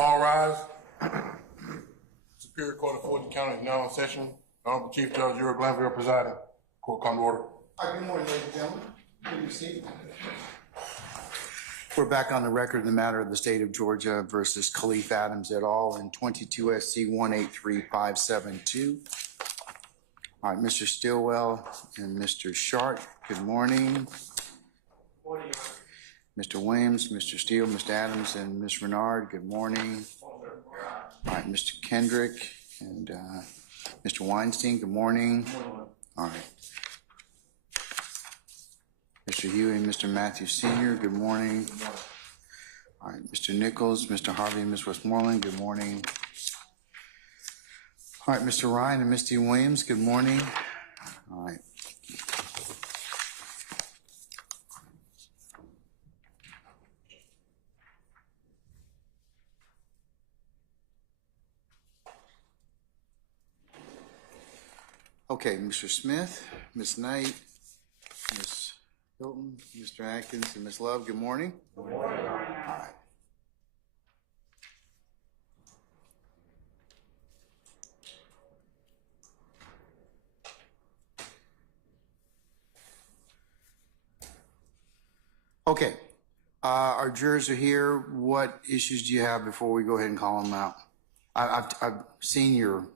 All rise. Superior Court of Fulton County is now in session. Honorable Chief Judge Ural Glanville presiding. Court come to order. Good morning, ladies and gentlemen. Good to see you. We're back on the record in the matter of the state of Georgia versus Khalif Adams et al. In 22 SC 183572. All right, Mr. Stillwell and Mr. Sharp, good morning. Good morning. Mr. Williams, Mr. Steele, Mr. Adams, and Ms. Renard, good morning. All right, Mr. Kendrick and Mr. Weinstein, good morning. All right. Mr. Huey and Mr. Matthews Sr., good morning. All right, Mr. Nichols, Mr. Harvey, and Ms. Westmoreland, good morning. All right, Mr. Ryan and Misty Williams, good morning. All right. Okay, Mr. Smith, Ms. Knight, Ms. Hilton, Mr. Atkins, and Ms. Love, good morning. Good morning. All right. Okay, our jurors are here. What issues do you have before we go ahead and call them out? I've seen your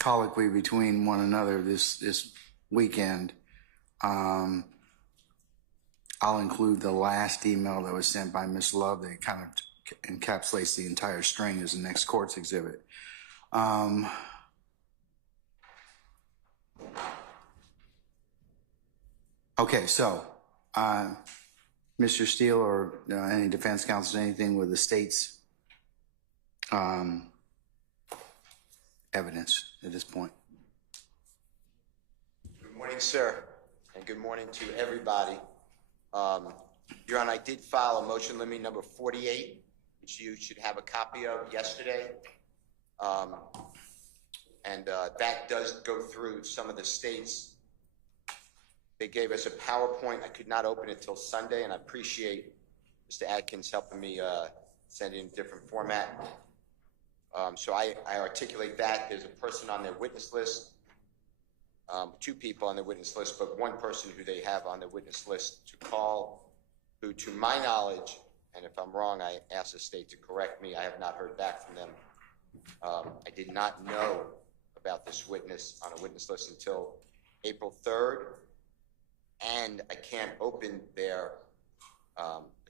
colloquy between one another this weekend. I'll include the last email that was sent by Ms. Love that kind of encapsulates the entire string as the next court's exhibit. Okay, so Mr. Steele or any defense counsel, anything with the state's evidence at this point? Good morning, sir, and good morning to everybody. Your Honor, I did file a motion limine number 48, which you should have a copy of yesterday. That does go through some of the states. They gave us a PowerPoint. I could not open it till Sunday, and I appreciate Mr. Atkins helping me send it in a different format. So I articulate that. There's a person on their witness list, two people on their witness list, but one person who they have on their witness list to call, who to my knowledge, and if I'm wrong, I ask the state to correct me, I have not heard back from them. I did not know about this witness on a witness list until April 3rd, and I can't open their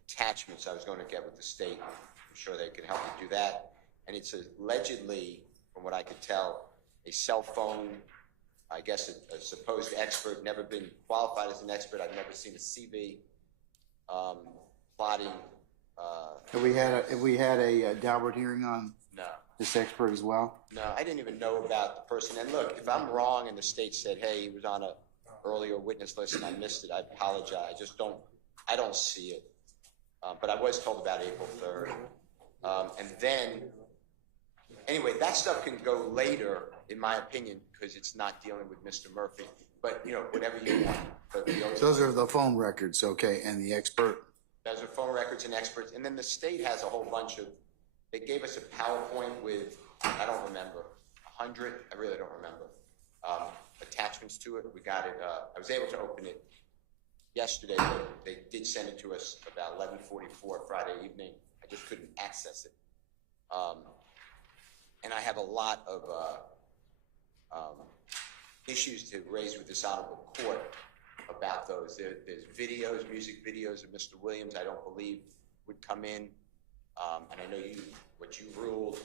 attachments I was going to get with the state. I'm sure they can help me do that. And it's allegedly, from what I could tell, a cell phone, I guess a supposed expert, never been qualified as an expert. I've never seen a CV plotting. Have we had a Daubert hearing on this expert as well? No, I didn't even know about the person. And look, if I'm wrong and the state said, hey, he was on a earlier witness list and I missed it, I apologize. I don't see it. But I was told about April 3rd. And then, anyway, that stuff can go later, in my opinion, because it's not dealing with Mr. Murphy. But, you know, whatever you want. But those are the phone records, okay, and the expert? Those are phone records and experts. And then the state has a whole bunch of, they gave us a PowerPoint with, I don't remember, 100, I really don't remember, attachments to it. We got it, I was able to open it yesterday, but they did send it to us about 11:44 Friday evening. I just couldn't access it. And I have a lot of issues to raise with this honorable court about those. There's videos, music videos of Mr. Williams I don't believe would come in. And I know what you ruled,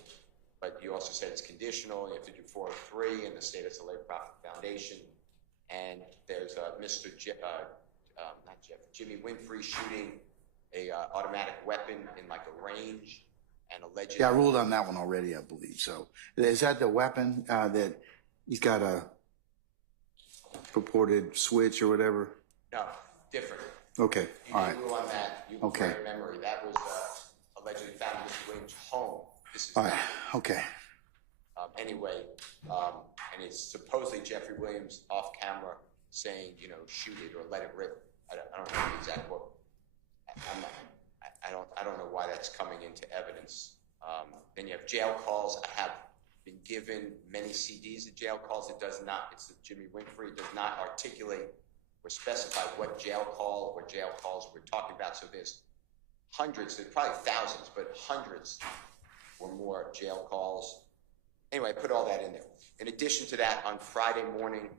but you also said it's conditional. You have to do 403 and the state has a labor profit foundation. And there's Mr. Jimmy Winfrey shooting a automatic weapon in like a range and alleged. Yeah, I ruled on that one already, I believe. So is that the weapon that he's got a purported switch or whatever? No, different. Okay, all right. You rule on that. You have great memory. That was allegedly found in Mr. Williams' home. This is all right. Okay. Anyway, and it's supposedly Jeffery Williams off camera saying, you know, shoot it or let it rip. I don't know the exact quote. I don't know why that's coming into evidence. Then you have jail calls. I have been given many CDs of jail calls. It does not, it's Jimmy Winfrey, it does not articulate or specify what jail call or jail calls we're talking about. So there's hundreds, there's probably thousands, but hundreds or more jail calls. Anyway, I put all that in there. In addition to that, on Friday morning,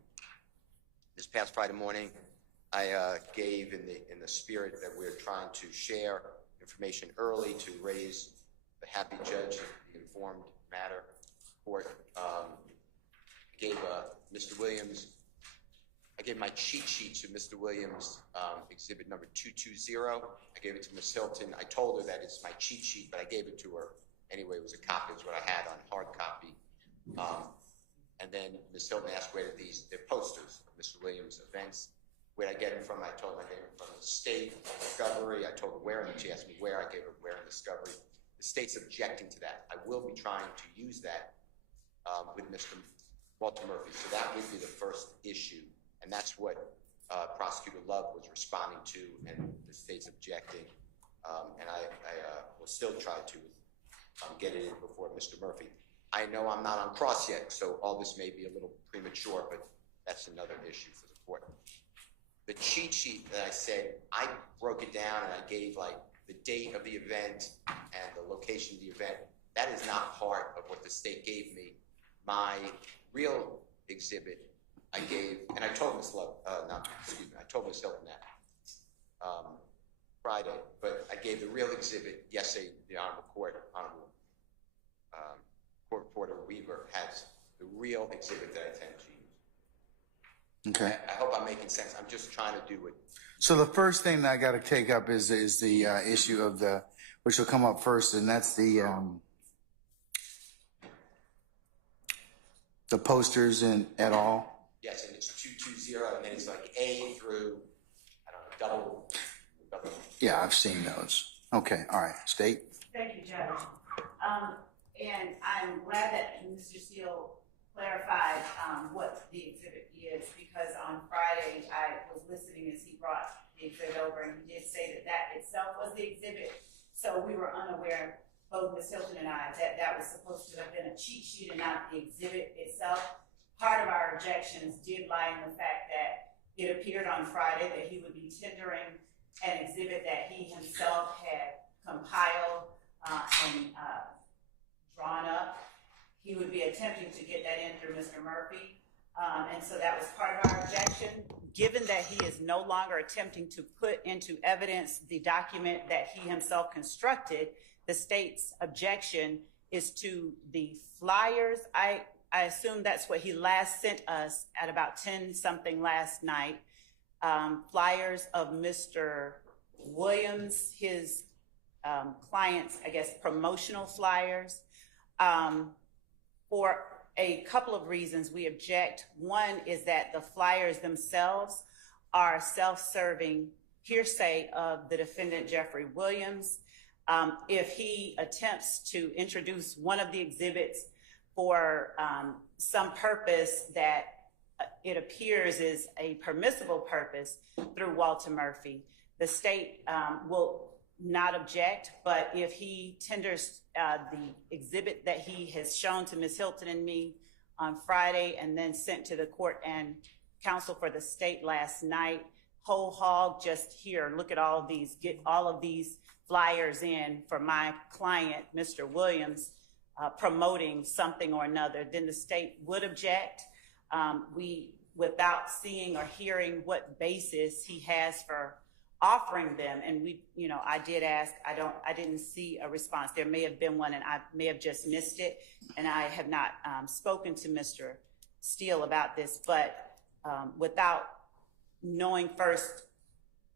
this past Friday morning, I gave in the spirit that we're trying to share information early to raise the happy judge, the informed matter court. Gave Mr. Williams, I gave my cheat sheet to Mr. Williams, exhibit number 220. I gave it to Ms. Hilton. I told her that it's my cheat sheet, but I gave it to her anyway. It was a copy. It's what I had on hard copy. And then Ms. Hilton asked where they're posters of Mr. Williams' events. Where did I get them from? I told her I gave them from the state, Discovery. I told her where, and she asked me where. I gave her where in Discovery. The state's objecting to that. I will be trying to use that with Mr. Walter Murphy. So that would be the first issue. And that's what Prosecutor Love was responding to, and the state's objecting. And I will still try to get it in before Mr. Murphy. I know I'm not on cross yet, so all this may be a little premature, but that's another issue for the court. The cheat sheet that I said, I broke it down and I gave like the date of the event and the location of the event. That is not part of what the state gave me. My real exhibit I gave, and I told Ms. Love, I told Ms. Hilton that Friday, but I gave the real exhibit yesterday. The Honorable Court Reporter Weaver has the real exhibit that I intend to use. Okay. I hope I'm making sense. I'm just trying to do it. So the first thing that I got to take up is the issue of which will come up first, and that's the posters in et al. Yes, and it's 220, and then it's like A through, I don't know, double. Yeah, I've seen those. Okay, all right, State. Thank you, Judge. And I'm glad that Mr. Steele clarified what the exhibit is, because on Friday I was listening as he brought the exhibit over, and he did say that that itself was the exhibit. So we were unaware, both Ms. Hilton and I, that that was supposed to have been a cheat sheet and not the exhibit itself. Part of our objections did lie in the fact that it appeared on Friday that he would be tendering an exhibit that he himself had compiled and drawn up. He would be attempting to get that in through Mr. Murphy. And so that was part of our objection. Given that he is no longer attempting to put into evidence the document that he himself constructed, the state's objection is to the flyers. I assume that's what he last sent us at about 10-something last night. Flyers of Mr. Williams, his client's, I guess, promotional flyers. For a couple of reasons we object. One is that the flyers themselves are self-serving hearsay of the defendant, Jeffery Williams. If he attempts to introduce one of the exhibits for some purpose that it appears is a permissible purpose through Walter Murphy, the state will not object, but if he tenders the exhibit that he has shown to Ms. Hilton and me on Friday and then sent to the court and counsel for the state last night, whole hog, just here, look at all of these, get all of these flyers in for my client, Mr. Williams, promoting something or another, then the state would object. Without seeing or hearing what basis he has for offering them, and I did ask, I didn't see a response. There may have been one and I may have just missed it, and I have not spoken to Mr. Steele about this, but without knowing first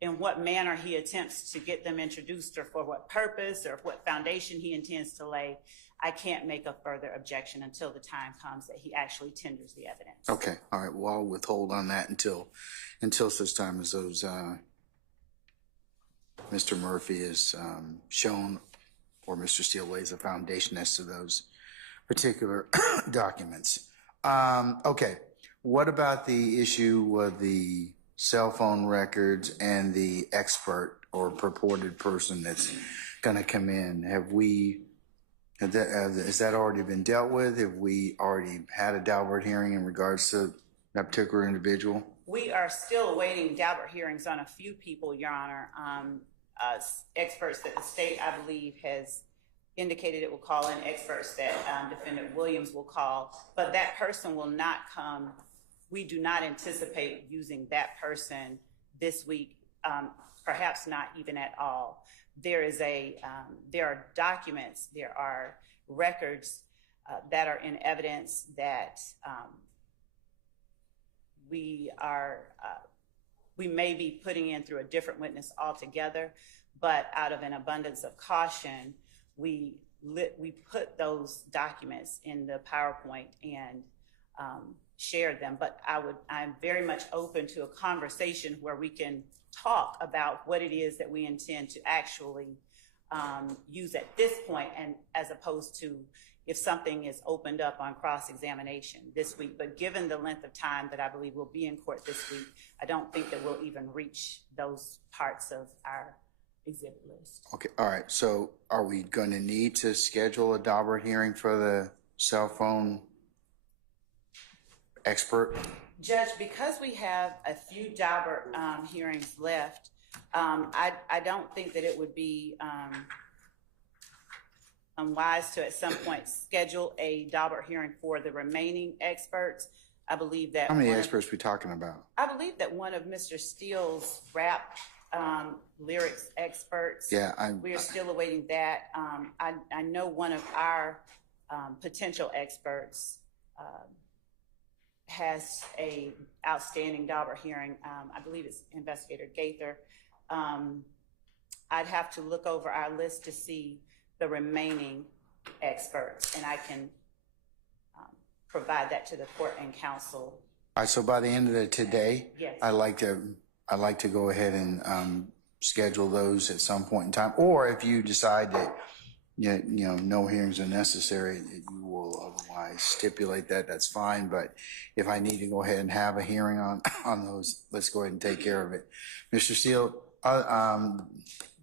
in what manner he attempts to get them introduced or for what purpose or what foundation he intends to lay, I can't make a further objection until the time comes that he actually tenders the evidence. Okay, all right, well, I'll withhold on that until such time as those Mr. Murphy is shown or Mr. Steele lays a foundation as to those particular documents. Okay, what about the issue of the cell phone records and the expert or purported person that's going to come in? Has that already been dealt with? Have we already had a Daubert hearing in regards to that particular individual? We are still awaiting Daubert hearings on a few people, Your Honor. Experts that the state, I believe, has indicated it will call in, experts that Defendant Williams will call, but that person will not come. We do not anticipate using that person this week, perhaps not even at all. There are documents, there are records that are in evidence that we may be putting in through a different witness altogether, but out of an abundance of caution, we put those documents in the PowerPoint and shared them. But I'm very much open to a conversation where we can talk about what it is that we intend to actually use at this point, and as opposed to if something is opened up on cross-examination this week. But given the length of time that I believe we'll be in court this week, I don't think that we'll even reach those parts of our exhibit list. Okay, all right. So are we going to need to schedule a Daubert hearing for the cell phone expert? Judge, because we have a few Daubert hearings left, I don't think that it would be unwise to at some point schedule a Daubert hearing for the remaining experts. I believe that— How many experts are we talking about? I believe that one of Mr. Steele's rap lyrics experts, we are still awaiting that. I know one of our potential experts has a outstanding Daubert hearing. I believe it's Investigator Gaither. I'd have to look over our list to see the remaining experts, and I can provide that to the court and counsel. All right, so by the end of today, yes. I'd like to go ahead and schedule those at some point in time. Or if you decide that no hearings are necessary, you will otherwise stipulate that. That's fine. But if I need to go ahead and have a hearing on those, let's go ahead and take care of it. Mr. Steele,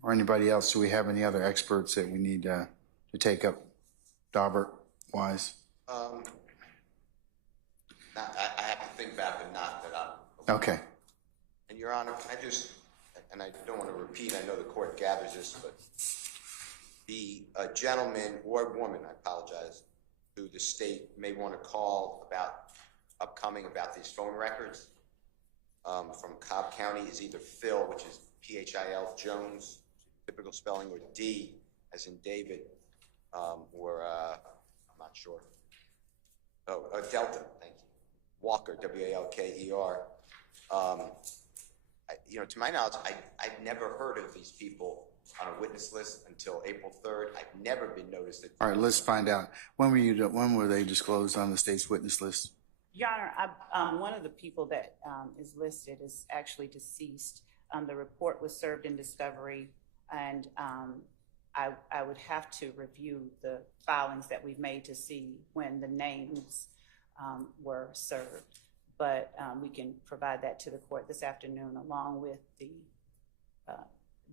or anybody else, do we have any other experts that we need to take up Daubert wise? I have to think back, but not that I'm okay. And Your Honor, and I don't want to repeat, I know the court gathers this, but the gentleman or woman, I apologize, who the state may want to call about these phone records from Cobb County is either Phil, which is Phil Jones, typical spelling, or D as in David, or I'm not sure. Oh, Delta, thank you. Walker, Walker. To my knowledge, I've never heard of these people on a witness list until April 3rd. I've never been noticed. All right, let's find out. When were they disclosed on the state's witness list? Your Honor, one of the people that is listed is actually deceased. The report was served in discovery, and I would have to review the filings that we've made to see when the names were served. But we can provide that to the court this afternoon, along with the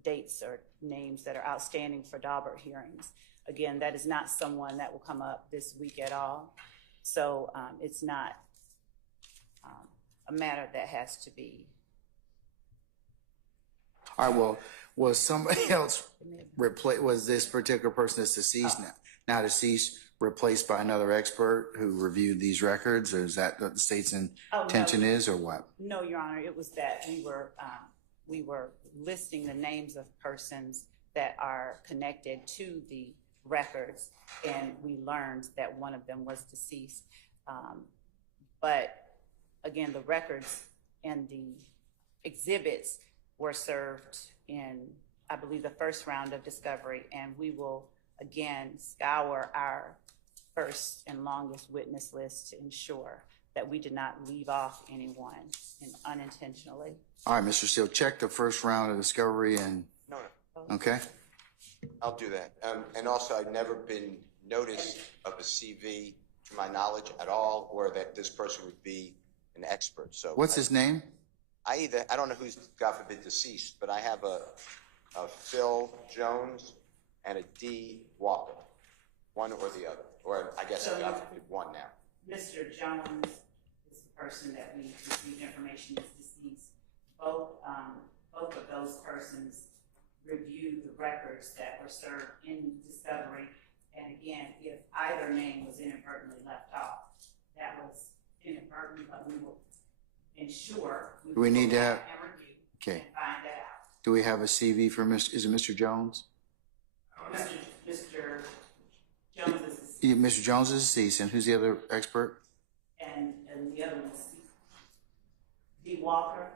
dates or names that are outstanding for Daubert hearings. Again, that is not someone that will come up this week at all. So it's not a matter that has to be. All right, well, was somebody else was this particular person that's deceased now deceased replaced by another expert who reviewed these records, or is that what the state's intention is, or what? No, Your Honor, it was that we were listing the names of persons that are connected to the records, and we learned that one of them was deceased. But again, the records and the exhibits were served in, I believe, the first round of discovery, and we will again scour our first and longest witness list to ensure that we did not leave off anyone unintentionally. All right, Mr. Steele, check the first round of discovery and. No. Okay. I'll do that. And also, I've never been noticed of a CV, to my knowledge, at all, or that this person would be an expert. So what's his name? I don't know who's, God forbid, deceased, but I have a Phil Jones and a D Walker. One or the other, or I guess I've got one now. Mr. Jones is the person that we received information is deceased. Both of those persons reviewed the records that were served in discovery. And again, if either name was inadvertently left off, that was inadvertent, but we will ensure. Do we need to have- and review Okay. and find that out. Do we have a CV for is it Mr. Jones? Mr. Jones is, Yeah, Mr. Jones is deceased, and who's the other expert? and the other one is D. Walker.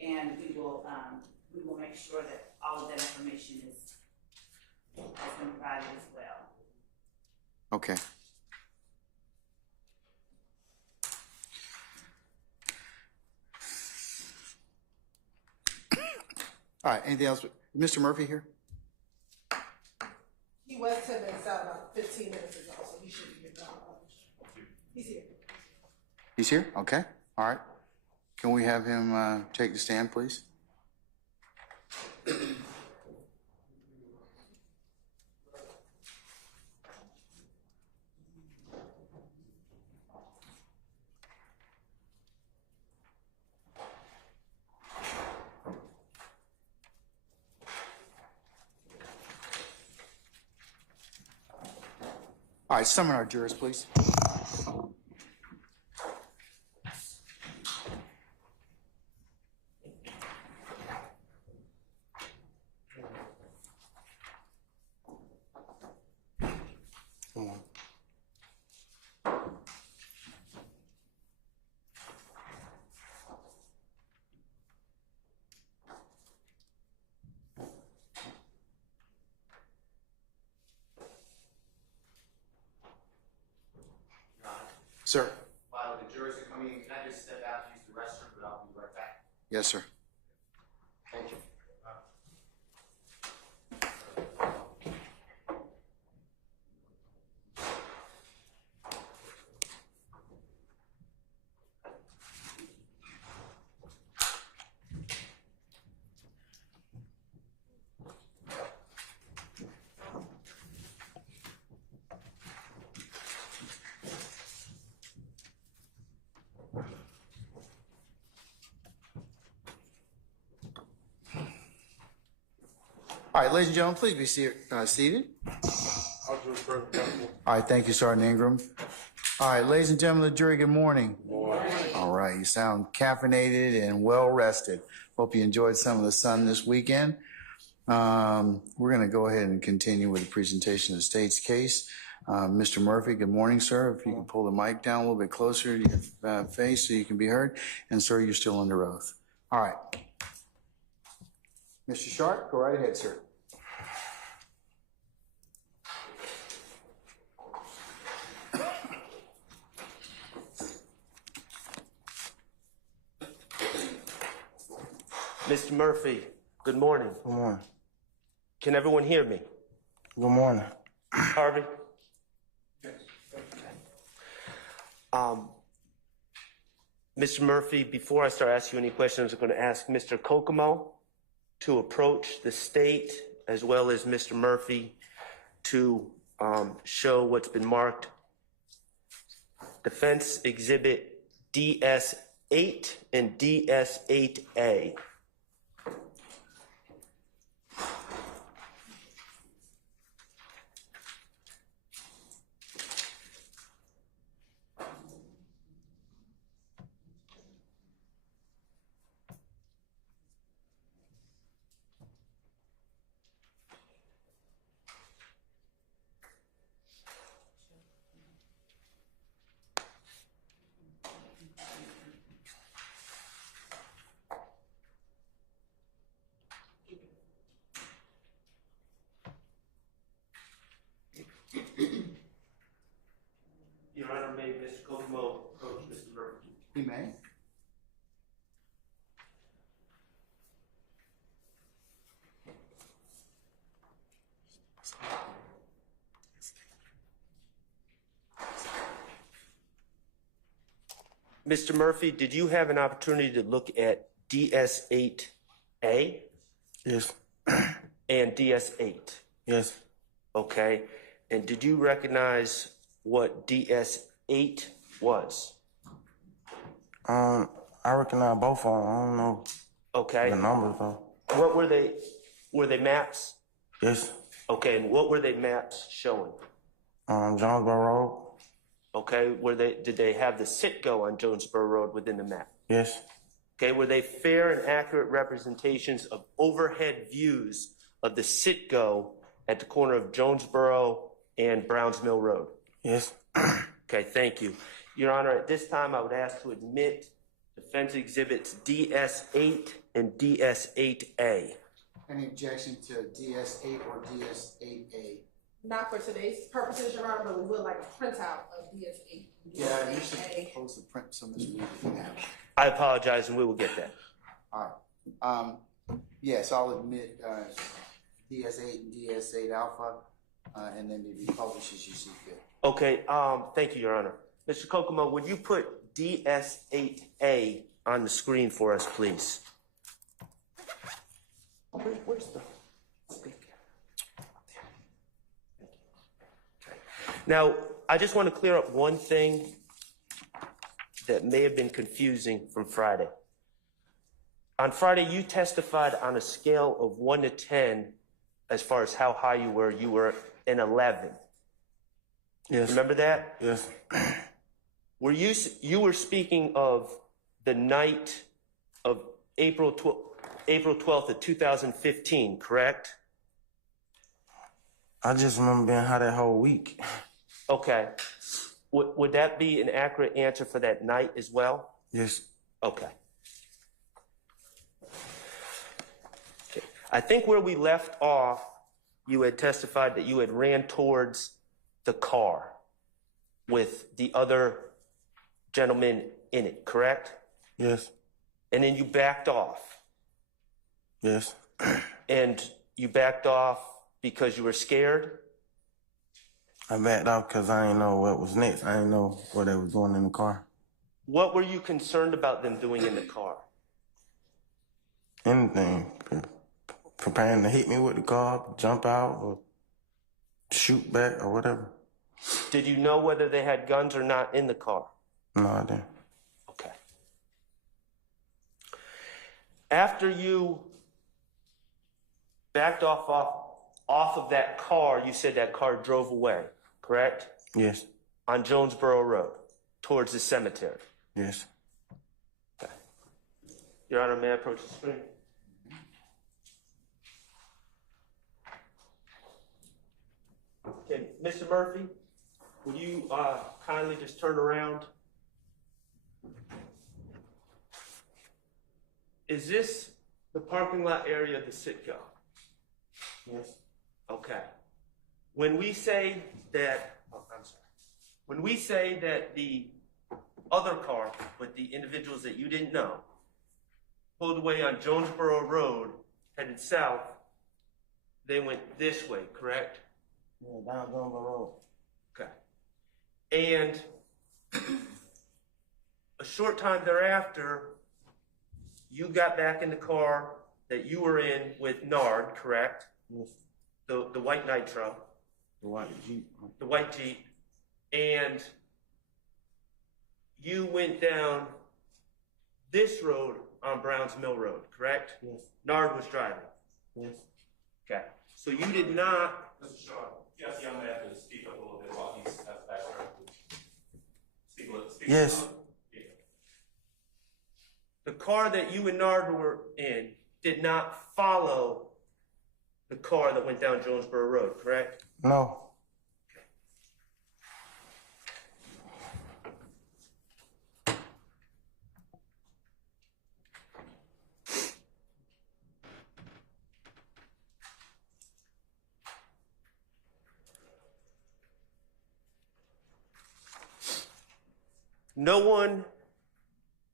And we will make sure that all of that information has been provided as well. Okay. All right, anything else? Mr. Murphy here? He was 10 minutes out about 15 minutes ago, so he should be here now. He's here. He's here? Okay, all right. Can we have him take the stand, please? All right, summon our jurors, please. Come on. Sir. While the jurors are coming in, can I just step out to use the restroom, but I'll be right back? Yes, sir. Thank you. All right, ladies and gentlemen, please be seated. I'll do it first, counsel. All right, thank you, Sergeant Ingram. All right, ladies and gentlemen of the jury, good morning. All right, you sound caffeinated and well rested. Hope you enjoyed some of the sun this weekend. We're going to go ahead and continue with the presentation of the state's case. Mr. Murphy, good morning, sir. If you can pull the mic down a little bit closer to your face so you can be heard. And, sir, you're still under oath. All right. Mr. Sharp, go right ahead, sir. Mr. Murphy, good morning. Good morning. Can everyone hear me? Good morning. Harvey? Mr. Murphy, before I start asking you any questions, I'm going to ask Mr. Kokomo to approach the state as well as Mr. Murphy to show what's been marked Defense Exhibit DS-8 and DS-8A. Your Honor, may Mr. Kokomo approach Mr. Murphy? He may. Mr. Murphy, did you have an opportunity to look at DS-8A Yes. and DS-8? Yes. Okay. And did you recognize what DS8 was? I recognize both of them. I don't know Okay. the numbers though. What were they? Were they maps? Yes. Okay, and what were they maps showing? Jonesboro Road. Okay, did they have the sit-go on Jonesboro Road within the map? Yes. Okay, were they fair and accurate representations of overhead views of the sit-go at the corner of Jonesboro and Browns Mill Road? Yes. Okay, thank you. Your Honor, at this time, I would ask to admit defense exhibits DS8 and DS8A. Any objection to DS8 or DS8A? Not for today's purposes, Your Honor, but we would like a printout of DS8. Yeah, you should post the print so Mr. Reed can have it. I apologize, and we will get that. All right. Yes, I'll admit DS8 and DS8 Alpha, and then they be published as you see fit. Okay, thank you, Your Honor. Mr. Kokomo, would you put DS8A on the screen for us, please? Where's the speaker? Okay. Now, I just want to clear up one thing that may have been confusing from Friday. On Friday, you testified on a scale of 1 to 10 as far as how high you were. You were an 11. Yes. Remember that? Yes. You were speaking of the night of April 12th of 2015, correct? I just remember being high that whole week. Okay. Would that be an accurate answer for that night as well? Yes. Okay. Okay. I think where we left off, you had testified that you had ran towards the car with the other gentleman in it, correct? Yes. And then you backed off. Yes. And you backed off because you were scared? I backed off because I didn't know what was next. I didn't know what they was doing in the car. What were you concerned about them doing in the car? Anything. Preparing to hit me with the car, jump out, or shoot back, or whatever. Did you know whether they had guns or not in the car? No, I didn't. Okay. After you backed off of that car, you said that car drove away, correct? Yes. On Jonesboro Road, towards the cemetery. Yes. Okay. Your Honor, may I approach the screen? Okay, Mr. Murphy, will you kindly just turn around? Is this the parking lot area of the Citgo? Yes. Okay. When we say that, when we say that the other car with the individuals that you didn't know pulled away on Jonesboro Road, headed south, they went this way, correct? Yeah, down Jonesboro Road. Okay. And a short time thereafter, you got back in the car that you were in with Nard, correct? Yes. The white Nitro, The white Jeep. the white Jeep, and you went down this road on Browns Mill Road, correct? Yes. Nard was driving. Yes. Okay. So you did not. Mr. Shaw, yes, the young man to speak up a little bit while he's at the background. Speak Yes. Yeah. The car that you and Nard were in did not follow the car that went down Jonesboro Road, correct? No. No one,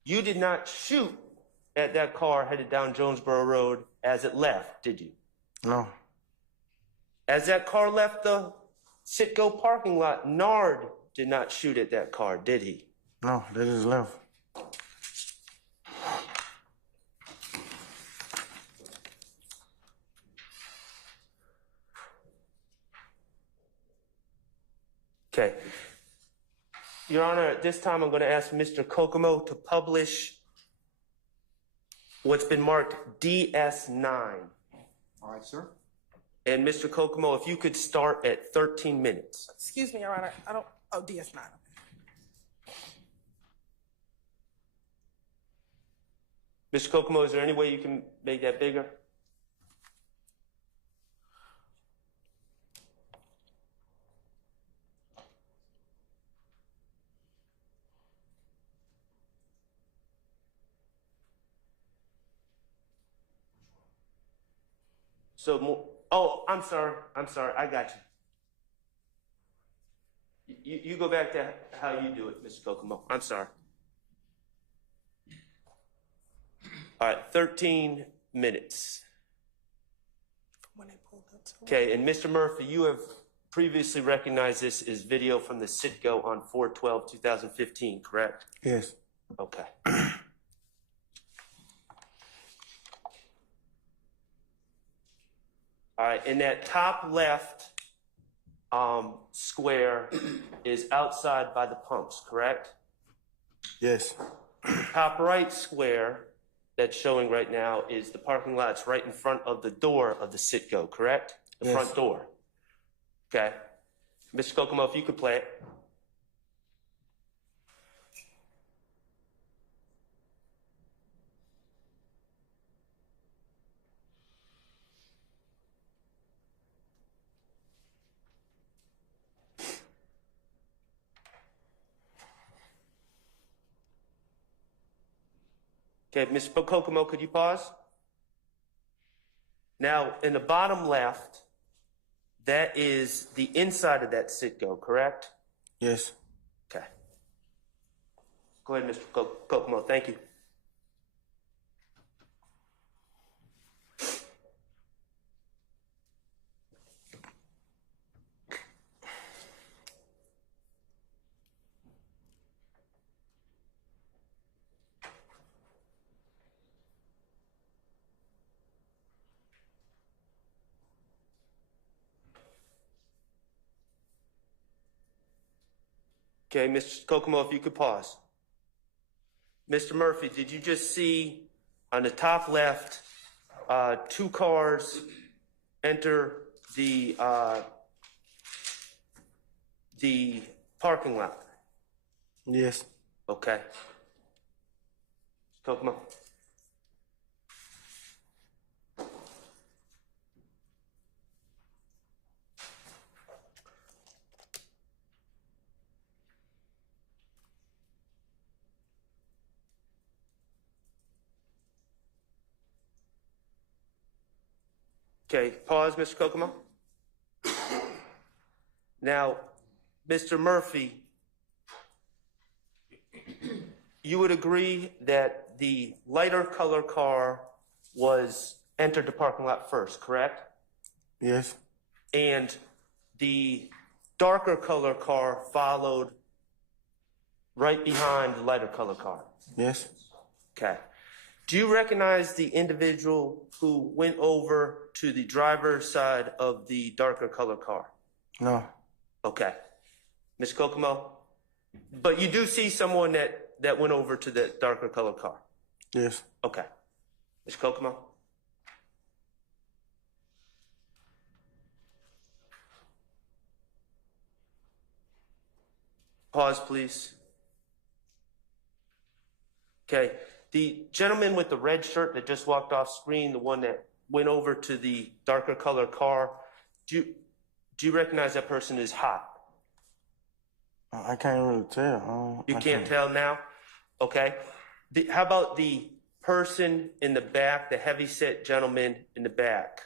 you did not shoot at that car headed down Jonesboro Road as it left, did you? No. As that car left the Citgo parking lot, Nard did not shoot at that car, did he? No, they just left. Okay. Your Honor, at this time, I'm going to ask Mr. Kokomo to publish what's been marked DS9. All right, sir. And Mr. Kokomo, if you could start at 13 minutes. Excuse me, Your Honor, I don't, oh, DS9. Mr. Kokomo, is there any way you can make that bigger? So more, oh, I'm sorry, I got you. You go back to how you do it, Mr. Kokomo. I'm sorry. All right, 13 minutes. When they pulled up to Okay, and Mr. Murphy, you have previously recognized this as video from the Citgo on 4/12/2015, correct? Yes. Okay. All right, in that top left square is outside by the pumps, correct? Yes. Top right square that's showing right now is the parking lots right in front of the door of the Citgo, correct? The Yes. front door. Okay. Mr. Kokomo, if you could play it. Okay, Ms. Kokomo, could you pause? Now, in the bottom left, that is the inside of that Citgo, correct? Yes. Okay. Go ahead, Mr. Kokomo. Thank you. Okay, Mr. Kokomo, if you could pause. Mr. Murphy, did you just see on the top left, two cars enter the parking lot? Yes. Okay. Kokomo. Okay, pause, Mr. Kokomo. Now, Mr. Murphy, you would agree that the lighter color car was entered the parking lot first, correct? Yes. And the darker color car followed right behind the lighter color car. Yes. Okay. Do you recognize the individual who went over to the driver's side of the darker color car? No. Okay. Ms. Kokomo? But you do see someone that went over to the darker color car? Yes. Okay. Ms. Kokomo? Pause, please. Okay. The gentleman with the red shirt that just walked off screen, the one that went over to the darker color car, do you recognize that person is hot? I can't really tell. You can't tell now? Okay. How about the person in the back, the heavy-set gentleman in the back?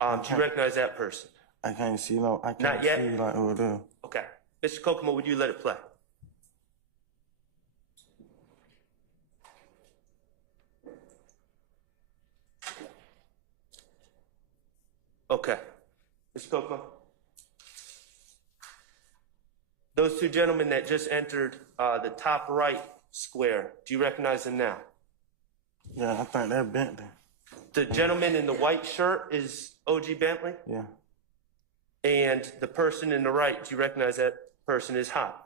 Do you recognize that person? I can't see no. I can't Not yet? see like over there. Okay. Mr. Kokomo, would you let it play? Okay. Mr. Kokomo? Those two gentlemen that just entered the top right square, do you recognize them now? Yeah, I think they're Bentley. The gentleman in the white shirt is OG Bentley? Yeah. And the person in the right, do you recognize that person is hot.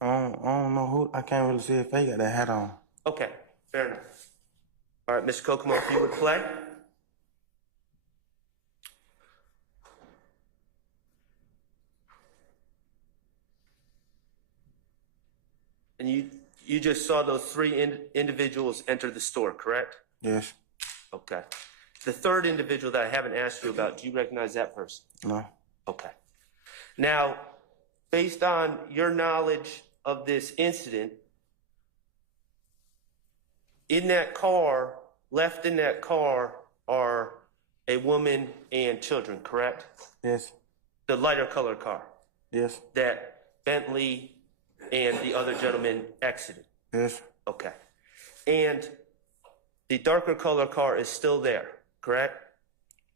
I don't know who. I can't really see if they got that hat on. Okay, fair enough. All right, Mr. Kokomo, if you would play. And you just saw those three individuals enter the store, correct? Yes. Okay. The third individual that I haven't asked you about, do you recognize that person? No. Okay. Now, based on your knowledge of this incident, in that car, left in that car are a woman and children, correct? Yes. The lighter color car Yes. that Bentley and the other gentleman exited. Yes. Okay. And the darker color car is still there, correct?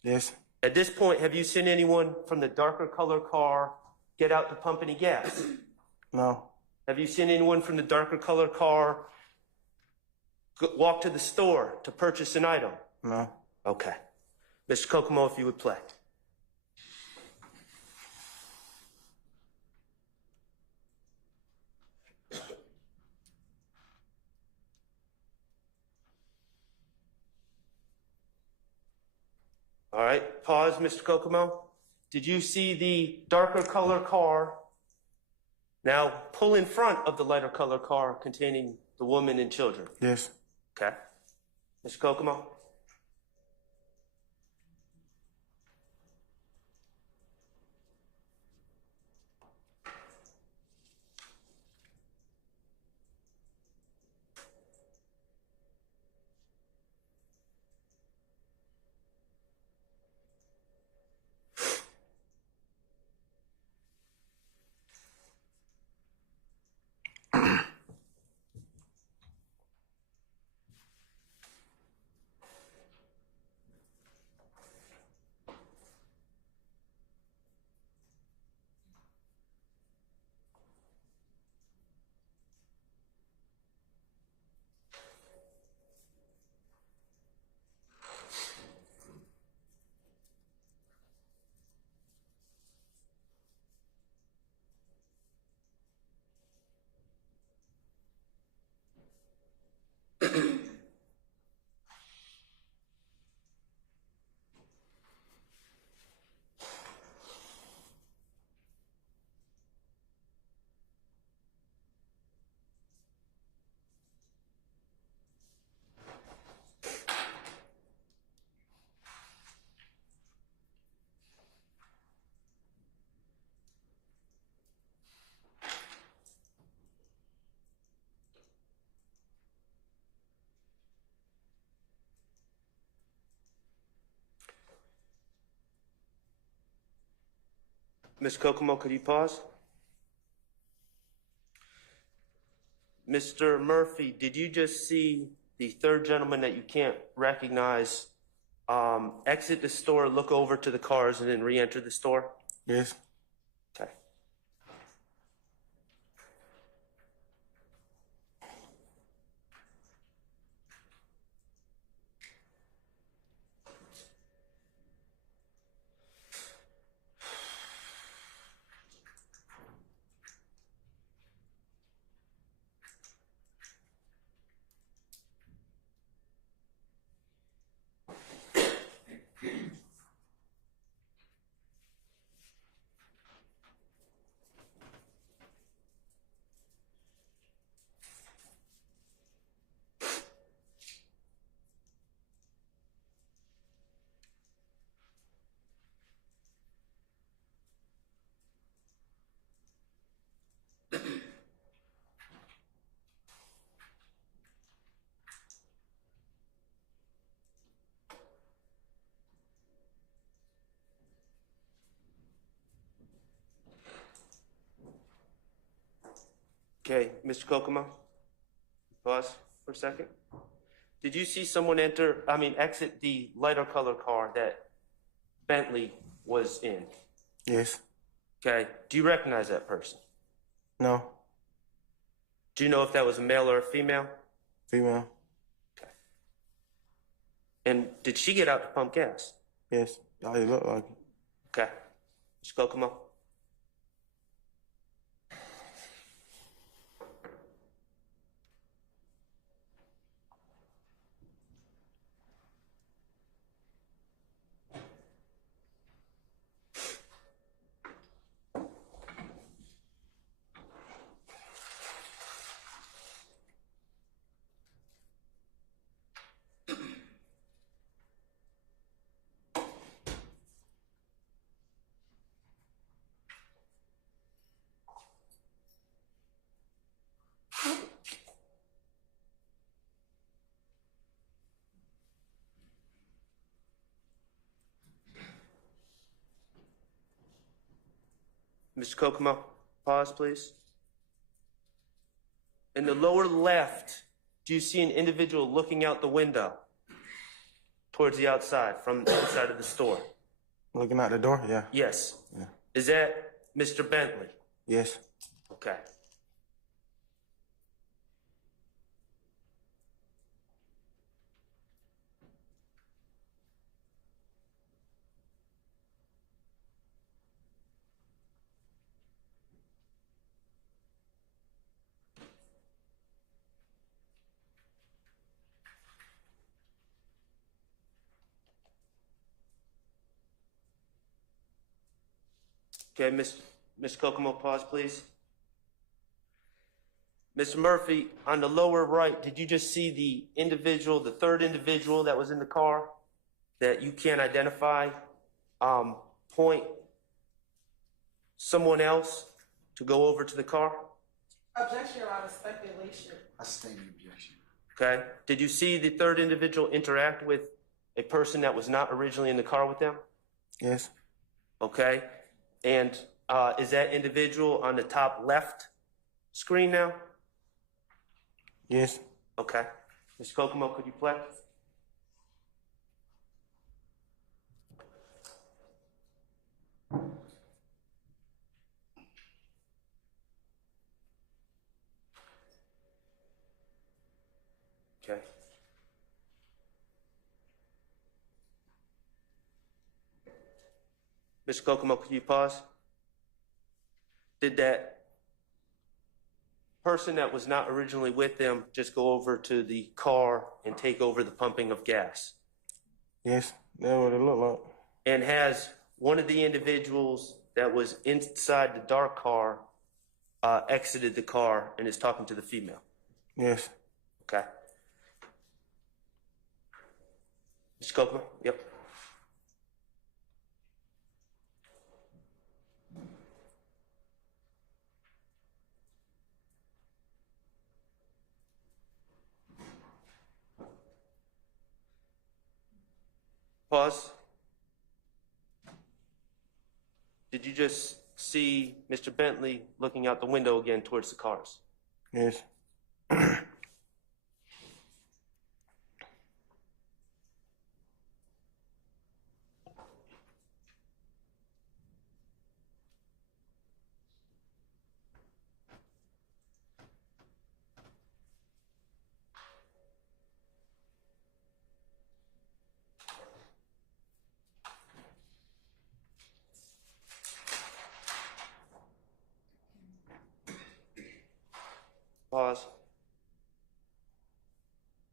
Yes. At this point, have you seen anyone from the darker color car get out to pump any gas? No. Have you seen anyone from the darker color car walk to the store to purchase an item? No. Okay. Mr. Kokomo, if you would play. All right, pause, Mr. Kokomo. Did you see the darker color car now pull in front of the lighter color car containing the woman and children? Yes. Okay. Mr. Kokomo? Ms. Kokomo, could you pause? Mr. Murphy, did you just see the third gentleman that you can't recognize exit the store, look over to the cars, and then re-enter the store? Yes. Okay. Okay, Mr. Kokomo, pause for a second. Did you see someone exit the lighter color car that Bentley was in? Yes. Okay, do you recognize that person? No. Do you know if that was a male or a female? Female. Okay. And did she get out to pump gas? Yes. Y'all look like it. Okay. Mr. Kokomo? Mr. Kokomo, pause, please. In the lower left, do you see an individual looking out the window towards the outside from the inside of the store? Looking out the door? Yeah. Yes. Yeah. Is that Mr. Bentley? Yes. Okay. Okay, Ms. Kokomo, pause, please. Mr. Murphy, on the lower right, did you just see the individual, the third individual that was in the car that you can't identify, point someone else to go over to the car? Objection, Your Honor, speculation. I sustain the objection. Okay. Did you see the third individual interact with a person that was not originally in the car with them? Yes. Okay. And is that individual on the top left screen now? Yes. Okay. Ms. Kokomo, could you play? Okay. Ms. Kokomo, could you pause? Did that person that was not originally with them just go over to the car and take over the pumping of gas? Yes. That's what it looked like. And has one of the individuals that was inside the dark car exited the car and is talking to the female? Yes. Okay. Mr. Kokomo? Yep. Pause. Did you just see Mr. Bentley looking out the window again towards the cars? Yes. Pause.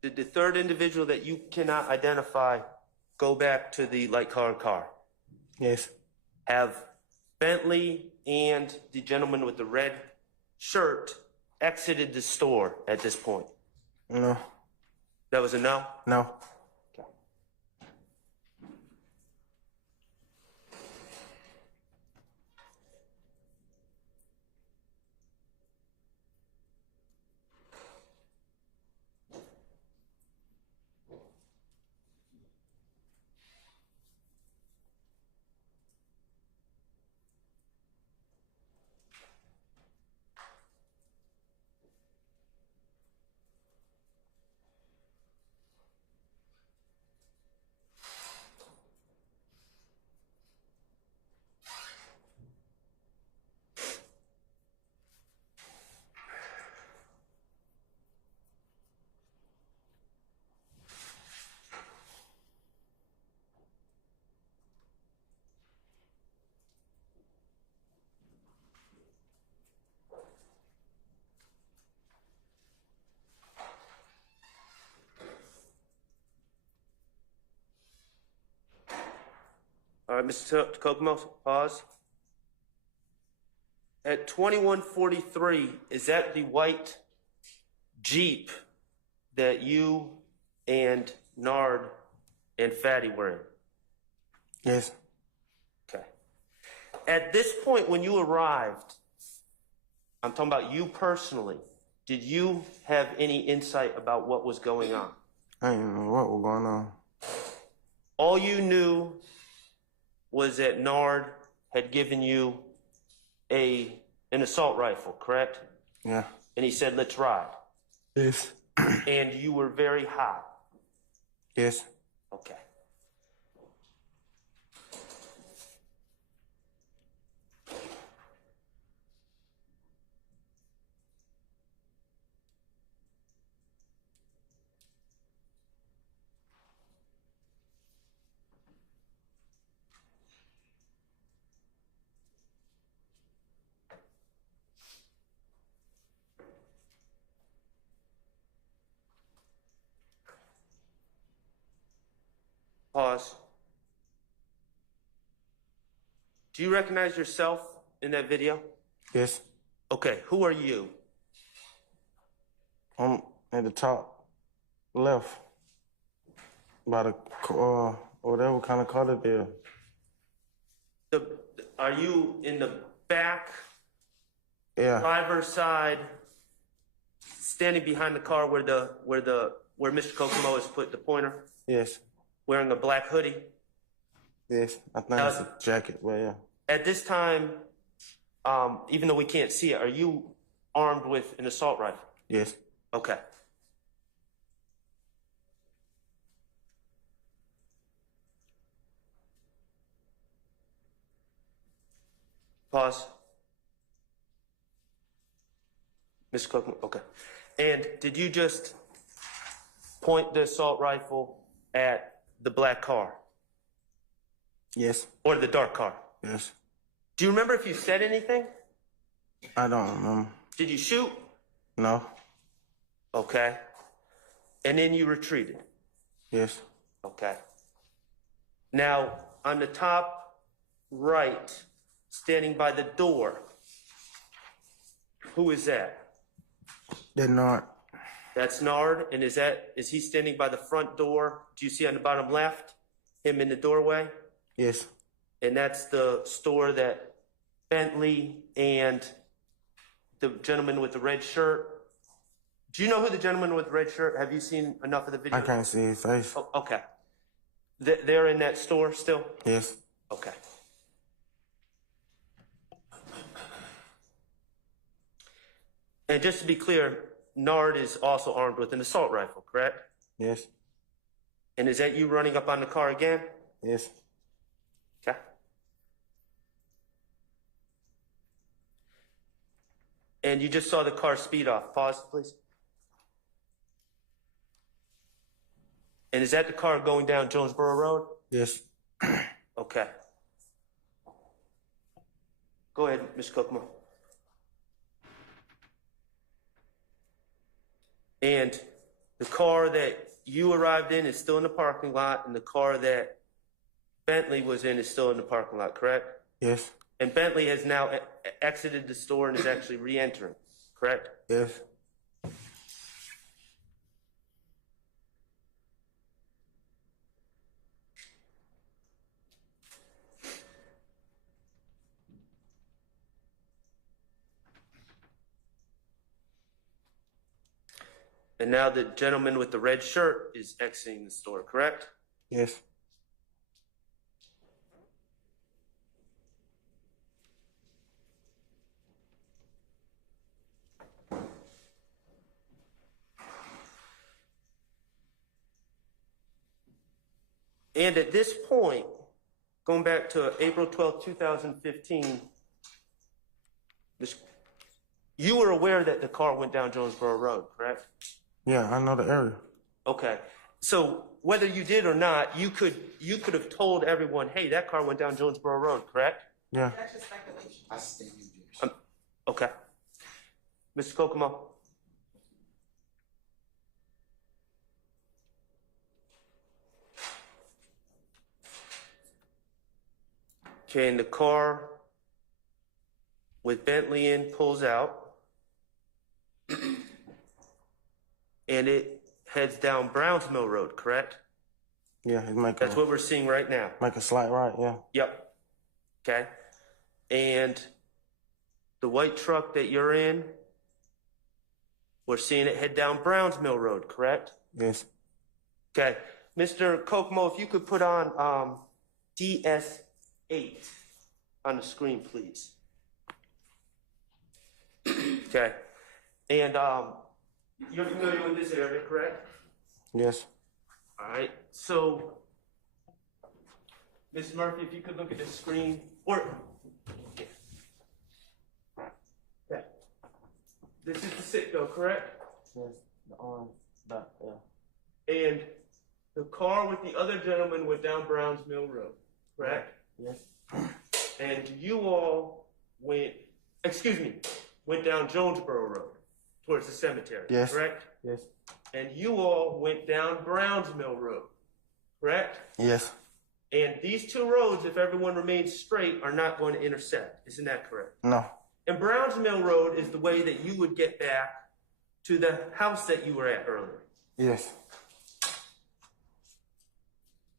Did the third individual that you cannot identify go back to the light colored car? Yes. Have Bentley and the gentleman with the red shirt exited the store at this point? No. That was a no? No. All right, Mr. Kokomo, pause. At 2143, is that the white Jeep that you and Nard and Fatty were in? Yes. Okay. At this point, when you arrived, I'm talking about you personally, did you have any insight about what was going on? I didn't know what was going on. All you knew was that Nard had given you an assault rifle, correct? Yeah. And he said, let's ride. Yes. And you were very high. Yes. Okay. Pause. Do you recognize yourself in that video? Yes. Okay, who are you? I'm at the top left by the whatever kind of car it is. Are you in the back, Yeah. driver's side, standing behind the car where Mr. Kokomo has put the pointer, Yes. wearing a black hoodie? Yes. I think it's a jacket, but yeah. At this time, even though we can't see it, are you armed with an assault rifle? Yes. Okay. Pause. Mr. Cookman, okay. And did you just point the assault rifle at the black car Yes. or the dark car? Yes. Do you remember if you said anything? I don't remember. Did you shoot? No. Okay. And then you retreated? Yes. Okay. Now, on the top right, standing by the door, who is that? They're not. That's Nard, and is he standing by the front door? Do you see on the bottom left, him in the doorway? Yes. And that's the store that Bentley and the gentleman with the red shirt. Do you know who the gentleman with the red shirt? Have you seen enough of the video? I can't see his face. Oh, okay. They're in that store still? Yes. Okay. And just to be clear, Nard is also armed with an assault rifle, correct? Yes. And is that you running up on the car again? Yes. Okay. And you just saw the car speed off. Pause, please. And is that the car going down Jonesboro Road? Yes. Okay. Go ahead, Ms. Cookmore. And the car that you arrived in is still in the parking lot, and the car that Bentley was in is still in the parking lot, correct? Yes. And Bentley has now exited the store and is actually re-entering, correct? Yes. And now the gentleman with the red shirt is exiting the store, correct? Yes. And at this point, going back to April 12th, 2015, you were aware that the car went down Jonesboro Road, correct? Yeah, I know the area. Okay. So whether you did or not, you could have told everyone, hey, that car went down Jonesboro Road, correct? Yeah. That's just speculation. I stay in New Jersey. Okay. Mr. Kokomo? Okay, and the car with Bentley in pulls out, and it heads down Browns Mill Road, correct? Yeah, he's making That's what we're seeing right now. make a slight right, yeah. Yep. Okay. And the white truck that you're in, we're seeing it head down Browns Mill Road, correct? Yes. Okay. Mr. Kokomo, if you could put on DS8 on the screen, please. Okay. And you're familiar with this area, correct? Yes. All right. So, Ms. Murphy, if you could look at the screen. Or, yeah. This is the Citgo, correct? Yes. The orange. That, yeah. And the car with the other gentleman went down Browns Mill Road, correct? Yes. And you all went down Jonesboro Road towards the cemetery, Yes. correct? Yes. And you all went down Browns Mill Road, correct? Yes. And these two roads, if everyone remains straight, are not going to intersect. Isn't that correct? No. And Browns Mill Road is the way that you would get back to the house that you were at earlier. Yes.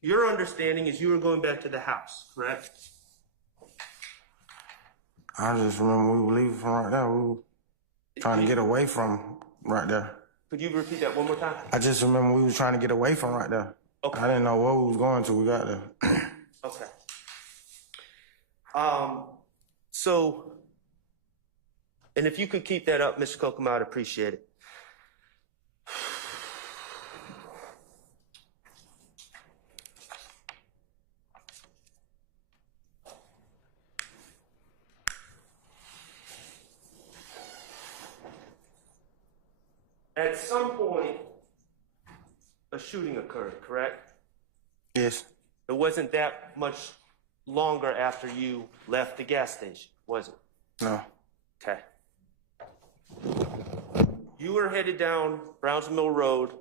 Your understanding is you were going back to the house, correct? I just remember we were leaving from right there. We were trying to get away from right there. Could you repeat that one more time? I just remember we was trying to get away from right there. Okay. I didn't know where we was going till we got there. Okay. So, and if you could keep that up, Mr. Kokomo, I'd appreciate it. At some point, a shooting occurred, correct? Yes. It wasn't that much longer after you left the gas station, was it? No. Okay. You were headed down Browns Mill Road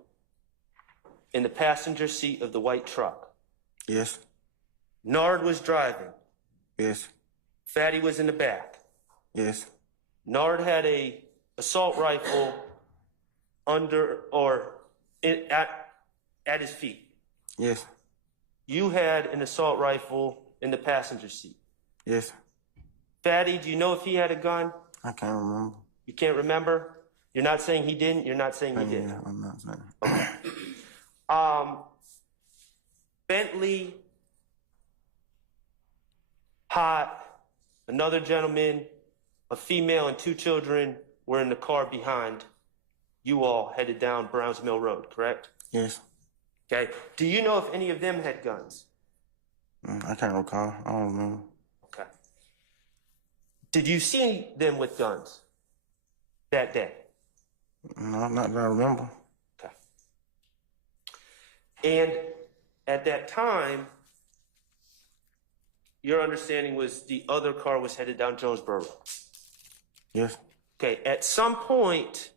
in the passenger seat of the white truck. Yes. Nard was driving. Yes. Fatty was in the back. Yes. Nard had a assault rifle at his feet. Yes. You had an assault rifle in the passenger seat. Yes. Fatty, do you know if he had a gun? I can't remember. You can't remember? You're not saying he didn't? You're not saying he did? Yeah, I'm not saying. Bentley, Hot, another gentleman, a female, and two children were in the car behind. You all headed down Browns Mill Road, correct? Yes. Okay. Do you know if any of them had guns? I can't recall. I don't remember. Okay. Did you see them with guns that day? No, not that I remember. Okay. And at that time, your understanding was the other car was headed down Jonesboro Road. Yes. Okay. At some point,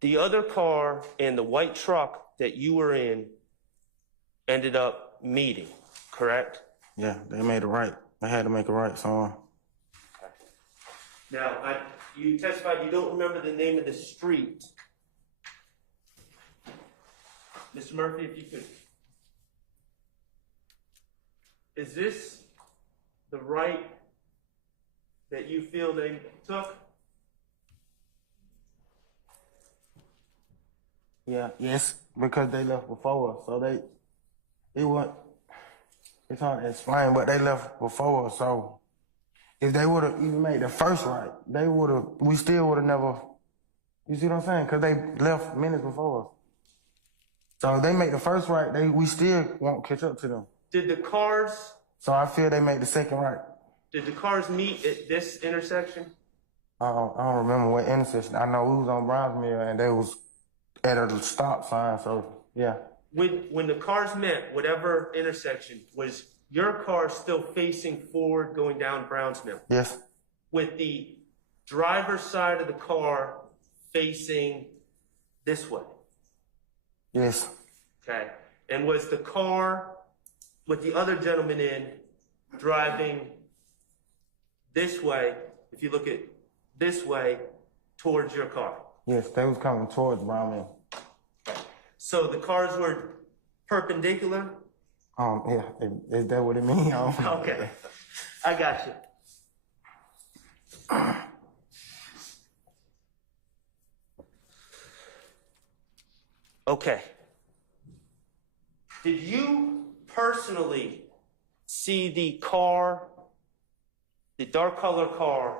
the other car and the white truck that you were in ended up meeting, correct? Yeah, they made a right. They had to make a right somewhere. Now, you testified you don't remember the name of the street. Mr. Murphy, if you could. Is this the right that you feel they took? Yeah. Yes, because they left before us, so it went. It's hard to explain, but they left before us, so if they would have even made the first right, we still would have never, you see what I'm saying? Because they left minutes before us. So if they make the first right, we still won't catch up to them. Did the cars So I feel they made the second right. meet at this intersection? I don't remember what intersection. I know we was on Brownsmere and they was at a stop sign, so yeah. When the cars met, whatever intersection, was your car still facing forward going down Browns Mill? Yes. With the driver's side of the car facing this way? Yes. Okay. And was the car with the other gentleman in driving this way, if you look at this way, towards your car? Yes, they was coming towards Brownmill. So the cars were perpendicular? Yeah, is that what it means? Okay. I got you. Okay. Did you personally see the car, the dark color car,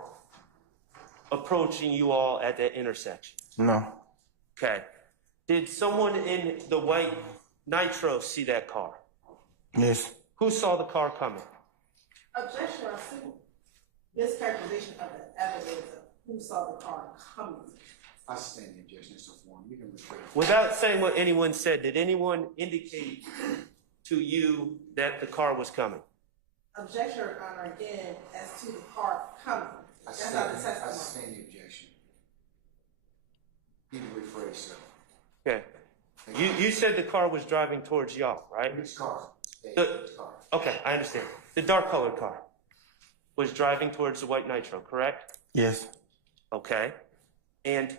approaching you all at that intersection? No. Okay. Did someone in the white Nitro see that car? Yes. Who saw the car coming? Objection, I see mischaracterization of the evidence of who saw the car coming. I stand the objection is form. You can refer. Without saying what anyone said, did anyone indicate to you that the car was coming? Objection, Your Honor, again, as to the car coming. That's not the I testimony. stand the objection. You can rephrase, sir. Okay. You said the car was driving towards y'all, right? Which car? The- car. Okay, I understand. The dark colored car was driving towards the white Nitro, correct? Yes. Okay. And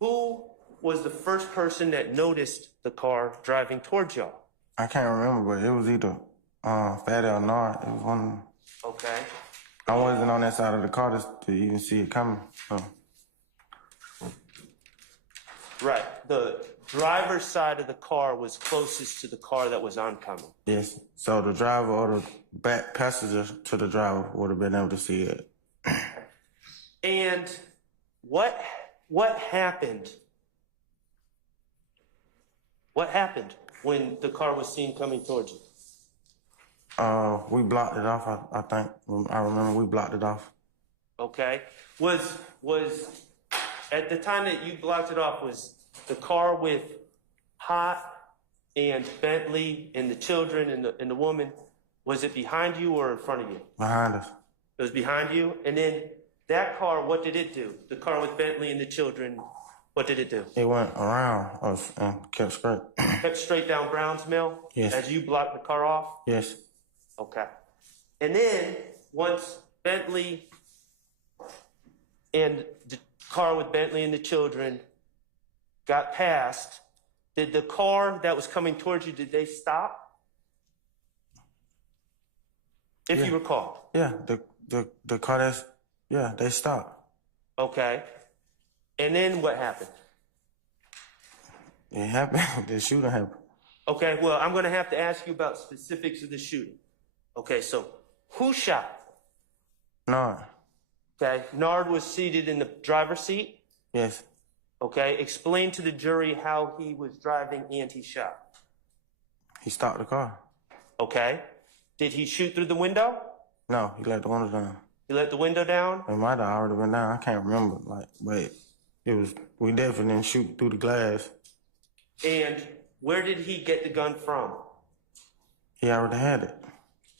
who was the first person that noticed the car driving towards y'all? I can't remember, but it was either Fatty or Nard. It was one. Okay. I wasn't on that side of the car to even see it coming. So. Right. The driver's side of the car was closest to the car that was oncoming. Yes. So the driver or the back passenger to the driver would have been able to see it. And what happened? What happened when the car was seen coming towards you? We blocked it off. I think I remember we blocked it off. Okay. Was at the time that you blocked it off, was the car with Hot and Bentley and the children and the woman, was it behind you or in front of you? Behind us. It was behind you. And then that car, what did it do? The car with Bentley and the children, what did it do? It went around us and kept straight. Kept straight down Browns Mill? Yes. As you blocked the car off? Yes. Okay. And then once Bentley and the car with Bentley and the children got past, did the car that was coming towards you, did they stop? If you recall. Yeah. The car that's they stopped. Okay. And then what happened? It happened. The shooting happened. Okay, well, I'm going to have to ask you about specifics of the shooting. Okay, so who shot? Nard. Okay, Nard was seated in the driver's seat. Yes. Okay, explain to the jury how he was driving and he shot. He stopped the car. Okay, did he shoot through the window? No, he let the window down. He let the window down? It might have already been down. I can't remember. But it was. We definitely didn't shoot through the glass. And where did he get the gun from? He already had it.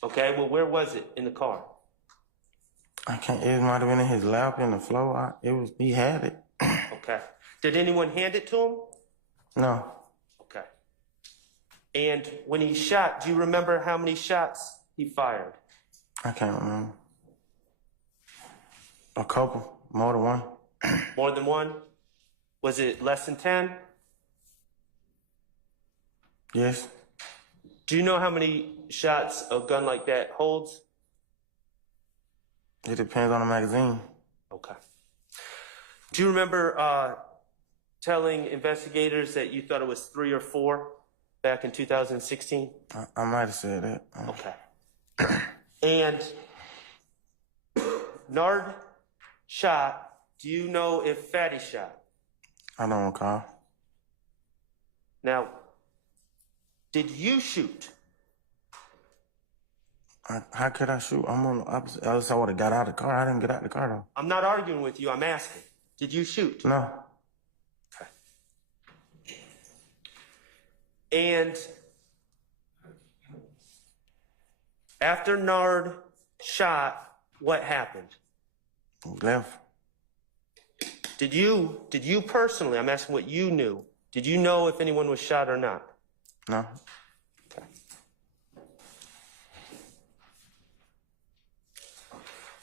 Okay, well, where was it in the car? I can't. It might have been in his lap in the floor. He had it. Okay. Did anyone hand it to him? No. Okay. And when he shot, do you remember how many shots he fired? I can't remember. A couple. More than one. More than one? Was it less than 10? Yes. Do you know how many shots a gun like that holds? It depends on the magazine. Okay. Do you remember telling investigators that you thought it was 3 or 4 back in 2016? I might have said that. Okay. And Nard shot. Do you know if Fatty shot? I don't recall. Now, did you shoot? How could I shoot? I'm on the opposite. Else I would have got out of the car. I didn't get out of the car though. I'm not arguing with you. I'm asking. Did you shoot? No. Okay. And after Nard shot, what happened? Left. Did you personally, I'm asking what you knew, did you know if anyone was shot or not? No. Okay.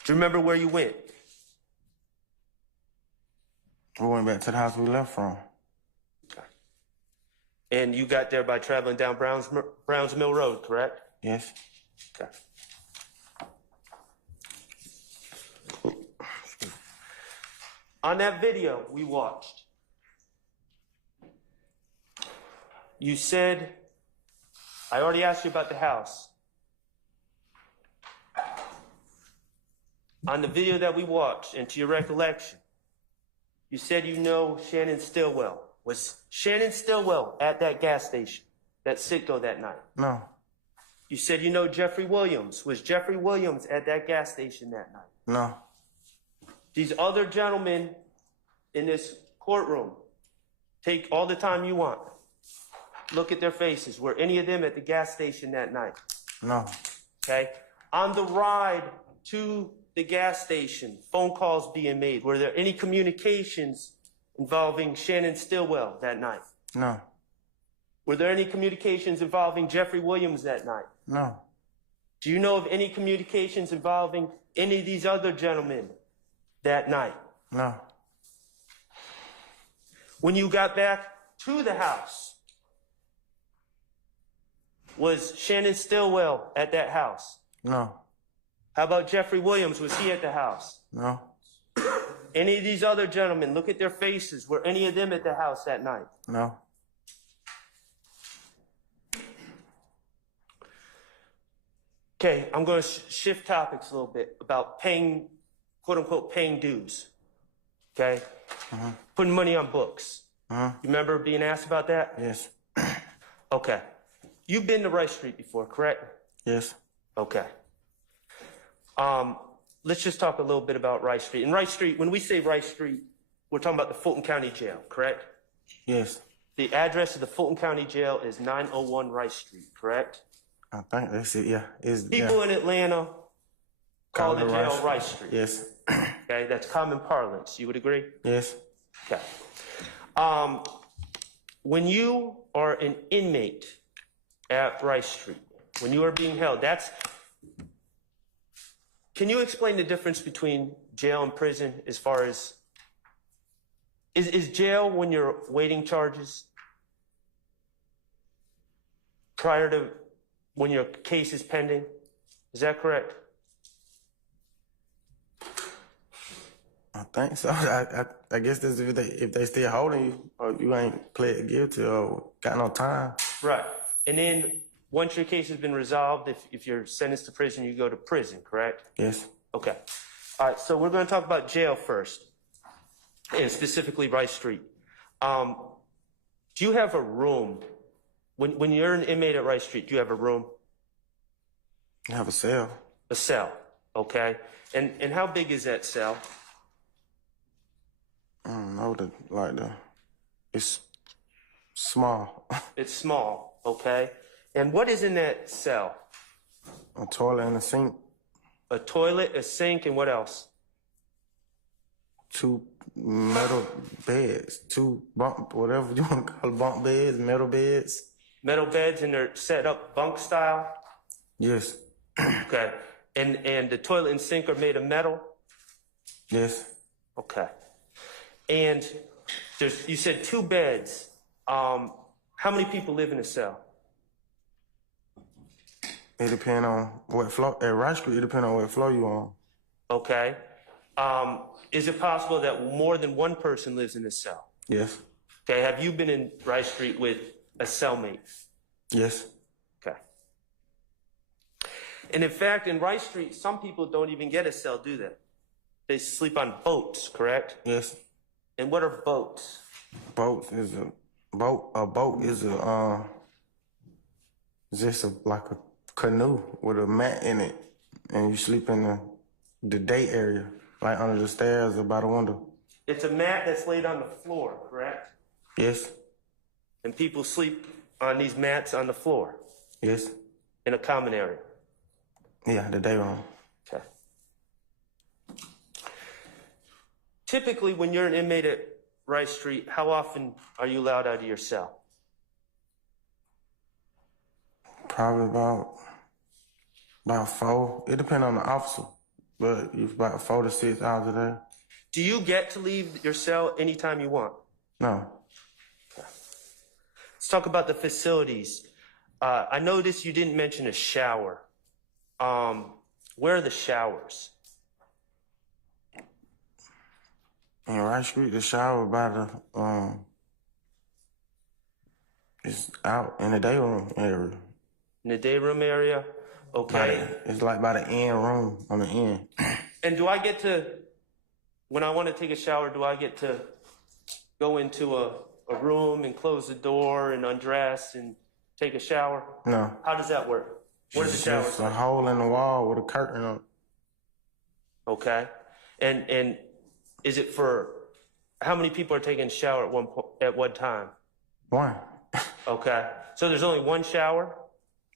Do you remember where you went? We went back to the house we left from. Okay. And you got there by traveling down Browns Mill Road, correct? Yes. Okay. On that video we watched, you said, I already asked you about the house. on the video that we watched, and to your recollection, you said you know Shannon Stillwell. Was Shannon Stillwell at that gas station, that Citgo that night? No. You said you know Jeffery Williams. Was Jeffery Williams at that gas station that night? No. These other gentlemen in this courtroom, take all the time you want. Look at their faces. Were any of them at the gas station that night? No. Okay. On the ride to the gas station, phone calls being made. Were there any communications involving Shannon Stillwell that night? No. Were there any communications involving Jeffery Williams that night? No. Do you know of any communications involving any of these other gentlemen that night? No. When you got back to the house, was Shannon Stillwell at that house? No. How about Jeffery Williams? Was he at the house? No. Any of these other gentlemen, look at their faces. Were any of them at the house that night? No. Okay, I'm going to shift topics a little bit about paying, quote unquote, paying dues. Okay? Putting money on books. You remember being asked about that? Yes. Okay. You've been to Rice Street before, correct? Yes. Okay. Let's just talk a little bit about Rice Street. In Rice Street, when we say Rice Street, we're talking about the Fulton County Jail, correct? Yes. The address of the Fulton County Jail is 901 Rice Street, correct? I think that's it. Yeah. People in Atlanta call the jail Rice Street. Yes. Okay, that's common parlance. You would agree? Yes. Okay. When you are an inmate at Rice Street, when you are being held, can you explain the difference between jail and prison as far as, is jail when you're waiting charges prior to when your case is pending? Is that correct? I think so. I guess that's if they still holding you or you ain't pled guilty or got no time. Right. And then once your case has been resolved, if you're sentenced to prison, you go to prison, correct? Yes. Okay. All right, so we're going to talk about jail first, and specifically Rice Street. Do you have a room? When you're an inmate at Rice Street, do you have a room? I have a cell. A cell, okay. And how big is that cell? I don't know, it's small. It's small, okay. And what is in that cell? A toilet and a sink. A toilet, a sink, and what else? 2 metal beds, 2 bunk, whatever you want to call it, bunk beds, metal beds. Metal beds, and they're set up bunk style? Yes. Okay. And the toilet and sink are made of metal? Yes. Okay. And you said 2 beds. How many people live in a cell? It depends on what floor. At Rice Street, it depends on what floor you on. Okay. Is it possible that more than one person lives in a cell? Yes. Okay. Have you been in Rice Street with a cellmate? Yes. Okay. And in fact, in Rice Street, some people don't even get a cell, do they? They sleep on boats, correct? Yes. And what are boats? Boat is a boat. A boat is just like a canoe with a mat in it, and you sleep in the day area, like under the stairs or by the window. It's a mat that's laid on the floor, correct? Yes. And people sleep on these mats on the floor? Yes. In a common area? Yeah, the day room. Okay. Typically, when you're an inmate at Rice Street, how often are you allowed out of your cell? Probably about 4. It depends on the officer, but it's about 4 to 6 hours a day. Do you get to leave your cell anytime you want? No. Okay. Let's talk about the facilities. I noticed you didn't mention a shower. Where are the showers? In Rice Street, the shower by the it's out in the day room area. In the day room area? Okay. It's like by the end room on the end. And do I get to, when I want to take a shower, do I get to go into a room and close the door and undress and take a shower? No. How does that work? What is the shower? Just a hole in the wall with a curtain on it. Okay. And is it for, how many people are taking a shower at one time? One. Okay. So there's only one shower?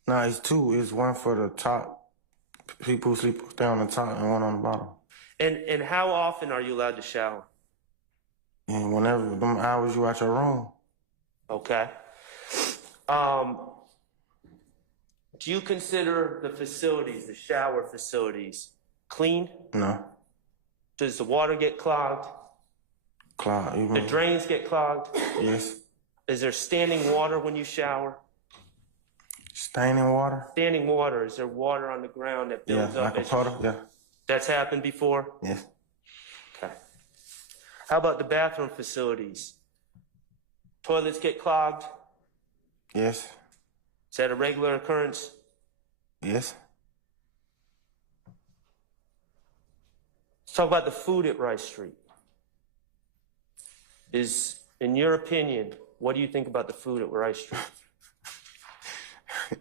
No, it's two. It's one for the top. People sleep down on the top and one on the bottom. And how often are you allowed to shower? And whenever them hours you out your room. Okay. Do you consider the facilities, the shower facilities, clean? No. Does the water get clogged? Clogged. Even. The drains get clogged? Yes. Is there standing water when you shower? Staining water? Standing water, is there water on the ground that builds Yeah, up? like a puddle, yeah. That's happened before? Yes. Okay. How about the bathroom facilities? Toilets get clogged? Yes. Is that a regular occurrence? Yes. Let's talk about the food at Rice Street. In your opinion, what do you think about the food at Rice Street?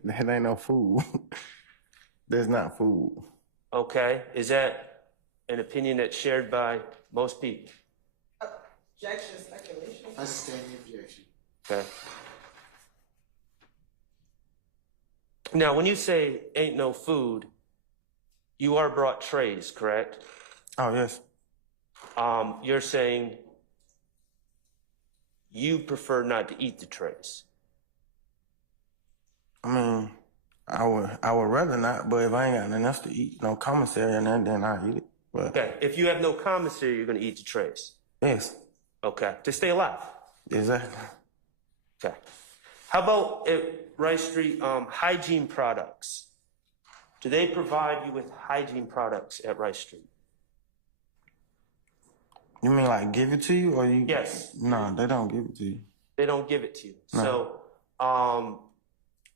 That ain't no food. There's not food. Okay. Is that an opinion that's shared by most people? Objection, speculation. I sustain the objection. Okay. Now, when you say ain't no food, you are brought trays, correct? Oh, yes. You're saying you prefer not to eat the trays. I mean, I would rather not, but if I ain't got nothing else to eat, no commissary or nothing, then I eat it. But Okay. If you have no commissary, you're going to eat the trays. yes, Okay. To stay alive. exactly. Okay. How about at Rice Street, hygiene products? Do they provide you with hygiene products at Rice Street? You mean like give it to you, or you? Yes. No, they don't give it to you. They don't give it to you. No. So,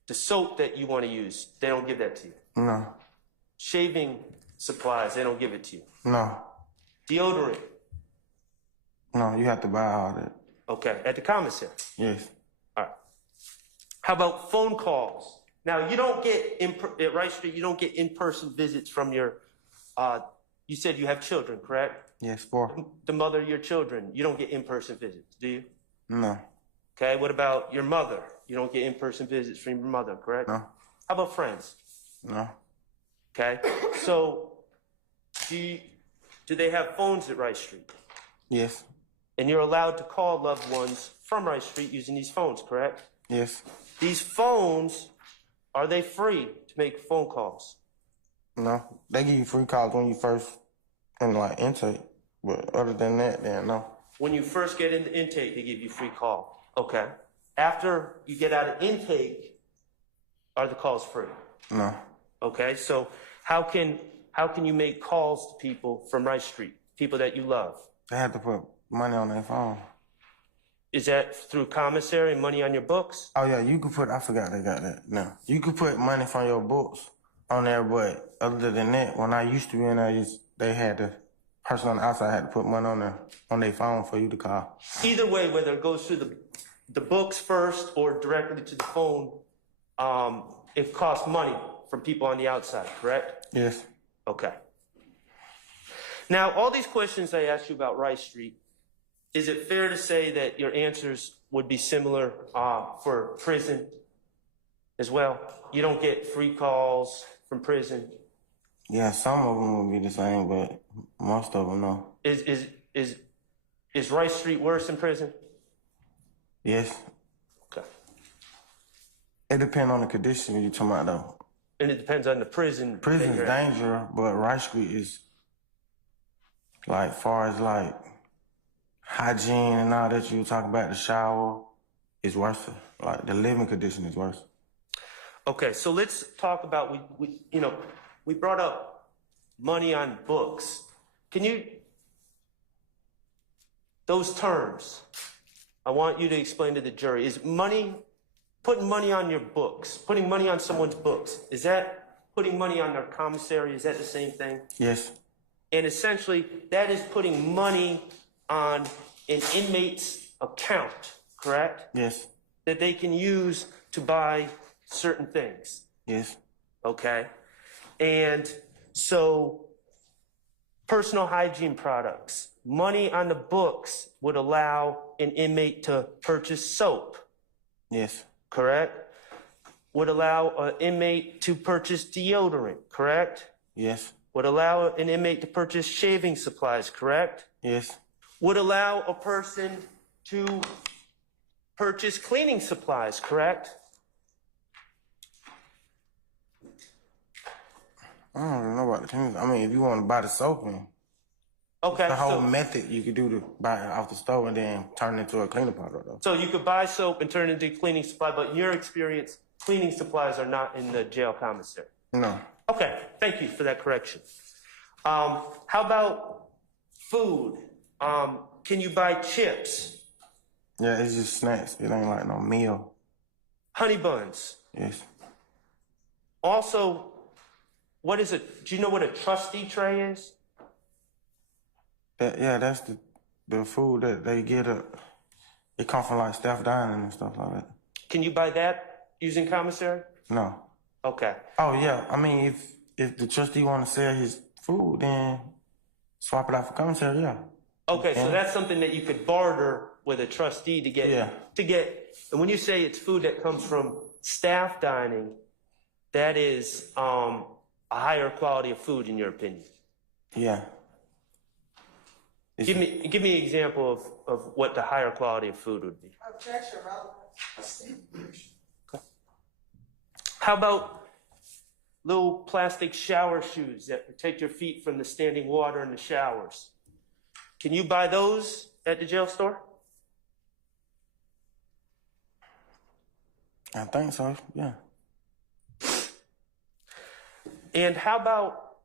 the soap that you want to use, they don't give that to you. No, Shaving supplies, they don't give it to you. no, Deodorant, no. You have to buy all that. okay, at the commissary. Yes. All right. How about phone calls? Now, you don't get, at Rice Street, you don't get in-person visits from your, you said you have children, correct? Yes. 4. The mother of your children, you don't get in-person visits, do you? No. Okay, what about your mother? You don't get in-person visits from your mother, correct? No. How about friends? No. Okay, so do they have phones at Rice Street? Yes. And you're allowed to call loved ones from Rice Street using these phones, correct? Yes. These phones, are they free to make phone calls? No. They give you free calls when you first in like intake, but other than that, then no. When you first get into intake, they give you free call. Okay. After you get out of intake, are the calls free? No. Okay, so how can you make calls to people from Rice Street, people that you love? They have to put money on their phone. Is that through commissary, money on your books? Oh yeah, you could put. I forgot they got that. No, you could put money from your books on there, but other than that, when I used to be in there, they had the person on the outside had to put money on their phone for you to call. Either way, whether it goes through the books first or directly to the phone, it costs money from people on the outside, correct? Yes. Okay. Now, all these questions I asked you about Rice Street, is it fair to say that your answers would be similar for prison as well? You don't get free calls from prison? Yeah, some of them will be the same, but most of them no. Is Rice Street worse in prison? Yes. Okay. It depends on the condition you're talking about, though. And it depends on the prison. Prison that is you're at. dangerous, but Rice Street is, like, far as, like, hygiene and all that you were talking about, the shower is worse. Like, the living condition is worse. Okay, so let's talk about, we brought up money on books. Can you, those terms, I want you to explain to the jury, is money, putting money on your books, putting money on someone's books, is that putting money on their commissary? Is that the same thing? Yes. And essentially, that is putting money on an inmate's account, correct? Yes. That they can use to buy certain things, Yes. okay? And so, personal hygiene products, money on the books would allow an inmate to purchase soap, Yes. correct? Would allow an inmate to purchase deodorant, correct? Yes. Would allow an inmate to purchase shaving supplies, correct? Yes. Would allow a person to purchase cleaning supplies, correct? I don't even know about the things. I mean, if you want to buy the soap, and Okay, the whole so, method you could do to buy it off the store and then turn it into a cleaning product, though. so you could buy soap and turn it into cleaning supply, but in your experience, cleaning supplies are not in the jail commissary. No. Okay, thank you for that correction. How about food? Can you buy chips, Yeah, it's just snacks. It ain't like no meal. honey buns? Yes. Also, what is it? Do you know what a trustee tray is? That's the food that they get. It come from like staff dining and stuff like that. Can you buy that using commissary? No. Okay. Oh yeah. I mean, if the trustee want to sell his food, then swap it out for commissary. Yeah. Okay, so Yeah. that's something that you could barter with a trustee to get, Yeah. and when you say it's food that comes from staff dining, that is a higher quality of food in your opinion. Yeah. Give me an example of what the higher quality of food would be. Objection, relevant. How about little plastic shower shoes that protect your feet from the standing water in the showers? Can you buy those at the jail store? I think so. Yeah. And how about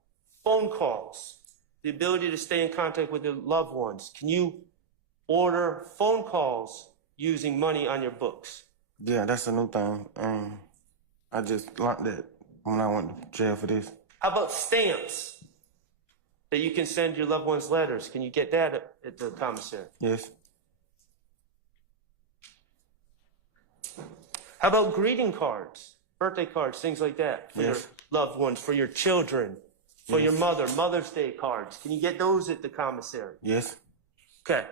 phone calls? The ability to stay in contact with your loved ones. Can you order phone calls using money on your books? Yeah, that's a new thing. I just learned that when I went to jail for this. How about stamps that you can send your loved ones letters? Can you get that at the commissary? Yes. How about greeting cards, birthday cards, things like that for your Yes. loved ones, for your children, for your mother, Mother's Day cards? Can you get those at the commissary? Yes. Okay.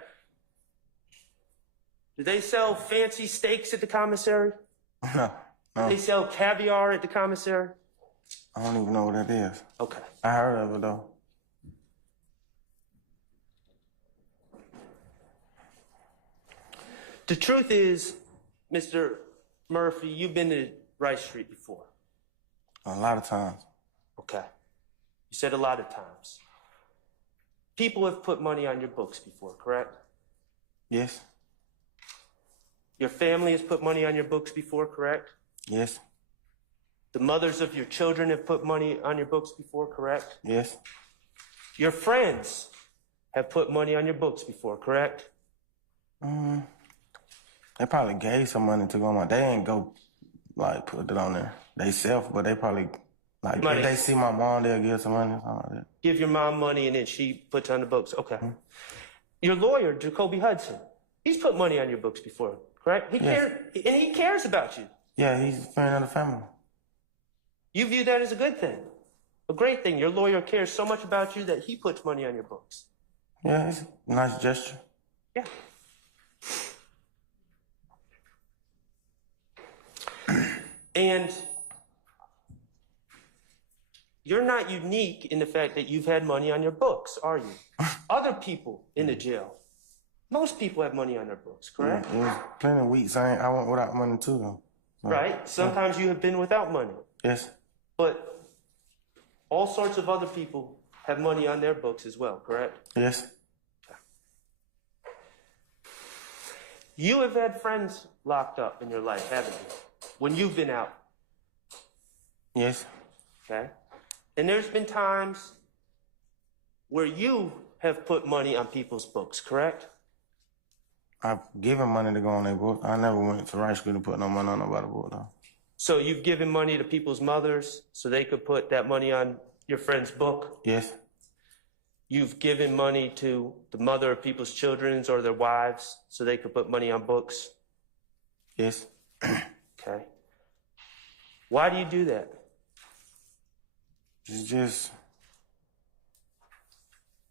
Do they sell fancy steaks at the commissary? No. Do No. they sell caviar at the commissary? I don't even know what that is. Okay. I heard of it though. The truth is, Mr. Murphy, you've been to Rice Street before. A lot of times. Okay. You said a lot of times. People have put money on your books before, correct? Yes. Your family has put money on your books before, correct? Yes. The mothers of your children have put money on your books before, correct? Yes. Your friends have put money on your books before, correct? They probably gave some money to go on. They ain't go like put it on there they self, but they probably like Money. if they see my mom, they'll give some money or something like that. Give your mom money and then she puts on the books. Okay. Your lawyer, Jacoby Hudson, he's put money on your books before, correct? He Yes. he cares about you. Yeah, he's a friend of the family. You view that as a good thing, a great thing. Your lawyer cares so much about you that he puts money on your books. Yeah, it's a nice gesture. Yeah. And you're not unique in the fact that you've had money on your books, are you? Other people in the jail, most people have money on their books, correct? It was plenty of weeks I went without money too though. So, Right? Sometimes you have been without money, Yes. but all sorts of other people have money on their books as well, correct? Yes. You have had friends locked up in your life, haven't you? When you've been out, Yes. okay? And there's been times where you have put money on people's books, correct? I've given money to go on their book. I never went to Rice School to put no money on nobody's book though. So you've given money to people's mothers so they could put that money on your friend's book. Yes. You've given money to the mother of people's children or their wives so they could put money on books? Yes. Okay. Why do you do that? It's just,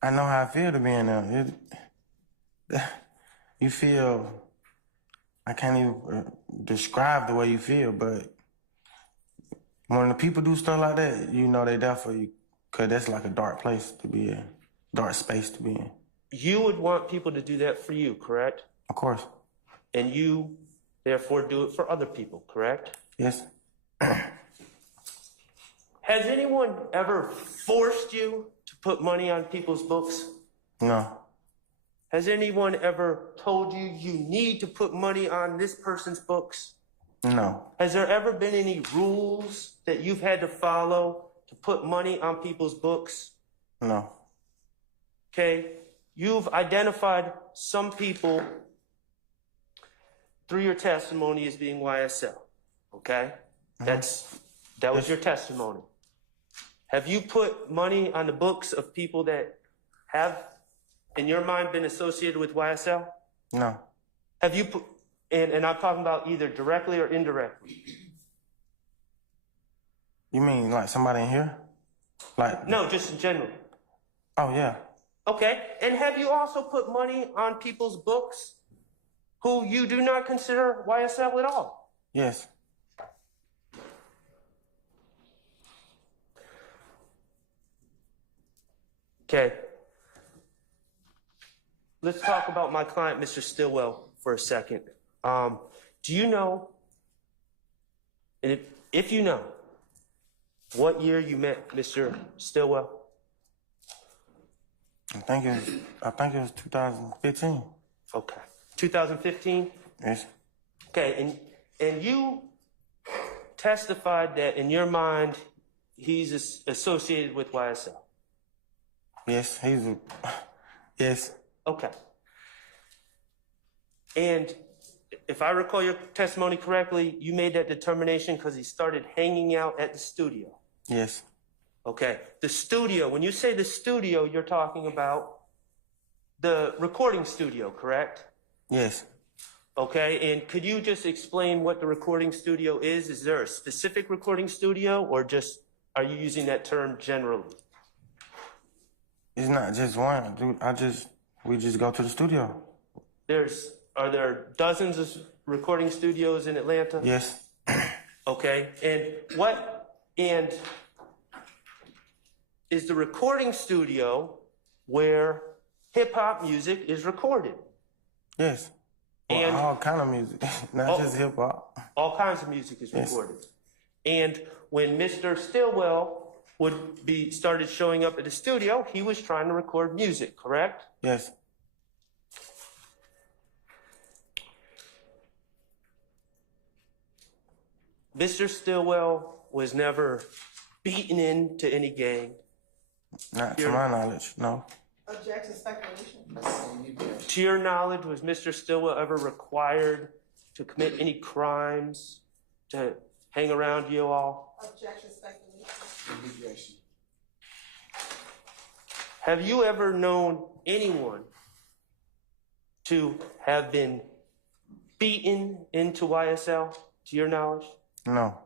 I know how I feel to be in there. You feel, I can't even describe the way you feel, but when the people do stuff like that, you know they there for you, because that's like a dark place to be in, dark space to be in. You would want people to do that for you, correct? Of course. And you, therefore, do it for other people, correct? Yes. Has anyone ever forced you to put money on people's books? No. Has anyone ever told you you need to put money on this person's books? No. Has there ever been any rules that you've had to follow to put money on people's books? No. Okay, you've identified some people through your testimony as being YSL, okay? That was your testimony. Have you put money on the books of people that have, in your mind, been associated with YSL? No. Have you put, and I'm talking about either directly or indirectly? You mean like somebody in here? Like? No, just in general. Oh, yeah. Okay, and have you also put money on people's books who you do not consider YSL at all? Yes. Okay. Let's talk about my client, Mr. Stillwell, for a second. Do you know, and if you know, what year you met Mr. Stillwell? I think it was 2015. Okay. 2015? Yes. Okay, and you testified that in your mind, he's associated with YSL. Yes, yes. Okay. And if I recall your testimony correctly, you made that determination because he started hanging out at the studio. Yes. Okay. The studio, when you say the studio, you're talking about the recording studio, correct? Yes. Okay. And could you just explain what the recording studio is? Is there a specific recording studio or just are you using that term generally? It's not just one, dude. We just go to the studio. Are there dozens of recording studios in Atlanta? Yes. Okay, and is the recording studio where hip-hop music is recorded? Yes. Well, And all kind of music, not just hip hop. all kinds of music is Yes. recorded. And when Mr. Stillwell started showing up at the studio, he was trying to record music, correct? Yes. Mr. Stillwell was never beaten into any gang. Not to my knowledge, no. Objection, speculation. To your knowledge, was Mr. Stillwell ever required to commit any crimes, to hang around you all? Objection, speculation. Have you ever known anyone to have been beaten into YSL, to your knowledge? No.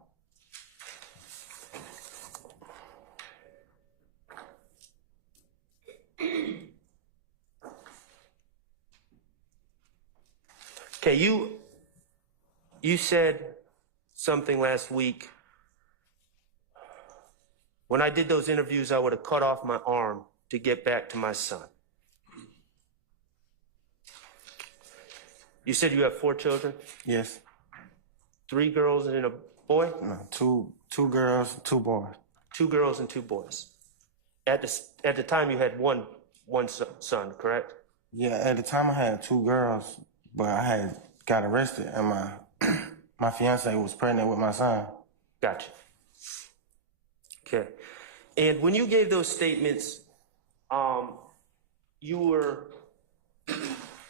Okay, you said something last week. When I did those interviews, I would have cut off my arm to get back to my son. You said you have 4 children? Yes. 3 girls and a boy? No. Two girls, 2 boys. 2 girls and 2 boys. At the time, you had one son, correct? Yeah, at the time I had 2 girls, but I had got arrested and my fiance was pregnant with my son. Gotcha. Okay. And when you gave those statements, you were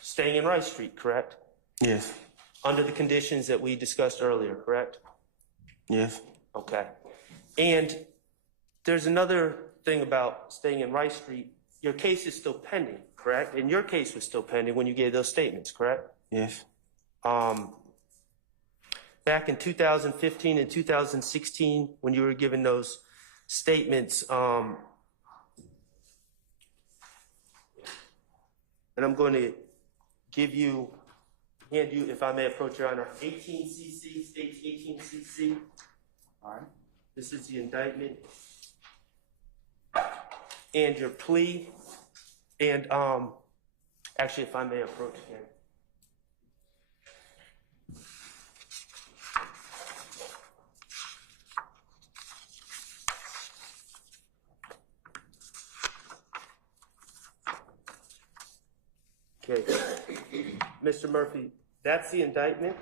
staying in Rice Street, correct? Yes. Under the conditions that we discussed earlier, correct? Yes. Okay. And there's another thing about staying in Rice Street. your case is still pending, correct? And your case was still pending when you gave those statements, correct? Yes. Back in 2015 and 2016, when you were giving those statements, and I'm going to hand you, if I may approach your honor, 18 CC, states 18 CC. All right. This is the indictment and your plea. And actually, if I may approach again. Okay, Mr. Murphy, that's the indictment,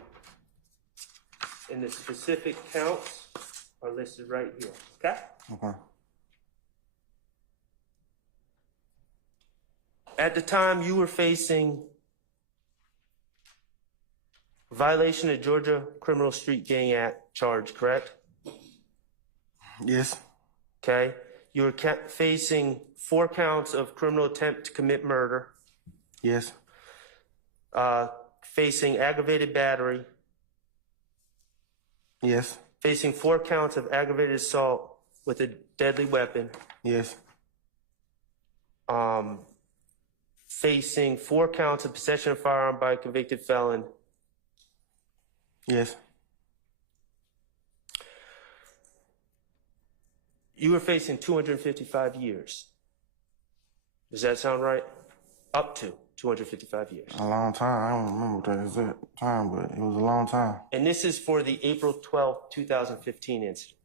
and the specific counts are listed right here, okay? Okay. At the time, you were facing violation of Georgia Criminal Street Gang Act charge, correct? Yes. Okay, you were facing 4 counts of criminal attempt to commit murder. Yes. Facing aggravated battery, Yes. facing 4 counts of aggravated assault with a deadly weapon, Yes. facing 4 counts of possession of firearm by a convicted felon. Yes. You were facing 255 years. Does that sound right? Up to 255 years. A long time. I don't remember the exact time, but it was a long time. And this is for the April 12th, 2015 incident.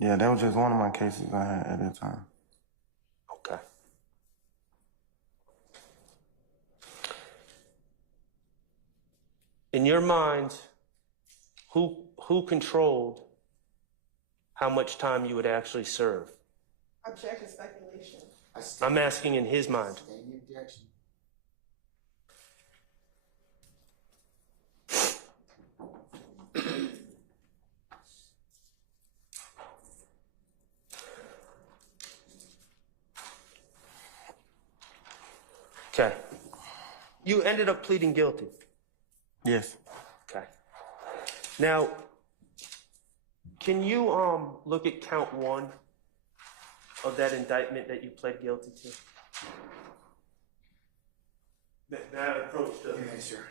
Yeah, that was just one of my cases I had at that time. Okay. In your mind, who controlled how much time you would actually serve? Objective speculation. I'm asking in his mind. Any objection? Okay. You ended up pleading guilty. Yes. Okay. Now, can you look at count 1 of that indictment that you pled guilty to? That approach to. Yes, sir.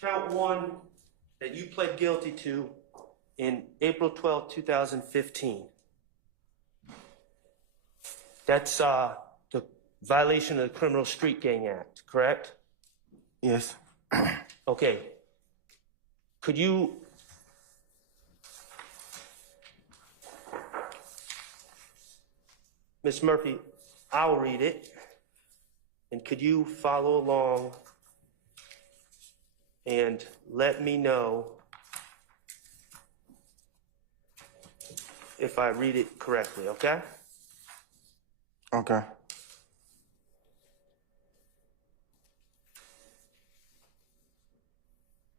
Count 1 that you pled guilty to in April 12, 2015. That's the violation of the Criminal Street Gang Act, correct? Yes. Okay. Could you Ms. Murphy, I'll read it, and could you follow along and let me know if I read it correctly, okay? Okay.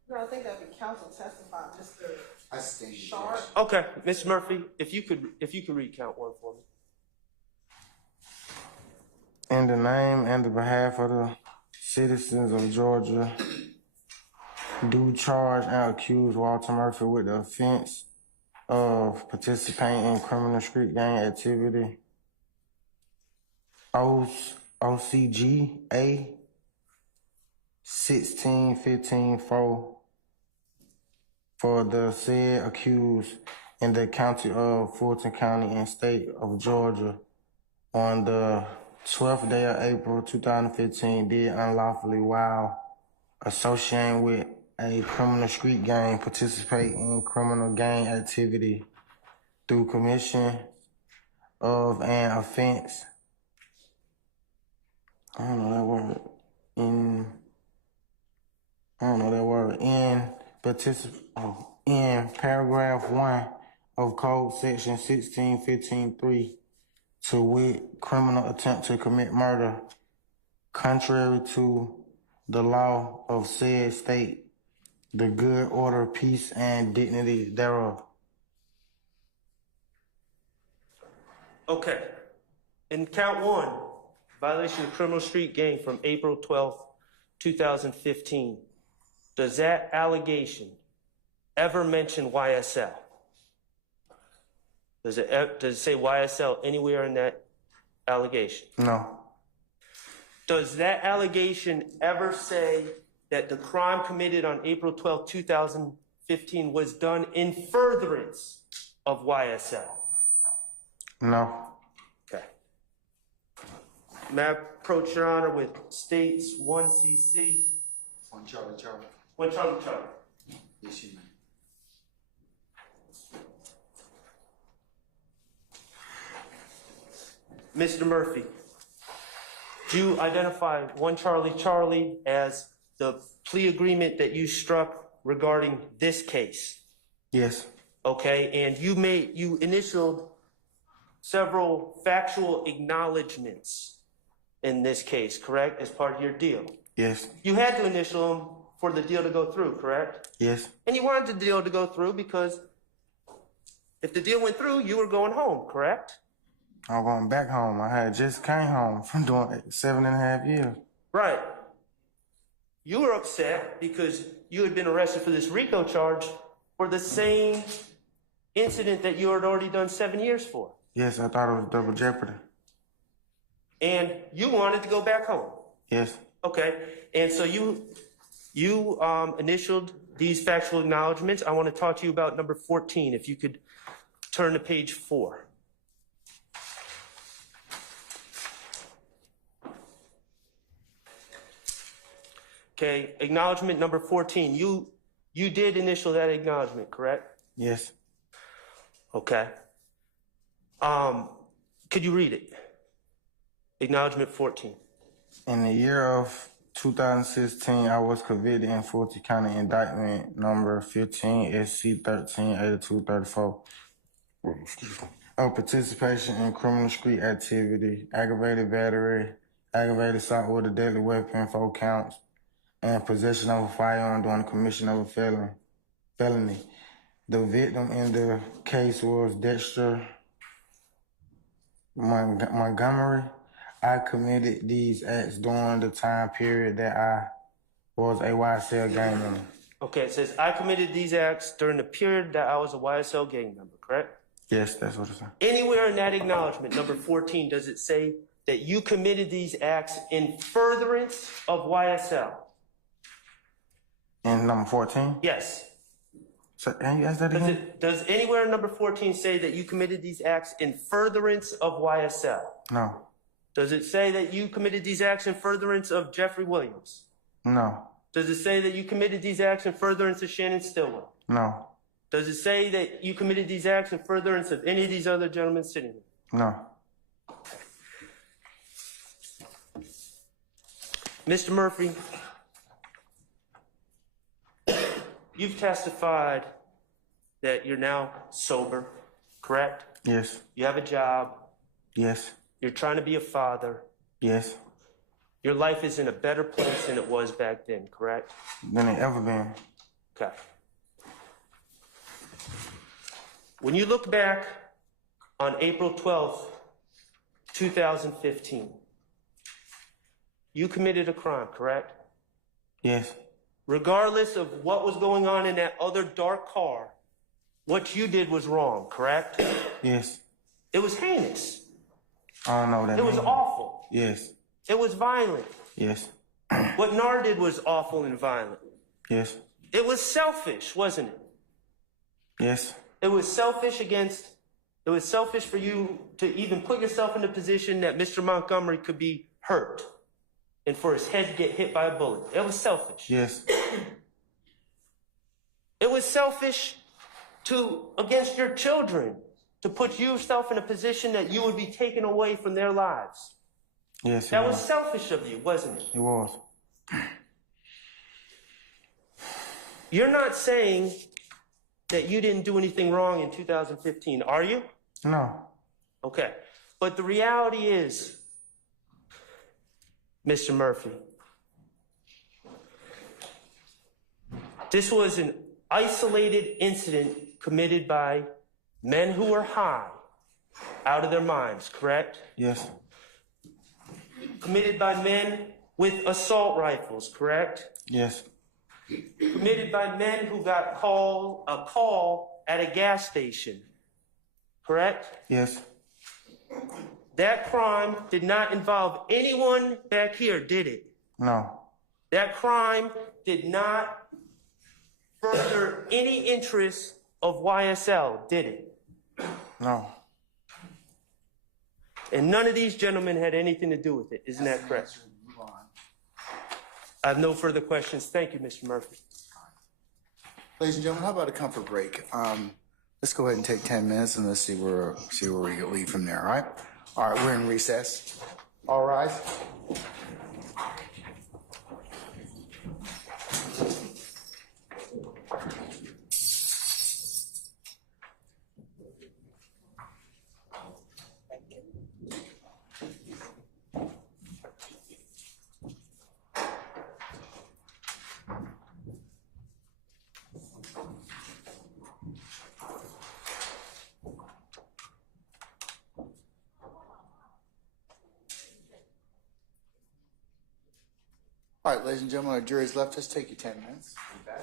No, I think that'd be counsel testifying, Mr. I stand Sharp. objection. Okay, Ms. Murphy, if you could read count 1 for me. In the name and the behalf of the citizens of Georgia, do charge and accuse Walter Murphy with the offense of participating in criminal street gang activity. OCGA 16-15-4 for the said accused in the county of Fulton County and state of Georgia on the 12th day of April 2015 did unlawfully while associating with a criminal street gang participate in criminal gang activity through commission of an offense. I don't know that word. In paragraph 1 of Code Section 16-15-3, to wit, criminal attempt to commit murder, contrary to the law of said state, the good order, peace, and dignity thereof. Okay. In count one, violation of criminal street gang from April 12th, 2015, does that allegation ever mention YSL? Does it say YSL anywhere in that allegation? No. Does that allegation ever say that the crime committed on April 12th, 2015 was done in furtherance of YSL? No. Okay. May I approach Your Honor with States 1CC? On Charlie. 1 Charlie Charlie. Yes, you may. Mr. Murphy, do you identify 1 Charlie Charlie as the plea agreement that you struck regarding this case? Yes. Okay, and you initialed several factual acknowledgments in this case, correct, as part of your deal? Yes. You had to initial them for the deal to go through, correct? Yes. And you wanted the deal to go through because if the deal went through, you were going home, correct? I'm going back home. I had just came home from doing 7.5 years. Right. You were upset because you had been arrested for this RICO charge for the same incident that you had already done 7 years for. Yes, I thought it was double jeopardy. And you wanted to go back home. Yes. Okay. And so you initialed these factual acknowledgments. I want to talk to you about number 14, if you could turn to page 4. Okay, acknowledgement number 14. You did initial that acknowledgement, correct? Yes. Okay. Could you read it? Acknowledgement 14. In the year of 2016, I was convicted in Fulton County indictment number 15 SC 138234 of participation in criminal street activity, aggravated battery, aggravated assault with a deadly weapon, 4 counts, and possession of a firearm during the commission of a felony. The victim in the case was Dexter Montgomery. I committed these acts during the time period that I was a YSL gang member. Okay, it says, I committed these acts during the period that I was a YSL gang member, correct? Yes, that's what it says. Anywhere in that acknowledgement, number 14, does it say that you committed these acts in furtherance of YSL? In number 14? Yes. So, can you ask that again? Does anywhere in number 14 say that you committed these acts in furtherance of YSL? No. Does it say that you committed these acts in furtherance of Jeffery Williams? No. Does it say that you committed these acts in furtherance of Shannon Stillwell? No. Does it say that you committed these acts in furtherance of any of these other gentlemen sitting here? No. Mr. Murphy, you've testified that you're now sober, correct? Yes. You have a job. Yes. You're trying to be a father. Yes. Your life is in a better place than it was back then, correct? Than it ever been. Okay. When you look back on April 12th, 2015, you committed a crime, correct? Yes. Regardless of what was going on in that other dark car, what you did was wrong, correct? Yes. It was heinous. I don't know what that It was means. awful. Yes. It was violent. Yes. What Nar did was awful and violent. Yes. It was selfish, wasn't it? Yes. It was selfish for you to even put yourself in the position that Mr. Montgomery could be hurt and for his head to get hit by a bullet. It was selfish. Yes. It was selfish against your children to put yourself in a position that you would be taken away from their lives. Yes. That was selfish of you, wasn't it? It was. You're not saying that you didn't do anything wrong in 2015, are you? No. Okay. But the reality is, Mr. Murphy, this was an isolated incident committed by men who were high out of their minds, correct? Yes. Committed by men with assault rifles, correct? Yes. Committed by men who got a call at a gas station, correct? Yes. That crime did not involve anyone back here, did it? No. That crime did not further any interest of YSL, did it? No. And none of these gentlemen had anything to do with it, isn't that correct? Move on. I have no further questions. Thank you, Mr. Murphy. Ladies and gentlemen, how about a comfort break? Let's go ahead and take 10 minutes and let's see where we can leave from there, all right? All right, we're in recess. All rise. All right, ladies and gentlemen, our jury's left us. Take you 10 minutes. Be back.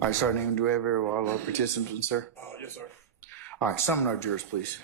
All right, Sergeant, do we have all our participants, sir? Yes, sir. All right, summon our jurors, please.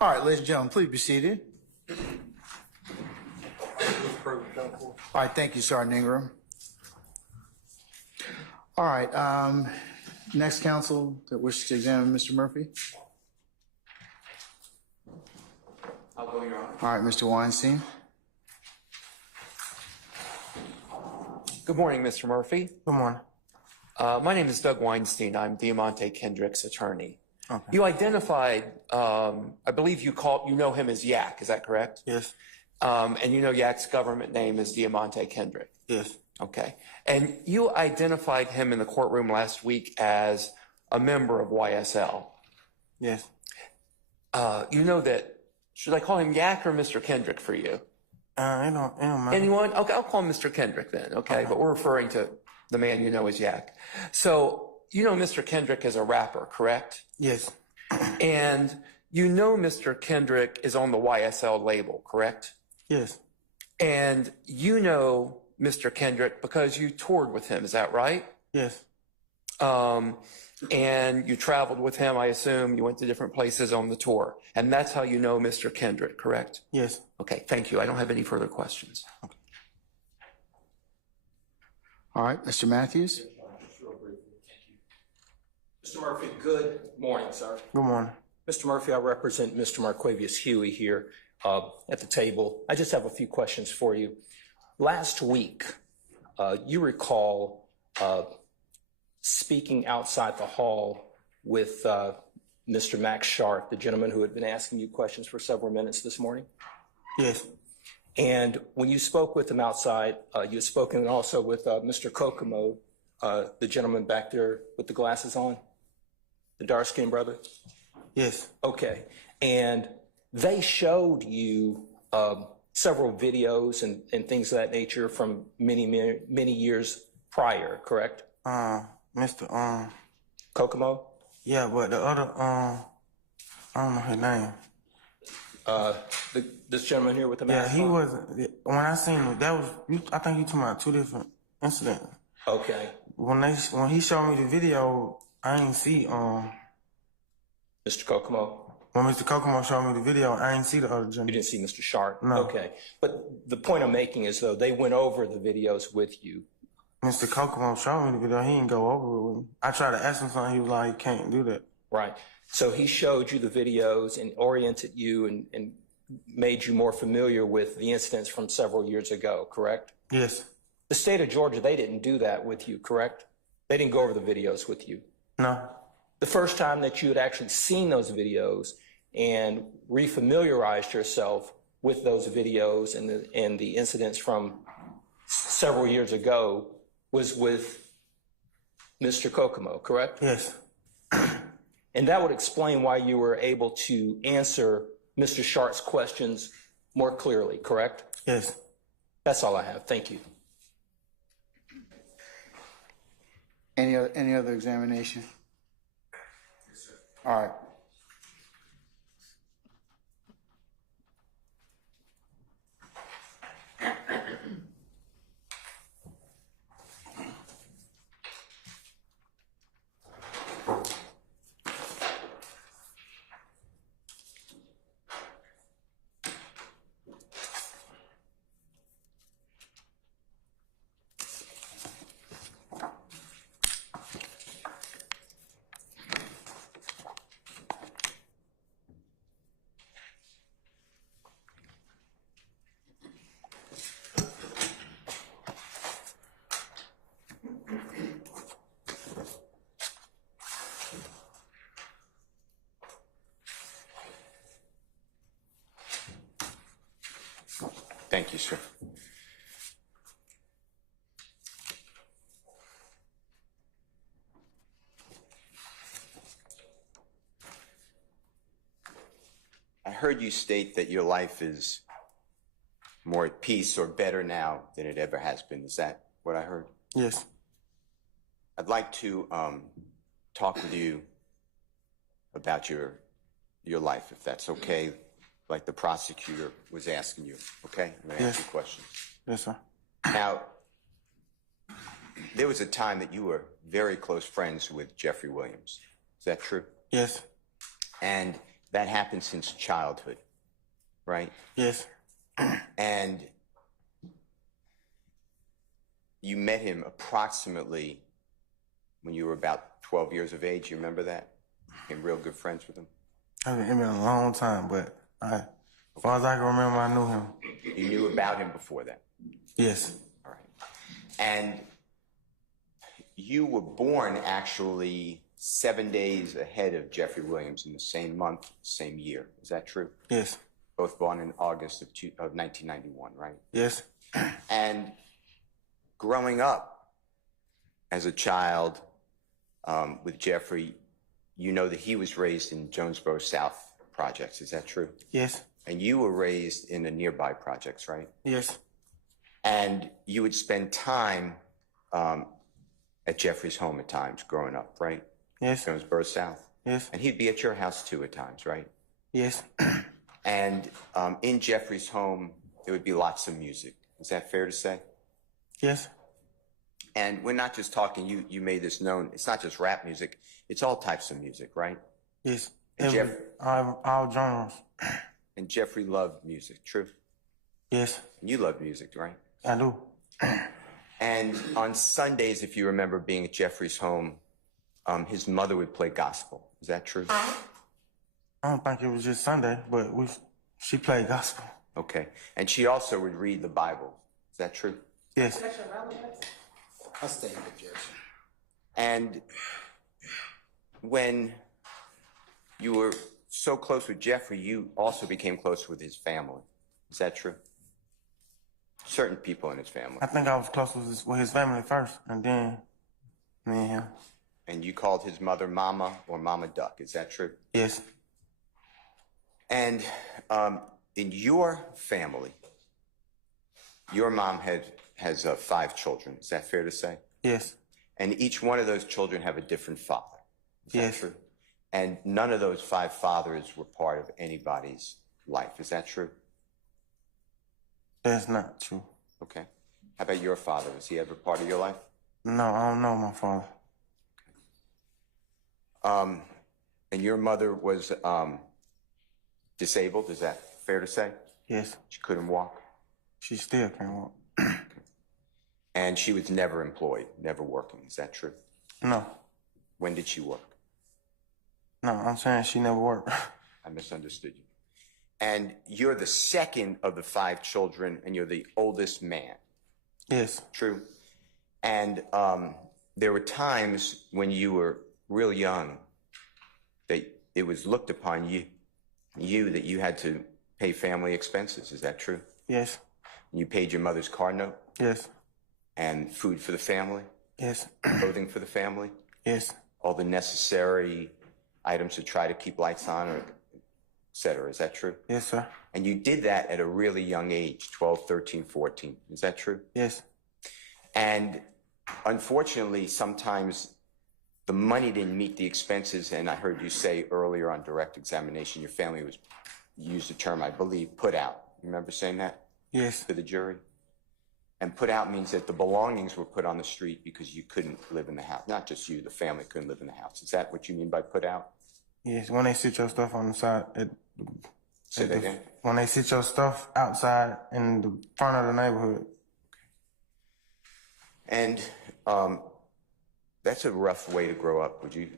All right, ladies and gentlemen, please be seated. All right, thank you, Sergeant Ingram. All right, next counsel that wishes to examine Mr. Murphy. I'll go, Your Honor. All right, Mr. Weinstein. Good morning, Mr. Murphy. Good morning. My name is Doug Weinstein. I'm Diamante Kendrick's attorney. Okay. You identified, I believe you know him as Yak, is that correct? Yes. And you know Yak's government name is Diamante Kendrick. Yes. Okay. And you identified him in the courtroom last week as a member of YSL. Yes. You know that, should I call him Yak or Mr. Kendrick for you? It don't matter. Anyone? Okay, I'll call him Mr. Kendrick then, okay? But we're referring to the man you know as Yak. So, you know Mr. Kendrick is a rapper, correct? Yes. And you know Mr. Kendrick is on the YSL label, correct? Yes. And you know Mr. Kendrick because you toured with him, is that right? Yes. And you traveled with him, I assume. You went to different places on the tour. And that's how you know Mr. Kendrick, correct? Yes. Okay, thank you. I don't have any further questions. All right, Mr. Matthews. Mr. Murphy, good morning, sir. Good morning. Mr. Murphy, I represent Mr. Marquavius Huey here at the table. I just have a few questions for you. Last week, you recall speaking outside the hall with Mr. Max Sharp, the gentleman who had been asking you questions for several minutes this morning? Yes. And when you spoke with him outside, you had spoken also with Mr. Kokomo, the gentleman back there with the glasses on, the dark-skinned brother? Yes. Okay. And they showed you several videos and things of that nature from many years prior, correct? Mr. Kokomo? Yeah, but the other, I don't know his name. This gentleman here with the Yeah, mask he on? wasn't, when I seen it, that was, I think you talking about two different incidents. Okay. When he showed me the video, I ain't see, Mr. Kokomo? when Mr. Kokomo showed me the video, I ain't see the other You gentleman. didn't see Mr. Sharp? No. Okay. But the point I'm making is, though, they went over the videos with you. Mr. Kokomo showed me the video, he didn't go over it with me. I tried to ask him something, he was like, he can't do that. Right. So he showed you the videos and oriented you and made you more familiar with the incidents from several years ago, correct? Yes. The state of Georgia, they didn't do that with you, correct? They didn't go over the videos with you. No. The first time that you had actually seen those videos and refamiliarized yourself with those videos and the incidents from several years ago was with Mr. Kokomo, correct? Yes. And that would explain why you were able to answer Mr. Sharp's questions more clearly, correct? Yes. That's all I have. Thank you. Any other examination? Yes, sir. All right. Thank you, sir. I heard you state that your life is more at peace or better now than it ever has been. Is that what I heard? Yes. I'd like to talk with you about your life, if that's okay, like the prosecutor was asking you, okay? I'm going to ask you questions. Yes, sir. Now, there was a time that you were very close friends with Jeffery Williams. Is that true? Yes. And that happened since childhood, right? Yes. And you met him approximately when you were about 12 years of age. You remember that? Became real good friends with him. It's been a long time, but as far as I can remember, I knew him. You knew about him before that? Yes. All right. And you were born actually 7 days ahead of Jeffery Williams in the same month, same year. Is that true? Yes. Both born in August of 1991, right? Yes. And growing up as a child with Jeffery, you know that he was raised in Jonesboro South projects. Is that true? Yes. And you were raised in the nearby projects, right? Yes. And you would spend time at Jeffrey's home at times growing up, right? Yes. Jonesboro South. Yes. And he'd be at your house too at times, right? Yes. And in Jeffrey's home, there would be lots of music. Is that fair to say? Yes. And we're not just talking, you made this known, it's not just rap music, it's all types of music, right? Yes. And All genres. And Jeffrey loved music, true? Yes. And you love music, right? I do. And on Sundays, if you remember being at Jeffrey's home, his mother would play gospel. Is that true? I don't think it was just Sunday, but she played gospel. Okay. And she also would read the Bible. Is that true? Yes. I'll stay with Jefferson. And when you were so close with Jeffrey, you also became close with his family. Is that true? Certain people in his family. I think I was close with his family first, and then me and him. And you called his mother Mama or Mama Duck. Is that true? Yes. And in your family, your mom has 5 children. Is that fair to say? Yes. And each one of those children have a different father. Is that Yes. true? And none of those 5 fathers were part of anybody's life. Is that true? That's not true. Okay. How about your father? Was he ever part of your life? No, I don't know my father. And your mother was disabled. Is that fair to say? Yes. She couldn't walk. She still can't walk. And she was never employed, never working. Is that true? No. When did she work? No, I'm saying she never worked. I misunderstood you. And you're the second of the 5 children, and you're the oldest man. Yes. True. And there were times when you were real young that it was looked upon that you had to pay family expenses. Is that true? Yes. You paid your mother's car note? Yes. And food for the family? Yes. Clothing for the family? Yes. All the necessary items to try to keep lights on, or et cetera. Is that true? Yes, sir. And you did that at a really young age, 12, 13, 14. Is that true? Yes. And Unfortunately, sometimes the money didn't meet the expenses, and I heard you say earlier on direct examination, your family was, you used the term, I believe, put out. You remember saying that yes. to the jury? And put out means that the belongings were put on the street because you couldn't live in the house. Not just you, the family couldn't live in the house. Is that what you mean by put out? Yes, when they sit your stuff on the side. Say that again? When they sit your stuff outside in the front of the neighborhood. And that's a rough way to grow up. Would you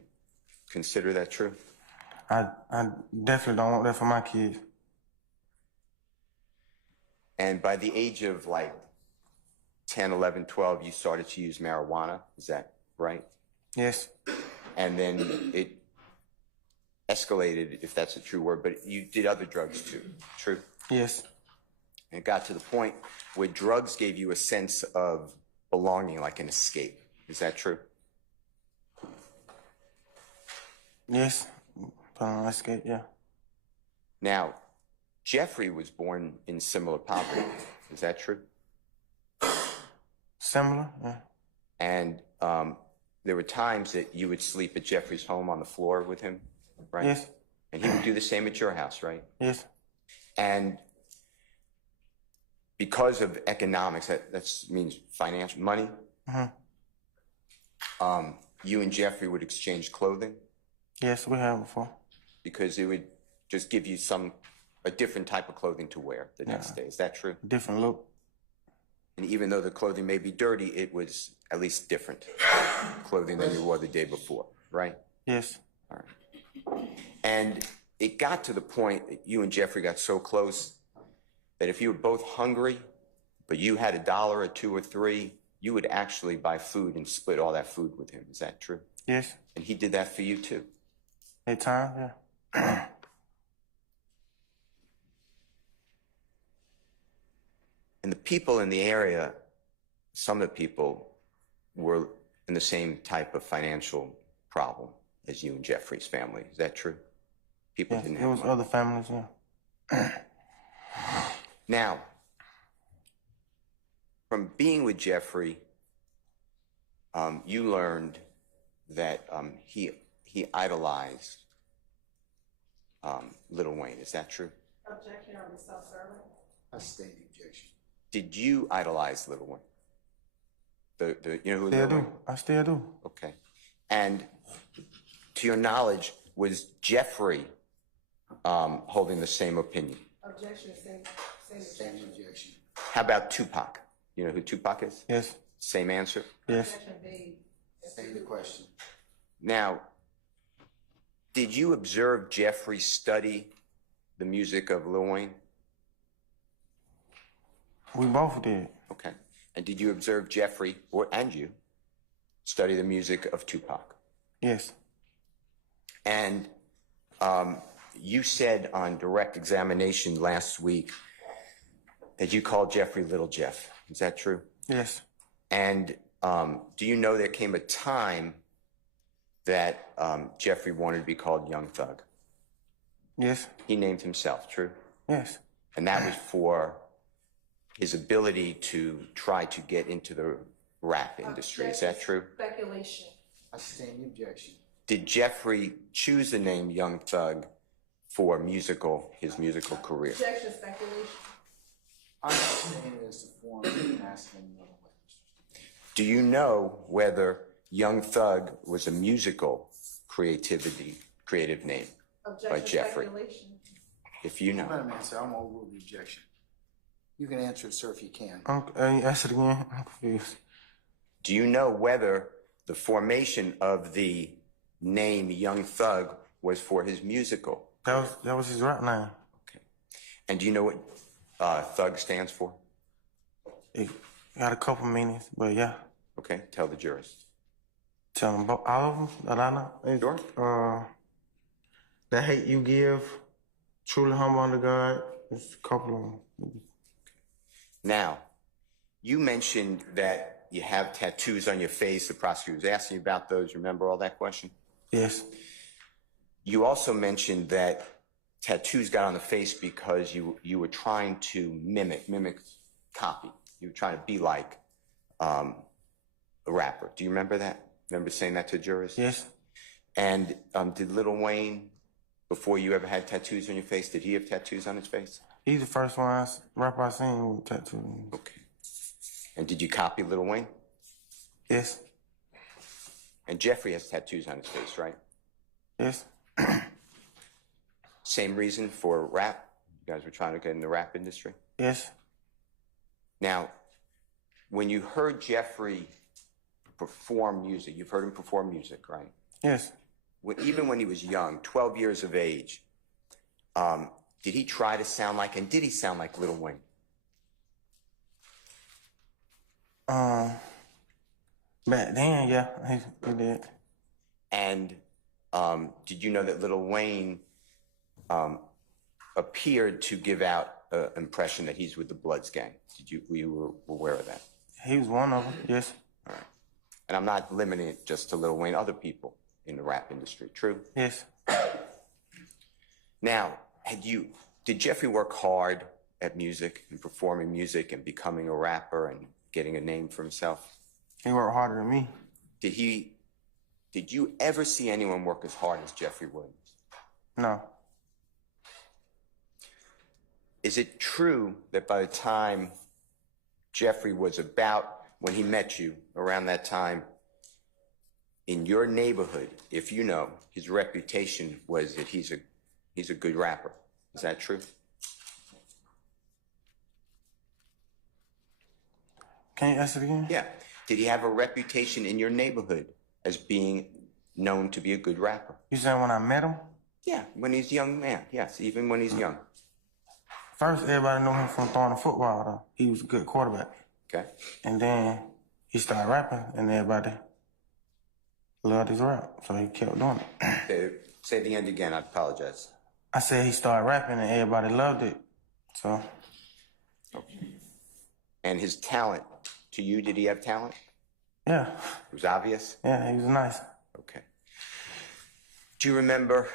consider that true? I definitely don't want that for my kids. And by the age of like 10, 11, 12, you started to use marijuana. Is that right? Yes. And then it escalated, if that's a true word, but you did other drugs too, true? Yes. And it got to the point where drugs gave you a sense of belonging, like an escape. Is that true? Yes. Escape, yeah. Now, Jeffrey was born in similar poverty. Is that true? Similar, yeah. And there were times that you would sleep at Jeffrey's home on the floor with him, right? Yes. And he would do the same at your house, right? Yes. And because of economics, that means financial money, you and Jeffrey would exchange clothing Yes, we have before. because it would just give you a different type of clothing to wear the next day. Is that true? Different look. And even though the clothing may be dirty, it was at least different clothing than you wore the day before, right? Yes. All right. And it got to the point that you and Jeffrey got so close that if you were both hungry, but you had $1 or $2 or $3, you would actually buy food and split all that food with him. Is that true? Yes. And he did that for you too. At times, yeah. And the people in the area, some of the people were in the same type of financial problem as you and Jeffrey's family. Is that true? People Yes, didn't it have was money. other families, yeah. Now, from being with Jeffrey, you learned that he idolized Lil Wayne. Is that true? Objection on the self-serving. I state the objection. Did you idolize Lil Wayne? You know who Still Lil do. Wayne? I still do. Okay. And to your knowledge, was Jeffrey holding the same opinion? Objection, same Same objection. objection. How about Tupac? You know who Tupac is? Yes. Same answer. Yes. Objection made. Same the question. Now, did you observe Jeffrey study the music of Lil Wayne? We both did. Okay. And did you observe Jeffrey, and you, study the music of Tupac? Yes. And you said on direct examination last week that you called Jeffrey Little Jeff. Is that true? Yes. And do you know there came a time that Jeffrey wanted to be called Young Thug? Yes. He named himself, true? Yes. And that was for his ability to try to get into the rap industry. Is that true? Speculation. I sustain the objection. Did Jeffrey choose the name Young Thug for his musical career? Objection, speculation. I understand it as the form of asking another way. Do you know whether Young Thug was a musical creative name? Objection, Jeffrey. speculation. If you know. Let him answer. I'm over the objection. You can answer it, sir, if you can. Ask it again. I'm confused. Do you know whether the formation of the name Young Thug was for his musical? That was his rap name. Okay. And do you know what Thug stands for? It got a couple meanings, but yeah. Okay, tell the jurors. Tell them all of them that I know. It's, Sure. The hate you give, truly humble unto God. There's a couple of them. Now, you mentioned that you have tattoos on your face. The prosecutor was asking you about those. Remember all that question? Yes. You also mentioned that tattoos got on the face because you were trying to mimic, copy. You were trying to be like a rapper. Do you remember that? Remember saying that to jurors? Yes. And did Lil Wayne, before you ever had tattoos on your face, did he have tattoos on his face? He's the first one rapper I seen with tattoos. Okay. And did you copy Lil Wayne? Yes. And Jeffrey has tattoos on his face, right? Yes. Same reason for rap? You guys were trying to get in the rap industry? Yes. Now, when you heard Jeffrey perform music, you've heard him perform music, right? Yes. Even when he was young, 12 years of age, did he try to sound like, and did he sound like Lil Wayne? Back then, yeah, he did. And did you know that Lil Wayne appeared to give out impression that he's with the Bloods gang. Were you aware of that? He was one of them, yes. All right. And I'm not limiting it just to Lil Wayne, other people in the rap industry, true? Yes. Now, did Jeffrey work hard at music and performing music and becoming a rapper and getting a name for himself? He worked harder than me. Did you ever see anyone work as hard as Jeffery Williams? No. Is it true that by the time Jeffrey was when he met you, around that time, in your neighborhood, if you know, his reputation was that he's a good rapper? Is that true? Can you ask it again? Yeah. Did he have a reputation in your neighborhood as being known to be a good rapper? You saying when I met him? Yeah, when he's a young man. Yes, even when he's young. First, everybody knew him from throwing the football, though. He was a good quarterback. Okay. And then he started rapping, and everybody loved his rap, so he kept doing it. Say the end again, I apologize. I said he started rapping, and everybody loved it, so. Okay. And his talent, to you, did he have talent? Yeah. It was obvious? Yeah, he was nice. Okay. Do you remember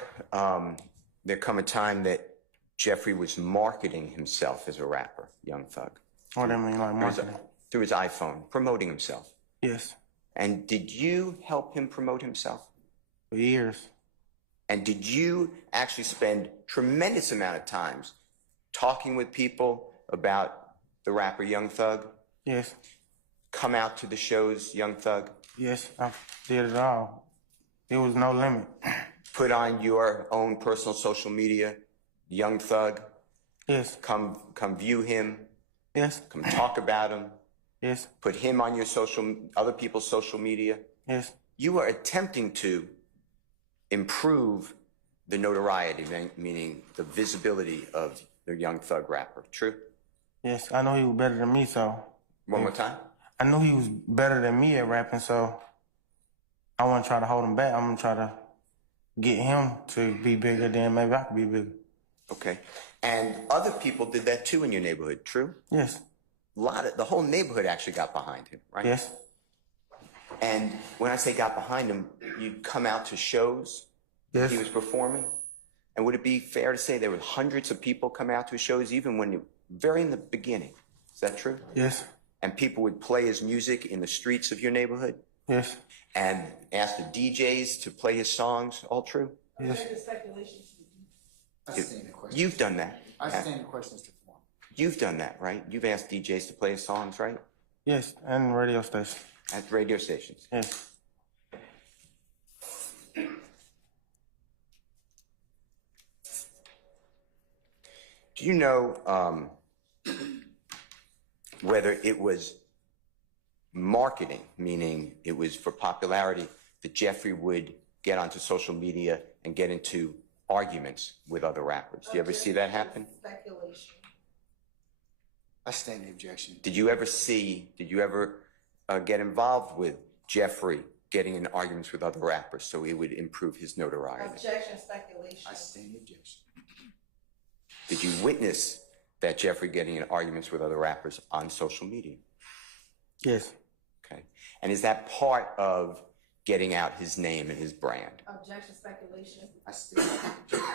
there come a time that Jeffrey was marketing himself as a rapper, Young Thug? What do you mean, like marketing? Through his iPhone, promoting himself. Yes. And did you help him promote himself? For years. And did you actually spend tremendous amount of times talking with people about the rapper Young Thug? Yes. Come out to the shows, Young Thug? Yes, I did it all. There was no limit. Put on your own personal social media, Young Thug? Yes. Come view him? Yes. Come talk about him? Yes. Put him on your other people's social media? Yes. You are attempting to improve the notoriety, meaning the visibility of the Young Thug rapper. True? Yes, I know he was better than me, so. One more time? I knew he was better than me at rapping, so I want to try to hold him back. I'm going to try to get him to be bigger, then maybe I could be bigger. Okay. And other people did that too in your neighborhood, true? Yes. The whole neighborhood actually got behind him, right? Yes. And when I say got behind him, you'd come out to shows Yes. he was performing? And would it be fair to say there were hundreds of people come out to his shows even when very in the beginning? Is that true? Yes. And people would play his music in the streets of your neighborhood? Yes. And ask the DJs to play his songs? All true? Yes. I stand the question. You've done that. I stand the questions to form. You've done that, right? You've asked DJs to play his songs, right? Yes, and radio station. At radio stations. Yes. Do you know whether it was marketing, meaning it was for popularity, that Jeffrey would get onto social media and get into arguments with other rappers? Do you ever see that happen? Speculation. I stand the objection. Did you ever get involved with Jeffrey getting in arguments with other rappers so he would improve his notoriety? Objection, speculation. I stand the objection. Did you witness that Jeffrey getting in arguments with other rappers on social media? Yes. Okay. And is that part of getting out his name and his brand? Objection, speculation. I stand the objection.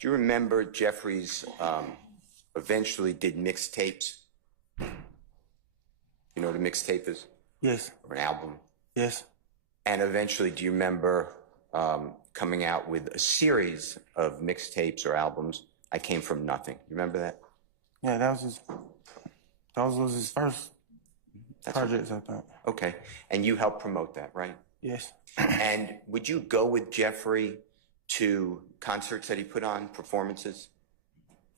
Do you remember Jeffrey's eventually did mixtapes? You know what a mixtape is? Yes. Or an album? Yes. And eventually, do you remember coming out with a series of mixtapes or albums? I Came From Nothing. You remember that? Yeah, that was his first project, I think. Okay. And you helped promote that, right? Yes. And would you go with Jeffrey to concerts that he put on, performances?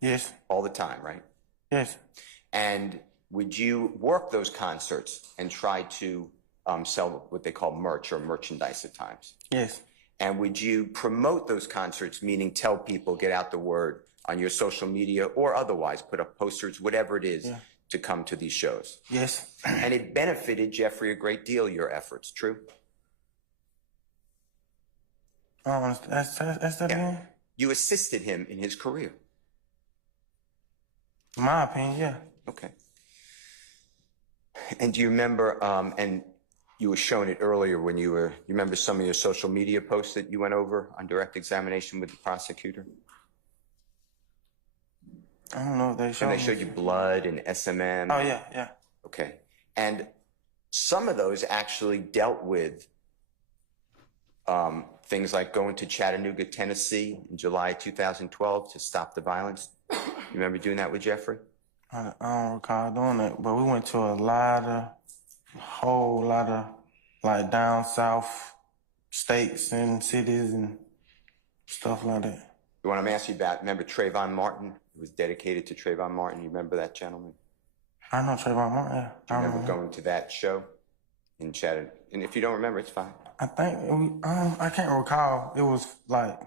Yes. All the time, right? Yes. And would you work those concerts and try to sell what they call merch or merchandise at times? Yes. And would you promote those concerts, meaning tell people, get out the word on your social media or otherwise, put up posters, whatever it is, to come to these shows. Yes. And it benefited Jeffrey a great deal, your efforts, true? That's that again? You assisted him in his career. In my opinion, yeah. Okay. And do you remember, and you were showing it earlier when you remember some of your social media posts that you went over on direct examination with the prosecutor? I don't know if they showed And they showed you blood and SMM. Oh, yeah. Okay. And some of those actually dealt with things like going to Chattanooga, Tennessee in July 2012 to stop the violence. You remember doing that with Jeffrey? I don't recall doing that, but we went to a whole lot of, like, down south states and cities and stuff like that. The one I'm asking you about, remember Trayvon Martin? It was dedicated to Trayvon Martin. You remember that gentleman? I know Trayvon Martin, yeah. Do you remember going to that show in Chattanooga? And if you don't remember, it's fine. I think, I can't recall. It was, like,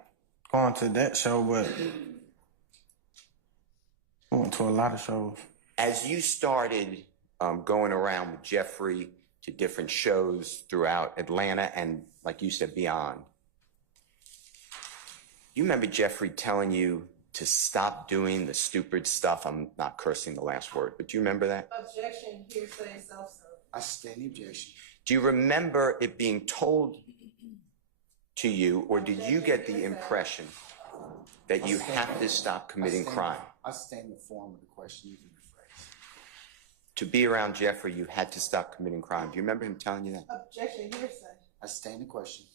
going to that show, but we went to a lot of shows. As you started going around with Jeffrey to different shows throughout Atlanta and, like you said, beyond, you remember Jeffrey telling you to stop doing the stupid stuff? I'm not cursing the last word, but do you remember that? Objection, hearsay, self-serve. I stand the objection. Do you remember it being told to you, or did you get the impression that you have to stop committing crime? I stand the form of the question, you can rephrase. To be around Jeffrey, you had to stop committing crime. Do you remember him telling you that? Objection, hearsay. I stand the question.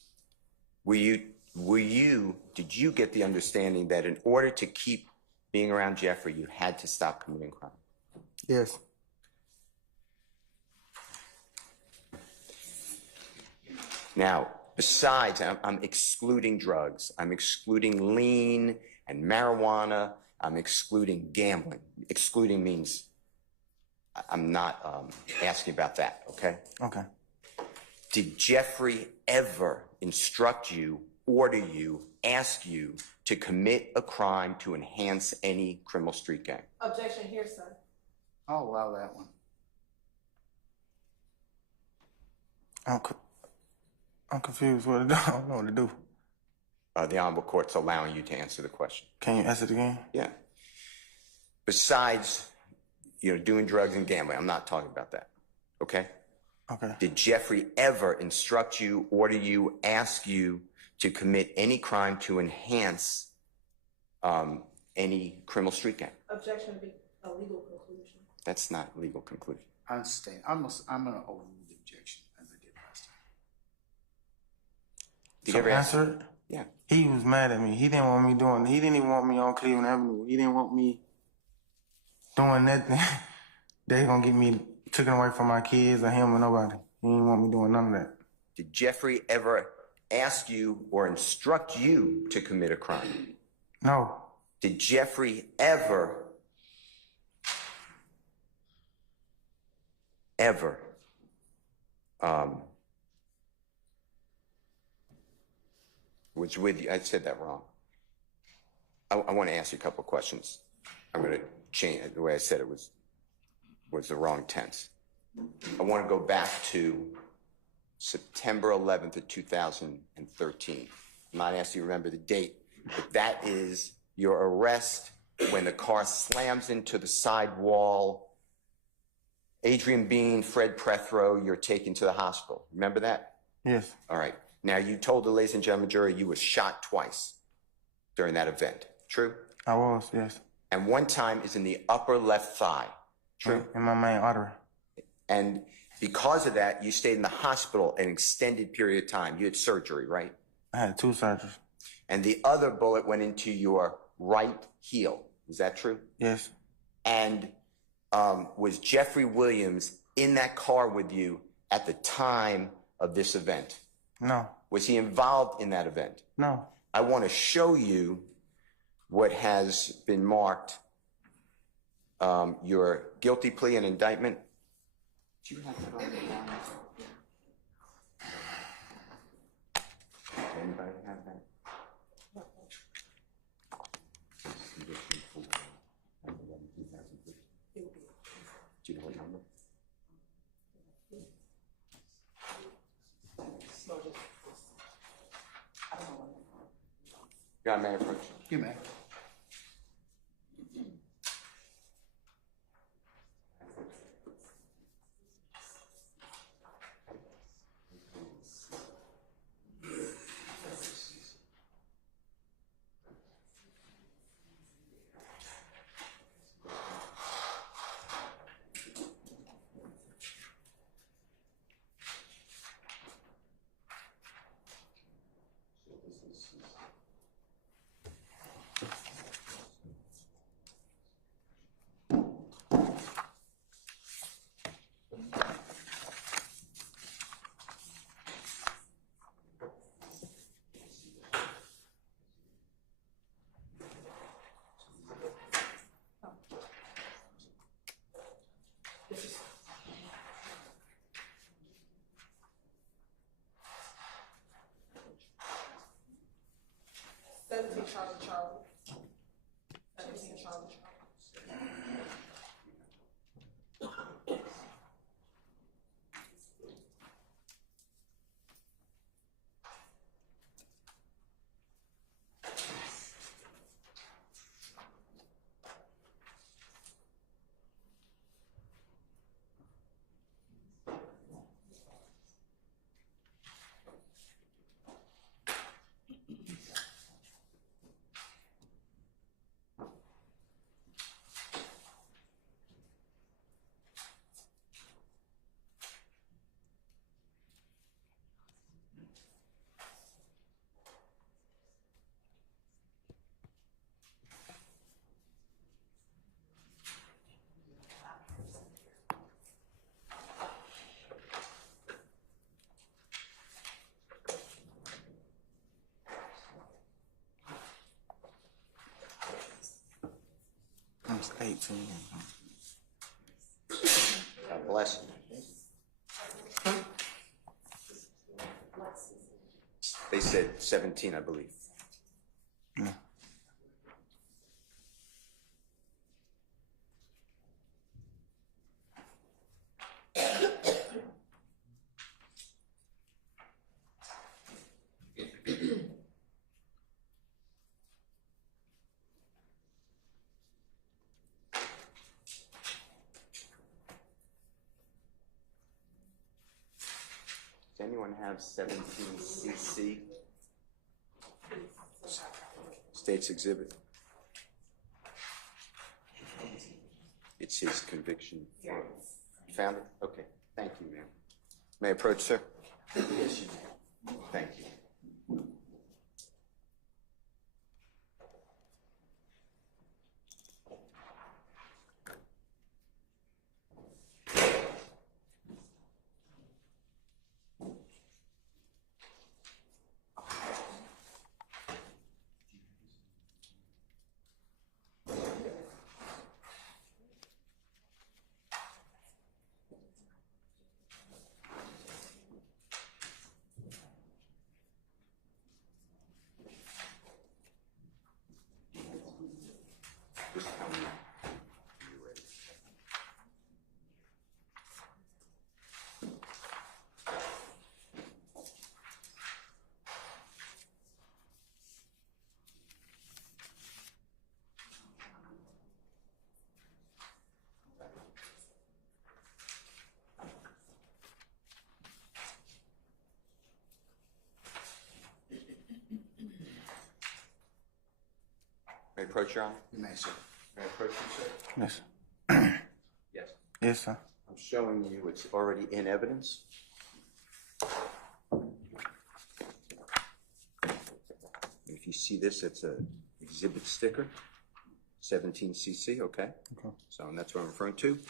Did you get the understanding that in order to keep being around Jeffrey, you had to stop committing crime? Yes. Now, besides, I'm excluding drugs. I'm excluding lean and marijuana. I'm excluding gambling. Excluding means I'm not asking about that, okay? Okay. Did Jeffrey ever instruct you, order you, ask you to commit a crime to enhance any criminal street gang? Objection, hearsay. I'll allow that one. I'm confused what to do. I don't know what to do. The Honorable Court's allowing you to answer the question. Can you ask it again? Yeah. Besides, doing drugs and gambling, I'm not talking about that, okay? Okay. Did Jeffrey ever instruct you, order you, ask you to commit any crime to enhance any criminal street gang? Objection would be a legal conclusion. That's not a legal conclusion. I'm going to overrule the objection as I did last time. Did So you ever answer it? Yeah. He was mad at me. He didn't want me doing. He didn't even want me on Cleveland Avenue. He didn't want me doing nothing. They gonna get me taken away from my kids or him or nobody. He didn't want me doing none of that. Did Jeffrey ever ask you or instruct you to commit a crime? No. Did Jeffrey ever was with you? I said that wrong. I want to ask you a couple of questions. I'm going to change it. The way I said it was the wrong tense. I want to go back to September 11th of 2013. I'm not asking you to remember the date, but that is your arrest when the car slams into the side wall. Adrian Bean, Fred Prethrow, you're taken to the hospital. Remember that? Yes. All right. Now, you told the ladies and gentlemen jury you were shot twice during that event. True? I was, yes. And one time is in the upper left thigh. True? In my main artery. And because of that, you stayed in the hospital an extended period of time. You had surgery, right? I had 2 surgeries. And the other bullet went into your right heel. Is that true? Yes. And was Jeffrey Williams in that car with you at the time of this event? No. Was he involved in that event? No. I want to show you what has been marked your guilty plea and indictment. Do you have that on the line? Does anybody have that? Your Honor, may I approach? You may. Charlie. 17 Charlie. That's 18. God bless you. They said 17, I believe. Yeah. Does anyone have 17cc? State's exhibit. It's his conviction. You found it? Okay. Thank you, ma'am. May I approach, sir? Yes, you may. Thank you. May I approach, Your Honor? You may, sir. May I approach you, sir? Yes. Yes. Yes, sir. I'm showing you it's already in evidence. If you see this, it's a exhibit sticker, 17cc, okay? Okay. So and that's what I'm referring to.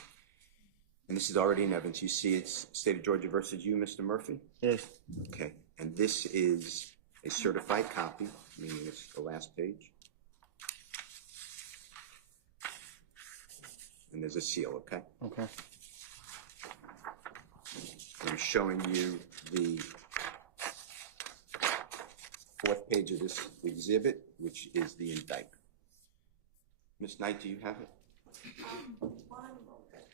And this is already in evidence. You see it's State of Georgia versus you, Mr. Murphy? Yes. Okay. And this is a certified copy, meaning it's the last page. And there's a seal, okay? Okay. I'm showing you the fourth page of this exhibit, which is the indictment. Ms. Knight, do you have it? One moment.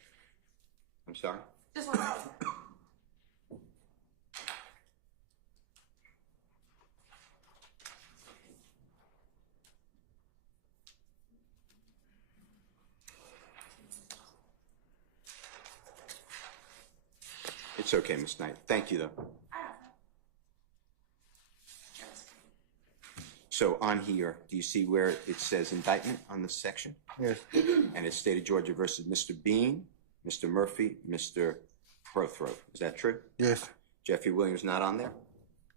I'm sorry? Just one moment. It's okay, Ms. Knight. Thank you, though. So on here, do you see where it says indictment on this section? Yes. And it's State of Georgia versus Mr. Bean, Mr. Murphy, Mr. Prothrow. Is that true? Yes. Jeffrey Williams not on there?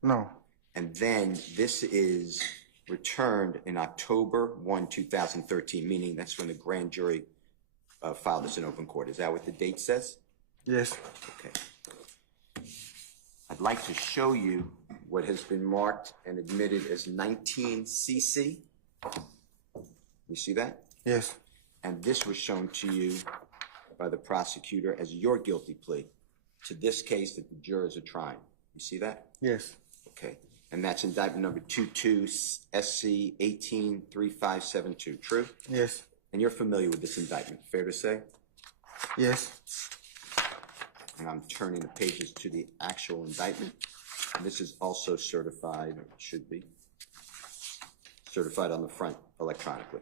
No. And then this is returned in October 1, 2013, meaning that's when the grand jury filed this in open court. Is that what the date says? Yes. Okay. I'd like to show you what has been marked and admitted as 19cc. You see that? Yes. And this was shown to you by the prosecutor as your guilty plea to this case that the jurors are trying. You see that? Yes. Okay. And that's indictment number 22 SC 183572. True? Yes. And you're familiar with this indictment, fair to say? Yes. And I'm turning the pages to the actual indictment. And this is also certified, or should be, certified on the front electronically.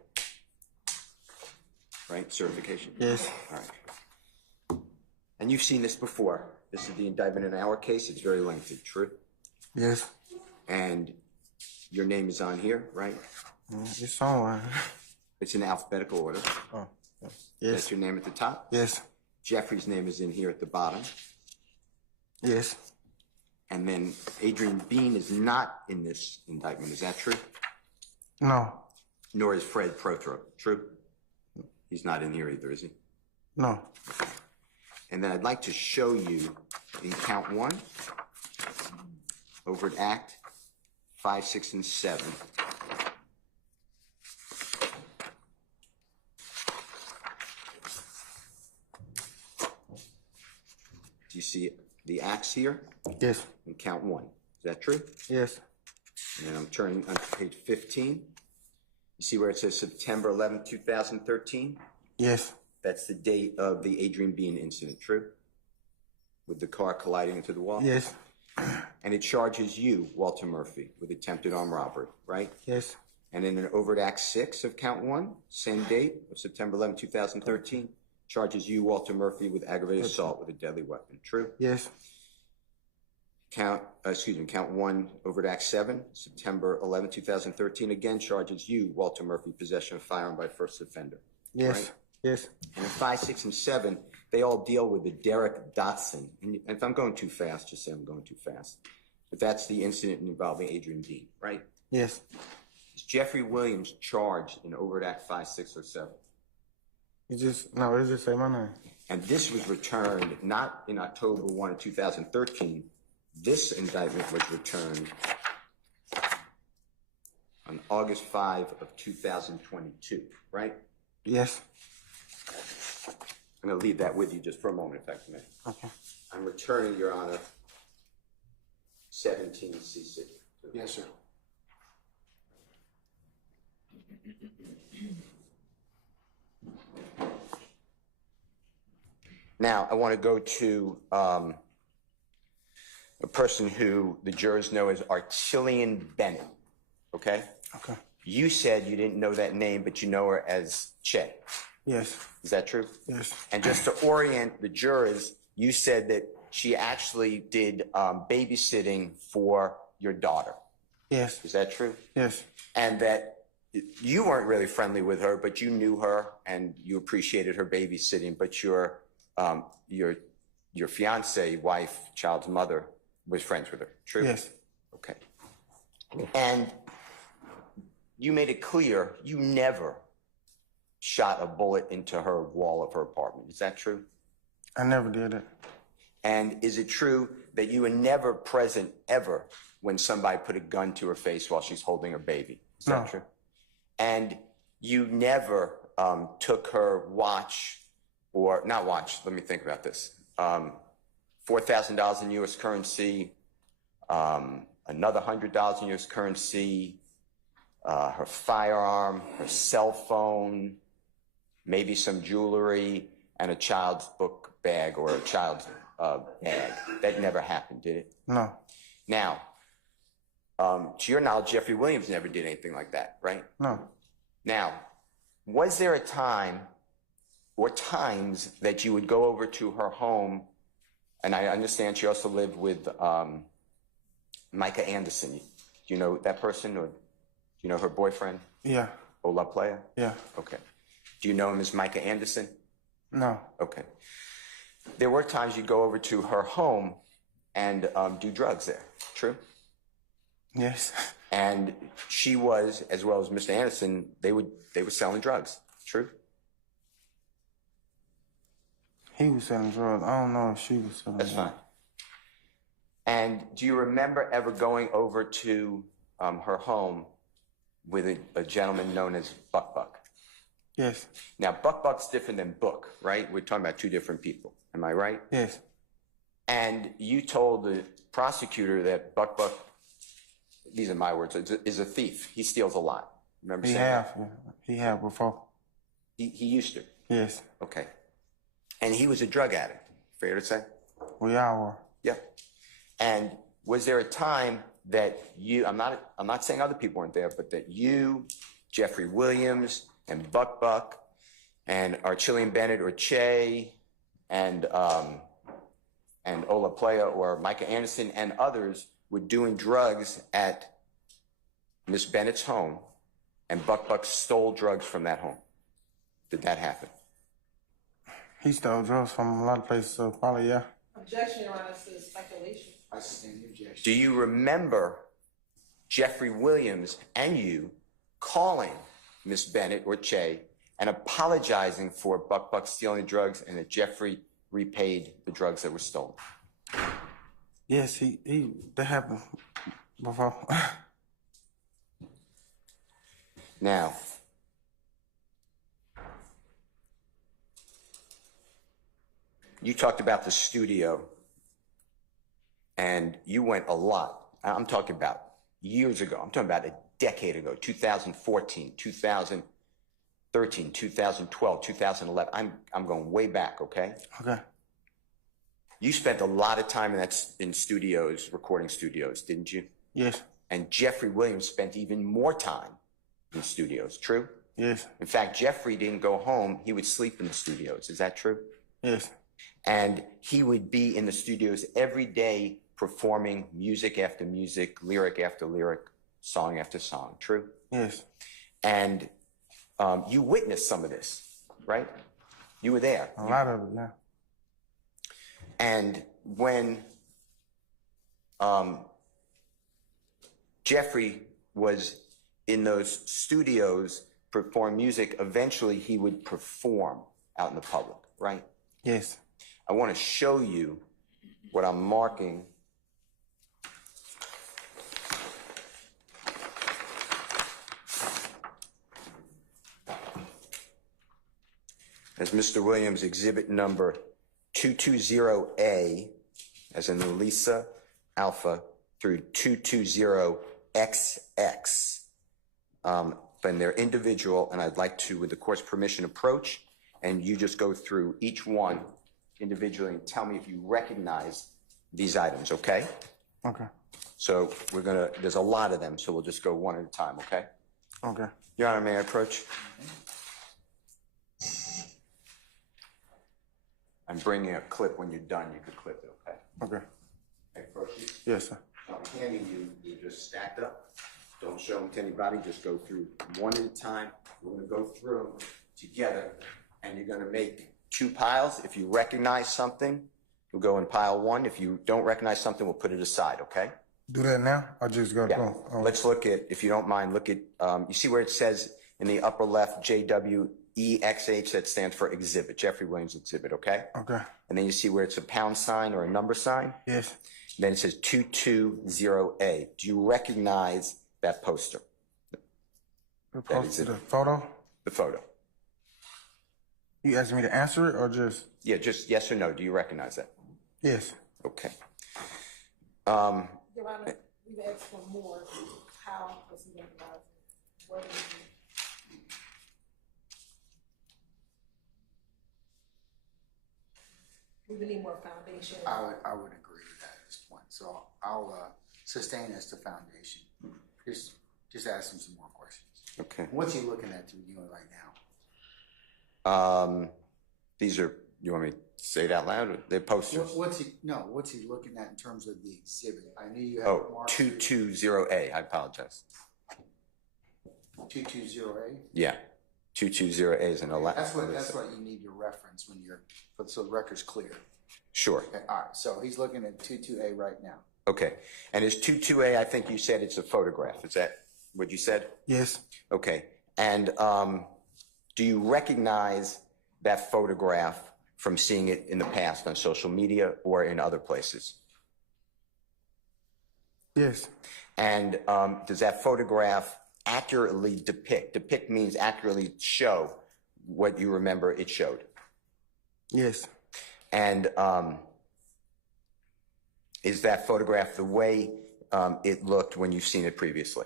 Right? Certification? Yes. All right. And you've seen this before. This is the indictment in our case. It's very lengthy. True? Yes. And your name is on here, right? It's somewhere. It's in alphabetical order. Oh. That's Yes. your name at the top? Yes. Jeffrey's name is in here at the bottom. Yes. And then Adrian Bean is not in this indictment. Is that true? No. Nor is Fred Prothrow. True? He's not in here either, is he? No. And then I'd like to show you in count 1, overt act 5, 6, and 7. Do you see the acts here? Yes. In count 1. Is that true? Yes. And then I'm turning on page 15. You see where it says September 11, 2013? Yes. That's the date of the Adrian Bean incident, true? With the car colliding into the wall? Yes. And it charges you, Walter Murphy, with attempted armed robbery, right? Yes. And in an overt act 6 of count 1, same date of September 11, 2013, charges you, Walter Murphy, with aggravated assault with a deadly weapon, true? Yes. Count 1, overt act 7, September 11, 2013, again charges you, Walter Murphy, possession of firearm by first offender. Yes. Right? Yes. And in 5, 6, and 7, they all deal with the Derek Dotson. And if I'm going too fast, just say I'm going too fast. But that's the incident involving Adrian Bean, right? Yes. Is Jeffrey Williams charged in overt act 5, 6, or 7? It just say my name. And this was returned not in October 1 of 2013. This indictment was returned on August 5 of 2022, right? Yes. I'm going to leave that with you just for a moment, if I may. Okay. I'm returning, Your Honor, 17cc. Yes, sir. Now, I want to go to a person who the jurors know as Archillian Bennett, okay? Okay. You said you didn't know that name, but you know her as Che. Yes. Is that true? Yes. And just to orient the jurors, you said that she actually did babysitting for your daughter. Yes. Is that true? Yes. And that you weren't really friendly with her, but you knew her and you appreciated her babysitting, but your fiance, wife, child's mother was friends with her. True? Yes. Okay. And you made it clear you never shot a bullet into her wall of her apartment. Is that true? I never did it. And is it true that you were never present ever when somebody put a gun to her face while she's holding her baby? Is that true? And you never took her watch, or not watch, let me think about this, $4,000 in U.S. currency, another $100 in U.S. currency, her firearm, her cell phone, maybe some jewelry, and a child's book bag or a child's bag. That never happened, did it? No. Now, to your knowledge, Jeffrey Williams never did anything like that, right? No. Now, was there a time or times that you would go over to her home And I understand she also lived with Micah Anderson. Do you know that person, or do you know her boyfriend? Yeah. Ola Playa? Yeah. Okay. Do you know him as Micah Anderson? No. Okay. There were times you'd go over to her home and do drugs there. True? Yes. And she was, as well as Mr. Anderson, they were selling drugs. True? He was selling drugs. I don't know if she was selling That's drugs. fine. And do you remember ever going over to her home with a gentleman known as Buck Buck? Yes. Now, Buck Buck's different than Book, right? We're talking about two different people. Am I right? Yes. And you told the prosecutor that Buck Buck, these are my words, is a thief. He steals a lot. Remember saying that? Yeah. He have before. He used to. Yes. Okay. And he was a drug addict, fair to say? We all were. Yeah. And was there a time that you, I'm not saying other people weren't there, but that you, Jeffery Williams, and Buck Buck, and Archillian Bennett or Che, and Ola Playa or Micah Anderson and others were doing drugs at Miss Bennett's home, and Buck Buck stole drugs from that home? Did that happen? He stole drugs from a lot of places, so probably, yeah. Objection, Your Honor, this is speculation. I sustain the objection. Do you remember Jeffery Williams and you calling Miss Bennett or Che and apologizing for Buck Buck stealing drugs, and that Jeffrey repaid the drugs that were stolen? Yes, that happened before. Now, you talked about the studio, and you went a lot. I'm talking about years ago. I'm talking about a decade ago, 2014, 2013, 2012, 2011. I'm going way back, okay? Okay. You spent a lot of time in studios, recording studios, didn't you? Yes. And Jeffery Williams spent even more time in studios, true? Yes. In fact, Jeffrey didn't go home. He would sleep in the studios. Is that true? Yes. And he would be in the studios every day performing music after music, lyric after lyric, song after song. True? Yes. And you witnessed some of this, right? You were there. A lot of it, yeah. And when Jeffrey was in those studios performing music, eventually he would perform out in the public, right? Yes. I want to show you what I'm marking. As Mr. Williams, exhibit number 220A, as in Lisa Alpha, through 220XX. But they're individual, and I'd like to, with the court's permission, approach, and you just go through each one individually and tell me if you recognize these items, okay? Okay. So there's a lot of them, so we'll just go one at a time, okay? Okay. Your Honor, may I approach? I'm bringing a clip. When you're done, you could clip it, okay? Okay. I approach you. Yes, sir. I'm handing you, they're just stacked up. Don't show them to anybody, just go through one at a time. We're gonna go through them together, and you're gonna make two piles. If you recognize something, we'll go in pile one. If you don't recognize something, we'll put it aside, okay? Do that now? Or just go Yeah. through? Oh. Let's look at, if you don't mind, look at, you see where it says in the upper left, JWEXH, that stands for exhibit, Jeffery Williams exhibit, okay? Okay. And then you see where it's a pound sign or a number sign? Yes. Then it says 220A. Do you recognize that poster? The That is it. the photo? The photo? You asking me to answer it or just? Yeah, just yes or no. Do you recognize that? Yes. Okay. Your Honor, we've asked for more. How was he recognized? What did he do? We would need more foundation. I would agree with that at this point. So I'll sustain as the foundation. Just ask him some more questions. Okay. What's he looking at to begin with right now? These are You want me to say it out loud? They're posters. What's he looking at in terms of the exhibit? I knew you had Oh, marked 220A, I apologize. 220A? Yeah, 220A is an That's what you need to reference when so the record's clear. Sure. Okay, all right, so he's looking at 22A right now. Okay, and is 22A, I think you said it's a photograph. Is that what you said? Yes. Okay, and do you recognize that photograph from seeing it in the past on social media or in other places? Yes. And does that photograph accurately depict means accurately show what you remember it showed? Yes. And is that photograph the way it looked when you've seen it previously?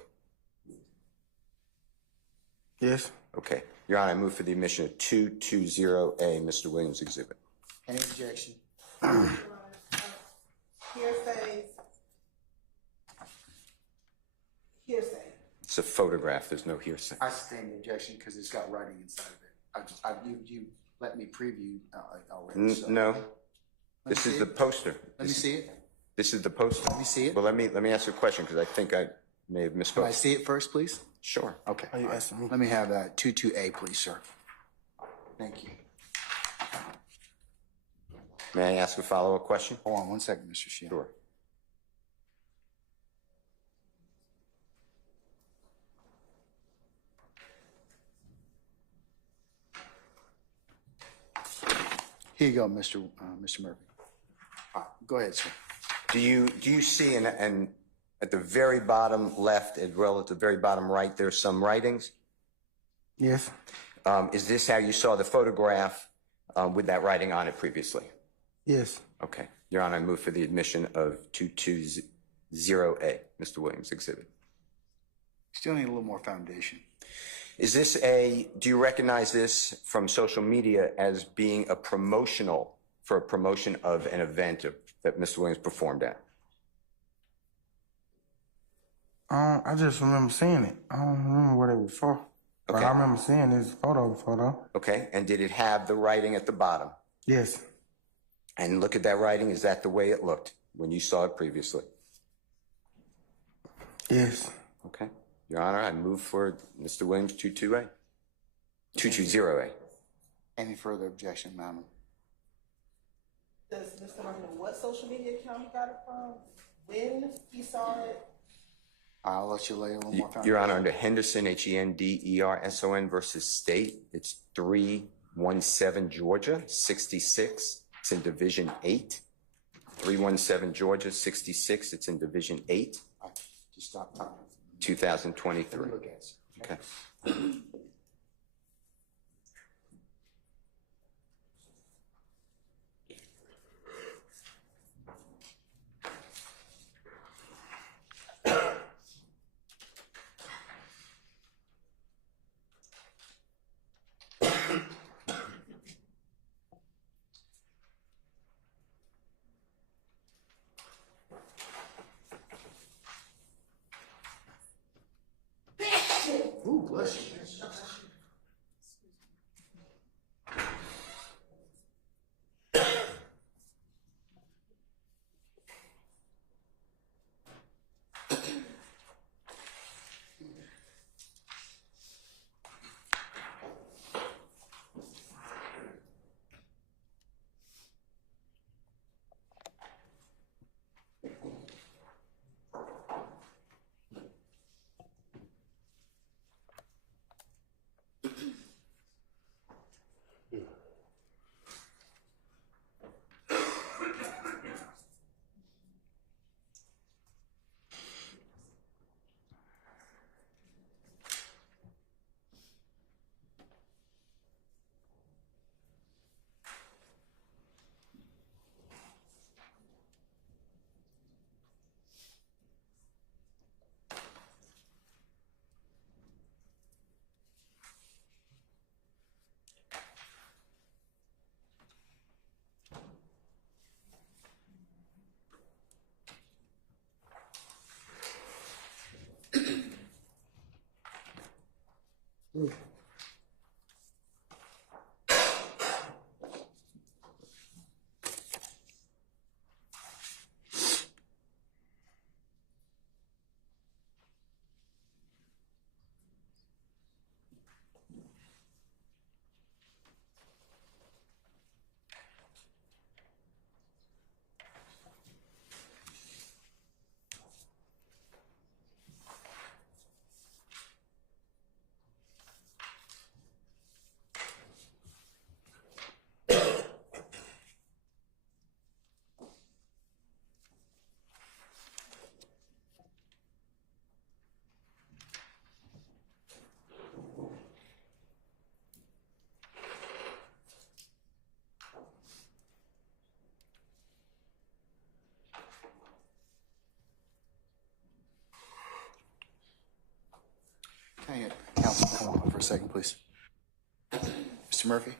Yes. Okay. Your Honor, I move for the admission of 220A, Mr. Williams' exhibit. Any objection? Hearsay. It's a photograph. There's no hearsay. I sustain the objection because it's got writing inside of it. You let me preview already. So. No. This is the poster. Let me see it. This is the poster. Let me see it. Well, let me ask you a question because I think I may have misspoke. Can I see it first, please? Sure. Okay. Are you asking me? Let me have that 22A, please, sir. Thank you. May I ask a follow-up question? Hold on one second, Mr. Sheehan. Sure. Here you go, Mr. Murphy. All right, go ahead, sir. Do you see and at the very bottom left as well as the very bottom right there's some writings? Yes. Is this how you saw the photograph with that writing on it previously? Yes. Okay. Your Honor, I move for the admission of 220A, Mr. Williams' exhibit. Still need a little more foundation. Is this do you recognize this from social media as being a promotion of an event that Mr. Williams performed at? I just remember seeing it. I don't remember what it was for. But Okay. I remember seeing this photo. Okay. And did it have the writing at the bottom? Yes. And look at that writing. Is that the way it looked when you saw it previously? Yes. Okay. Your Honor, I move for Mr. Williams 220A. Any further objection, madam? Does Mr. Murphy know what social media account he got it from? When he saw it? I'll let you lay a little more foundation. Your Honor, under Henderson, Henderson versus State, it's 317 Georgia, 66. It's in Division 8. 317 Georgia, 66. It's in Division 8, Just stop time. 2023. Let me look at it. Okay. Ooh, bless you. second, please. Mr. Murphy?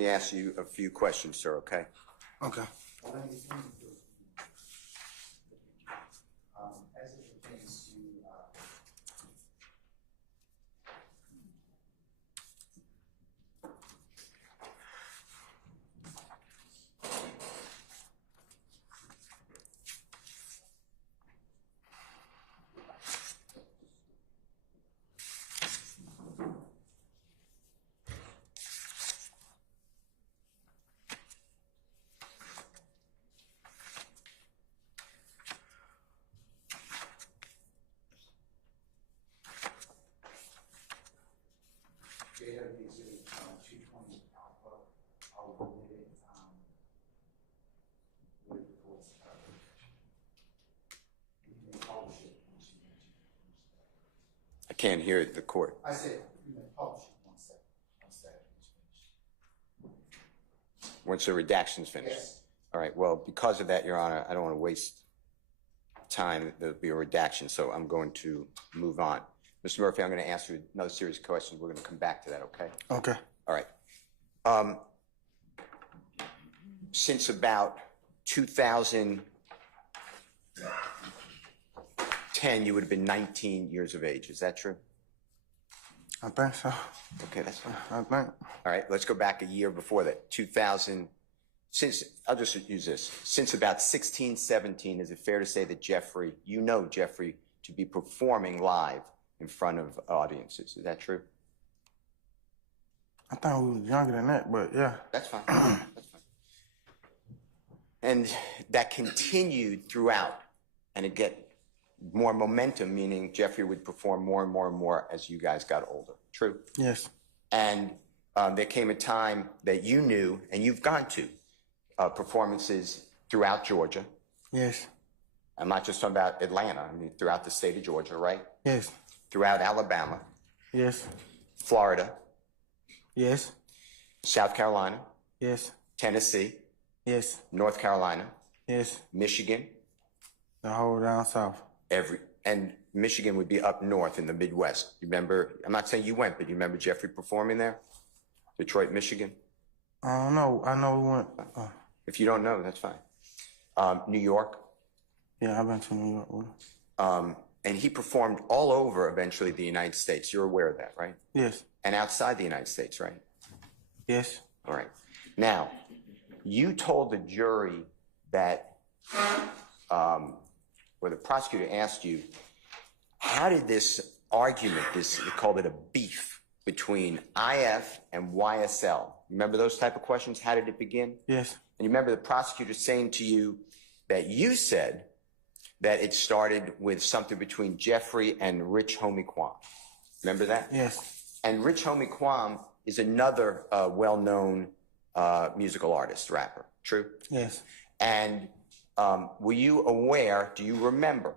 me ask you a few questions, sir, okay? Okay. As it pertains to, I can't hear the court. I said, you may publish it once that is finished. Once the redaction's finished? Yes. All right, well, because of that, Your Honor, I don't want to waste time. There'll be a redaction, so I'm going to move on. Mr. Murphy, I'm going to ask you another series of questions. We're going to come back to that, okay? Okay. All right. Since about 2010, you would have been 19 years of age. Is that true? I think so. Okay, that's fine. I think. All right, let's go back a year before that. 2000, I'll just use this. Since about 16, 17, is it fair to say that Jeffrey, you know Jeffrey to be performing live in front of audiences? Is that true? I thought we was younger than that, but yeah. That's fine. That's fine. And that continued throughout, and it get more momentum, meaning Jeffrey would perform more and more and more as you guys got older. True? Yes. And there came a time that you knew, and you've gone to performances throughout Georgia. Yes. I'm not just talking about Atlanta. I mean, throughout the state of Georgia, right? Yes. Throughout Alabama, Yes. Florida, Yes. South Carolina, Yes. Tennessee, Yes. North Carolina, Yes. Michigan, The whole down south. and Michigan would be up north in the Midwest. You remember, I'm not saying you went, but you remember Jeffrey performing there? Detroit, Michigan? I don't know. I know we went. If you don't know, that's fine. New York. Yeah, I've been to New York. And he performed all over eventually the United States. You're aware of that, right? Yes. And outside the United States, right? Yes. All right. Now, you told the jury that, or the prosecutor asked you, how did this argument, they called it a beef between IF and YSL. Remember those type of questions? How did it begin? Yes. And you remember the prosecutor saying to you that you said that it started with something between Jeffrey and Rich Homie Quan. Remember that? Yes. And Rich Homie Quan is another well-known musical artist, rapper. True? Yes. And were you aware, do you remember,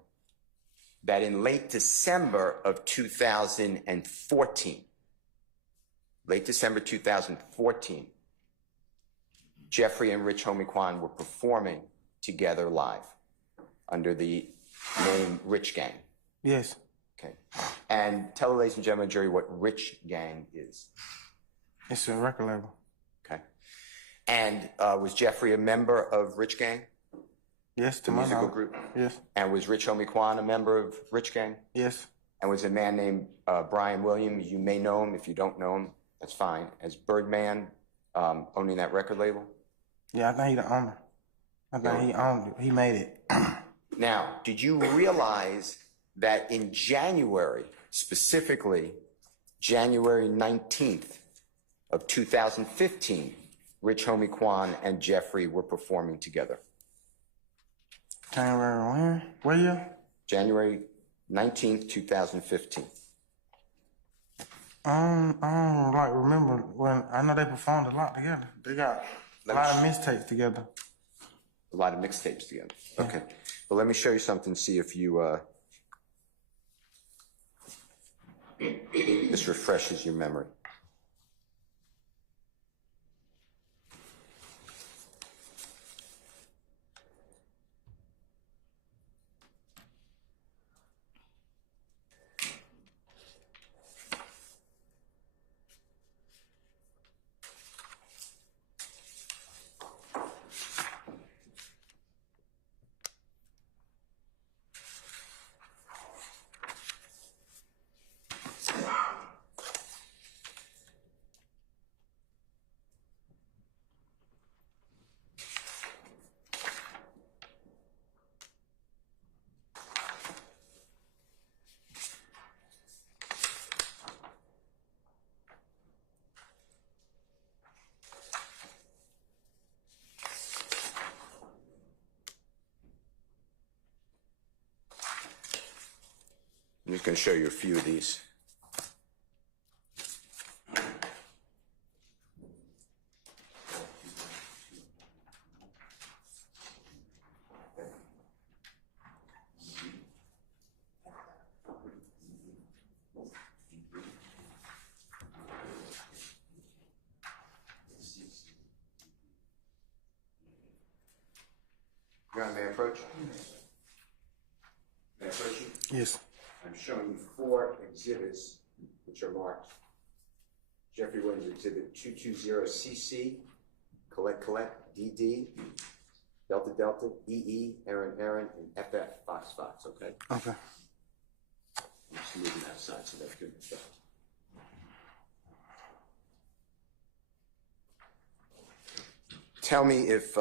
that in late December of 2014, late December 2014, Jeffrey and Rich Homie Quan were performing together live under the name Rich Gang? Yes. Okay. And tell the ladies and gentlemen, jury, what Rich Gang is. It's a record label. Okay. And was Jeffrey a member of Rich Gang? Yes, The to my musical knowledge. group? Yes. And was Rich Homie Quan a member of Rich Gang? Yes. And was a man named Brian Williams, you may know him. If you don't know him, that's fine, as Birdman, owning that record label? Yeah, I think he the owner. I think he owned it. He made it. Now, did you realize that in January, specifically January 19th of 2015, Rich Homie Quan and Jeffrey were performing together? January when? What year? January 19th, 2015. I don't like remember when I know they performed a lot together. They got a lot of mixtapes together. A lot of mixtapes together. Okay. Well, let me show you something, see if you, this refreshes your memory. I'm just going to show you a few of these. Your Honor, may I approach? May I approach you? Yes. I'm showing you 4 exhibits which are marked. Jeffery Williams Exhibit 220CC, Colette, DD, Delta, EE, Aaron, and FF, Fox, okay? Okay. I'm just moving outside so that's good. Tell me if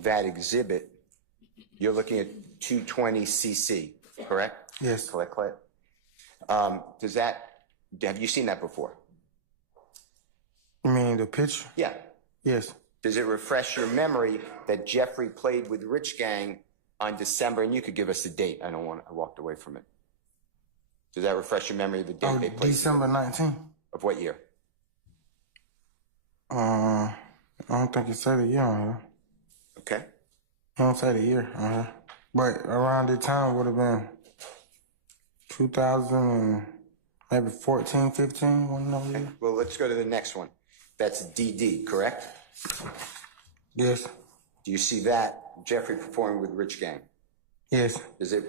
that exhibit, you're looking at 220CC, correct? Yes. Collect. Have you seen that before? You mean the picture? Yeah. Yes. Does it refresh your memory that Jeffrey played with Rich Gang on December, and you could give us the date. I walked away from it. Does that refresh your memory of the date they played? December 19th. Of what year? I don't think it said a year on here. Okay. It don't say the year on here. But around the time would have been 2000 and maybe 14, 15, one of those years. Well, let's go to the next one. That's DD, correct? Yes. Do you see that Jeffrey performing with Rich Gang? Yes. Does it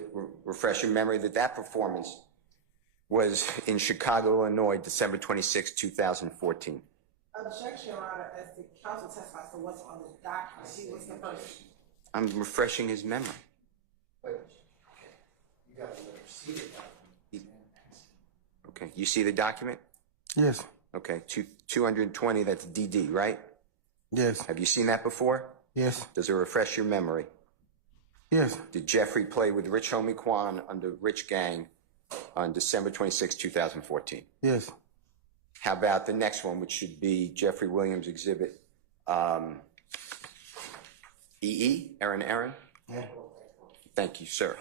refresh your memory that that performance was in Chicago, Illinois, December 26, 2014? Objection, Your Honor, as the counsel testifies to what's on the document. He was the person. I'm refreshing his memory. Okay, you see the document? Yes. Okay, 220, that's DD, right? Yes. Have you seen that before? Yes. Does it refresh your memory? Yes. Did Jeffrey play with Rich Homie Quan under Rich Gang on December 26, 2014? Yes. How about the next one, which should be Jeffery Williams Exhibit EE, Aaron? Yeah. Thank you, sir.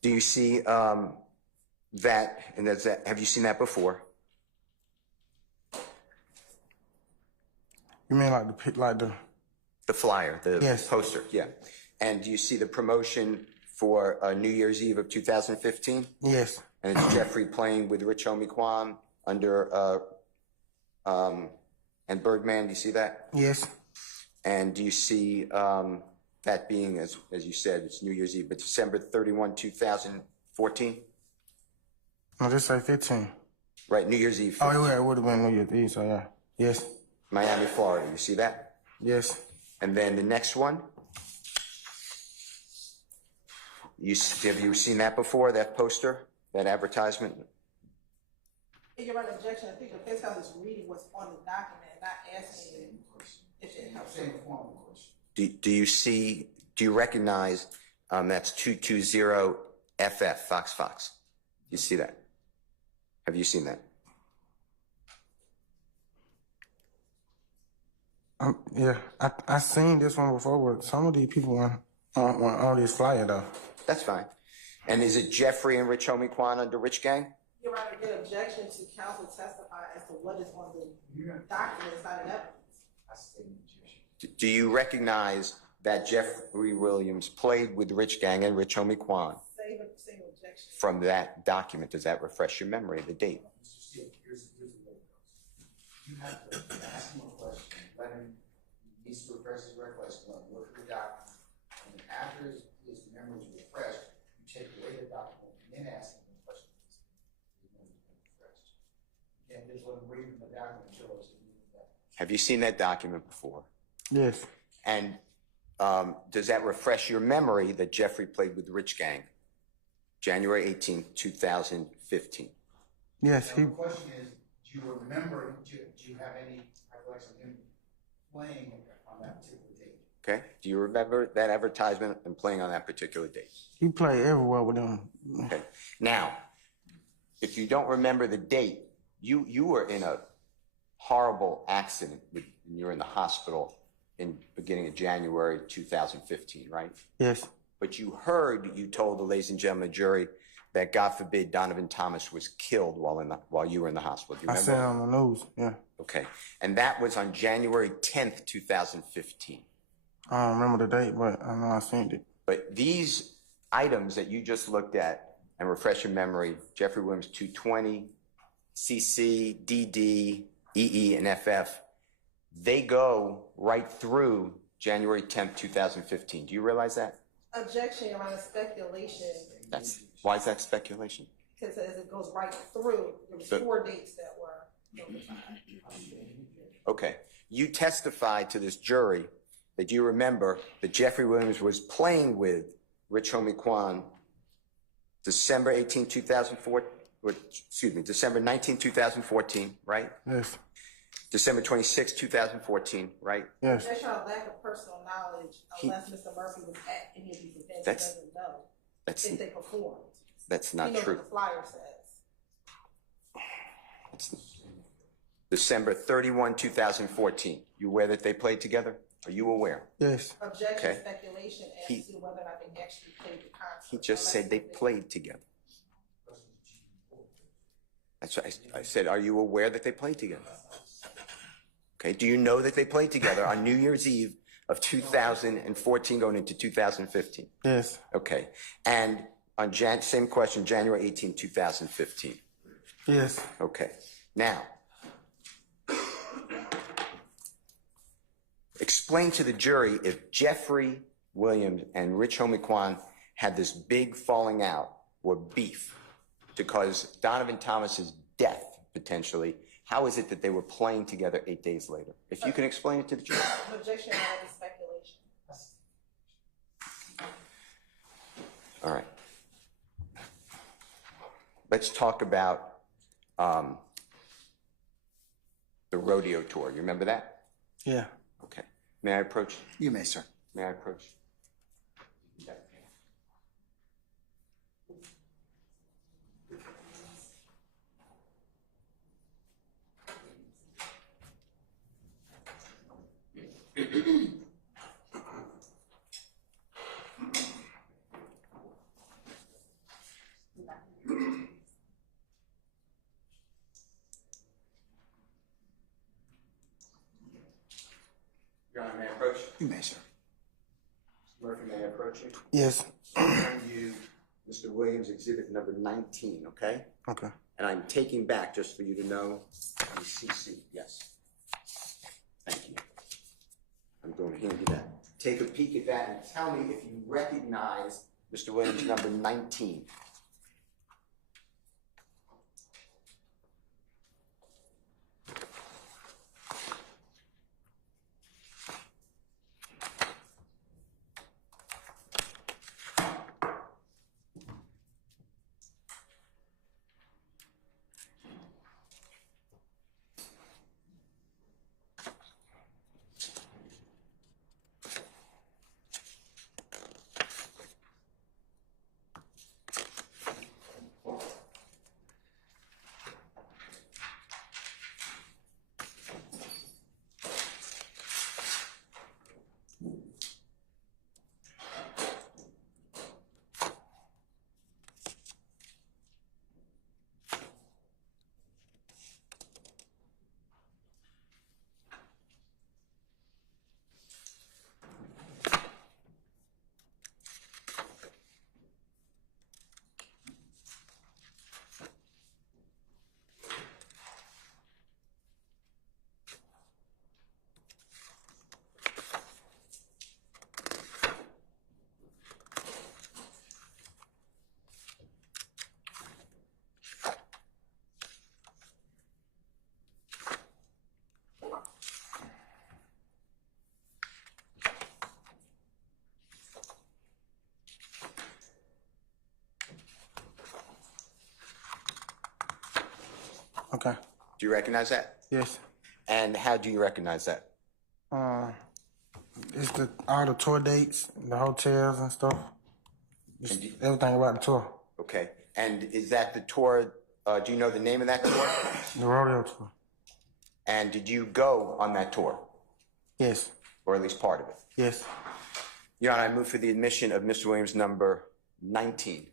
Do you see that, and that's that, have you seen that before? You mean like the The flyer, the Yes. poster, yeah. And do you see the promotion for New Year's Eve of 2015? Yes. And it's Jeffrey playing with Rich Homie Quan under, and Birdman, do you see that? Yes. And do you see that being, as you said, it's New Year's Eve, but December 31, 2014? No, this say 15. Right, New Year's Eve. Oh, yeah, it would have been New Year's Eve, so yeah. Yes. Miami, Florida, you see that? Yes. And then the next one? Have you seen that before, that poster, that advertisement? Your Honor, objection. I think the defense counsel is reading what's on the document and not asking if it helps. Do you recognize that's 220FF, Fox? You see that? Have you seen that? Yeah, I seen this one before, but some of these people want all this flyer though. That's fine. And is it Jeffrey and Rich Homie Quan under Rich Gang? Your Honor, get objection to counsel testify as to what is on the document. It's not an evidence. Do you recognize that Jeffery Williams played with Rich Gang and Rich Homie Quan Same objection. from that document? Does that refresh your memory of the date? You have to ask him a question, let him, he needs to refresh his recollection, let him look at the document, and then after his memory is refreshed, you take away the document and then ask him the question. His memory's been refreshed. You can't just let him read from the document until it's Have you seen that document before? Yes. And does that refresh your memory that Jeffrey played with Rich Gang, January 18, 2015? Yes. The question is, do you remember, do you have any recollection of him playing on that particular date? Okay. Do you remember that advertisement and playing on that particular date? He played everywhere with them. Okay. Now, if you don't remember the date, you were in a horrible accident when you were in the hospital in beginning of January 2015, right? Yes. but you told the ladies and gentlemen of the jury that God forbid Donovan Thomas was killed while you were in the hospital. Do you I remember? said it on the news, yeah. Okay. And that was on January 10th, 2015. I don't remember the date, but I know I seen it. But these items that you just looked at, and refresh your memory, Jeffrey Williams 220, CC, DD, EE, and FF, they go right through January 10th, 2015. Do you realize that? Objection, Your Honor, speculation, Why is that speculation? because as it goes right through, there was 4 dates that were notified. Okay. You testified to this jury that you remember that Jeffrey Williams was playing with Rich Homie Quan December 19, 2014, right? Yes. December 26, 2014, right? Yes. Objection on lack of personal knowledge, unless Mr. Murphy was at any of these events, he That's- doesn't know That's if they performed. that's not He knows true. what the flyer says. December 31, 2014. You aware that they played together? Are you aware? Yes. Objection, Okay. speculation as He- to whether or not they actually played the concert. He just said they played together. That's what I said, are you aware that they played together? Okay, do you know that they played together on New Year's Eve of 2014 going into 2015? Yes. Okay, and on same question, January 18, 2015. Yes. Okay, now, explain to the jury if Jeffrey Williams and Rich Homie Quan had this big falling out or beef to cause Donovan Thomas's death, potentially. How is it that they were playing together 8 days later? If you can explain it to the jury. Objection, Your Honor, to speculation. All right. Let's talk about the rodeo tour. You remember that? Yeah. Okay. May I approach? You may, sir. May I approach? Your Honor, may I approach? You may, sir. Murphy, may I approach you? Yes. Hand you Mr. Williams exhibit number 19, okay? Okay. And I'm taking back, just for you to know, the CC, yes. Thank you. I'm going to hand you that. Take a peek at that and tell me if you recognize Mr. Williams number 19. Okay. Do you recognize that? Yes. And how do you recognize that? It's all the tour dates, the hotels and stuff. Just everything about the tour. Okay. And is that the tour, do you know the name of that tour? The rodeo tour. And did you go on that tour? Yes. Or at least part of it? Yes. Your Honor, I move for the admission of Mr. Williams, number 19.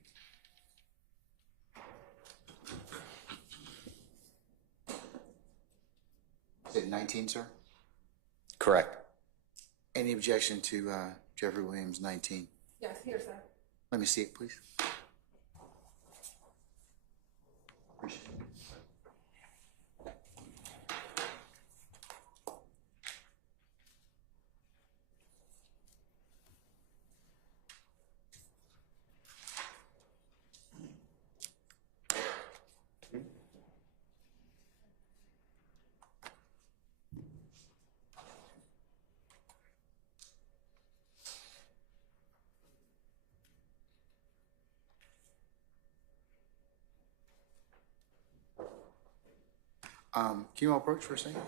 Is it 19, sir? Correct. Any objection to Jeffrey Williams, 19? Yes, here, sir. Let me see it, please. Can you all approach for a second?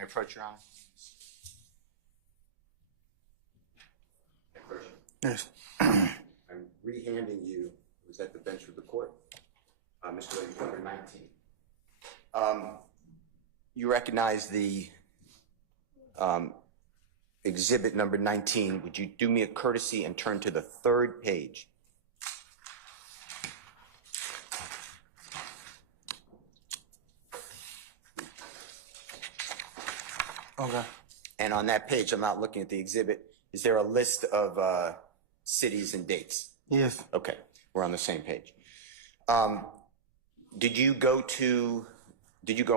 May I approach, Your Honor? May I approach? Yes. I'm re-handing you, who's at the bench of the court, Mr. Williams, number 19. You recognize the exhibit number 19. Would you do me a courtesy and turn to the third page? Okay. And on that page, I'm not looking at the exhibit, is there a list of cities and dates? Yes. Okay, we're on the same page. Did you go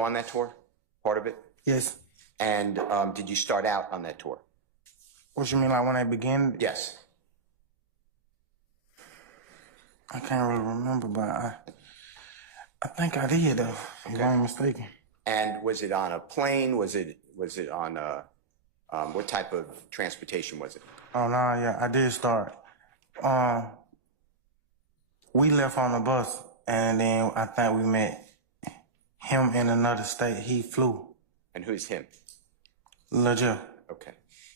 on that tour, part of it? Yes. And did you start out on that tour? What you mean, like when I began? Yes. I can't really remember, but I think I did, though, if I'm mistaken. And was it on a plane? Was it on what type of transportation was it? Oh, no, yeah, I did start. We left on the bus, and then I think we met him in another state. He flew. And who's him? Legit. Okay.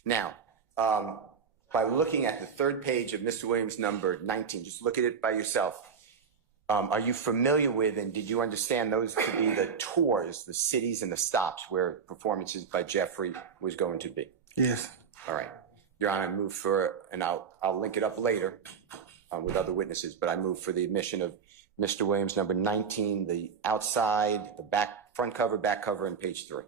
Now, by looking at the third page of Mr. Williams' number 19, just look at it by yourself. Are you familiar with and did you understand those to be the tours, the cities and the stops where performances by Jeffrey was going to be? Yes. All right. Your Honor, I move for, and I'll link it up later with other witnesses, but I move for the admission of Mr. Williams, number 19, the outside, the back, front cover, back cover, and page 3.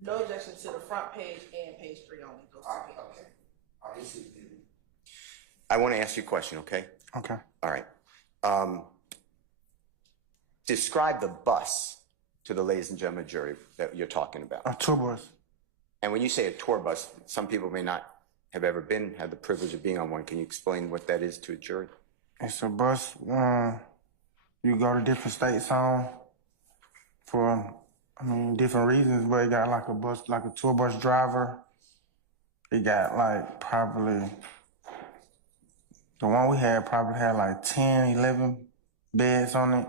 No objection to the front page and page 3 only. Those two pages. I want to ask you a question, okay? Okay. All right. Describe the bus to the ladies and gentlemen jury that you're talking about. A tour bus. And when you say a tour bus, some people may not have ever had the privilege of being on one. Can you explain what that is to a jury? It's a bus. You go to different states on for, different reasons, but it got like a bus, like a tour bus driver. It got like probably, the one we had probably had like 10, 11 beds on it.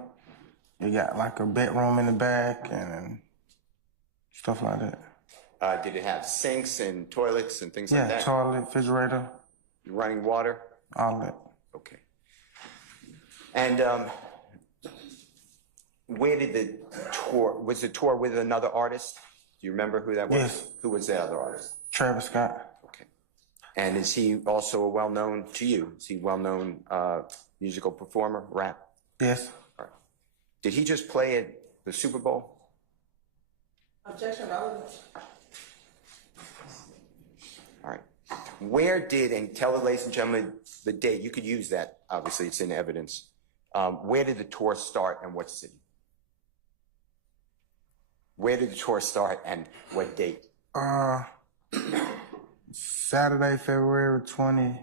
It got like a bedroom in the back and stuff like that. Did it have sinks and toilets and things like Yeah, that? toilet, refrigerator, Running water? all that. Okay. And where did the tour, was the tour with another artist? Do you remember who that was? Yes. Who was the other artist? Travis Scott. Okay. And is he also a well-known to you? Is he a well-known musical performer, rap? Yes. All right. Did he just play at the Super Bowl? Objection relevant. All right. Where did, and tell the ladies and gentlemen the date, you could use that, obviously it's in evidence. Where did the tour start and what city? Where did the tour start and what date? Saturday, February 15th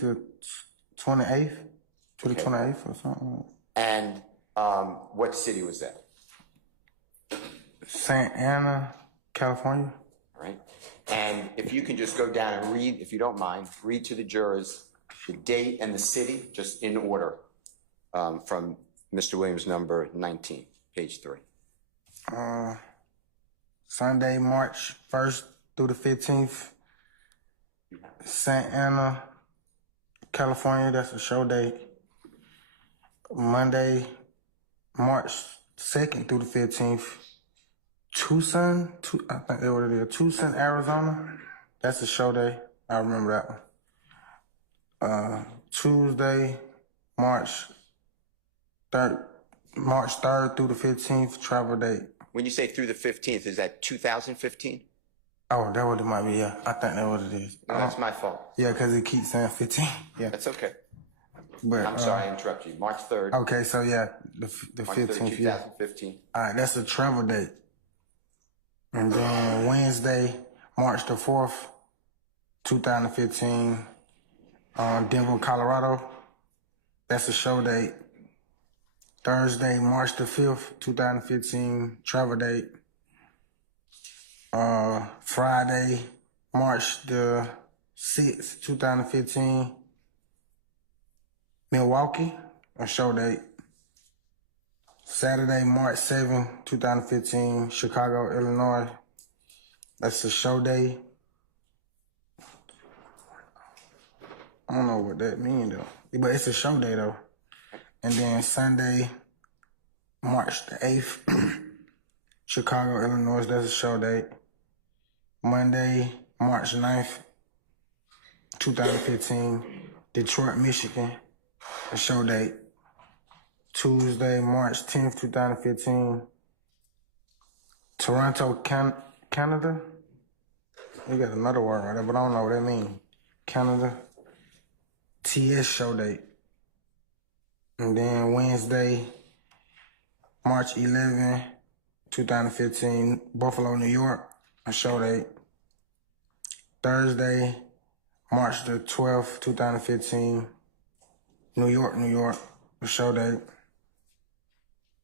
to 28th, to the 28th or something. And what city was that? Santa Ana, California. All right. And if you can just go down and read, if you don't mind, read to the jurors the date and the city, just in order, from Mr. Williams' number 19, page 3. Sunday, March 1st through the 15th, Santa Ana, California, that's a show date. Monday, March 2nd through the 15th, Tucson, I think that's what it is, Tucson, Arizona, that's a show day. I remember that one. Tuesday, March 3rd through the 15th, travel date. When you say through the 15th, is that 2015? Oh, that what it might be, yeah. I think that's what it is. No, that's my fault. Yeah, because it keeps saying 15. Yeah. That's okay. But, I'm sorry I interrupted you. March 3rd. Okay, so yeah, the March 3rd, 15th, yeah. 2015. All right, that's a travel date. And then Wednesday, March the 4th, 2015, Denver, Colorado. That's a show date. Thursday, March the 5th, 2015, travel date. Friday, March the 6th, 2015, Milwaukee, a show date. Saturday, March 7, 2015, Chicago, Illinois. That's a show day. I don't know what that means though, but it's a show day though. And then Sunday, March the 8th, Chicago, Illinois, that's a show date. Monday, March 9th, 2015, Detroit, Michigan, a show date. Tuesday, March 10th, 2015, Toronto, Canada. You got another word right there, but I don't know what that means. Canada, TS show date. And then Wednesday, March 11, 2015, Buffalo, New York, a show date. Thursday, March the 12th, 2015, New York, a show date.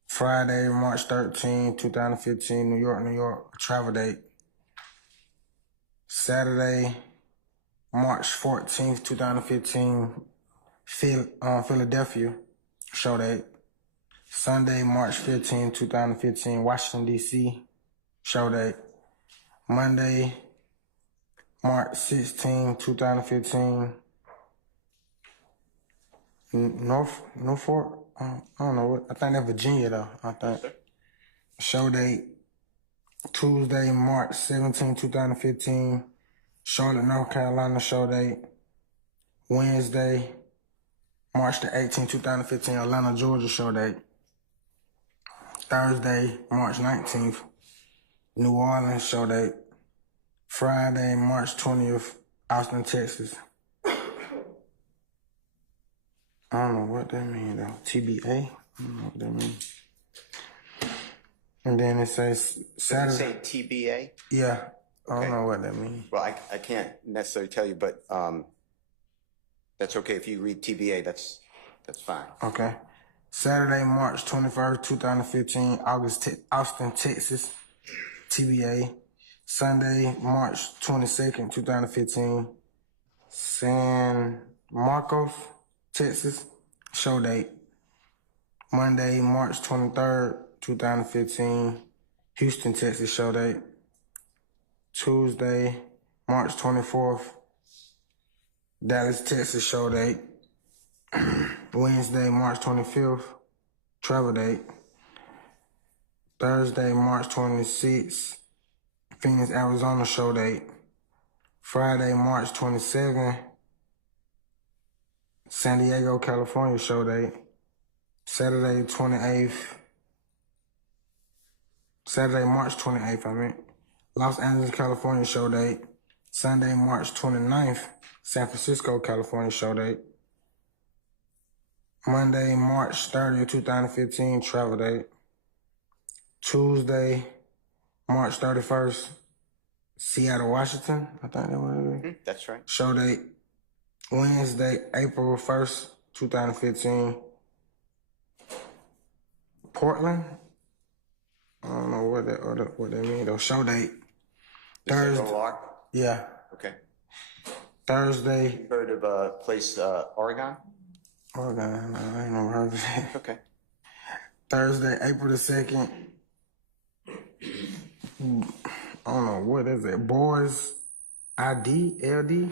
Friday, March 13, 2015, New York, a travel date. Saturday, March 14th, 2015, Philadelphia, show date. Sunday, March 15, 2015, Washington, D.C., show date. Monday, March 16, 2015, Norfolk, I don't know what, I think that's Virginia though, I think. Show date. Tuesday, March 17, 2015, Charlotte, North Carolina, show date. Wednesday, March the 18th, 2015, Atlanta, Georgia, show date. Thursday, March 19th, New Orleans, show date. Friday, March 20th, Austin, Texas. I don't know what that means though. TBA? I don't know what that means. And then it says Saturday. Does it say TBA? Yeah, I Okay. don't know what that means. Well, I can't necessarily tell you, but that's okay. If you read TBA, that's fine. Okay. Saturday, March 21st, 2015, Austin, Texas, TBA. Sunday, March 22nd, 2015, San Marcos, Texas, show date. Monday, March 23rd, 2015, Houston, Texas, show date. Tuesday, March 24th, Dallas, Texas, show date. Wednesday, March 25th, travel date. Thursday, March 26th, Phoenix, Arizona, show date. Friday, March 27th, San Diego, California, show date. Saturday, March 28th, Los Angeles, California, show date. Sunday, March 29th, San Francisco, California, show date. Monday, March 30th, 2015, travel date. Tuesday, March 31st, Seattle, Washington, I think that was it. That's right. Show date. Wednesday, April 1st, 2015, Portland. I don't know what that means though. Show date. Thursday. OR? Yeah. Okay. Thursday. Heard of a place, Oregon? Oregon. No, I ain't never heard of it. Okay. Thursday, April the 2nd. I don't know, what is it? Boys ID, LD?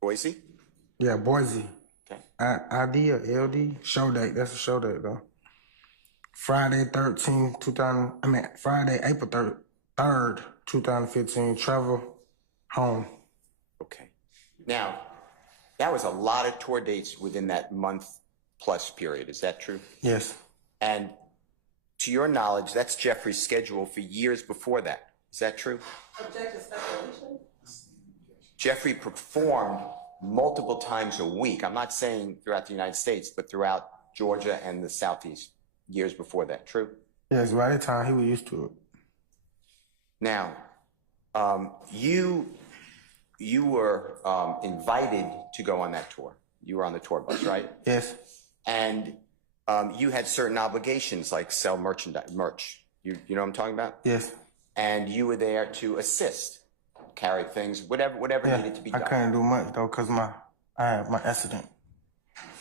Boise? Yeah, Boise. Okay. ID or LD? Show date. That's a show date though. Friday, April 3rd, 2015, travel home. Okay. Now, that was a lot of tour dates within that month plus period. Is that true? Yes. And to your knowledge, that's Jeffrey's schedule for years before that. Is that true? Objection, speculation. Jeffrey performed multiple times a week. I'm not saying throughout the United States, but throughout Georgia and the Southeast years before that. True? Yes, by that time he was used to it. Now, you were invited to go on that tour. You were on the tour bus, right? Yes. And you had certain obligations like sell merch. You know what I'm talking about? Yes. And you were there to assist, carry things, whatever needed to be done. I couldn't do much though because I had my accident.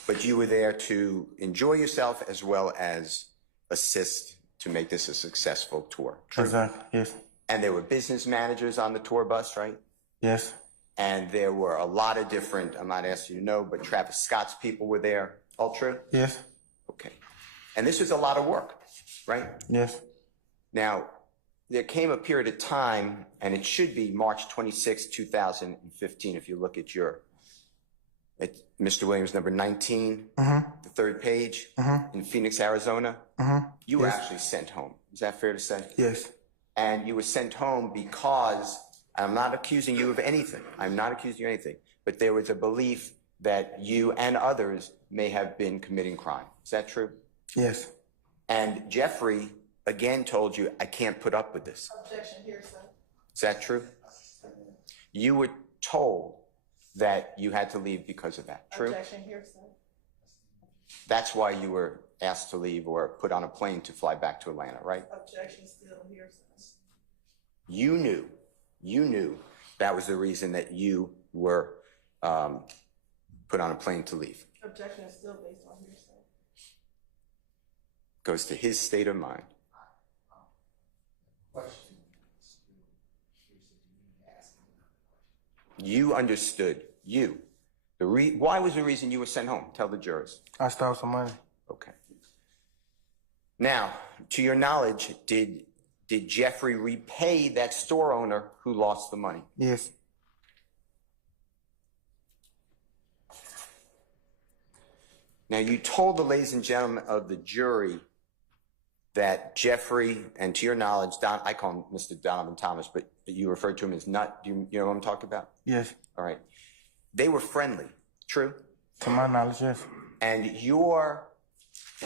But you were there to enjoy yourself as well as assist to make this a successful tour. True? Exactly. Yes. And there were business managers on the tour bus, right? Yes. And there were a lot of different, I'm not asking you to know, but Travis Scott's people were there. All true? Yes. Okay. And this was a lot of work, right? Yes. Now, there came a period of time, and it should be March 26, 2015, if you look at Mr. Williams, number 19, the third page, in Phoenix, Arizona. You were actually sent home. Is that fair to say? Yes. And you were sent home because, I'm not accusing you of anything. I'm not accusing you of anything. But there was a belief that you and others may have been committing crime. Is that true? Yes. And Jeffrey again told you, I can't put up with this. Objection here, sir. Is that true? You were told that you had to leave because of that. True? Objection here, sir. That's why you were asked to leave or put on a plane to fly back to Atlanta, right? Objection still here, sir. You knew that was the reason that you were put on a plane to leave. Objection is still based on here, sir. Goes to his state of mind. You understood. Why was the reason you were sent home? Tell the jurors. I stole some money. Okay. Now, to your knowledge, did Jeffrey repay that store owner who lost the money? Yes. Now, you told the ladies and gentlemen of the jury that Jeffrey, and to your knowledge, I call him Mr. Donovan Thomas, but you referred to him as Nut. Do you know what I'm talking about? Yes. All right. They were friendly. True? To my knowledge, yes. And your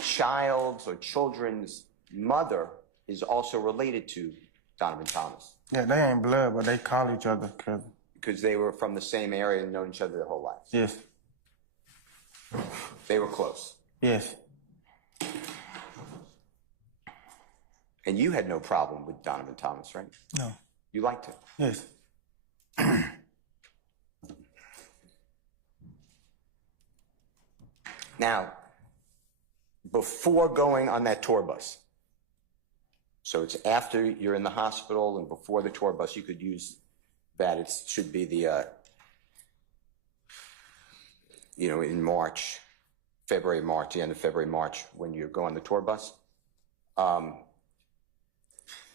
child's or children's mother is also related to Donovan Thomas. Yeah, they ain't blood, but they call each other cousin. Because they were from the same area and known each other their whole lives. Yes. They were close. Yes. And you had no problem with Donovan Thomas, right? No. You liked him. Yes. Now, before going on that tour bus, so it's after you're in the hospital and before the tour bus, you could use that. It should be the, in March, February, March, the end of February, March, when you go on the tour bus.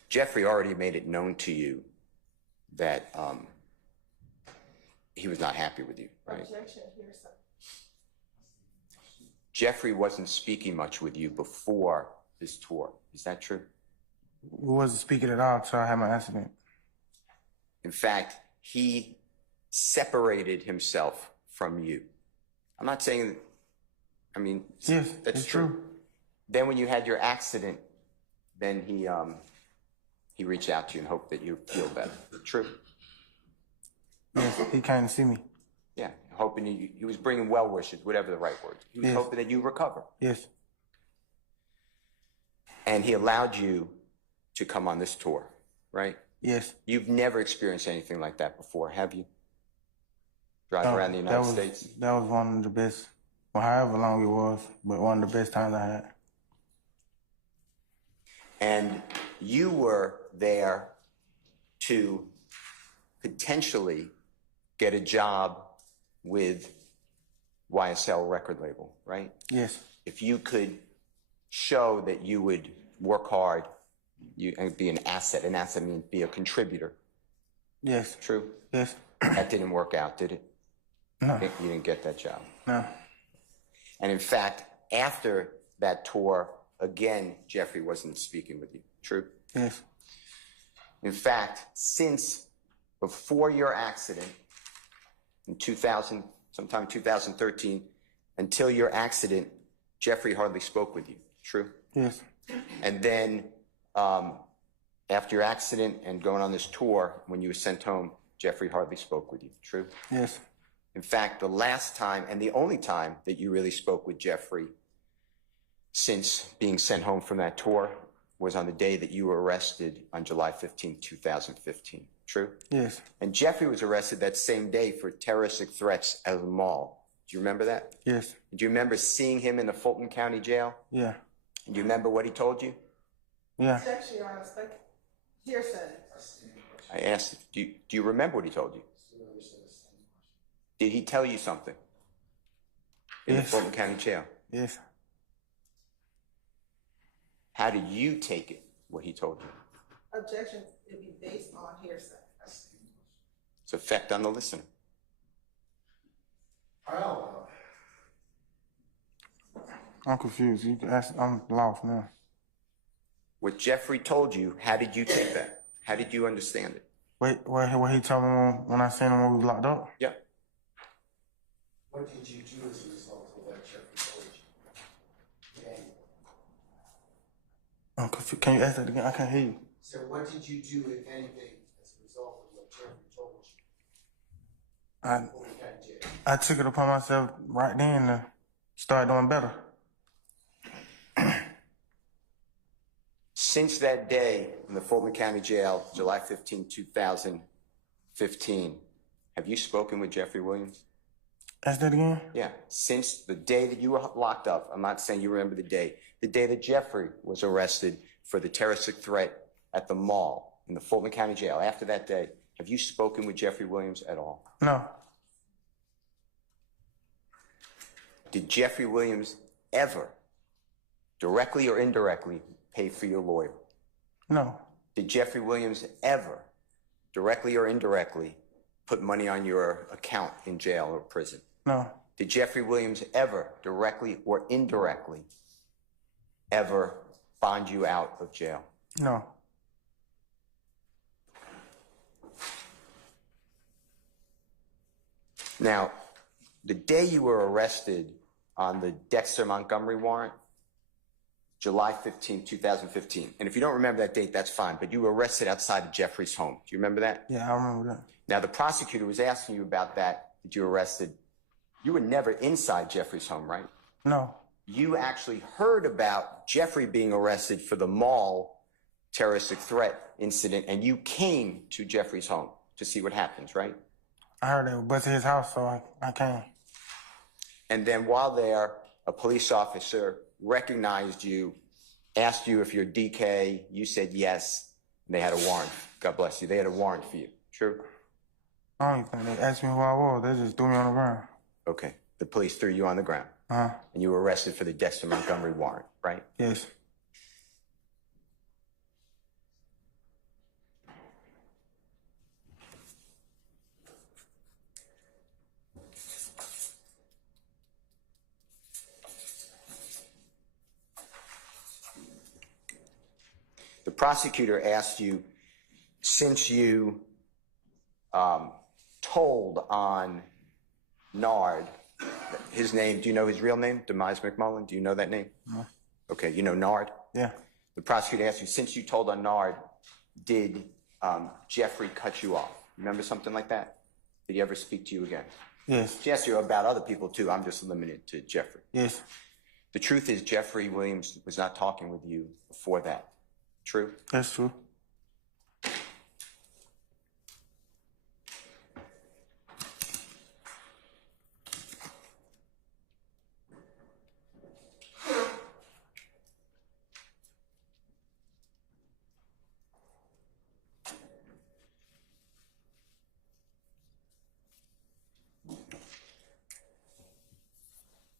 Jeffrey already made it known to you that he was not happy with you, right? Objection here, sir. Jeffrey wasn't speaking much with you before this tour. Is that true? We wasn't speaking at all until I had my accident. In fact, he separated himself from you. I'm not saying, Yes, that's it's true. true. Then when you had your accident, then he reached out to you and hoped that you feel better. True? Yes, he came to see me. Yeah, hoping he was bringing well wishes, whatever the right word. He was Yes. hoping that you recover. Yes. And he allowed you to come on this tour, right? Yes. You've never experienced anything like that before, have you? Drive No, around the United States? That was one of the best, well, however long it was, but one of the best times I had. And you were there to potentially get a job with YSL record label, right? Yes. If you could show that you would work hard, and be an asset means be a contributor. Yes. True? Yes. That didn't work out, did it? No. You didn't get that job. No. And in fact, after that tour, again, Jeffrey wasn't speaking with you. True? Yes. In fact, since before your accident in sometime 2013, until your accident, Jeffrey hardly spoke with you. True? Yes. And then after your accident and going on this tour, when you were sent home, Jeffrey hardly spoke with you. True? Yes. In fact, the last time and the only time that you really spoke with Jeffrey since being sent home from that tour was on the day that you were arrested on July 15, 2015. True? Yes. And Jeffrey was arrested that same day for terroristic threats at a mall. Do you remember that? Yes. Do you remember seeing him in the Fulton County Jail? Yeah. You remember what he told you? Yeah. Objection, Your Honor, second. Hearsay. I asked, do you remember what he told you? Did he tell you something in the Yes. Fulton County Jail? Yes. How did you take it, what he told you? Objection, it be based on hearsay. Its effect on the listener. I'm confused. You can ask, I'm lost now. What Jeffrey told you, how did you take that? How did you understand it? Wait, what he told me when I seen him when we was locked up? Yeah. What did you do as a result of what Jeffrey told you? I'm confused. Can you ask that again? I can't hear you. So what did you do, if anything, as a result of what Jeffrey told you? I took it upon myself right then to start doing better. Since that day in the Fulton County Jail, July 15, 2015, have you spoken with Jeffrey Williams? Ask that again? Yeah. Since the day that you were locked up, I'm not saying you remember the day that Jeffrey was arrested for the terroristic threat at the mall in the Fulton County Jail, after that day, have you spoken with Jeffrey Williams at all? No. Did Jeffrey Williams ever, directly or indirectly, pay for your lawyer? No. Did Jeffrey Williams ever, directly or indirectly, put money on your account in jail or prison? No. Did Jeffrey Williams ever, directly or indirectly, ever bond you out of jail? No. Now, the day you were arrested on the Dexter Montgomery warrant, July 15, 2015. And if you don't remember that date, that's fine, but you were arrested outside of Jeffrey's home. Do you remember that? Yeah, I remember that. Now, the prosecutor was asking you about that you were arrested. You were never inside Jeffrey's home, right? No. You actually heard about Jeffrey being arrested for the mall terroristic threat incident, and you came to Jeffrey's home to see what happens, right? I heard they were busting his house, so I came. And then while there, a police officer recognized you, asked you if you're DK, you said yes, and they had a warrant. God bless you. They had a warrant for you. True? I don't even think they asked me who I was. They just threw me on the ground. Okay. The police threw you on the ground. Uh-huh. And you were arrested for the Dexter Montgomery warrant, right? Yes. The prosecutor asked you, since you told on Nard, his name, do you know his real name? Demise McMullen, do you know that name? No. Okay, you know Nard? Yeah. The prosecutor asked you, since you told on Nard, did Jeffrey cut you off? Remember something like that? Did he ever speak to you again? Yes. She asked you about other people too. I'm just limited to Jeffrey. Yes. The truth is Jeffrey Williams was not talking with you before that. True? That's true.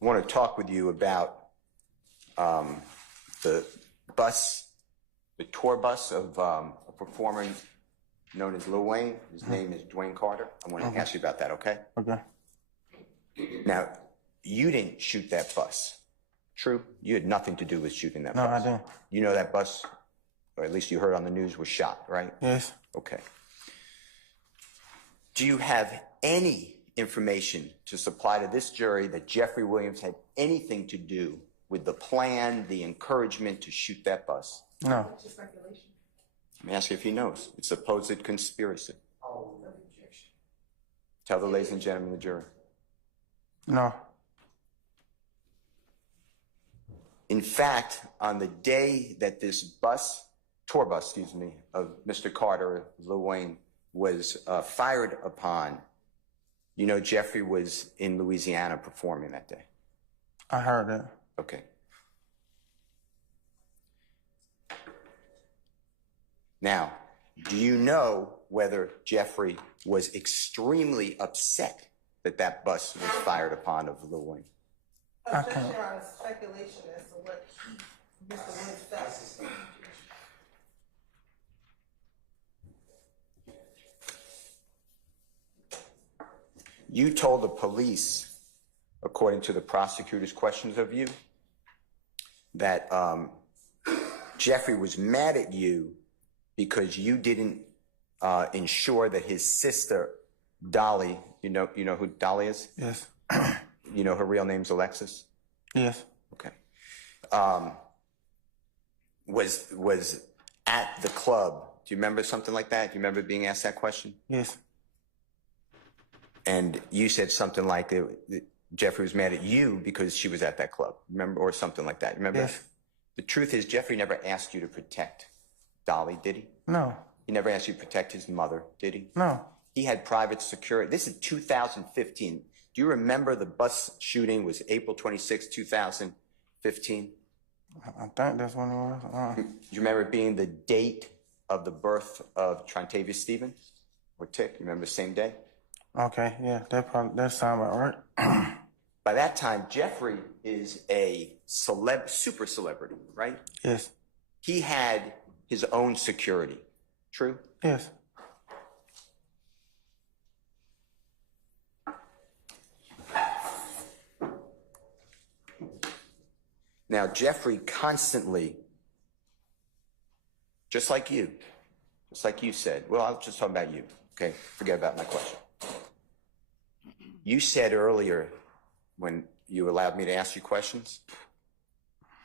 I want to talk with you about the bus, the tour bus of a performer known as Lil Wayne. His name is Dwayne Carter. I want to ask you about that, okay? Okay. Now, you didn't shoot that bus. True? You had nothing to do with shooting that No, bus. I didn't. You know that bus, or at least you heard on the news, was shot, right? Yes. Okay. Do you have any information to supply to this jury that Jeffrey Williams had anything to do with the plan, the encouragement to shoot that bus? No. It's just speculation. Let me ask you if he knows. It's a supposed conspiracy. Tell the ladies and gentlemen of the jury. No. In fact, on the day that this tour bus, of Mr. Carter, Lil Wayne, was fired upon, you know Jeffrey was in Louisiana performing that day. I heard that. Okay. Now, do you know whether Jeffrey was extremely upset that that bus was fired upon of Lil Wayne? Objection, Your Honor, speculation as to what Mr. Williams felt. You told the police, according to the prosecutor's questions of you, that Jeffrey was mad at you because you didn't ensure that his sister, Dolly, you know who Dolly is? Yes. You know her real name's Alexis? Yes. Okay. Was at the club. Do you remember something like that? Do you remember being asked that question? Yes. And you said something like that Jeffrey was mad at you because she was at that club. Remember? Or something like that. Remember? Yes. The truth is, Jeffrey never asked you to protect Dolly, did he? No. He never asked you to protect his mother, did he? No. He had private security. This is 2015. Do you remember the bus shooting was April 26, 2015? I think that's when it was. Do you remember it being the date of the birth of Trontavia Stevens? Or Tick? You remember the same day? Okay, yeah, that sound about right. By that time, Jeffrey is a super celebrity, right? Yes. He had his own security. True? Yes. Now, Jeffrey constantly, just like you said, well, I'll just talk about you, okay? Forget about my question. You said earlier, when you allowed me to ask you questions,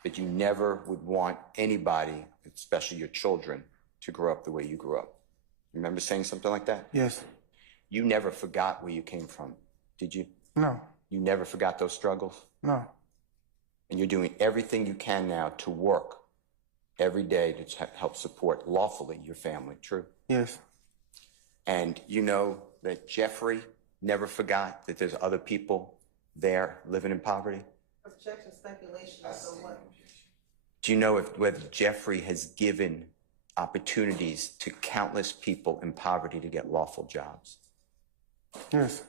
that you never would want anybody, especially your children, to grow up the way you grew up. Remember saying something like that? Yes. You never forgot where you came from, did you? No. You never forgot those struggles? No. And you're doing everything you can now to work every day to help support lawfully your family, true? Yes. And you know that Jeffrey never forgot that there's other people there living in poverty? Objection, speculation as to what. Do you know whether Jeffrey has given opportunities to countless people in poverty to get lawful jobs? Yes.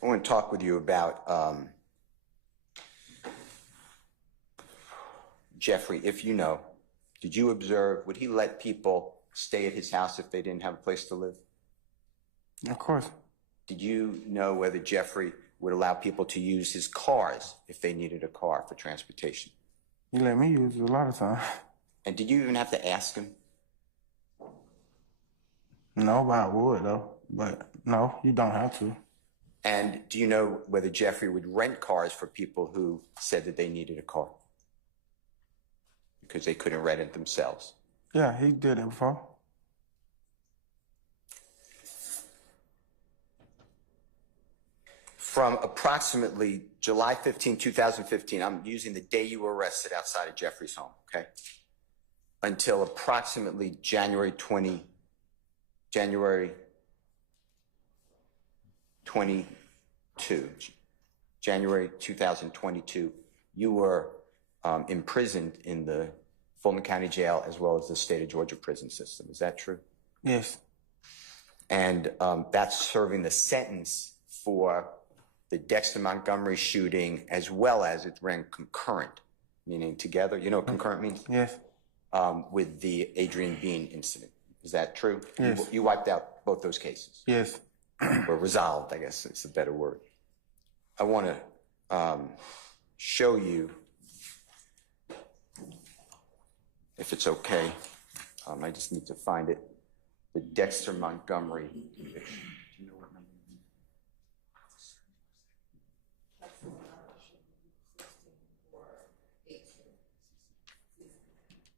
I want to talk with you about Jeffrey. If you know, did you observe, would he let people stay at his house if they didn't have a place to live? Of course. Did you know whether Jeffrey would allow people to use his cars if they needed a car for transportation? He let me use it a lot of times. And did you even have to ask him? No, but I would though. But no, you don't have to. And do you know whether Jeffrey would rent cars for people who said that they needed a car because they couldn't rent it themselves? Yeah, he did it before. From approximately July 15, 2015, I'm using the day you were arrested outside of Jeffrey's home, okay? Until approximately January 2022, you were imprisoned in the Fulton County Jail as well as the state of Georgia prison system. Is that true? Yes. And that's serving the sentence for the Dexter Montgomery shooting, as well as it ran concurrent, meaning together. You know what concurrent means? Yes. With the Adrian Bean incident. Is that true? Yes. You wiped out both those cases. Yes. Or resolved, I guess is a better word. I want to show you, if it's okay, I just need to find it, the Dexter Montgomery conviction. Do you know what number?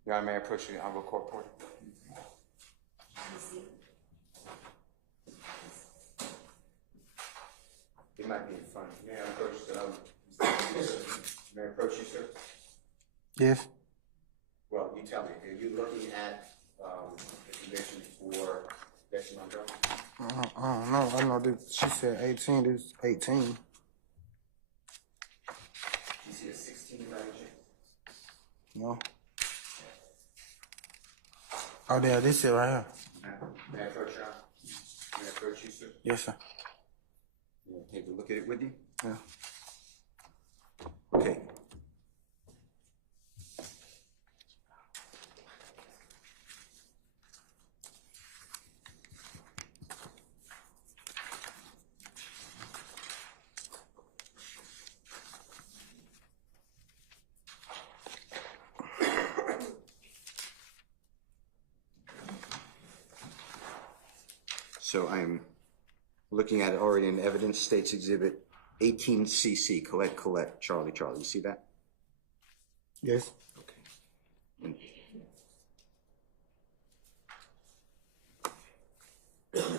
Your Honor, may I approach the honorable court reporter? He might be in front. May I approach may I approach you, sir? Yes. Well, you tell me, are you looking at the conviction for Dexter Montgomery? I don't know. I know that she said 18 is 18. You see a 16? No. Oh, there, this is right here. May I approach you? May I approach you, sir? Yes, sir. You want to take a look at it with you? Yeah. Okay. So I'm looking at it already in evidence, States Exhibit 18CC, Colette, Charlie. You see that? Yes. Okay. And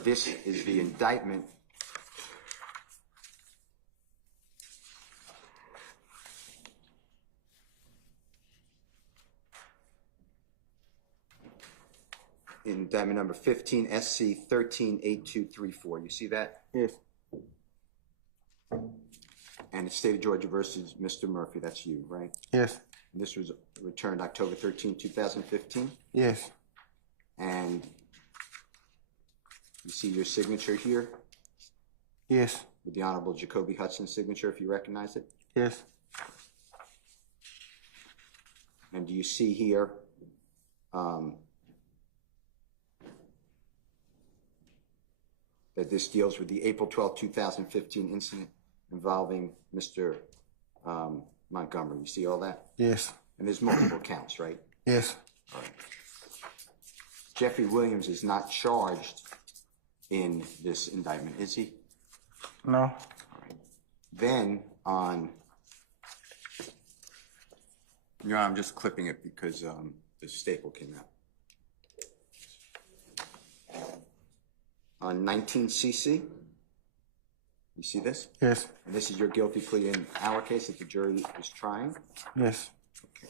this is the indictment indictment number 15 SC 138234. You see that? Yes. And the state of Georgia versus Mr. Murphy. That's you, right? Yes. And this was returned October 13, 2015. Yes. And you see your signature here Yes. with the Honorable Jacoby Hudson's signature, if you recognize it. Yes. And do you see here that this deals with the April 12, 2015 incident involving Mr. Montgomery? You see all that? Yes. And there's multiple counts, right? Yes. All right. Jeffery Williams is not charged in this indictment, is he? No. All right. Then on, you know, I'm just clipping it because the staple came out. On 19CC, you see this? Yes. And this is your guilty plea in our case that the jury is trying. Yes. Okay.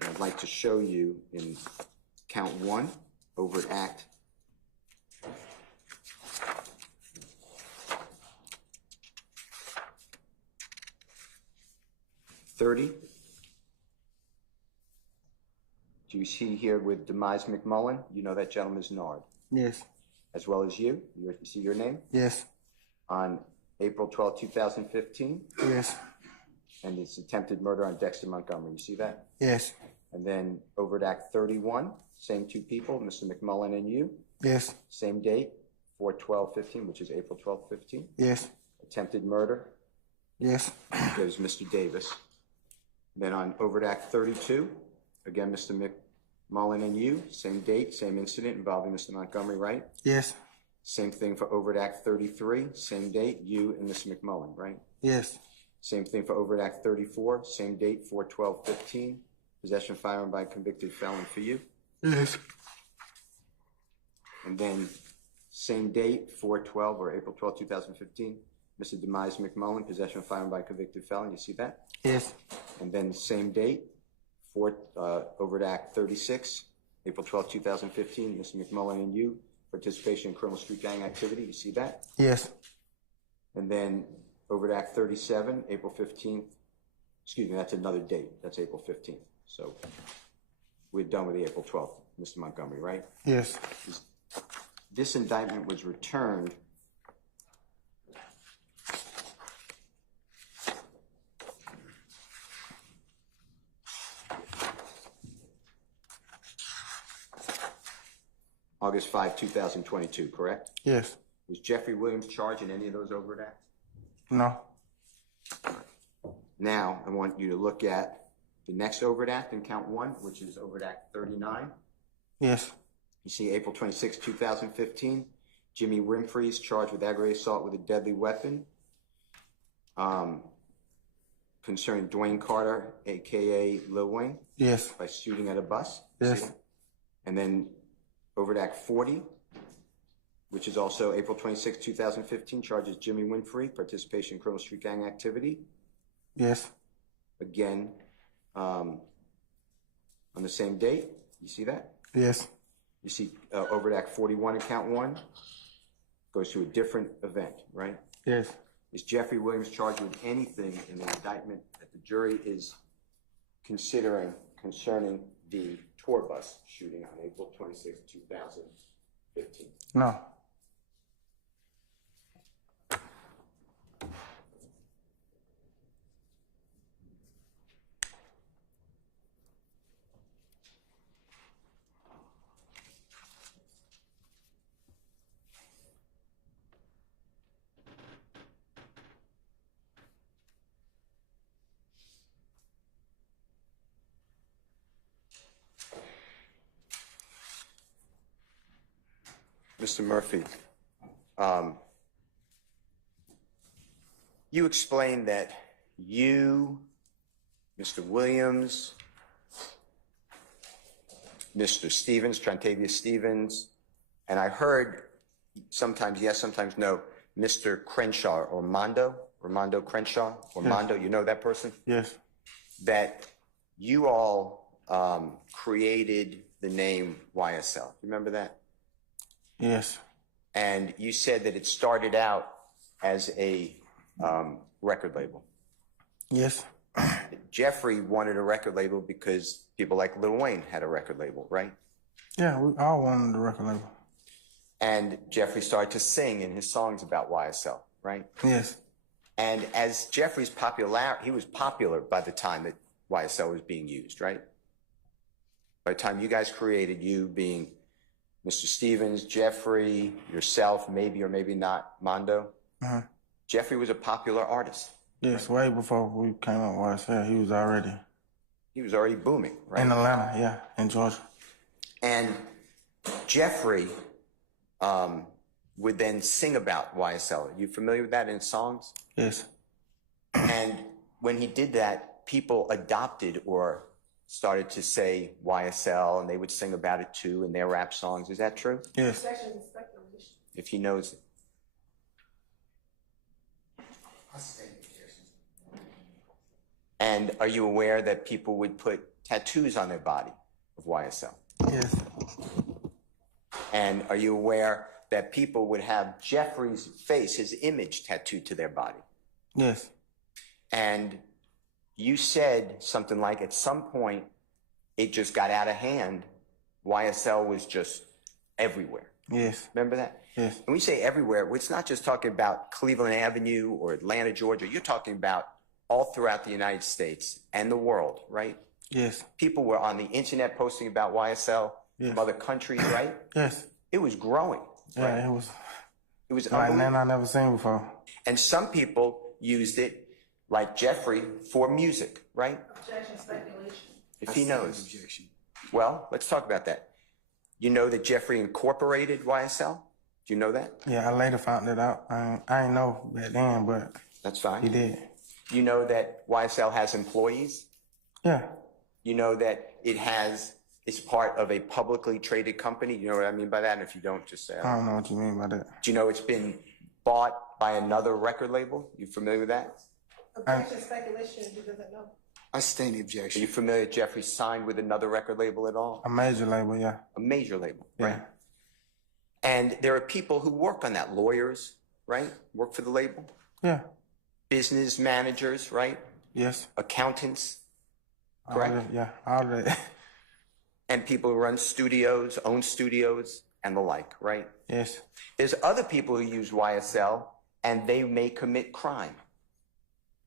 And I'd like to show you in count 1, overt act. $30. Do you see here with Demise McMullen? You know that gentleman's Nard, Yes. as well as you. You see your name? Yes. On April 12, 2015. Yes. And it's attempted murder on Dexter Montgomery. You see that? Yes. And then overt act 31, same two people, Mr. McMullen and you. Yes. Same date, 4/12/15, which is April 12, 15. Yes. Attempted murder Yes. goes Mr. Davis. Then on overt act 32, again, Mr. McMullen and you, same date, same incident involving Mr. Montgomery, right? Yes. Same thing for overt act 33, same date, you and Mr. McMullen, right? Yes. Same thing for overt act 34, same date, 4/12/15, possession of firearm by a convicted felon for you. Yes. And then same date, 4/12 or April 12, 2015, Mr. Demise McMullen, possession of firearm by a convicted felon. You see that? Yes. And then same date, overt act 36, April 12, 2015, Mr. McMullen and you, participation in criminal street gang activity. You see that? Yes. And then overt act 37, April 15th. Excuse me, that's another date. That's April 15th. So we're done with the April 12th, Mr. Montgomery, right? Yes. This indictment was returned August 5, 2022, correct? Yes. Was Jeffery Williams charged in any of those overt acts? No. Now, I want you to look at the next overt act in count 1, which is overt act 39. Yes. You see April 26, 2015, Jimmy Winfrey is charged with aggravated assault with a deadly weapon concerning Dwayne Carter, a.k.a. Lil Wayne, Yes. by shooting at a bus. Yes. See that? And then overt act 40, which is also April 26, 2015, charges Jimmy Winfrey, participation in criminal street gang activity. Yes. Again, on the same date. You see that? Yes. You see overt act 41 in count 1 goes to a different event, right? Yes. Is Jeffery Williams charged with anything in the indictment that the jury is considering concerning the tour bus shooting on April 26, 2015? No. Mr. Murphy, you explained that you, Mr. Williams, Mr. Stevens, Trantavia Stevens, and I heard sometimes yes, sometimes no, Mr. Crenshaw or Armando Crenshaw, or Yes. Mondo, you know that person? Yes. That you all created the name YSL. Remember that? Yes. And you said that it started out as a record label. Yes. Jeffrey wanted a record label because people like Lil Wayne had a record label, right? Yeah, we all wanted the record label. And Jeffrey started to sing in his songs about YSL, right? Yes. And as Jeffrey's he was popular by the time that YSL was being used, right? By the time you guys created, you being Mr. Stevens, Jeffrey, yourself, maybe or maybe not, Mondo, Jeffrey was a popular artist. Yes, way before we came up with YSL, he was already booming, right? in Atlanta, yeah, in Georgia. And Jeffrey would then sing about YSL. Are you familiar with that in songs? Yes. And when he did that, people adopted or started to say YSL, and they would sing about it too in their rap songs. Is that true? Yes. Objection is speculation. If he knows it. And are you aware that people would put tattoos on their body of YSL? Yes. And are you aware that people would have Jeffrey's face, his image tattooed to their body? Yes. And you said something like, at some point, it just got out of hand. YSL was just everywhere. Yes. Remember that? Yes. When we say everywhere, it's not just talking about Cleveland Avenue or Atlanta, Georgia. You're talking about all throughout the United States and the world, right? Yes. People were on the internet posting about YSL Yes. from other countries, right? Yes. It was growing. Yeah, right? it was It was like unbelievable. nothing I never seen before. And some people used it, like Jeffrey, for music, right? Objection, speculation. If he knows. Well, let's talk about that. You know that Jeffrey incorporated YSL? Do you know that? Yeah, I later found it out. I didn't know back then, but That's fine. he did. You know that YSL has employees? Yeah. You know that it's part of a publicly traded company? You know what I mean by that? And if you don't, just say, I don't know what you mean by that. Do you know it's been bought by another record label? You familiar with that? Objection, speculation, he doesn't know. I sustain the Are objection. you familiar that Jeffrey signed with another record label at all? A major label, yeah. A major label, Yeah. right? And there are people who work on that, lawyers, right? Work for the label. Yeah. Business managers, right? Yes. Accountants, All correct? that, yeah. All that. And people who run studios, own studios, and the like, right? Yes. There's other people who use YSL, and they may commit crime,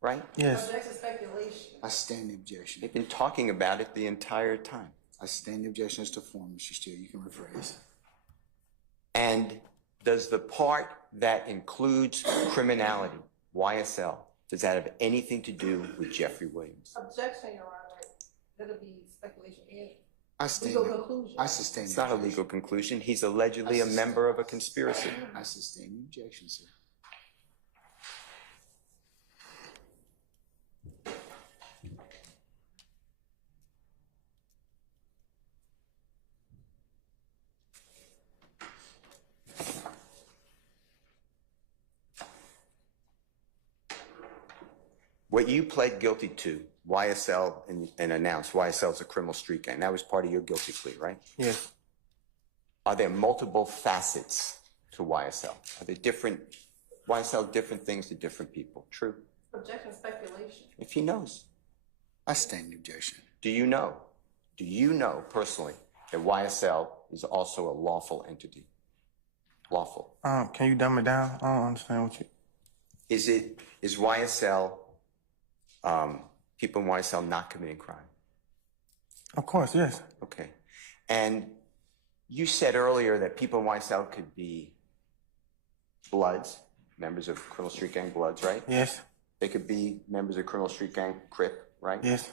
right? Yes. Objection, speculation. I sustain the objection. They've been talking about it the entire time. I sustain the objection as to form, Mr. Steele. You can rephrase. And does the part that includes criminality, YSL, does that have anything to do with Jeffrey Williams? Objection, Your Honor. That'll be speculation and I sustain legal the- conclusion. I sustain It's the not a objection. legal conclusion. He's allegedly a member of a conspiracy. I sustain the objection, sir. What you pled guilty to, YSL, and announced YSL is a criminal street gang, that was part of your guilty plea, right? Yes. Are there multiple facets to YSL? Are there YSL different things to different people? True? Objection, speculation. If he knows. I sustain the objection. Do you know? Do you know personally that YSL is also a lawful entity? Lawful. Can you dumb it down? I don't understand what you. Is YSL, people in YSL not committing crime? Of course, yes. Okay. And you said earlier that people in YSL could be Bloods, members of Criminal Street Gang Bloods, right? Yes. They could be members of Criminal Street Gang Crip, right? Yes.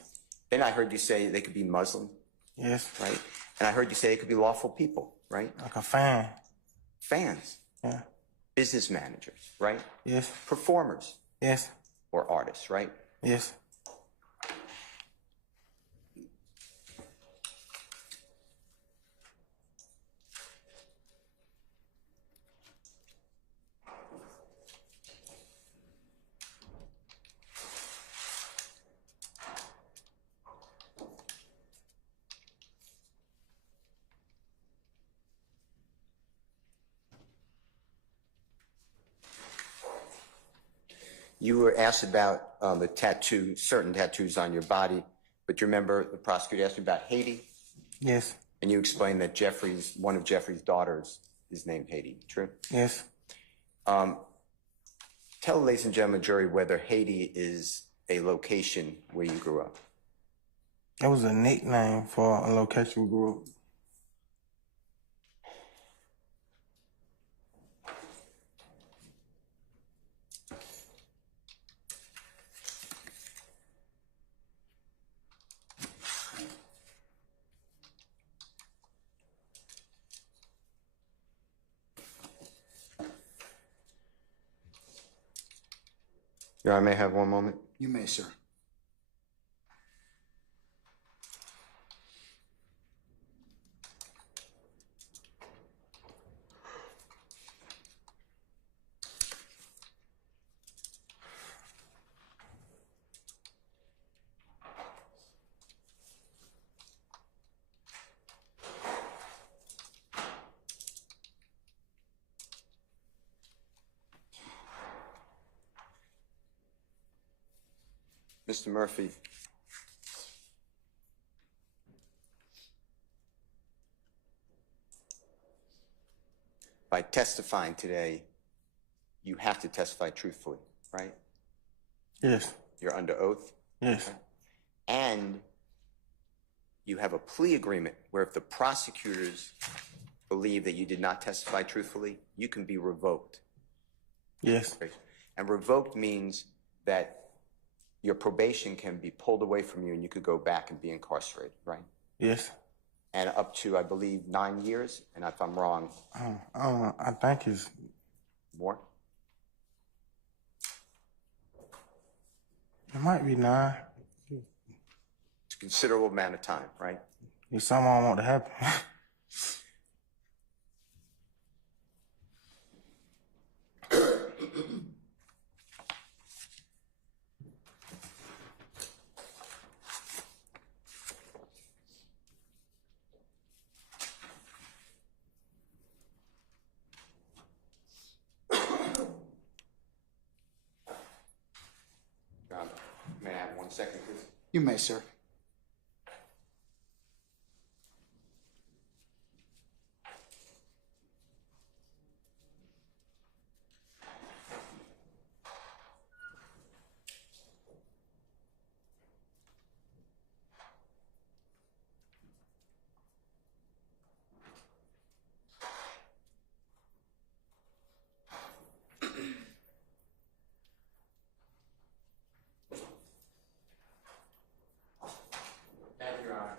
Then I heard you say they could be Muslim, Yes. right? And I heard you say they could be lawful people, right? Like a fan. Fans, Yeah. business managers, right? Yes. Performers Yes. or artists, right? Yes. You were asked about the tattoo, certain tattoos on your body, but you remember the prosecutor asked you about Haiti, Yes. and you explained that one of Jeffrey's daughters is named Haiti. True? Yes. Tell the ladies and gentlemen jury whether Haiti is a location where you grew up. It was a nickname for a location we grew up. Your Honor, may I have one moment? You may, sir. Mr. Murphy, by testifying today, you have to testify truthfully, right? Yes. You're under oath. Yes. And you have a plea agreement where if the prosecutors believe that you did not testify truthfully, you can be revoked. Yes. And revoked means that your probation can be pulled away from you and you could go back and be incarcerated, right? Yes. And up to, I believe, 9 years. And if I'm wrong, I don't know. I think it's more? it might be 9. It's a considerable amount of time, right? It's something I don't want to happen. May I have 1 second, please? You may, sir. Thank you, Your Honor.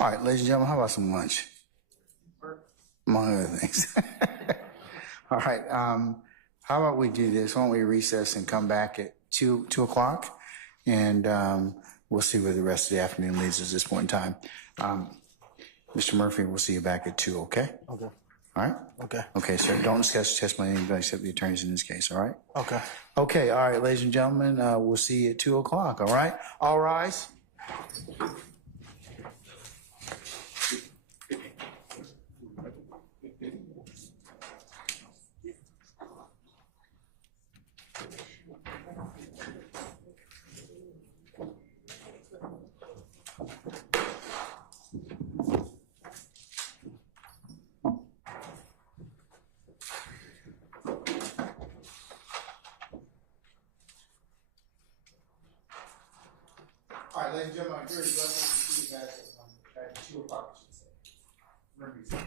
All right, ladies and gentlemen, how about some lunch? Among other things. All right, how about we do this? Why don't we recess and come back at 2 o'clock? And we'll see where the rest of the afternoon leads us at this point in time. Mr. Murphy, we'll see you back at 2, okay? Okay. All right? Okay. Okay, sir. Don't discuss testimony of anybody except the attorneys in this case, all right? Okay. Okay, all right, ladies and gentlemen, we'll see you at 2 o'clock, all right? All rise. Ladies and gentlemen, I'm here to see you guys at 2 o'clock, I should say. Remember you.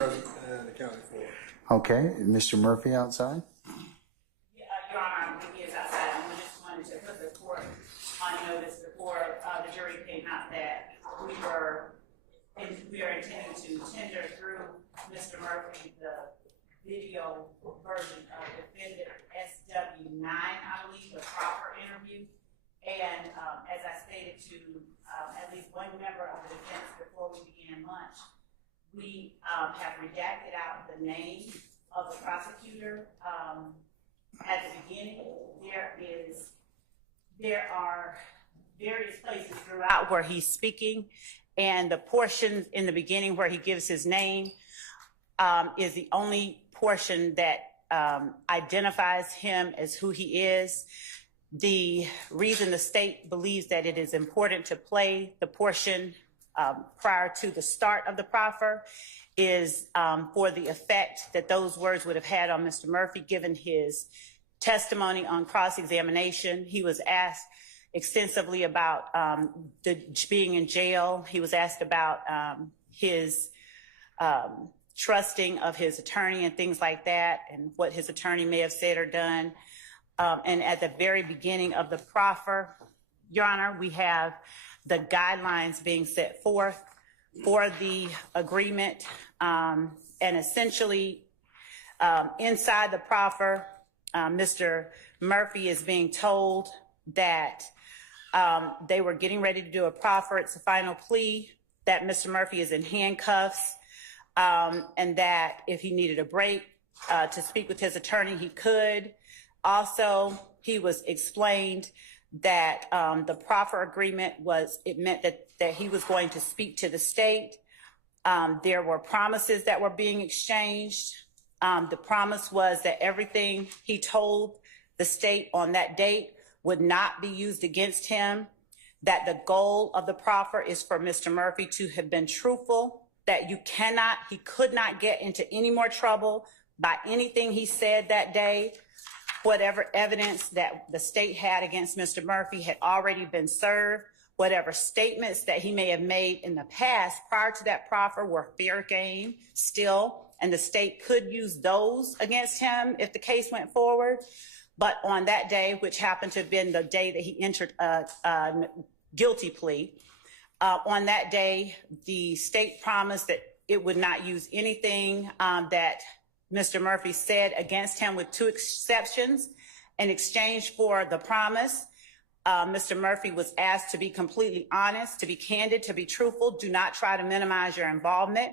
And accounted for. Okay, Mr. Murphy outside? Your Honor, he is outside. I just wanted to put the court on notice before the jury came out that we are intending to tender through Mr. Murphy the video version of defendant SW9, I believe, the proper interview. And as I stated to at least one member of the defense before we began lunch, we have redacted out the name of the prosecutor. At the beginning, there are various places throughout where he's speaking, and the portion in the beginning where he gives his name is the only portion that identifies him as who he is. The reason the state believes that it is important to play the portion prior to the start of the proffer is for the effect that those words would have had on Mr. Murphy, given his testimony on cross-examination. He was asked extensively about being in jail. He was asked about his trusting of his attorney and things like that, and what his attorney may have said or done. And at the very beginning of the proffer, Your Honor, we have the guidelines being set forth for the agreement. And essentially, inside the proffer, Mr. Murphy is being told that they were getting ready to do a proffer. It's a final plea, that Mr. Murphy is in handcuffs, and that if he needed a break to speak with his attorney, he could. Also, he was explained that the proffer agreement meant that he was going to speak to the state. There were promises that were being exchanged. The promise was that everything he told the state on that date would not be used against him, that the goal of the proffer is for Mr. Murphy to have been truthful, that he could not get into any more trouble by anything he said that day. Whatever evidence that the state had against Mr. Murphy had already been served. Whatever statements that he may have made in the past prior to that proffer were fair game still, and the state could use those against him if the case went forward. But on that day, which happened to have been the day that he entered a guilty plea, on that day, the state promised that it would not use anything that Mr. Murphy said against him, with two exceptions. In exchange for the promise, Mr. Murphy was asked to be completely honest, to be candid, to be truthful. Do not try to minimize your involvement.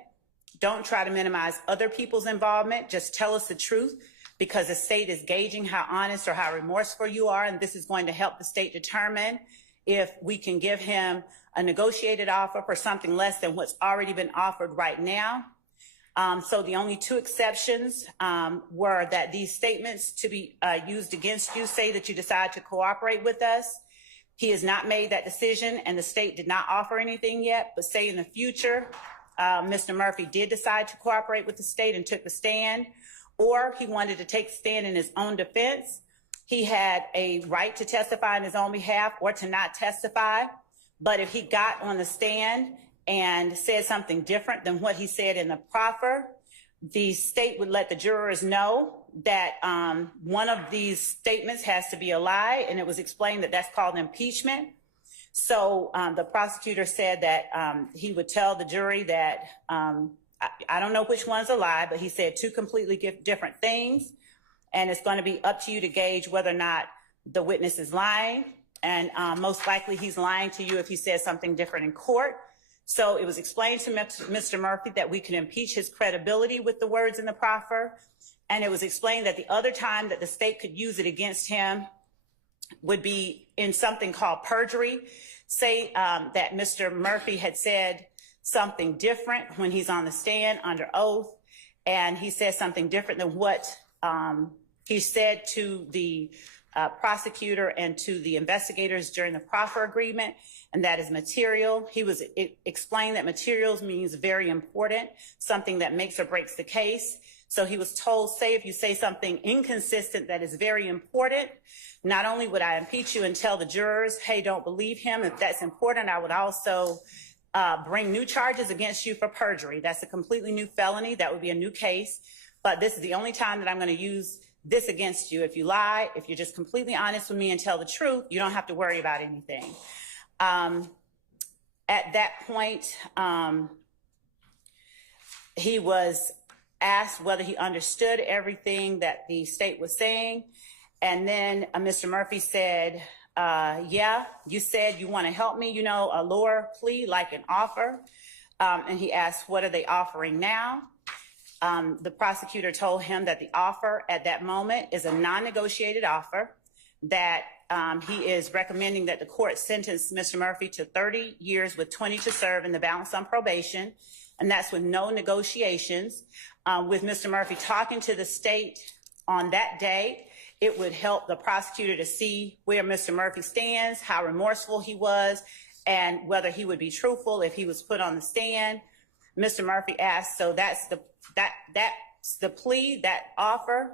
Don't try to minimize other people's involvement. Just tell us the truth, because the state is gauging how honest or how remorseful you are, and this is going to help the state determine if we can give him a negotiated offer for something less than what's already been offered right now. So the only two exceptions were that these statements to be used against you say that you decide to cooperate with us. He has not made that decision, and the state did not offer anything yet, but say in the future, Mr. Murphy did decide to cooperate with the state and took the stand, or he wanted to take the stand in his own defense. He had a right to testify on his own behalf or to not testify. But if he got on the stand and said something different than what he said in the proffer, the state would let the jurors know that one of these statements has to be a lie, and it was explained that that's called impeachment. So the prosecutor said that he would tell the jury that, I don't know which one's a lie, but he said two completely different things, and it's going to be up to you to gauge whether or not the witness is lying, and most likely he's lying to you if he says something different in court. So it was explained to Mr. Murphy that we can impeach his credibility with the words in the proffer. And it was explained that the other time that the state could use it against him would be in something called perjury. Say that Mr. Murphy had said something different when he's on the stand under oath, and he said something different than what he said to the prosecutor and to the investigators during the proffer agreement, and that is material. It explained that materials means very important, something that makes or breaks the case. So he was told, say if you say something inconsistent that is very important, not only would I impeach you and tell the jurors, hey, don't believe him. If that's important, I would also bring new charges against you for perjury. That's a completely new felony. That would be a new case. But this is the only time that I'm going to use this against you. If you lie, if you're just completely honest with me and tell the truth, you don't have to worry about anything. At that point, he was asked whether he understood everything that the state was saying. And then Mr. Murphy said, yeah, you said you want to help me, you know, a lower plea, like an offer. And he asked, what are they offering now? The prosecutor told him that the offer at that moment is a non-negotiated offer, that he is recommending that the court sentence Mr. Murphy to 30 years with 20 to serve and the balance on probation. And that's with no negotiations. With Mr. Murphy talking to the state on that day, it would help the prosecutor to see where Mr. Murphy stands, how remorseful he was, and whether he would be truthful if he was put on the stand. Mr. Murphy asked, so that's the plea, that offer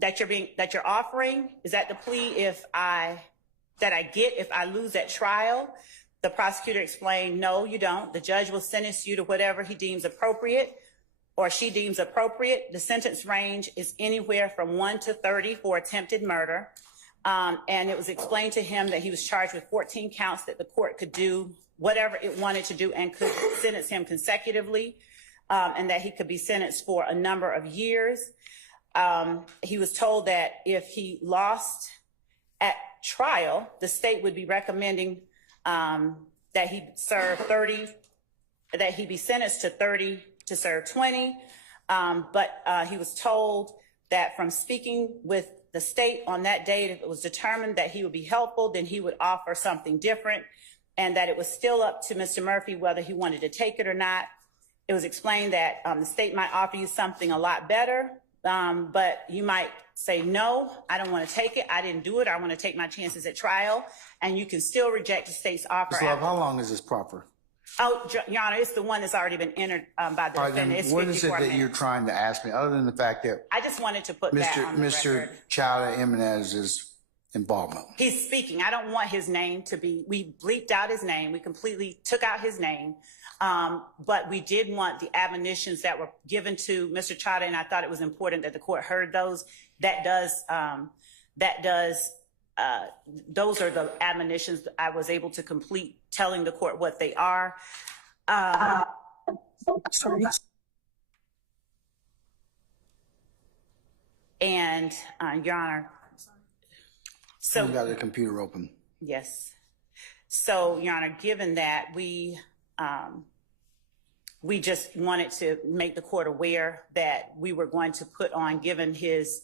that you're offering, is that the plea that I get if I lose at trial? The prosecutor explained, no, you don't. The judge will sentence you to whatever he deems appropriate or she deems appropriate. The sentence range is anywhere from 1 to 30 for attempted murder. And it was explained to him that he was charged with 14 counts, that the court could do whatever it wanted to do and could sentence him consecutively, and that he could be sentenced for a number of years. He was told that if he lost at trial, the state would be recommending that he serve 30, that he be sentenced to 30 to serve 20. But he was told that from speaking with the state on that day, if it was determined that he would be helpful, then he would offer something different, and that it was still up to Mr. Murphy whether he wanted to take it or not. It was explained that the state might offer you something a lot better, but you might say, no, I don't want to take it. I didn't do it. I want to take my chances at trial. And you can still reject the state's offer. Ms. Love, how long is this proper? Oh, Your Honor, it's the one that's already been entered by the defendant. It's What is it 54 that minutes. you're trying to ask me, other than the fact that I just wanted to put that on the Mr. record. Chowder Jimenez's involvement? He's speaking. I don't want his name to be, we bleeped out his name. We completely took out his name. But we did want the admonitions that were given to Mr. Chowder, and I thought it was important that the court heard those. Those are the admonitions that I was able to complete, telling the court what they are. Sorry. And, Your Honor, so. You got the computer open. Yes. So, Your Honor, given that we just wanted to make the court aware that we were going to put on, given his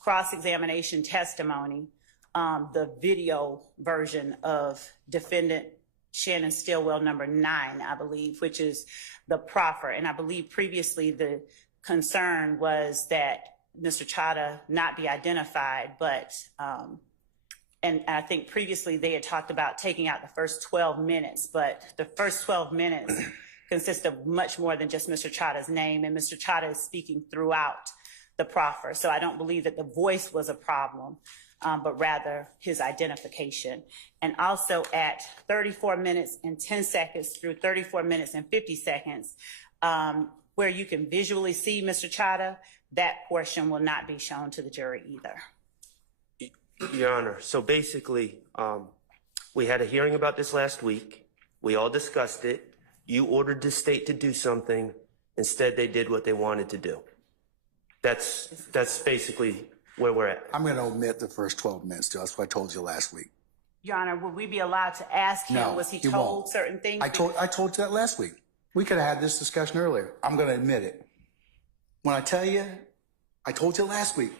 cross-examination testimony, the video version of defendant Shannon Stillwell number 9, I believe, which is the proffer. And I believe previously the concern was that Mr. Chowder not be identified, but, and I think previously they had talked about taking out the first 12 minutes, but the first 12 minutes consist of much more than just Mr. Chowder's name, and Mr. Chowder is speaking throughout the proffer. So I don't believe that the voice was a problem, but rather his identification. And also at 34 minutes and 10 seconds through 34 minutes and 50 seconds, where you can visually see Mr. Chowder, that portion will not be shown to the jury either. Your Honor, so basically, we had a hearing about this last week. We all discussed it. You ordered the state to do something. Instead, they did what they wanted to do. That's basically where we're at. I'm going to omit the first 12 minutes, too. That's what I told you last week. Your Honor, will we be allowed to ask him, No, was he you told won't. certain things? I told you that last week. We could have had this discussion earlier. I'm going to admit it. When I tell you, I told you last week,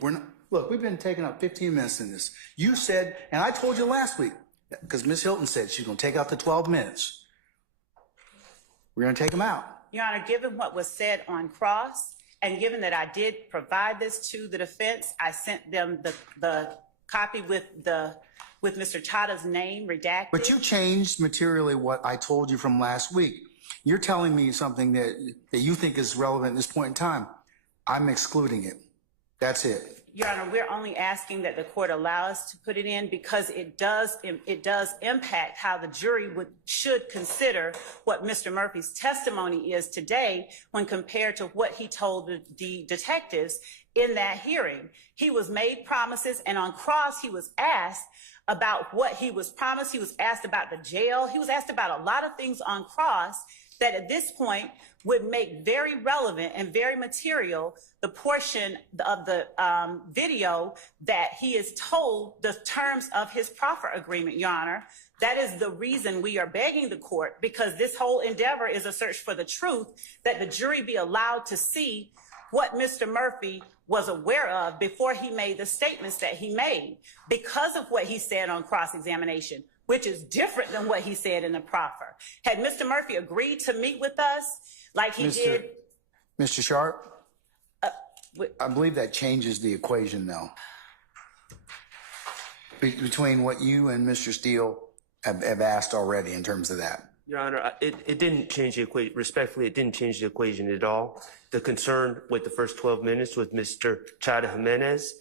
look, we've been taking up 15 minutes in this. You said, and I told you last week, because Ms. Hilton said she's going to take out the 12 minutes. We're going to take them out. Your Honor, given what was said on cross, and given that I did provide this to the defense, I sent them the copy with Mr. Chowder's name redacted. But you changed materially what I told you from last week. You're telling me something that you think is relevant at this point in time. I'm excluding it. That's it. Your Honor, we're only asking that the court allow us to put it in because it does impact how the jury should consider what Mr. Murphy's testimony is today when compared to what he told the detectives in that hearing. He was made promises, and on cross he was asked about what he was promised. He was asked about the jail. He was asked about a lot of things on cross that at this point would make very relevant and very material the portion of the video that he is told the terms of his proffer agreement, Your Honor. That is the reason we are begging the court, because this whole endeavor is a search for the truth, that the jury be allowed to see what Mr. Murphy was aware of before he made the statements that he made because of what he said on cross-examination, which is different than what he said in the proffer. Had Mr. Murphy agreed to meet with us like he did... Mr. Sharp? I believe that changes the equation, though, between what you and Mr. Steele have asked already in terms of that. Your Honor, it didn't change the equation. Respectfully, it didn't change the equation at all. The concern with the first 12 minutes with Mr. Chada Jimenez,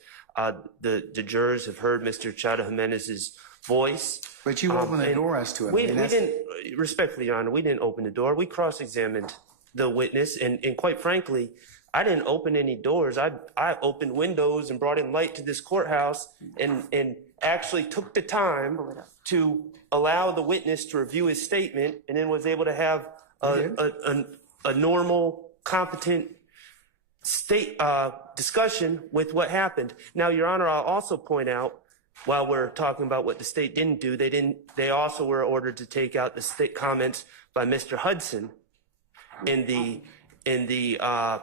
the jurors have heard Mr. Chada Jimenez's voice. But you opened the door as to it. We didn't, respectfully, Your Honor, we didn't open the door. We cross-examined the witness, and quite frankly, I didn't open any doors. I opened windows and brought in light to this courthouse and actually took the time to allow the witness to review his statement, and then was able to have a normal, competent discussion with what happened. Now, Your Honor, I'll also point out, while we're talking about what the state didn't do, they also were ordered to take out the state comments by Mr. Hudson in the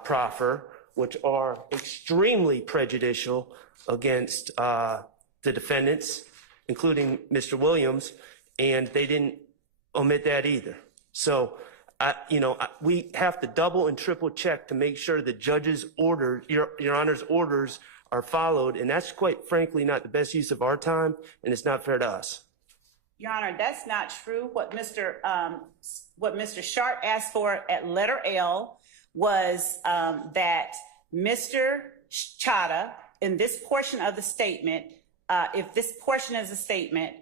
proffer, which are extremely prejudicial against the defendants, including Mr. Williams, and they didn't omit that either. So, we have to double and triple check to make sure the judge's orders, Your Honor's orders, are followed, and that's quite frankly not the best use of our time, and it's not fair to us. Your Honor, that's not true. What Mr. Sharp asked for at letter L was that Mr. Chada, in this portion of the statement, if this portion is a statement,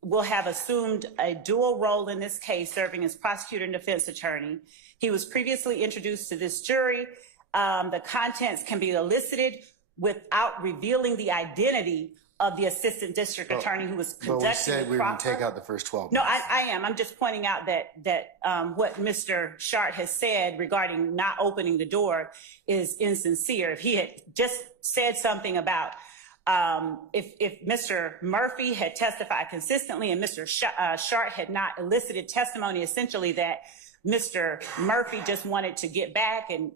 will have assumed a dual role in this case, serving as prosecutor and defense attorney. He was previously introduced to this jury. The contents can be elicited without revealing the identity of the assistant district attorney who was conducting the proffer. But we said we were going to take out the first 12 No, minutes. I am. I'm just pointing out that what Mr. Sharp has said regarding not opening the door is insincere. If he had just said something about if Mr. Murphy had testified consistently and Mr. Sharp had not elicited testimony, essentially that Mr. Murphy just wanted to get back and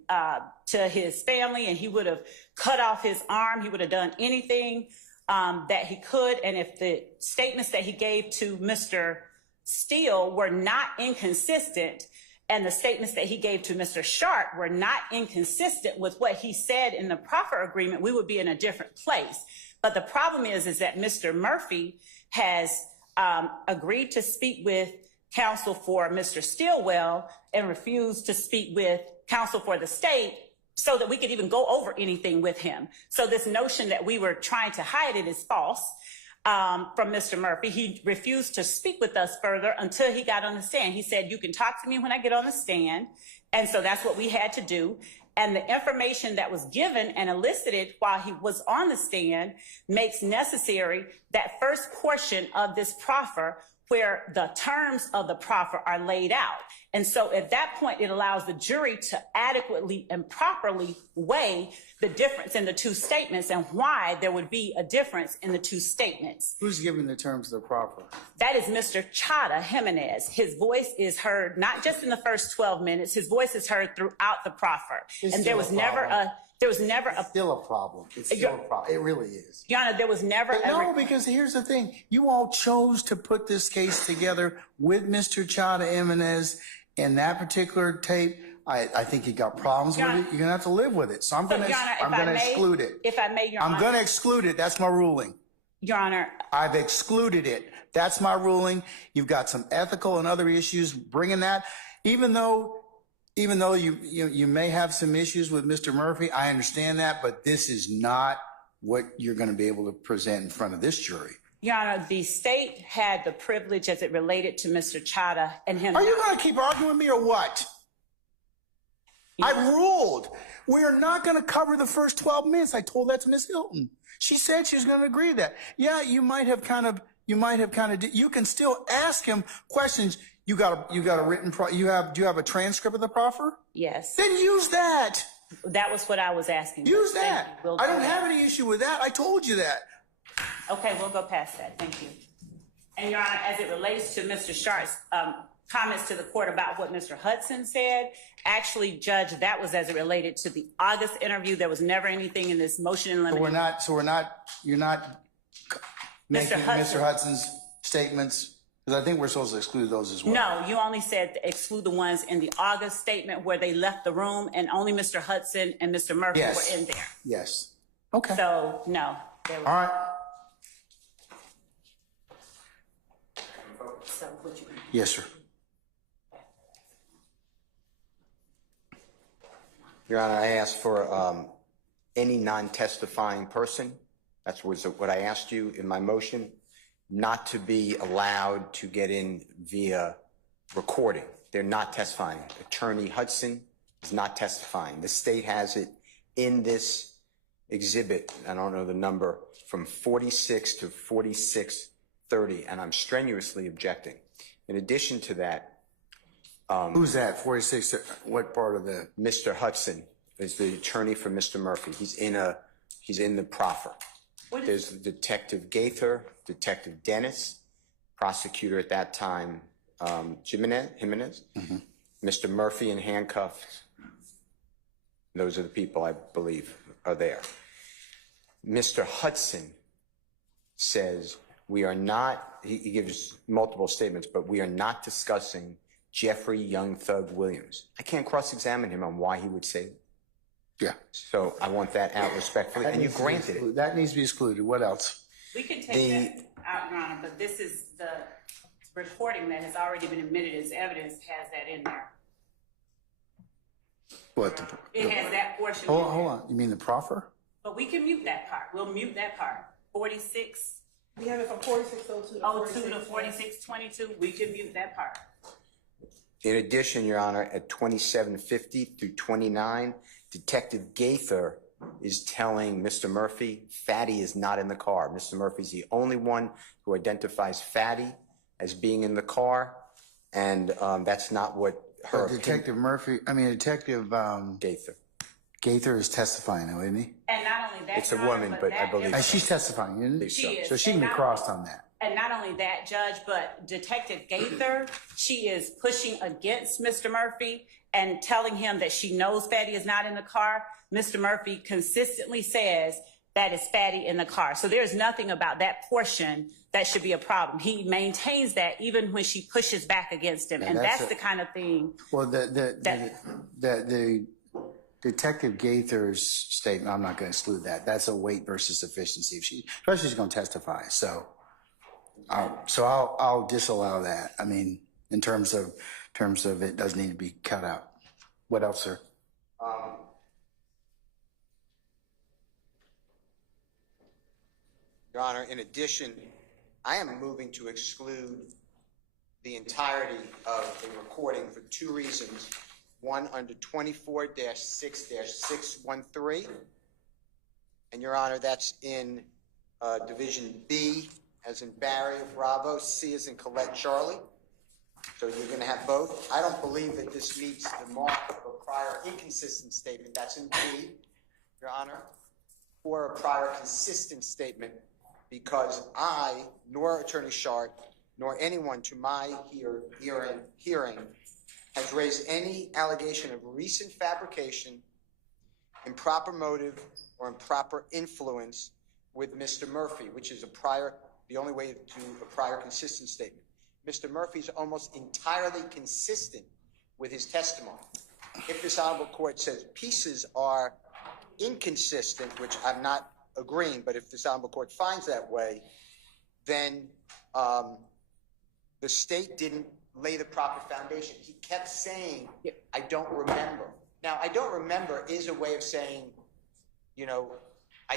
to his family, and he would have cut off his arm, he would have done anything that he could. And if the statements that he gave to Mr. Steele were not inconsistent, and the statements that he gave to Mr. Sharp were not inconsistent with what he said in the proffer agreement, we would be in a different place. But the problem is that Mr. Murphy has agreed to speak with counsel for Mr. Stilwell and refused to speak with counsel for the state so that we could even go over anything with him. So this notion that we were trying to hide it is false from Mr. Murphy. He refused to speak with us further until he got on the stand. He said, you can talk to me when I get on the stand. And so that's what we had to do. And the information that was given and elicited while he was on the stand makes necessary that first portion of this proffer where the terms of the proffer are laid out. And so at that point, it allows the jury to adequately and properly weigh the difference in the two statements and why there would be a difference in the two statements. Who's giving the terms of the proffer? That is Mr. Chada Jimenez. His voice is heard not just in the first 12 minutes, his voice is heard throughout the proffer. And there was never a It's still a problem. It's still a problem. It really is. Your Honor, there was never No, because here's the thing. You all chose to put this case together with Mr. Chada Jimenez in that particular tape. I think you got problems with it. You're going to have to live with it. So I'm going to exclude it. If I may, Your Honor. I'm going to exclude it. That's my ruling. Your Honor. I've excluded it. That's my ruling. You've got some ethical and other issues bringing that. Even though even though you may have some issues with Mr. Murphy, I understand that, but this is not what you're going to be able to present in front of this jury. Your Honor, the state had the privilege as it related to Mr. Chadha and him. Are you going to keep arguing with me or what? I ruled. We are not going to cover the first 12 minutes. I told that to Ms. Hilton. She said she was going to agree to that. Yeah, you can still ask him questions. Do you have a transcript of the proffer? Yes. Then use that. That was what I was asking. Use that. We'll I don't have any issue with that. I told you that. Okay, we'll go past that. Thank you. And Your Honor, as it relates to Mr. Sharp's comments to the court about what Mr. Hudson said, actually, Judge, that was as it related to the August interview. There was never anything in this motion in limine. You're not making Mr. Hudson's statements, because I think we're supposed to exclude those as well. No, you only said to exclude the ones in the August statement where they left the room and only Mr. Hudson and Mr. Murphy were in there. Yes. Okay. So, no. All right. So, what you... Yes, sir. Your Honor, I asked for any non-testifying person. That's what I asked you in my motion, not to be allowed to get in via recording. They're not testifying. Attorney Hudson is not testifying. The state has it in this exhibit, I don't know the number, from 46 to 4630, and I'm strenuously objecting. In addition to that, who's that? 46? What part of the? Mr. Hudson is the attorney for Mr. Murphy. He's in the proffer. There's Detective Gaither, Detective Dennis, prosecutor at that time, Jimenez, Mr. Murphy in handcuffs. Those are the people I believe are there. Mr. Hudson says we are not, he gives multiple statements, but we are not discussing Jeffrey Young Thug Williams. I can't cross-examine him on why he would say that. Yeah. So I want that out respectfully, and you granted it. That needs to be excluded. What else? We can take that out, Your Honor, but this is the recording that has already been admitted as evidence has that in there. What? It has that portion. Hold on. You mean the proffer? But we can mute that part. We'll mute that part. 46. We have it from 4602 to 02 to 4622. We can mute that part. In addition, Your Honor, at 2750 through 29, Detective Gaither is telling Mr. Murphy, Fatty is not in the car. Mr. Murphy's the only one who identifies Fatty as being in the car, and that's not what her... Detective Gaither. Gaither is testifying, though, isn't he? And not only that, It's a woman, but I believe... She's testifying, isn't She is. So she can be crossed on that. And not only that, Judge, but Detective Gaither, she is pushing against Mr. Murphy and telling him that she knows Fatty is not in the car. Mr. Murphy consistently says that is Fatty in the car. So there's nothing about that portion that should be a problem. He maintains that even when she pushes back against him. And that's the kind of thing. Well, the Detective Gaither's statement, I'm not going to exclude that. That's a weight versus sufficiency. Especially she's going to testify. So I'll disallow that. I mean, in terms of it does need to be cut out. What else, sir? Your Honor, in addition, I am moving to exclude the entirety of the recording for two reasons. One, under 24-6-613. And Your Honor, that's in Division B, as in Barry, Bravo, C as in Colette, Charlie. So you're going to have both. I don't believe that this meets the mark of a prior inconsistent statement. That's in B, Your Honor, or a prior consistent statement, because I, nor Attorney Sharp, nor anyone to my hearing has raised any allegation of recent fabrication, improper motive, or improper influence with Mr. Murphy, which is the only way to do a prior consistent statement. Mr. Murphy's almost entirely consistent with his testimony. If this honorable court says pieces are inconsistent, which I'm not agreeing, but if this honorable court finds that way, then the state didn't lay the proper foundation. He kept saying, I don't remember. Now, I don't remember is a way of saying, you know, I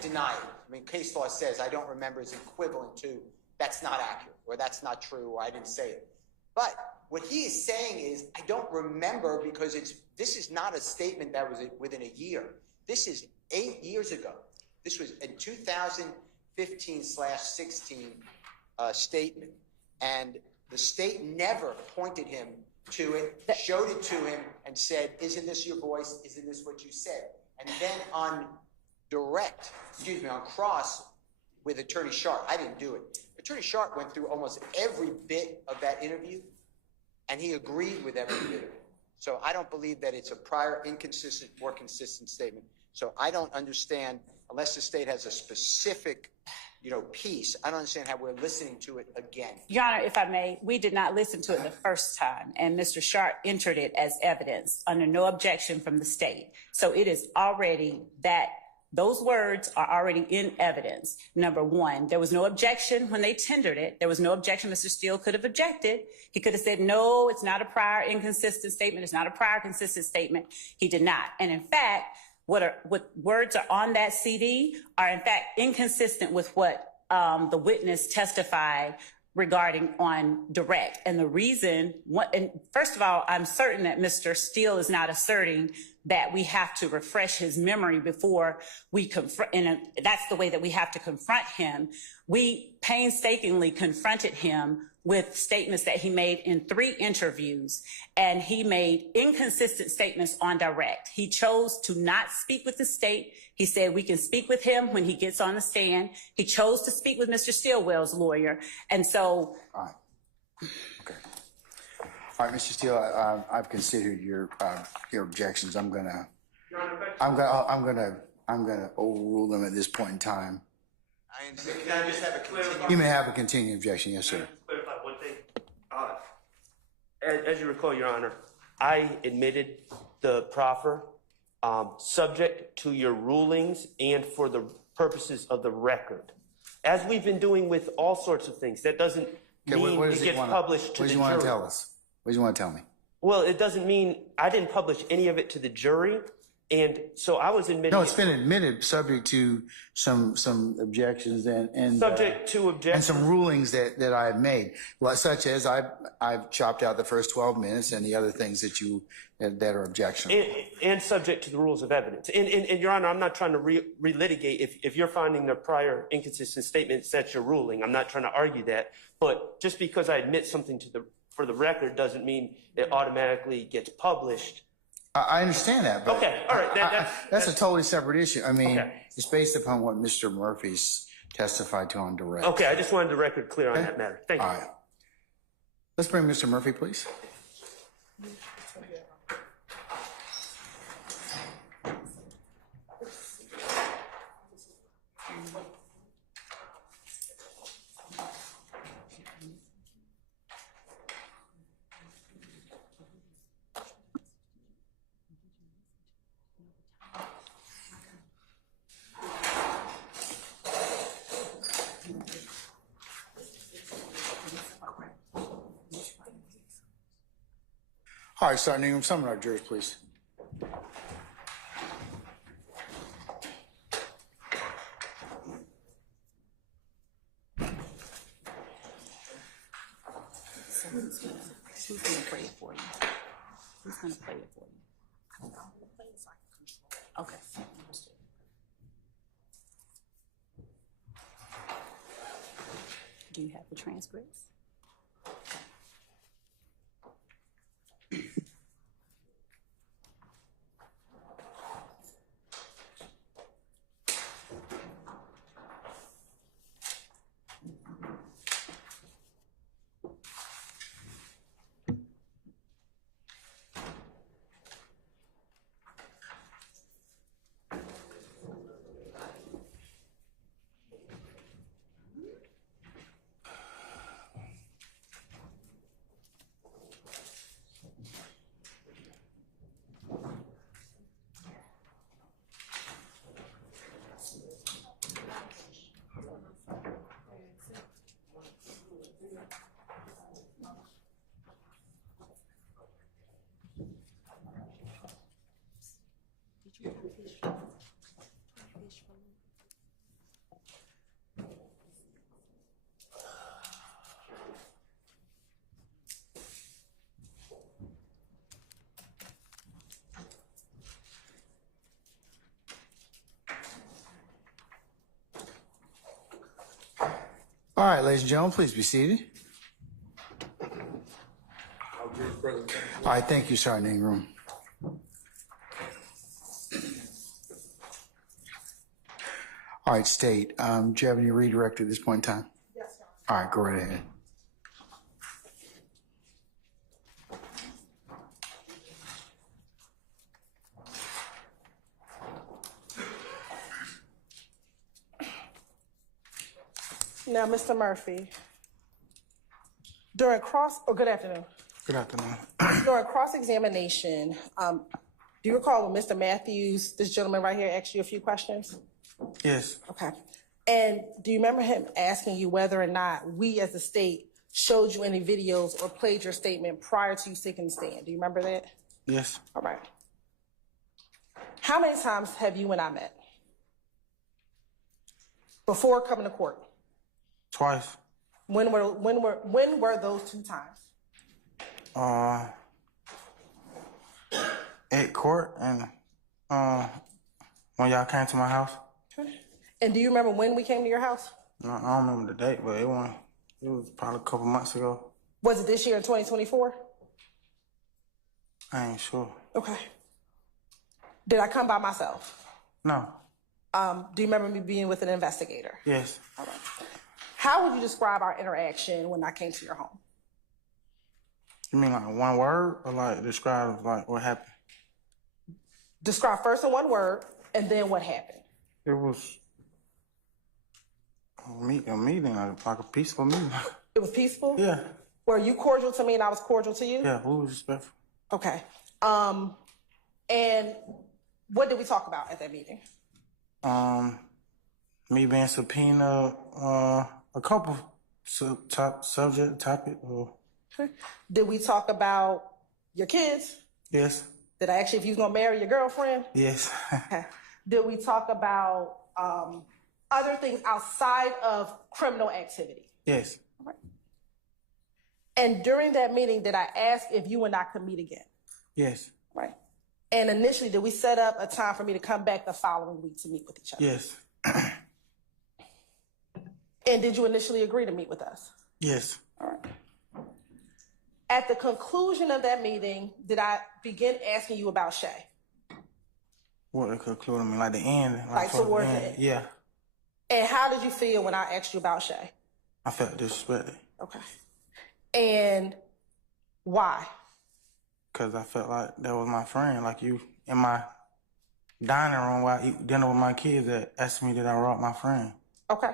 deny it. I mean, case law says I don't remember is equivalent to that's not accurate, or that's not true, or I didn't say it. But what he is saying is I don't remember because this is not a statement that was within a year. This is 8 years ago. This was a 2015/16 statement. And the state never pointed him to it, showed it to him, and said, isn't this your voice? Isn't this what you said? And then on cross with Attorney Sharp, I didn't do it. Attorney Sharp went through almost every bit of that interview, and he agreed with every bit of it. So I don't believe that it's a prior inconsistent or consistent statement. So I don't understand, unless the state has a specific, piece, I don't understand how we're listening to it again. Your Honor, if I may, we did not listen to it the first time, and Mr. Sharp entered it as evidence under no objection from the state. So it is already that those words are already in evidence. Number one, there was no objection when they tendered it. There was no objection. Mr. Steele could have objected. He could have said, no, it's not a prior inconsistent statement. It's not a prior consistent statement. He did not. And in fact, what words are on that CD are in fact inconsistent with what the witness testified regarding on direct. And the reason, and first of all, I'm certain that Mr. Steele is not asserting that we have to refresh his memory before we confront, and that's the way that we have to confront him. We painstakingly confronted him with statements that he made in 3 interviews, and he made inconsistent statements on direct. He chose to not speak with the state. He said we can speak with him when he gets on the stand. He chose to speak with Mr. Stilwell's lawyer. And so. All right. Okay. All right, Mr. Steele, I've considered your objections. I'm gonna overrule them at this point in time. I understand. Can I just have a continuing? You may have a continuing objection, yes, sir. Clarify one thing. As you recall, Your Honor, I admitted the proffer subject to your rulings and for the purposes of the record. As we've been doing with all sorts of things, that doesn't mean it gets published to the jury. What do you want to tell us? What do you want to tell me? Well, it doesn't mean I didn't publish any of it to the jury. And so I was admitting. No, it's been admitted subject to some objections and subject to objections and some rulings that I have made, such as I've chopped out the first 12 minutes and the other things that are objectionable. And subject to the rules of evidence. And Your Honor, I'm not trying to relitigate. If you're finding the prior inconsistent statement, that's your ruling. I'm not trying to argue that. But just because I admit something for the record doesn't mean it automatically gets published. I understand that, but okay, all right. That's a totally separate issue. I mean, okay. It's based upon what Mr. Murphy's testified to on direct. Okay, I just wanted the record clear on that matter. Thank you. All right. Let's bring Mr. Murphy, please. All right, starting with some of our jurors, please. Who's going to play it for you? Who's going to play it for you? Okay. Do you have the transcripts? All right, ladies and gentlemen, please be seated. All right, thank you, Sergeant Ingram. All right, State, do you have any redirect at this point in time? Yes, Your Honor. All right, go right ahead. Now, Mr. Murphy, good afternoon. Good afternoon. During cross-examination, do you recall when Mr. Matthews, this gentleman right here, asked you a few questions? Yes. Okay. And do you remember him asking you whether or not we as a state showed you any videos or played your statement prior to you taking the stand? Do you remember that? Yes. All right. How many times have you and I met? Before coming to court? Twice. When were those 2 times? At court and when y'all came to my house. And do you remember when we came to your house? No, I don't remember the date, but it was probably a couple months ago. Was it this year in 2024? I ain't sure. Okay. Did I come by myself? No. Do you remember me being with an investigator? Yes. All right. How would you describe our interaction when I came to your home? You mean like one word or like describe like what happened? Describe first in one word and then what happened. It was a meeting, like a peaceful meeting. It was peaceful? Yeah. Were you cordial to me and I was cordial to you? Yeah, we was respectful. Okay. And what did we talk about at that meeting? Me being subpoenaed, a couple topic. Okay. Did we talk about your kids? Yes. Did I ask you if you was gonna marry your girlfriend? Yes. Okay. Did we talk about other things outside of criminal activity? Yes. All right. And during that meeting, did I ask if you and I could meet again? Yes. Right. And initially, did we set up a time for me to come back the following week to meet with each other? Yes. And did you initially agree to meet with us? Yes. All right. At the conclusion of that meeting, did I begin asking you about Shay? What the conclusion? I mean, like the end. Like towards the end? Yeah. And how did you feel when I asked you about Shay? I felt disrespected. Okay. And why? Because I felt like that was my friend. Like you in my dining room while eating dinner with my kids that asked me did I rob my friend. Okay.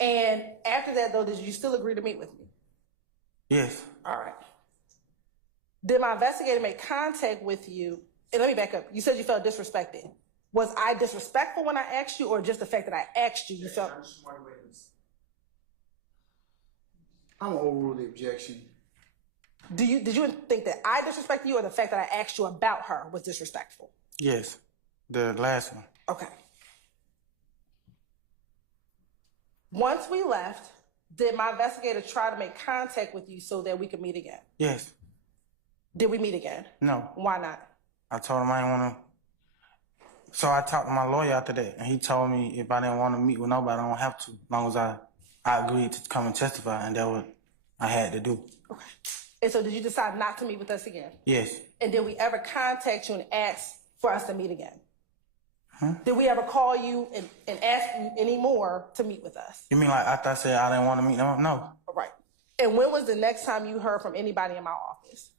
And after that, though, did you still agree to meet with me? Yes. All right. Did my investigator make contact with you? And let me back up. You said you felt disrespected. Was I disrespectful when I asked you, or just the fact that I asked you, you felt? I'm gonna overrule the objection. Did you think that I disrespected you, or the fact that I asked you about her was disrespectful? Yes. The last one. Okay. Once we left, did my investigator try to make contact with you so that we could meet again? Yes. Did we meet again? No. Why not? I told him I didn't want to. So I talked to my lawyer after that, and he told me if I didn't want to meet with nobody, I don't have to, as long as I agreed to come and testify, and that's what I had to do. Okay. And so did you decide not to meet with us again? Yes. And did we ever contact you and ask for us to meet again? Did we ever call you and ask you any more to meet with us? You mean like after I said I didn't want to meet them? No. All right. And when was the next time you heard from anybody in my office?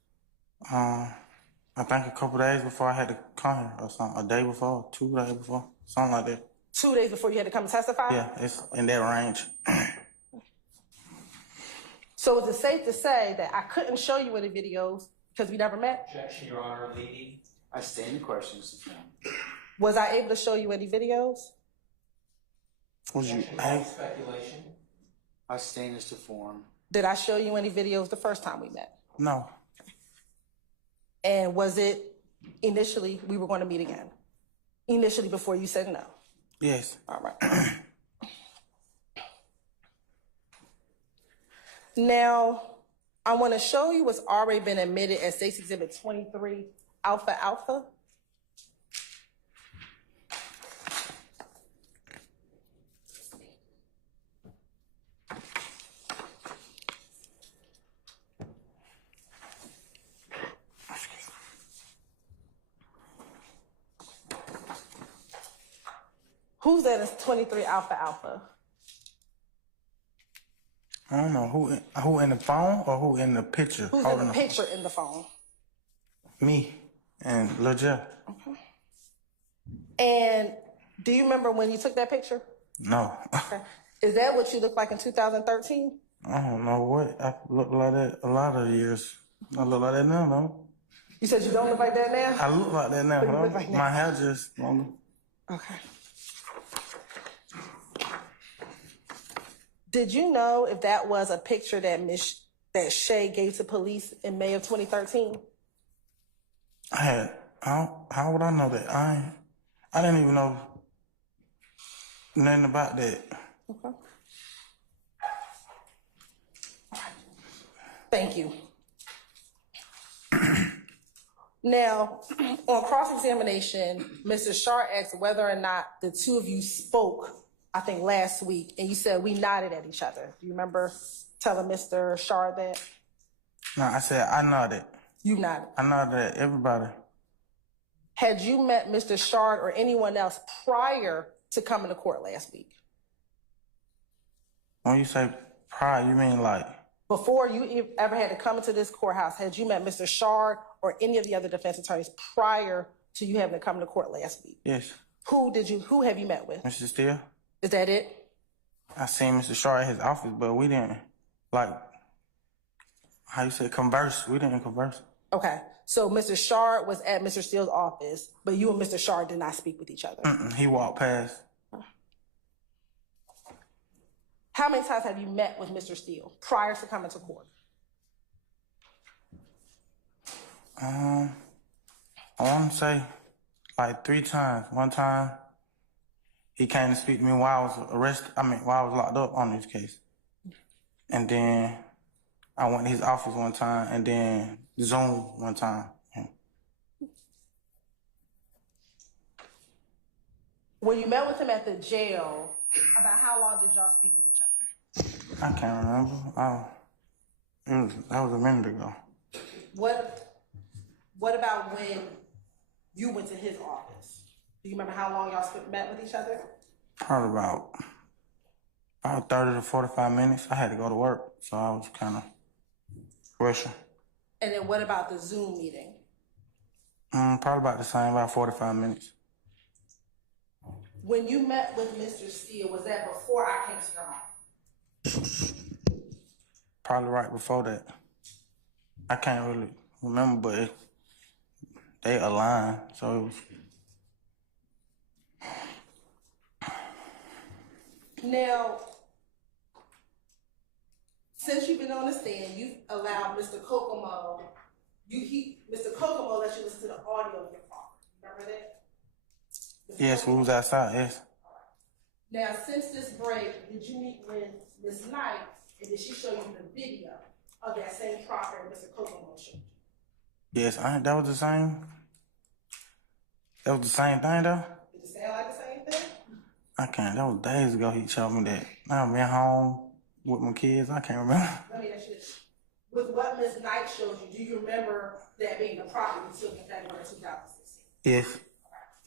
I think a couple days before I had to come here or something. A day before, 2 days before, something like that. 2 days before you had to come and testify? Yeah, it's in that range. So is it safe to say that I couldn't show you any videos because we never met? Objection, Your Honor, leading. I stand the questions. Was I able to show you any videos? Was you Speculation. I stand as to form. Did I show you any videos the first time we met? No. And was it initially we were going to meet again? Initially before you said no? Yes. All right. Now, I want to show you what's already been admitted as State's Exhibit 23, Alpha Alpha. Who's that is 23 Alpha Alpha? I don't know who in the phone or who in the picture. Who's in the picture in the phone? Me and Lil Jeff. Okay. And do you remember when you took that picture? No. Okay. Is that what you looked like in 2013? I don't know what. I look like that a lot of years. I look like that now, though. You said you don't look like that now? I look like that now, What do you huh? look like now? My hair just longer. Okay. Did you know if that was a picture that Shay gave to police in May of 2013? How would I know that? I didn't even know nothing about that. Okay. Thank you. Now, on cross-examination, Mr. Shar asked whether or not the two of you spoke, I think last week, and you said we nodded at each other. Do you remember telling Mr. Shar that? No, I said I nodded. You nodded. I nodded at everybody. Had you met Mr. Shard or anyone else prior to coming to court last week? When you say prior, you mean like? Before you ever had to come into this courthouse, had you met Mr. Shard or any of the other defense attorneys prior to you having to come to court last week? Yes. Who have you met with? Mr. Steele. Is that it? I seen Mr. Shaw at his office, but we didn't, like, how you say, converse. We didn't converse. Okay. So Mr. Shard was at Mr. Steele's office, but you and Mr. Shard did not speak with each other. He walked past. How many times have you met with Mr. Steele prior to coming to court? I want to say like 3 times. One time, he came to speak to me while I was while I was locked up on this case. And then I went to his office one time, and then Zoom one time. When you met with him at the jail, about how long did y'all speak with each other? I can't remember. That was a minute ago. What about when you went to his office? Do you remember how long y'all met with each other? Probably about 30 to 45 minutes. I had to go to work, so I was kind of rushing. And then what about the Zoom meeting? Probably about the same, about 45 minutes. When you met with Mr. Steele, was that before I came to your home? Probably right before that. I can't really remember, but they aligned, so it was. Now, since you've been on the stand, you've allowed Mr. Kokomo, Mr. Kokomo let you listen to the audio of your father. Remember that? Yes, we was outside, yes. Now, since this break, did you meet with Ms. Knight, and did she show you the video of that same proffer Mr. Kokomo showed you? Yes, that was the same. That was the same thing, though? Did it sound like the same thing? I can't. That was days ago he told me that. I've been home with my kids. I can't remember. Let me ask you this. With what Ms. Knight showed you, do you remember that being the proffer you took in February 2016? Yes.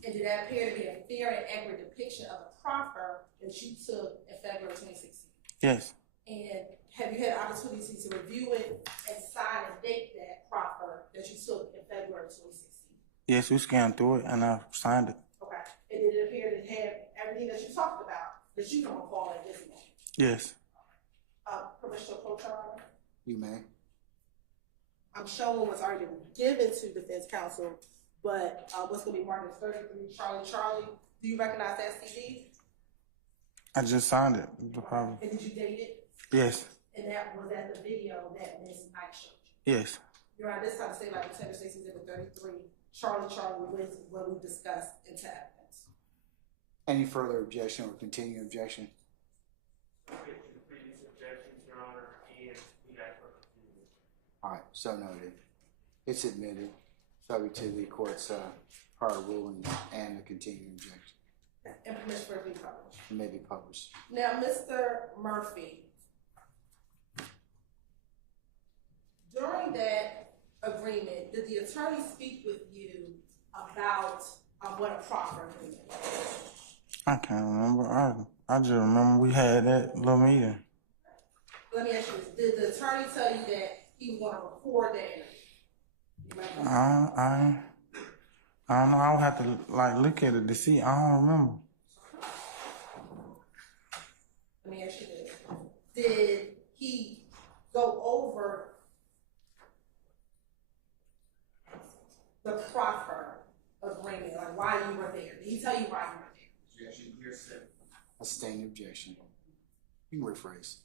And did that appear to be a fair and accurate depiction of the proffer that you took in February 2016? Yes. And have you had an opportunity to review it and sign and date that proffer that you took in February 2016? Yes, we scanned through it and I signed it. Okay. And did it appear to have everything that you talked about that you can recall at this moment? Yes. Permission to approach, Your Honor? You may. I'm showing what's already been given to defense counsel, but what's going to be marked as 33 Charlie. Do you recognize that CD? I just signed it. No problem. And did you date it? Yes. And that was at the video that Ms. Knight showed you? Yes. Your Honor, this time to say like Lieutenant Stacy Exhibit 33, Charlie with what we discussed into evidence. Any further objection or continuing objection? Previous objections, Your Honor, and we got for continuing. All right, so noted. It's admitted, subject to the court's prior ruling and the continuing objection. And permission for it to be published. It may be published. Now, Mr. Murphy, during that agreement, did the attorney speak with you about what a proffer agreement was? I can't remember. I just remember we had that little meeting. Let me ask you this. Did the attorney tell you that he was gonna record that interview? I don't know. I would have to like look at it to see. I don't remember. Let me ask you this. Did he go over the proffer agreement, like why you were there? Did he tell you why you were there? A sustained objection. You can rephrase.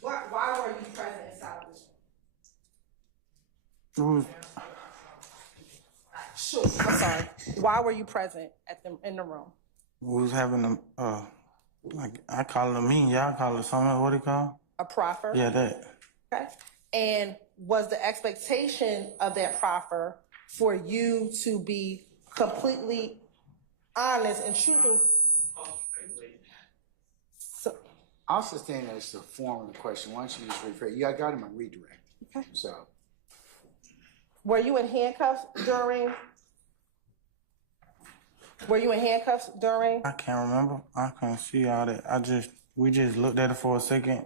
Why were you present inside of this room? It was, Sure, I'm sorry. Why were you present in the room? we was having like I call it a meeting. Y'all call it something else. What do you call? A proffer? Yeah, that. Okay. And was the expectation of that proffer for you to be completely honest and truthful? I'll sustain that as the form of the question. Why don't you just rephrase? Yeah, I got him on redirect. Okay. So. Were you in handcuffs during? I can't remember. I can't see all that. We just looked at it for a second.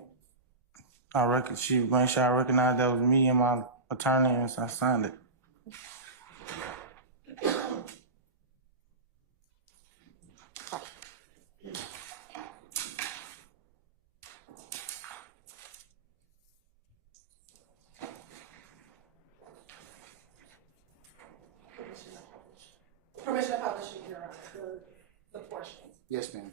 She made sure I recognized that was me and my attorney, and so I signed it. Permission to publish the portion. Yes, ma'am.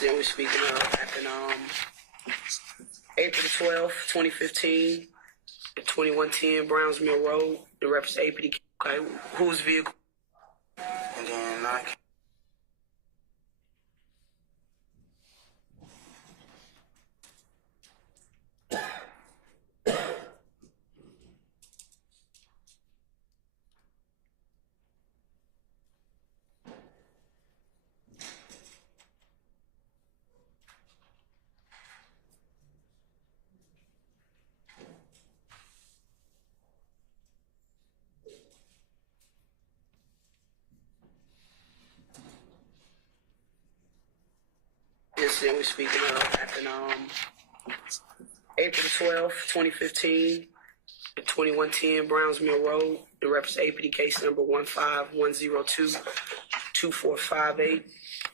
Then we're speaking of happened April 12th, 2015, at 2110 Browns Mill Road. The reference APD. Okay, whose vehicle? And then I. Incident we're speaking of happened April 12th, 2015, at 2110 Browns Mill Road. The reference APD case number 151022458.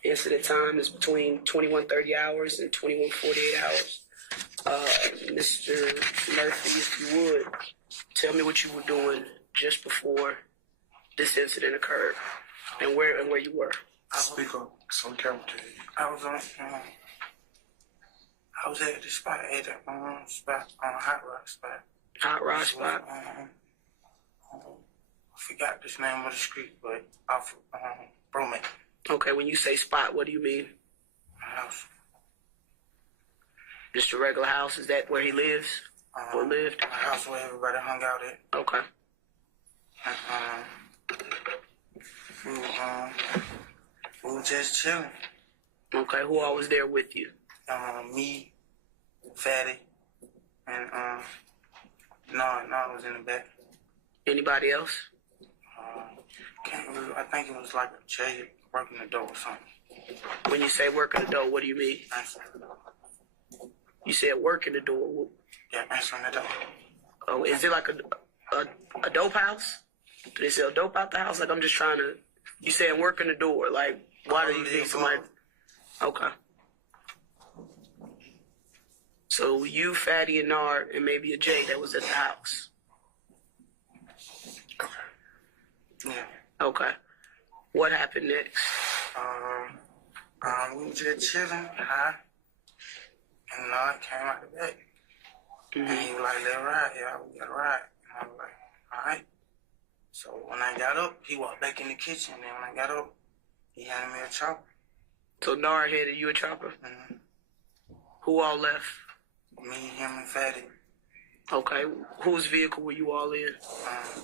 Incident time is between 21:30 hours and 21:48 hours. Mr. Murphy, if you would, tell me what you were doing just before this incident occurred, and where you were. I'll speak up so we can tell you. I was at the spot at the spot on Hot Rod spot. Hot Rod spot. I forgot this name of the street, but off Broman. Okay, when you say spot, what do you mean? House. Just a regular house? Is that where he lives or lived? A house where everybody hung out at. Okay. We were just chilling. Okay, who all was there with you? Me, Fatty, and no, I was in the back. Anybody else? Can't really. I think it was like a Jay working the door or something. When you say working the door, what do you mean? You said working the door. Yeah, answering the door. Oh, is it like a dope house? Do they sell dope out the house? Like, I'm just trying to. You saying working the door? Like, why do you think somebody? Okay. So you, Fatty, and Nard, and maybe a Jay that was at the house. Yeah. Okay. What happened next? We was just chilling, high, and Nard came out the back. And he was like, let's ride, yeah, we gotta ride. And I was like, all right. So when I got up, he walked back in the kitchen, and then when I got up, he handed me a chopper. So Nard handed you a chopper? Mm-hmm. Who all left? Me, him, and Fatty. Okay. Whose vehicle were you all in?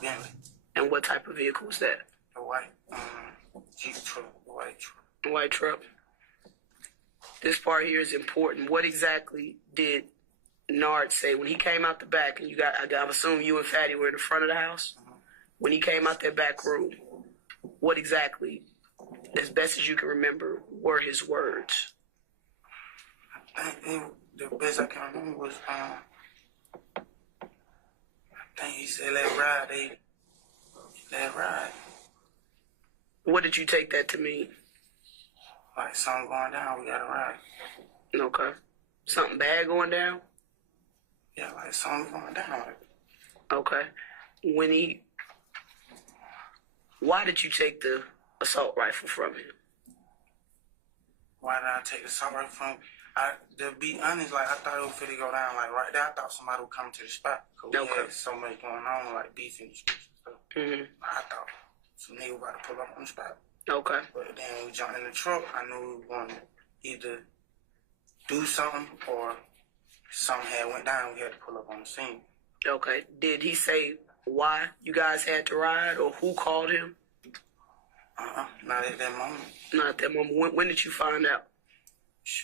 Bentley. And what type of vehicle was that? The white Jeep truck, the white truck. The white truck. This part here is important. What exactly did Nard say when he came out the back? And I assume you and Fatty were in the front of the house. Mm-hmm. When he came out that back room, what exactly, as best as you can remember, were his words? I think the best I can remember was I think he said, "Let's ride, let's ride." What did you take that to mean? Like something going down, we gotta ride. Okay. Something bad going down? Yeah, like something going down. Okay. Why did you take the assault rifle from him? Why did I take the assault rifle from him? To be honest, like I thought it was finna go down. Like right there, I thought somebody would come to the spot. Cause we had so much going on, like beef in the streets and stuff. Mm-hmm. I thought some nigga about to pull up on the spot. Okay. But then when we jumped in the truck, I knew we were going to either do something or something had went down. We had to pull up on the scene. Okay. Did he say why you guys had to ride or who called him? Not at that moment. Not at that moment. When did you find out?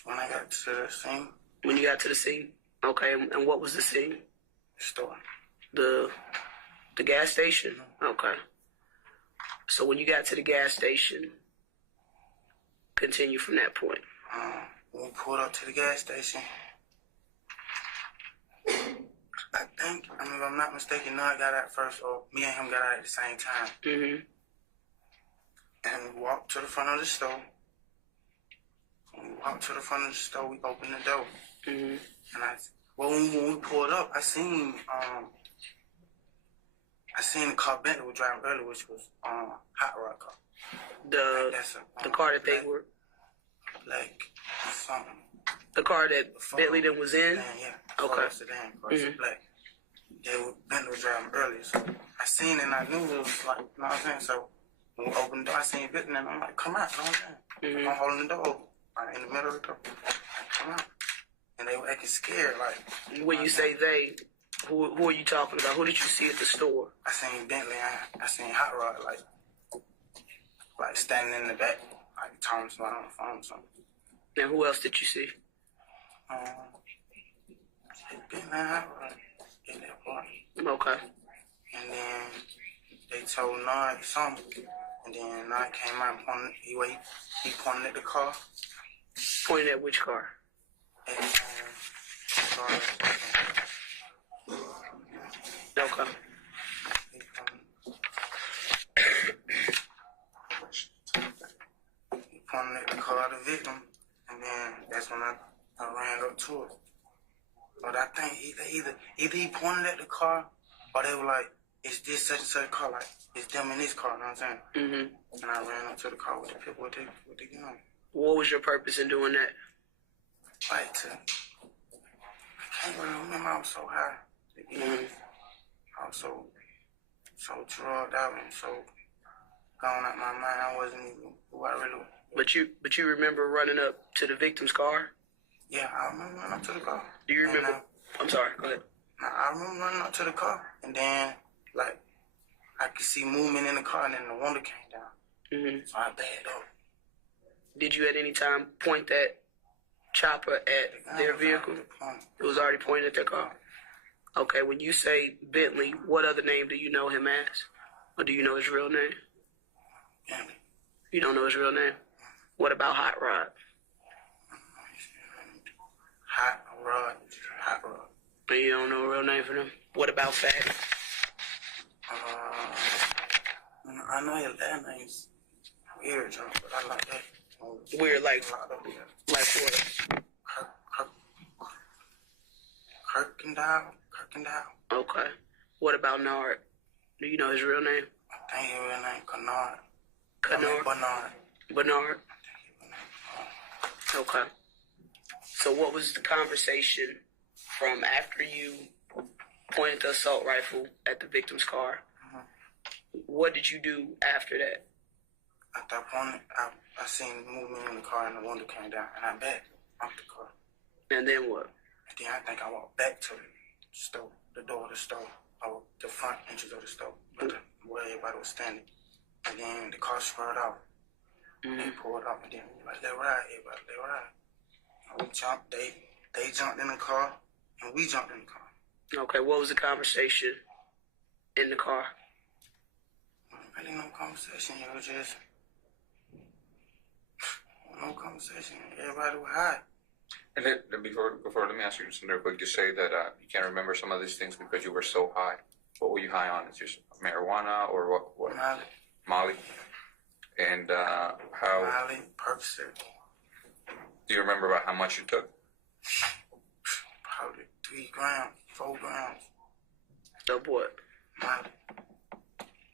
When I got to the scene. When you got to the scene? Okay. And what was the scene? The store. The gas station? Mm-hmm. Okay. So when you got to the gas station, continue from that point. When we pulled up to the gas station, I think, if I'm not mistaken, Nard got out first, or me and him got out at the same time. Mm-hmm. And we walked to the front of the store. When we walked to the front of the store, we opened the door. Mm-hmm. And when we pulled up, I seen the car Bentley was driving earlier, which was Hot Rod car. The car that they were black something. The car that Bentley then was in. Yeah. Okay. Sedan car, mm-hmm. Black. Bentley was driving earlier, so I seen it and I knew it was like, you know what I'm saying. So when we opened the door, I seen Bentley and I'm like, come out, you know what I'm saying. Mm-hmm. I'm holding the door open, in the middle of the door. Come out. And they were acting scared, like. When you say they, who are you talking about? Who did you see at the store? I seen Bentley. I seen Hot Rod, like standing in the back, like talking to somebody on the phone or something. And who else did you see? Bentley and Hot Rod in that part. Okay. And then they told Nard something, and then Nard came out and pointed. He pointed at the car. Pointed at which car? And okay. He pointed at the car of the victim, and then that's when I ran up to it. But I think either he pointed at the car, or they were like, "It's this such and such car, like it's them in this car." You know what I'm saying? Mm-hmm. And I ran up to the car with the people with the gun. What was your purpose in doing that? I can't really remember. I was so high. I was so drugged out and so gone out my mind. I wasn't even who I really was. But you remember running up to the victim's car? Yeah, I remember running up to the car. Do you remember? I'm sorry, go ahead. I remember running up to the car, and then, like, I could see movement in the car, and then the window came down. Mm-hmm. So I backed up. Did you at any time point that chopper at their vehicle? It was already pointed at their car? Okay, when you say Bentley, what other name do you know him as? Or do you know his real name? Bentley. You don't know his real name? What about Hot Rod? Hot Rod. But you don't know a real name for them? What about Fatty? I know his last name's weird, John, but I like that. Weird, like what? Kirkendall. Okay. What about Nard? Do you know his real name? I think his real name Kennard. Bernard? Okay. So what was the conversation from after you pointed the assault rifle at the victim's car? What did you do after that? At that point, I seen movement in the car and the window came down, and I backed off the car. And then what? And then I think I walked back to the store, the door of the store, or the front entrance of the store, where everybody was standing. And then the car spurred out. They pulled up, and then like, they ride, everybody, they ride. And we jumped, they jumped in the car, and we jumped in the car. Okay, what was the conversation in the car? Really no conversation, it was just no conversation. Everybody was high. And then before, let me ask you something real quick. You say that you can't remember some of these things because you were so high. What were you high on? It's just marijuana or what? Molly. Molly. And how? Molly, Percocet. Do you remember about how much you took? Probably 3 grams, 4 grams. Of what? Molly.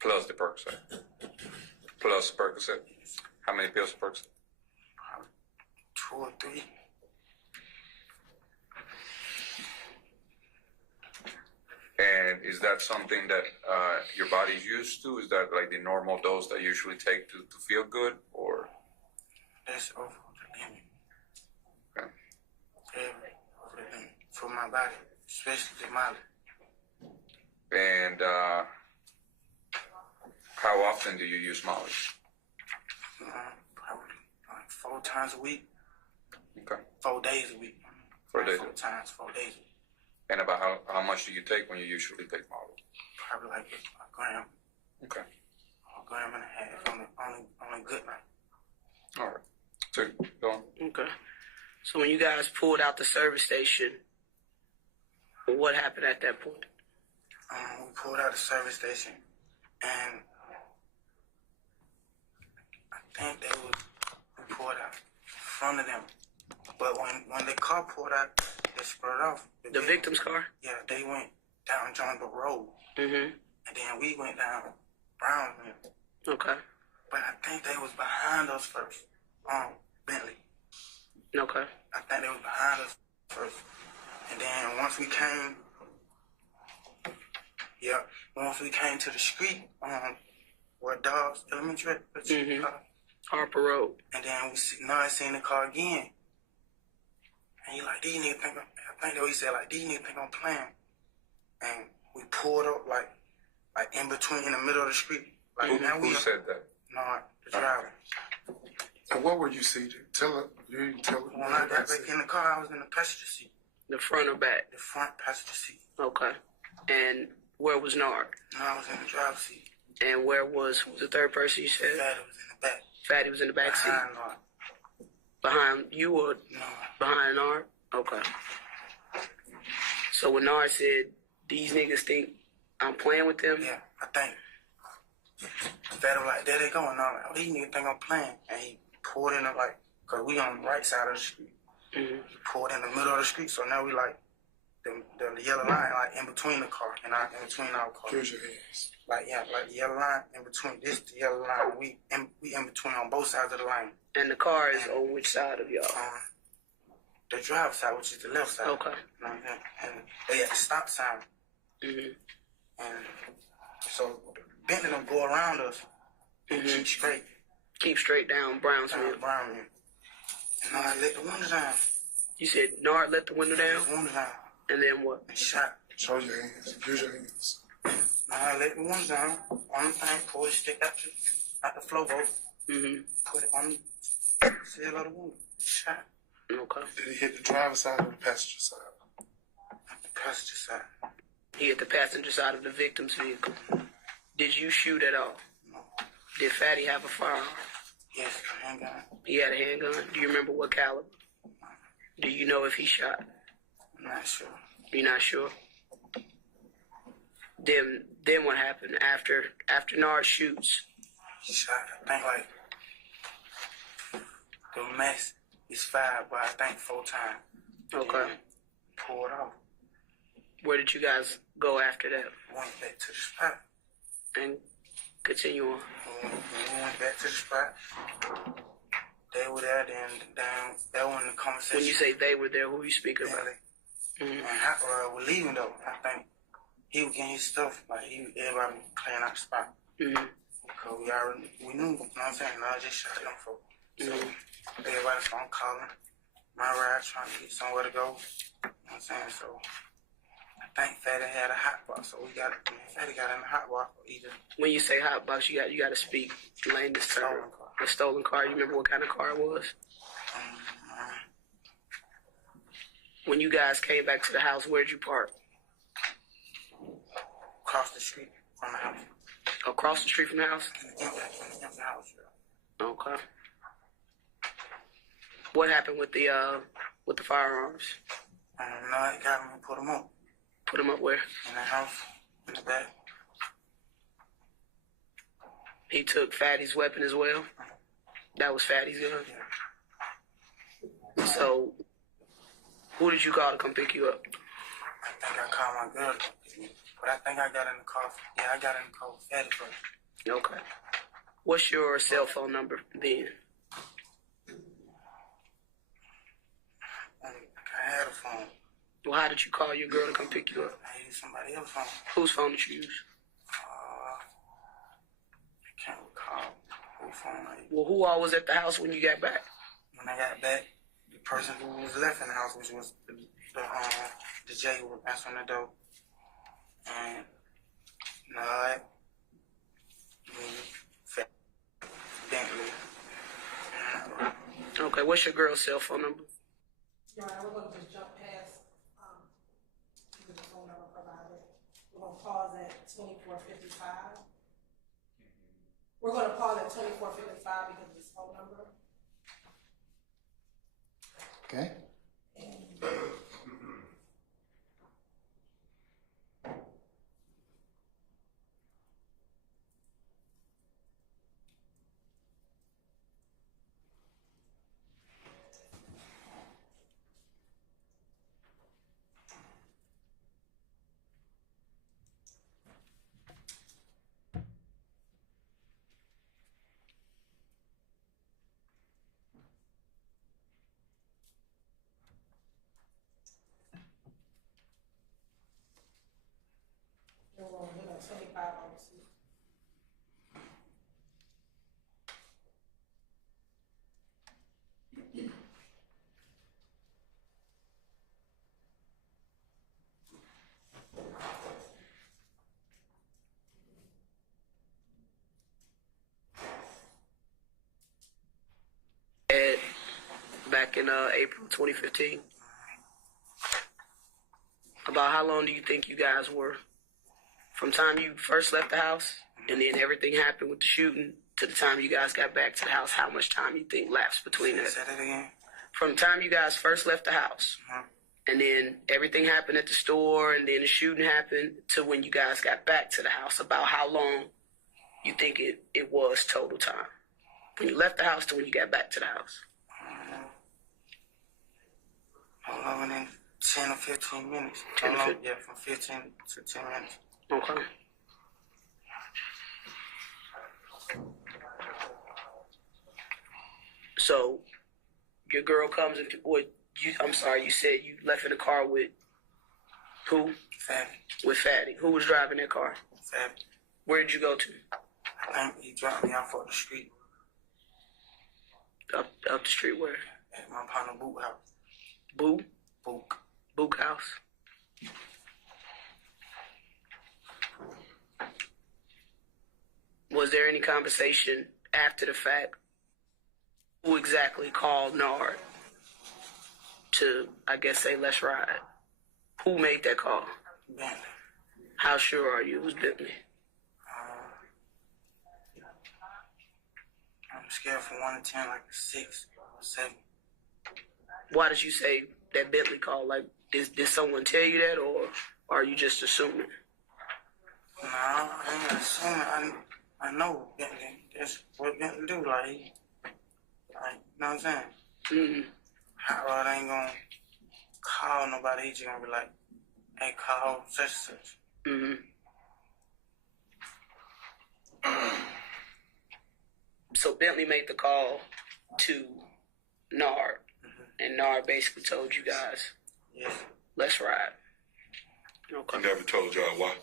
Plus the Percocet. Plus Percocet. How many pills of Percocet? Probably 2 or 3. And is that something that your body's used to? Is that like the normal dose that you usually take to feel good, or? That's over the limit. Okay. Over the limit for my body, especially the Molly. And how often do you use Molly? Probably like 4 times a week. Okay. 4 days a week. 4 days. 4 times, 4 days a week. And about how much do you take when you usually take Molly? Probably like a gram. Okay. A gram and a half on a good night. All right. So go on. Okay. So when you guys pulled out the service station, what happened at that point? We pulled out the service station, and I think we pulled out in front of them. But when the car pulled out, they spurred off. The victim's car? Yeah, they went down Jungle Road. Mm-hmm. And then we went down Brownville. Okay. But I think they was behind us first. Bentley. Okay. I think they was behind us first. And then once we came to the street, where Dobbs Elementary, Harper Road. and then I seen the car again. And he like, these niggas think I think he said like, these niggas think I'm playing. And we pulled up like in between, in the middle of the street. Like Who said that? No, the driver. And what were you seeing? Tell her. You tell her. When I got back in the car, I was in the passenger seat. The front or back? The front passenger seat. Okay. And where was Nard? No, I was in the driver's seat. And who was the third person you said? Fatty was in the back. Fatty was in the back seat? Behind Nard. Behind you or? No. Behind Nard? Okay. So when Nard said, these niggas think I'm playing with them? Yeah, I think. Fatty was like, there they go. And I'm like, oh, these niggas think I'm playing. And he pulled in like, because we on the right side of the street. Mm-hmm. He pulled in the middle of the street, so now we like, the yellow line, like in between the car, and in between our car. Here's your hands. Like the yellow line in between the yellow line. We in between on both sides of the line. And the car is on which side of y'all? The driver's side, which is the left side. Okay. You know what I'm saying? And they had the stop sign. Mm-hmm. And so Bentley don't go around us. And keep straight. Keep straight down Brownsville. Brownville. And I let the window down. You said Nard let the window down? The window down. And then what? And shot. Show your hands. Here's your hands. I let the window down. On the thing, pull the stick out the flow boat. Mm-hmm. Put it on the seal of the window. Shot. Okay. Did he hit the driver's side or the passenger side? The passenger side. He hit the passenger side of the victim's vehicle. Did you shoot at all? No. Did Fatty have a firearm? Yes, handgun. He had a handgun? Do you remember what caliber? Do you know if he shot? I'm not sure. You're not sure? Then what happened after Nard shoots? He shot, I think like the max is 5, but I think 4 times. Okay. Pulled off. Where did you guys go after that? Went back to the spot. And Continue on. We went back to the spot. They were there, then down. That was the conversation. When you say they were there, who are you speaking about? And Hot Rod was leaving though. I think he was getting his stuff. Like everybody was clearing out the spot. Cause we knew. You know what I'm saying? No, I just shot them folks. So everybody's phone calling. My ride trying to get somewhere to go. You know what I'm saying? So I think Fatty had a hot box, so Fatty got in the hot box either. When you say hot box, you got to speak layman's term. A stolen car. You remember what kind of car it was? When you guys came back to the house, where'd you park? Across the street from the house. Across the street from the house? In the house, yeah. Okay. What happened with the firearms? No, he got me and put them up. Put them up where? In the house, in the back. He took Fatty's weapon as well? That was Fatty's gun? Yeah. So, who did you call to come pick you up? I think I called my girl, but I think I got in the car. Yeah, I got in the car with Fatty first. Okay. What's your cell phone number then? I had a phone. Well, how did you call your girl to come pick you up? I used somebody else's phone. Whose phone did you use? I can't recall whose phone I used. Well, who all was at the house when you got back? When I got back, the person who was left in the house, which was the J who was answering the door, and Nod, me, Bentley. Okay, what's your girl's cell phone number? All right, we're going to just jump past the phone number provided. We're going to pause at 2455. We're going to pause at 2455 because of this phone number. Okay. We're going to do 2502. Back in April 2015. About how long do you think you guys were from time you first left the house and then everything happened with the shooting to the time you guys got back to the house? How much time you think lapsed between that? Say that again. From the time you guys first left the house and then everything happened at the store and then the shooting happened to when you guys got back to the house, about how long you think it was total time? When you left the house to when you got back to the house? 11 and 10 or 15 minutes. 10 or 15? Yeah, from 15 to 10 minutes. Okay. So, your girl comes into I'm sorry, you said you left in the car with who? Fatty. With Fatty. Who was driving that car? Fatty. Where did you go to? I think he dropped me off on the street. Up the street where? At my partner Book house. Book? Book house. Was there any conversation after the fact? Who exactly called Nard to, I guess, say, let's ride? Who made that call? Bentley. How sure are you it was Bentley? I'm scared from 1 to 10, like a 6 or 7. Why did you say that Bentley called? Like, did someone tell you that, or are you just assuming? No, I ain't assuming. I know Bentley. That's what Bentley do. Like, you know what I'm saying? Mm-hmm. Hot Rod ain't gonna call nobody. He just gonna be like, hey, call such and such. Mm-hmm. So Bentley made the call to Nard, and Nard basically told you guys, let's ride. Okay. I never told y'all why.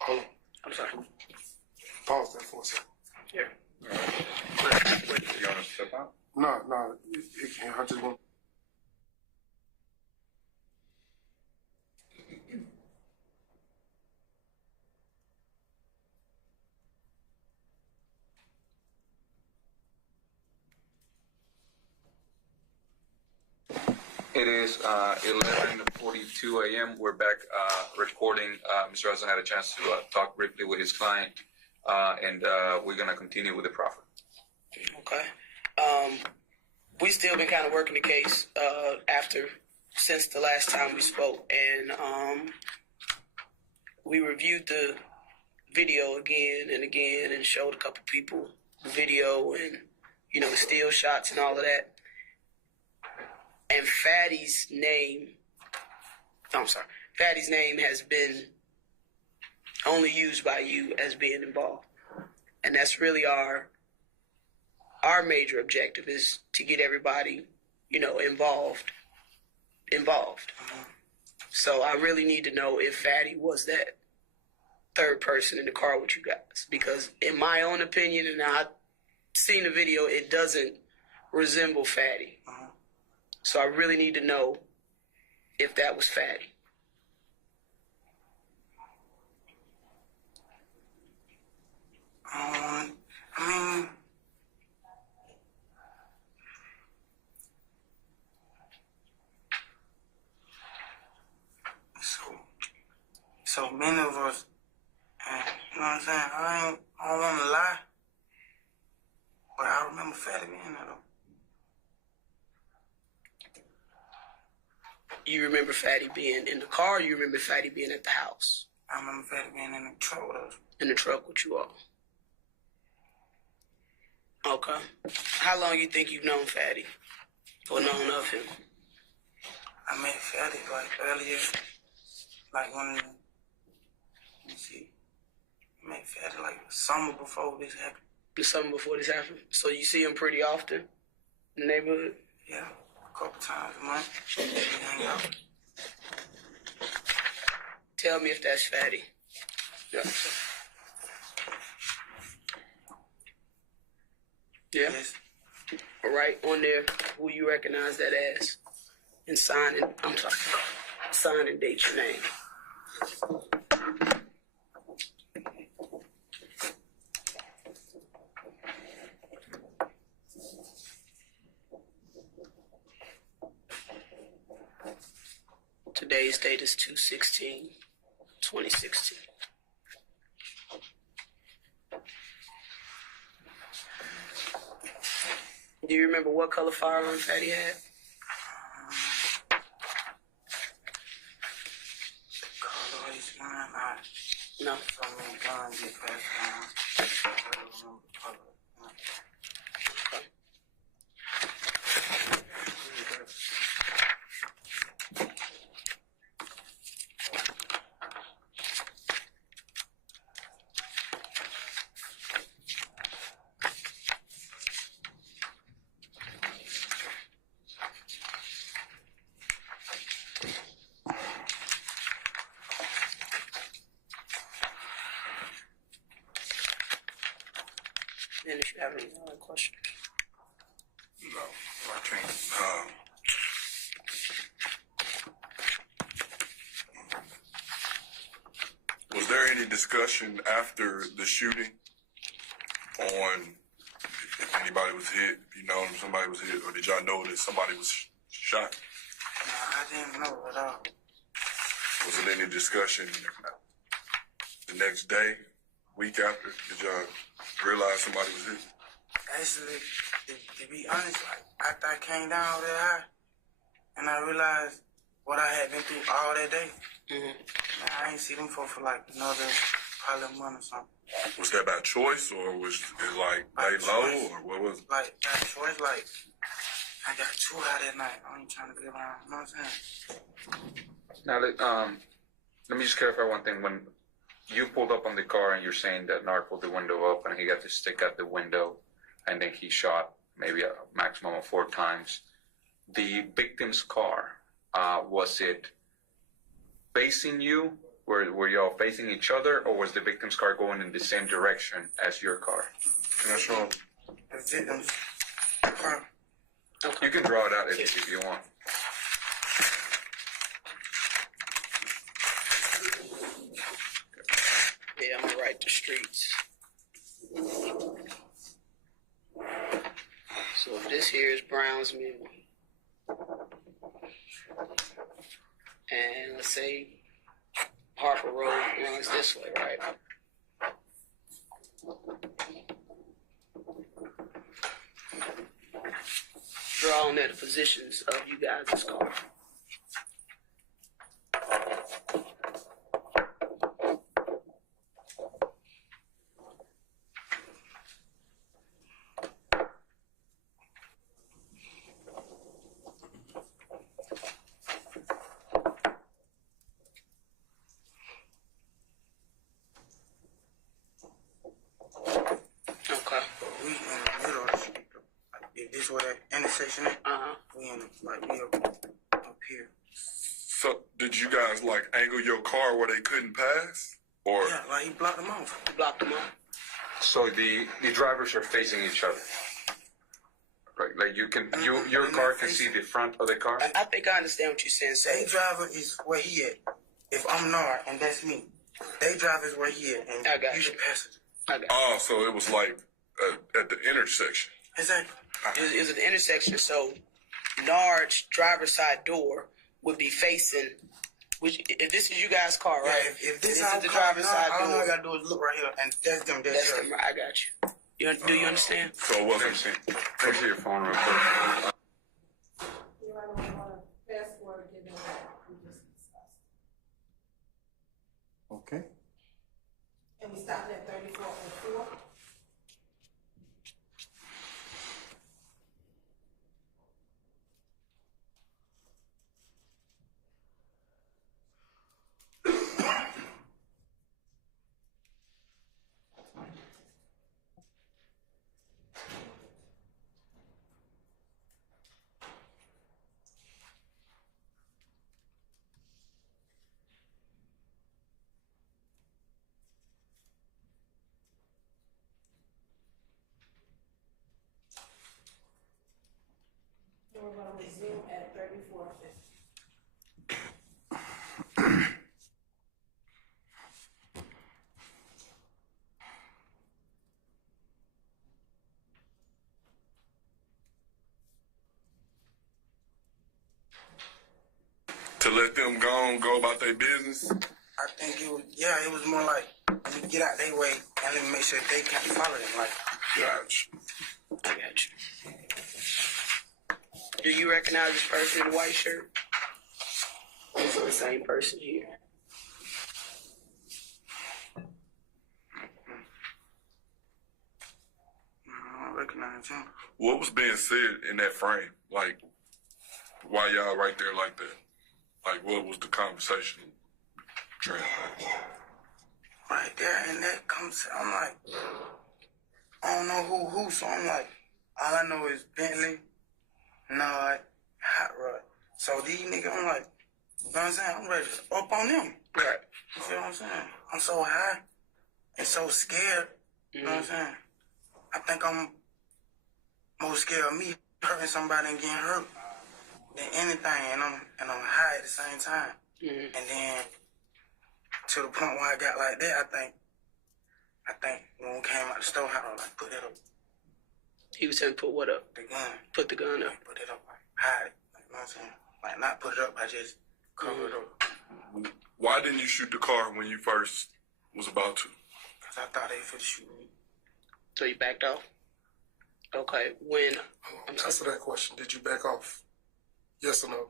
Hold on. I'm sorry. Pause that for a second. Yeah. You want to step out? No, it can't. I just want. It is 11:42 a.m. We're back recording. Mr. Hudson had a chance to talk briefly with his client, and we're going to continue with the proffer. Okay. We still been kind of working the case since the last time we spoke, and we reviewed the video again and again and showed a couple people the video and, you know, the still shots and all of that. And Fatty's name has been only used by you as being involved. And that's really our major objective, is to get everybody, you know, involved. So I really need to know if Fatty was that third person in the car with you guys. Because in my own opinion, and I've seen the video, it doesn't resemble Fatty. So I really need to know if that was Fatty. I mean, so many of us, you know what I'm saying? I don't want to lie, but I remember Fatty being there though. You remember Fatty being in the car, or you remember Fatty being at the house? I remember Fatty being in the truck with us. In the truck with you all. Okay. How long you think you've known Fatty? Or known of him? I met Fatty like earlier, like when, let me see, I met Fatty like the summer before this happened. The summer before this happened? So you see him pretty often in the neighborhood? Yeah, a couple times a month. We hang out. Tell me if that's Fatty. Yeah. Yeah. Yes. Right on there, who you recognize that as, and sign and date your name. Today's date is 2/16/2016. Do you remember what color firearm Fatty had? Color is mine. No. So many guns get passed down. I don't remember the color. And if you have any other questions. No, I can't. Was there any discussion after the shooting on if anybody was hit, if you know somebody was hit, or did y'all know that somebody was shot? No, I didn't know at all. Was there any discussion the next day, week after? Did y'all realize somebody was hit? Actually, to be honest, like, after I came down that high, and I realized what I had been through all that day, man, I ain't see them for like another probably a month or something. Was that by choice, or was it like lay low, or what was it? Like, by choice, like, I got too high that night. I ain't trying to be around, you know what I'm saying? Now, let me just clarify one thing. When you pulled up on the car and you're saying that Nard pulled the window up and he got to stick at the window and then he shot maybe a maximum of 4 times. The victim's car, was it facing you? Were y'all facing each other, or was the victim's car going in the same direction as your car? Can I show him the victim's car? You can draw it out if you want. Yeah, I'm gonna write the streets. So if this here is Browns Mill, and let's say Harper Road runs this way, right? Draw on there the positions of you guys' car. This where that intersection is. We in we up here. So did you guys like angle your car where they couldn't pass? Or yeah, like he blocked them off. He blocked them off. So the drivers are facing each other. Right, like you can your car can see the front of the car. I think I understand what you're saying. They driver is where he at. If I'm Nard and that's me, they driver is where he at, and I got you you. the passenger. I got you. oh, so it was like at the intersection. Exactly. It was at the intersection, so Nard's driver's side door would be facing. Which, if this is you guys' car, right? Yeah, if this is our the car, driver's no, side all door. I gotta do is look right here, and that's them. That's them. I got you. Do you understand? So it wasn't. Let me see your phone real quick. Okay. And we stopped at 3404. We're going to resume at 3450. To let them go about their business. I think it was. Yeah, it was more like let me get out their way and let me make sure they can't follow them. Like, Gotcha. I got you. Do you recognize this person in the white shirt? This is the same person here. I don't recognize him. What was being said in that frame? Like, why y'all right there like that? Like, what was the conversation? Right there, and that comes. I'm like, I don't know who. So I'm like, all I know is Bentley, Nod, Hot Rod. So these niggas, I'm like, you know what I'm saying? I'm ready to up on them. Right. You feel what I'm saying? I'm so high and so scared. You know what I'm saying? I think I'm more scared of me hurting somebody and getting hurt than anything, and I'm high at the same time. And then to the point where I got like that, I think when we came out the store, I was like, put that up. He was saying, put what up? The gun. Put the gun up. Put it up. Hide it. You know what I'm saying? Like, not put it up, I just cover it up. Why didn't you shoot the car when you first was about to? Because I thought they were finna shoot me. So you backed off? Okay, when... Answer that question. Did you back off? Yes or no?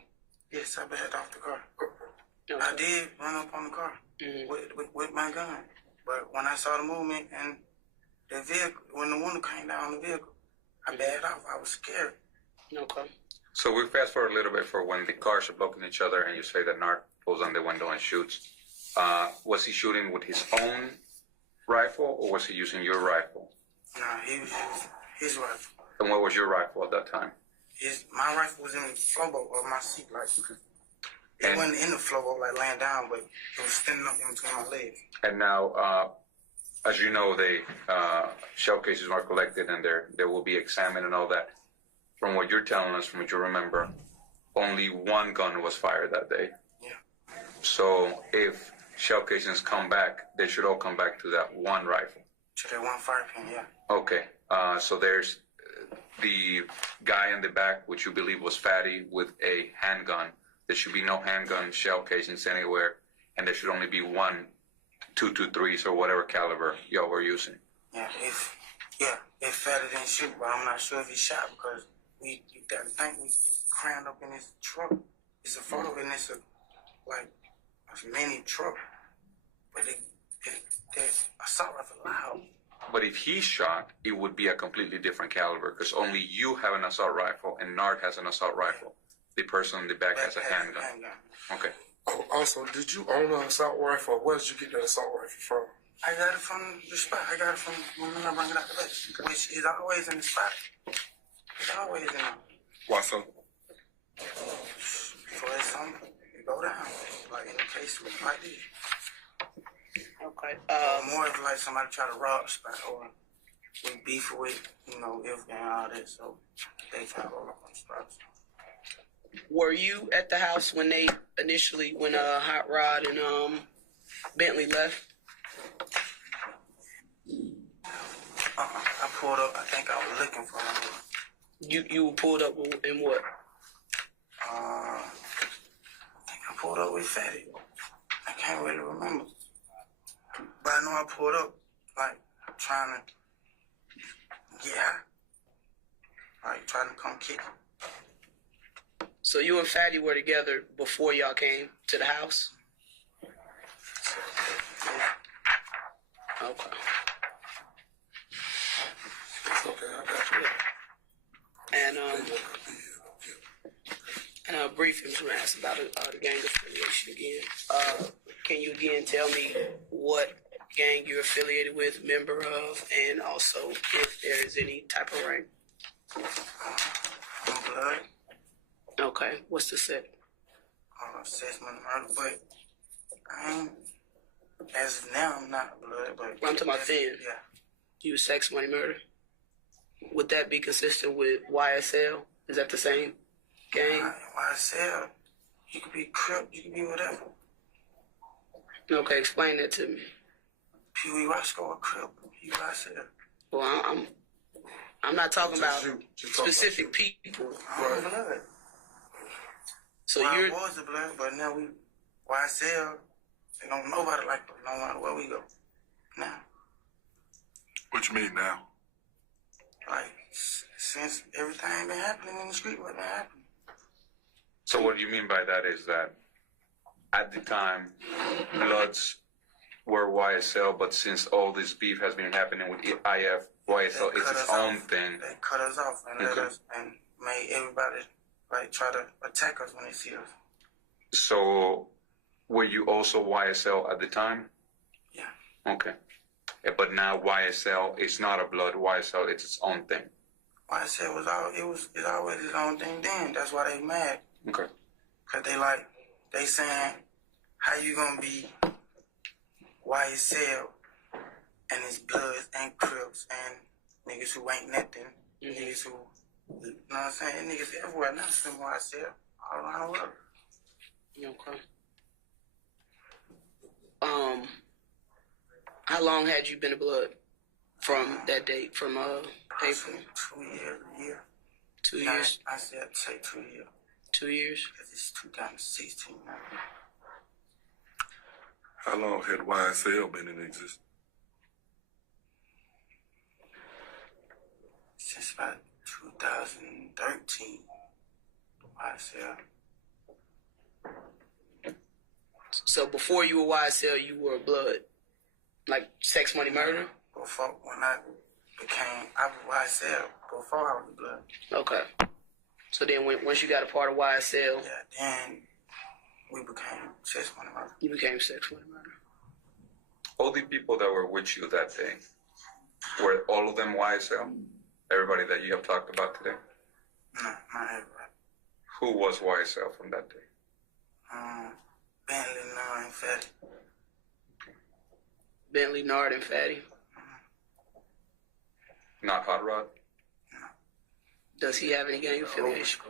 Yes, I backed off the car. Okay. I did run up on the car with my gun. But when I saw the movement and the vehicle, when the window came down on the vehicle, I backed off. I was scared. Okay. So we fast forward a little bit for when the cars are blocking each other and you say that Nard pulls on the window and shoots. Was he shooting with his own rifle or was he using your rifle? Nah, he was his rifle. And what was your rifle at that time? My rifle was in the floorboard of my seat, like it wasn't in the floorboard, like laying down, but it was standing up in between my legs. And now, as you know, shell cases are collected and they will be examined and all that. From what you're telling us, from what you remember, only one gun was fired that day. Yeah. So if shell casings come back, they should all come back to that one rifle. To that one fire pin, yeah. Okay. So there's the guy in the back, which you believe was Fatty, with a handgun. There should be no handgun shell casings anywhere, and there should only be one 223s or whatever caliber y'all were using. Yeah, if Fatty didn't shoot, but I'm not sure if he shot because you got to think we crammed up in this truck. It's a photo and it's a mini truck, but the assault rifle loud. But if he shot, it would be a completely different caliber because only you have an assault rifle and Nard has an assault rifle. The person in the back has a handgun. Okay. Oh, also, did you own an assault rifle? Where did you get that assault rifle from? I got it from the spot. I got it from when I bring it out the base, which is always in the spot. It's always in there. Why so? For something, you go down, like in a case like this. Okay. More if like somebody try to rob the spot or we beef with, if and all that, so they try to roll up on the spots. Were you at the house when Hot Rod and Bentley left? I pulled up. I think I was looking for him. You pulled up in what? I think I pulled up with Fatty. I can't really remember. But I know I pulled up, like, trying to get high. Like, trying to come kick it. So you and Fatty were together before y'all came to the house? Okay. Okay, I got you. And briefly, I'm going to ask about the gang affiliation again. Can you again tell me what gang you're affiliated with, member of, and also if there is any type of rank? Blood. Okay, what's the set? 6 months murder, but I ain't, as of now, I'm not blood, but... I'm talking about then. Yeah. You was sex, money, murder? Would that be consistent with YSL? Is that the same gang? YSL, you could be Crip, you could be whatever. Okay, explain that to me. Pee Wee Roscoe or Crip, you YSL. Well, I'm not talking about specific people. I'm blood. So I was the blood, but now we YSL. They don't know about it like no matter where we go. Now. What you mean now? Like since everything been happening in the street, what been happening? So what you mean by that is that at the time, Bloods were YSL, but since all this beef has been happening with YSL, it's its own thing. They cut us off and let us and made everybody like try to attack us when they see us. So were you also YSL at the time? Yeah. Okay. But now YSL is not a Blood. YSL, it's its own thing. YSL it's always its own thing then. That's why they mad. Okay. Cause they saying, how you gonna be YSL and it's Bloods and Crips and niggas who ain't nothing, niggas who, you know what I'm saying? Niggas everywhere now from YSL all around the world. Okay. How long had you been a Blood from that date, from April? 2 years, a year. 2 years? I said say 2 years. 2 years? Because it's 2016 now. How long had YSL been in existence? Since about 2013, YSL. So before you were YSL, you were Blood? Like sex, money, murder? Before, when I was YSL, before I was Blood. Okay. So then once you got a part of YSL... Yeah, then we became sex money murder. You became sex money murder. All the people that were with you that day, were all of them YSL? Everybody that you have talked about today? No, not everybody. Who was YSL from that day? Bentley, Nard, and Fatty. Bentley, Nard, and Fatty. Not Hot Rod? Does he have any gang affiliation?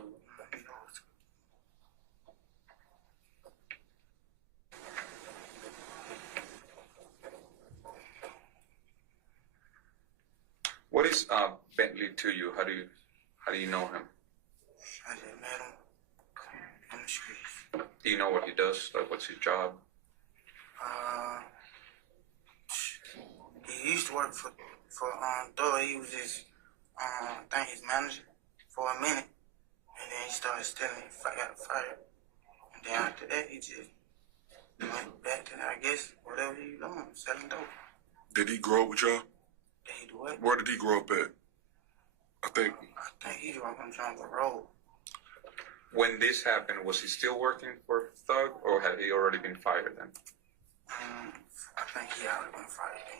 What is Bentley to you? How do you know him? I just met him on the streets. Do you know what he does? Like, what's his job? He used to work for Thor. He was his, I think his manager for a minute. And then he started stealing, got fired. And then after that, he just went back to, I guess, whatever he was doing, selling dope. Did he grow up with y'all? Did he do what? Where did he grow up at? I think he grew up on Jungle Road. When this happened, was he still working for Thug, or had he already been fired then? I think he already been fired then.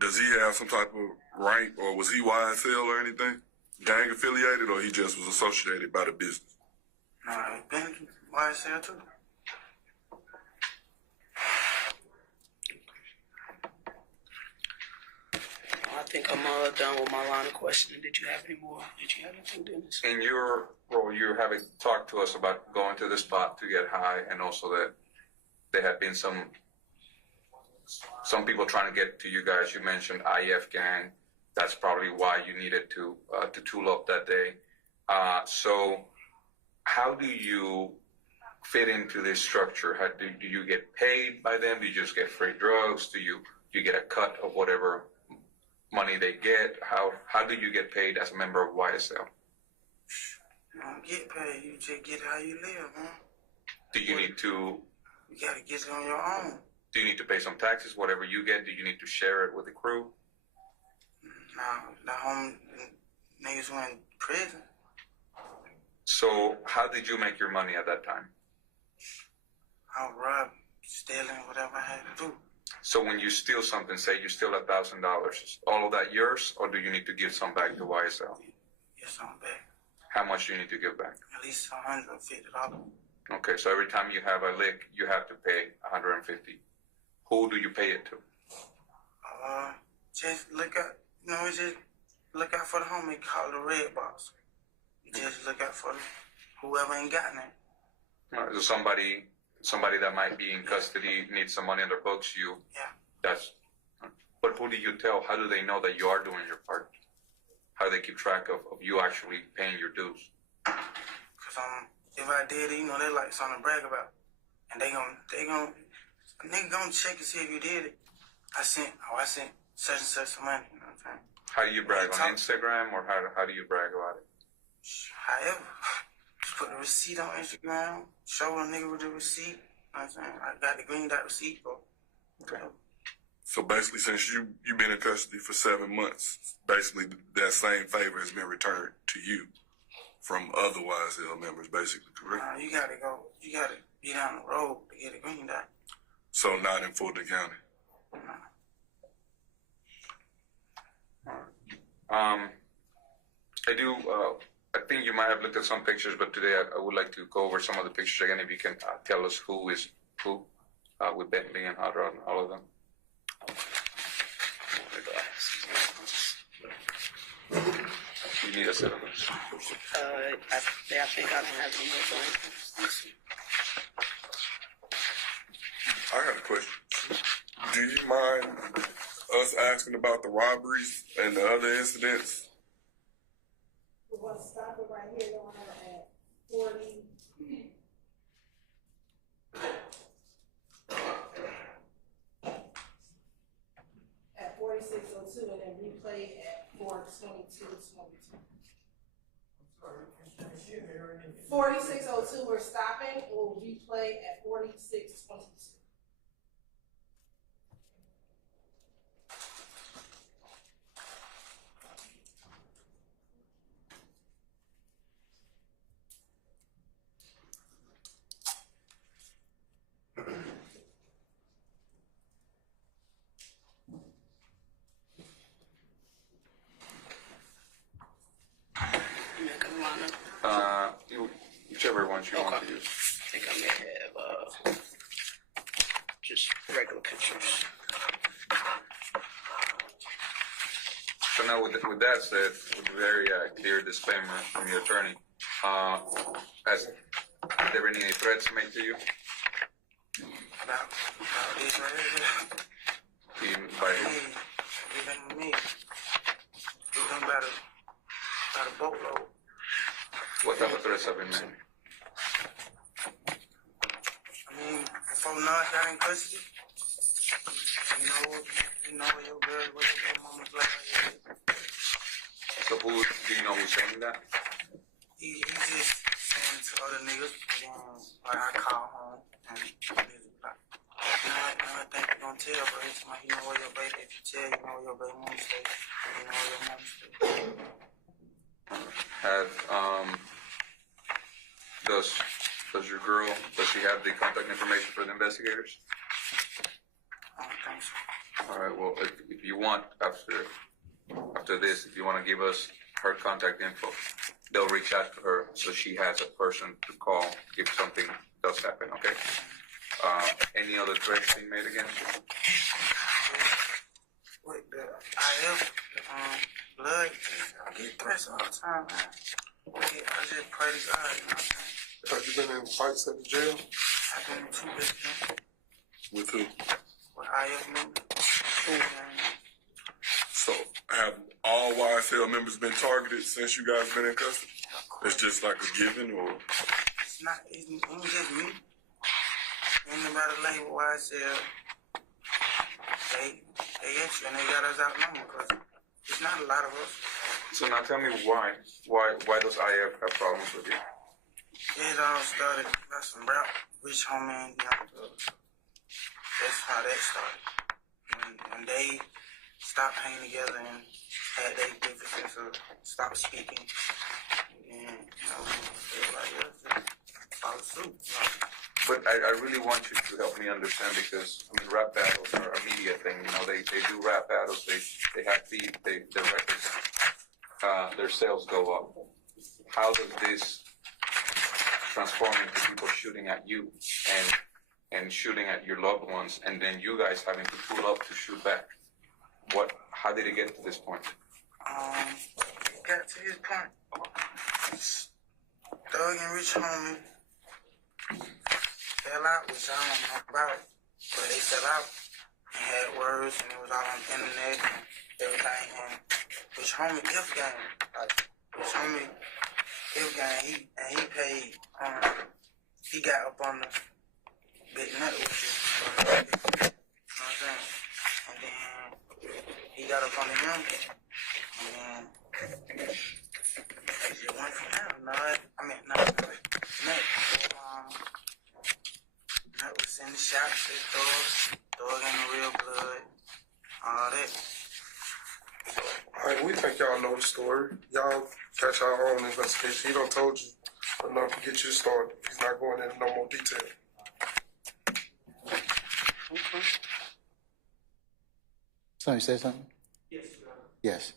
Does he have some type of rank, or was he YSL or anything? Gang affiliated, or he just was associated by the business? No, he been YSL too. I think I'm done with my line of questioning. Did you have any more? Did you have anything, Dennis? In your role, you're having talked to us about going to the spot to get high, and also that there had been some people trying to get to you guys. You mentioned IF gang. That's probably why you needed to tool up that day. So how do you fit into this structure? How do you get paid by them? Do you just get free drugs? Do you get a cut of whatever money they get? How do you get paid as a member of YSL? You don't get paid. You just get how you live, man. Do you need to? You gotta get it on your own. Do you need to pay some taxes? Whatever you get, do you need to share it with the crew? Nah, the home niggas went in prison. So how did you make your money at that time? I robbed, stealing, whatever I had to do. So when you steal something, say you steal $1,000, is all of that yours, or do you need to give some back to YSL? Get some back. How much do you need to give back? At least $150. Okay, so every time you have a lick, you have to pay $150. Who do you pay it to? Just look out, just look out for the homie called the Red Box. You just look out for whoever ain't got none. All right, so somebody that might be in custody needs some money on their books, but who do you tell? How do they know that you are doing your part? How do they keep track of you actually paying your dues? Cause if I did it, they like something to brag about. And a nigga gonna check and see if you did it. I sent such and such money, you know what I'm saying? How do you brag, on Instagram, or how do you brag about it? However, just put the receipt on Instagram, show a nigga with the receipt, you know what I'm saying? I got the green dot receipt, bro. Okay. So basically, since you've been in custody for 7 months, basically that same favor has been returned to you from other YSL members, basically, correct? You gotta be down the road to get a green dot. So not in Fulton County. I think you might have looked at some pictures, but today I would like to go over some of the pictures again. If you can tell us who is who with Bentley and Hot Rod and all of them. You need a set of those. I think I don't have any more blanks. I got a question. Do you mind us asking about the robberies and the other incidents? We're going to stop it right here at 40. At 46:02 and then replay at 4:22:22. 46:02, we're stopping. We'll replay at 46:22. ones you want to use. I think I may have just regular pictures. So now with that said, with a very clear disclaimer from your attorney, has there been any threats made to you? About this right here. By who? Even me. We done about a boatload. What type of threats have been made? I mean, before now I got in custody, you know where your girl, where your mama's like. So do you know who's saying that? He just saying to other niggas, like I call home and niggas like, I think you gonna tell, bro. It's like, you know where your baby, if you tell, you know where your baby mom stay, you know where your mom stay. Does your girl, does she have the contact information for the investigators? I don't think so. All right, well, if you want, after this, if you want to give us her contact info, they'll reach out to her so she has a person to call if something does happen, okay? Any other threats being made against you? With the IF, blood, I get threats all the time, man. I just pray to God, you know what I'm saying? Have you been in fights at the jail? I've been in 2 victims. With who? With IF members. So have all YSL members been targeted since you guys been in custody? It's just like a given, or? It's not, it ain't just me. Anybody label YSL, they get you and they got us outnumbered because it's not a lot of us. So now tell me why does IF have problems with you? It all started by some rap, rich homie, you know, that's how that started. When they stopped hanging together and had their differences of stop speaking, and, you know, everybody else just followed suit. But I really want you to help me understand because, I mean, rap battles are a media thing, you know, they do rap battles, they have beat, their records, their sales go up. How does this transform into people shooting at you and shooting at your loved ones, and then you guys having to pull up to shoot back? How did it get to this point? Got to this point. Doug and Rich homie fell out, which I don't know about, but they fell out and had words, and it was all on the internet and everything. And Rich homie F Game, like Rich homie F Game, he paid. He got up on the big nut with you. You know what I'm saying? And then he got up on the young, and then it just went from there. Nut was in the shots, Thug in the real blood, all that. All right, we think y'all know the story. Y'all got your own investigation. He done told you enough to get you started. He's not going into no more detail. Somebody say something? Yes, Yes.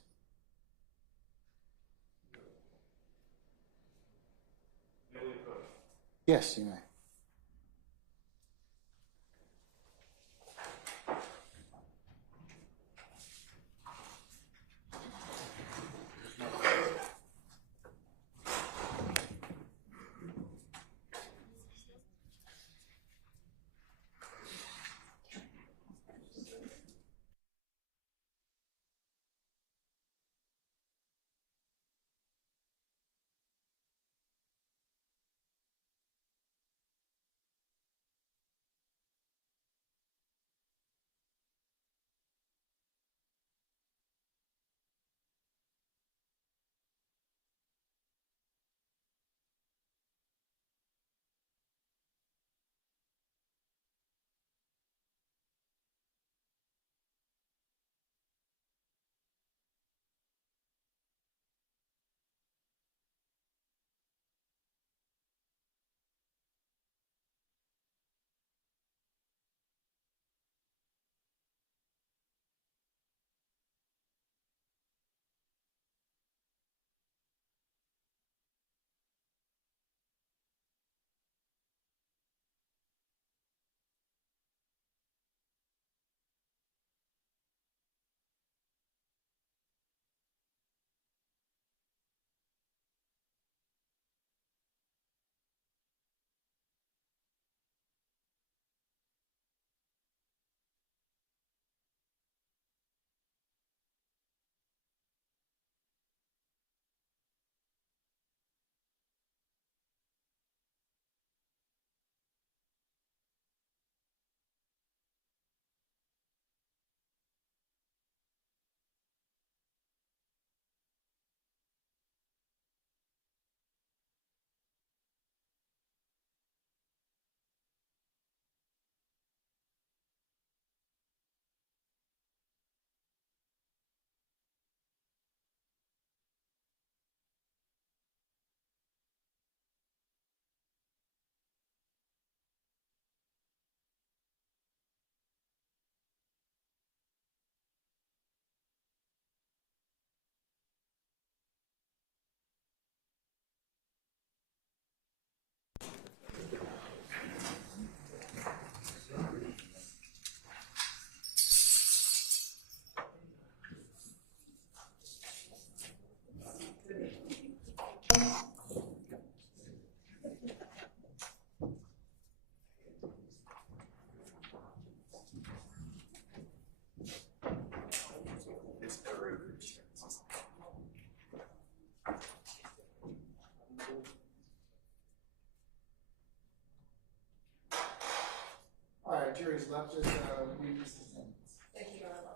Yes, you may. serious, not just weakness and things. Thank you very much.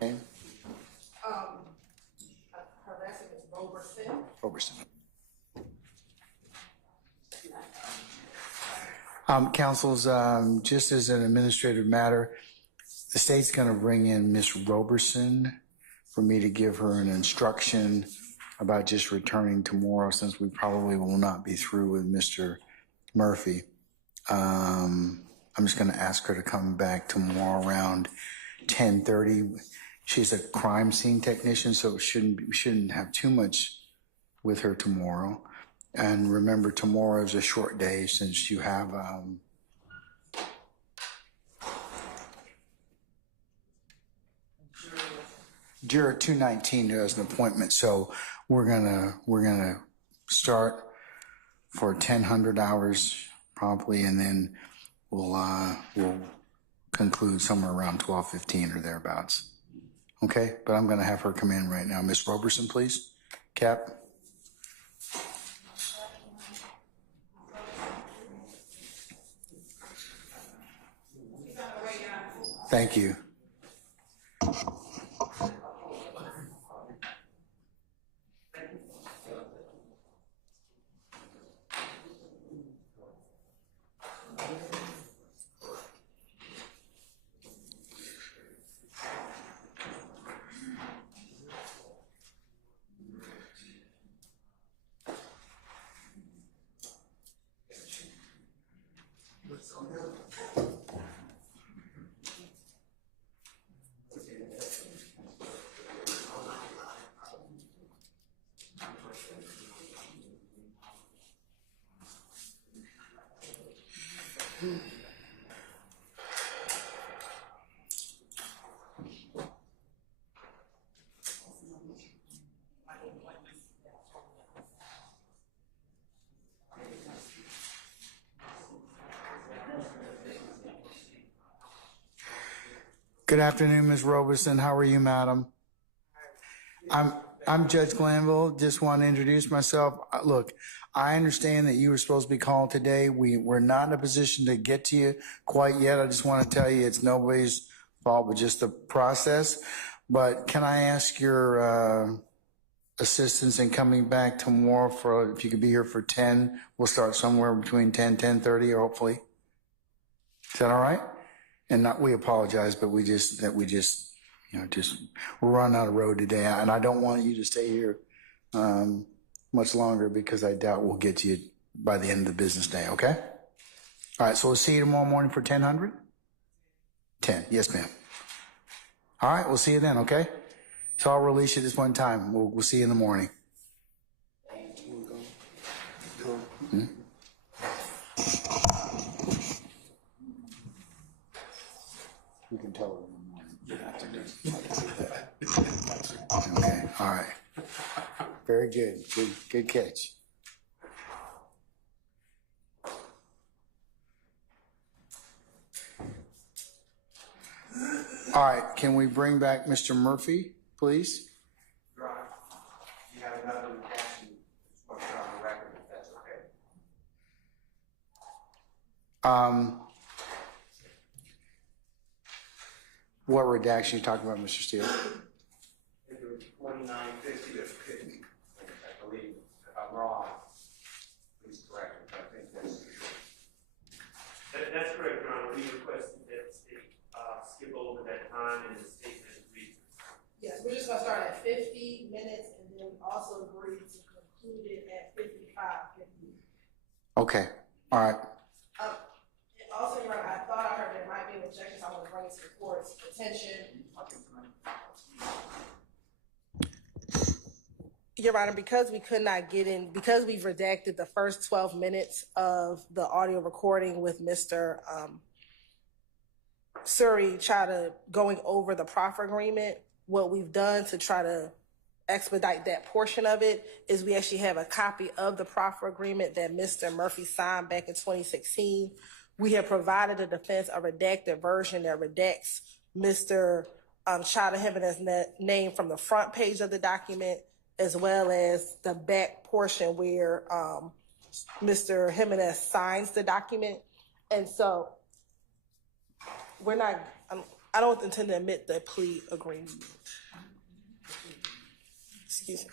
Okay. Her last name is Roberson. Roberson. Councils, just as an administrative matter, the state's going to bring in Miss Roberson for me to give her an instruction about just returning tomorrow, since we probably will not be through with Mr. Murphy. I'm just going to ask her to come back tomorrow around 10:30. She's a crime scene technician, so we shouldn't have too much with her tomorrow. And remember, tomorrow is a short day since you have Juror 219 who has an appointment. So we're gonna start for 1000 hours promptly, and then we'll conclude somewhere around 12:15 or thereabouts. Okay, but I'm gonna have her come in right now. Miss Roberson, please. Cap. Thank you. Good afternoon, Ms. Robeson. How are you, madam? I'm Judge Glanville. Just want to introduce myself. Look, I understand that you were supposed to be called today. We're not in a position to get to you quite yet. I just want to tell you it's nobody's fault, but just the process. But can I ask your assistance in coming back tomorrow for, if you could be here for 10, we'll start somewhere between 10, 10:30, or hopefully. Is that all right? And not, we apologize, but we just, we're running out of road today. And I don't want you to stay here much longer because I doubt we'll get to you by the end of the business day, okay? All right, so we'll see you tomorrow morning for 10:00? 10, yes, ma'am. All right, we'll see you then, okay? So I'll release you this one time. We'll see you in the morning. Hmm? You can tell her in the morning. Okay, all right. Very good. Good catch. All right, can we bring back Mr. Murphy, please? Your Honor, you have another redaction on the record, if that's okay. What redaction are you talking about, Mr. Steele? 2950 of Pitt, I believe. If I'm wrong, please correct me. I think that's true. That's correct, Your Honor. We requested that the state skip over that time and the state has agreed. Yes, we're just gonna start at 50 minutes and then we also agreed to conclude it at 55:50. Okay, all right. And also, Your Honor, I thought I heard there might be an objection, so I want to bring it to the court's attention. Your Honor, because we could not get in, because we've redacted the first 12 minutes of the audio recording with Mr. Suri going over the proffer agreement, what we've done to try to expedite that portion of it is we actually have a copy of the proffer agreement that Mr. Murphy signed back in 2016. We have provided the defense a redacted version that redacts Mr. Chada Jimenez's name from the front page of the document, as well as the back portion where Mr. Jimenez signs the document. And so we're not, I don't intend to admit the plea agreement. Excuse me,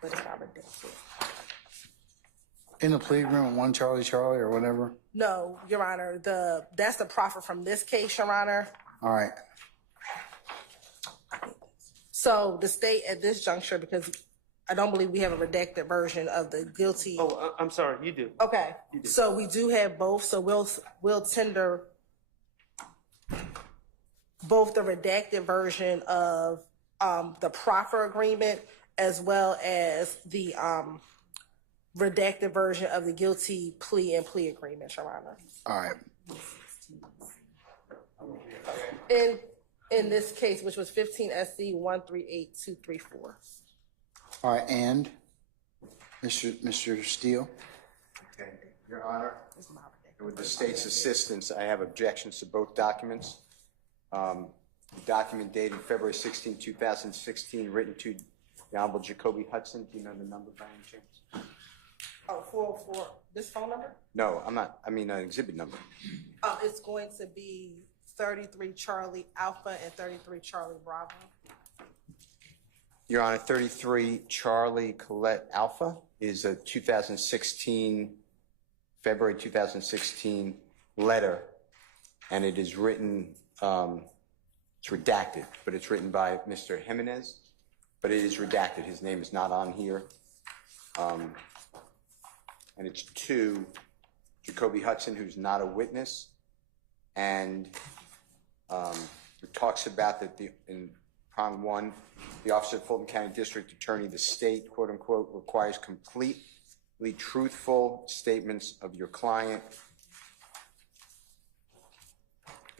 but it's not redacted. In the plea agreement, one Charlie or whatever? No, Your Honor, that's the proffer from this case, Your Honor. All right. So the state at this juncture, because I don't believe we have a redacted version of the guilty. Oh, I'm sorry, you do. Okay, You do. so we do have both, so we'll tender both the redacted version of the proffer agreement as well as the redacted version of the guilty plea and plea agreement, Your Honor. All right. In this case, which was 15 SC 138234. All right, and Mr. Steele? Okay, Your Honor, with the state's assistance, I have objections to both documents. The document dated February 16, 2016, written to the Honorable Jacoby Hudson. Do you know the number by any chance? Oh, 404, this phone number? No, I'm not. I mean, an exhibit number. It's going to be 33 Charlie Alpha and 33 Charlie Bravo. Your Honor, 33 Charlie Colette Alpha is a 2016, February 2016 letter, and it is written, it's redacted, but it's written by Mr. Jimenez, but it is redacted. His name is not on here. And it's to Jacoby Hudson, who's not a witness, and it talks about that in prong one, the officer of Fulton County District Attorney, the state, quote unquote, requires completely truthful statements of your client.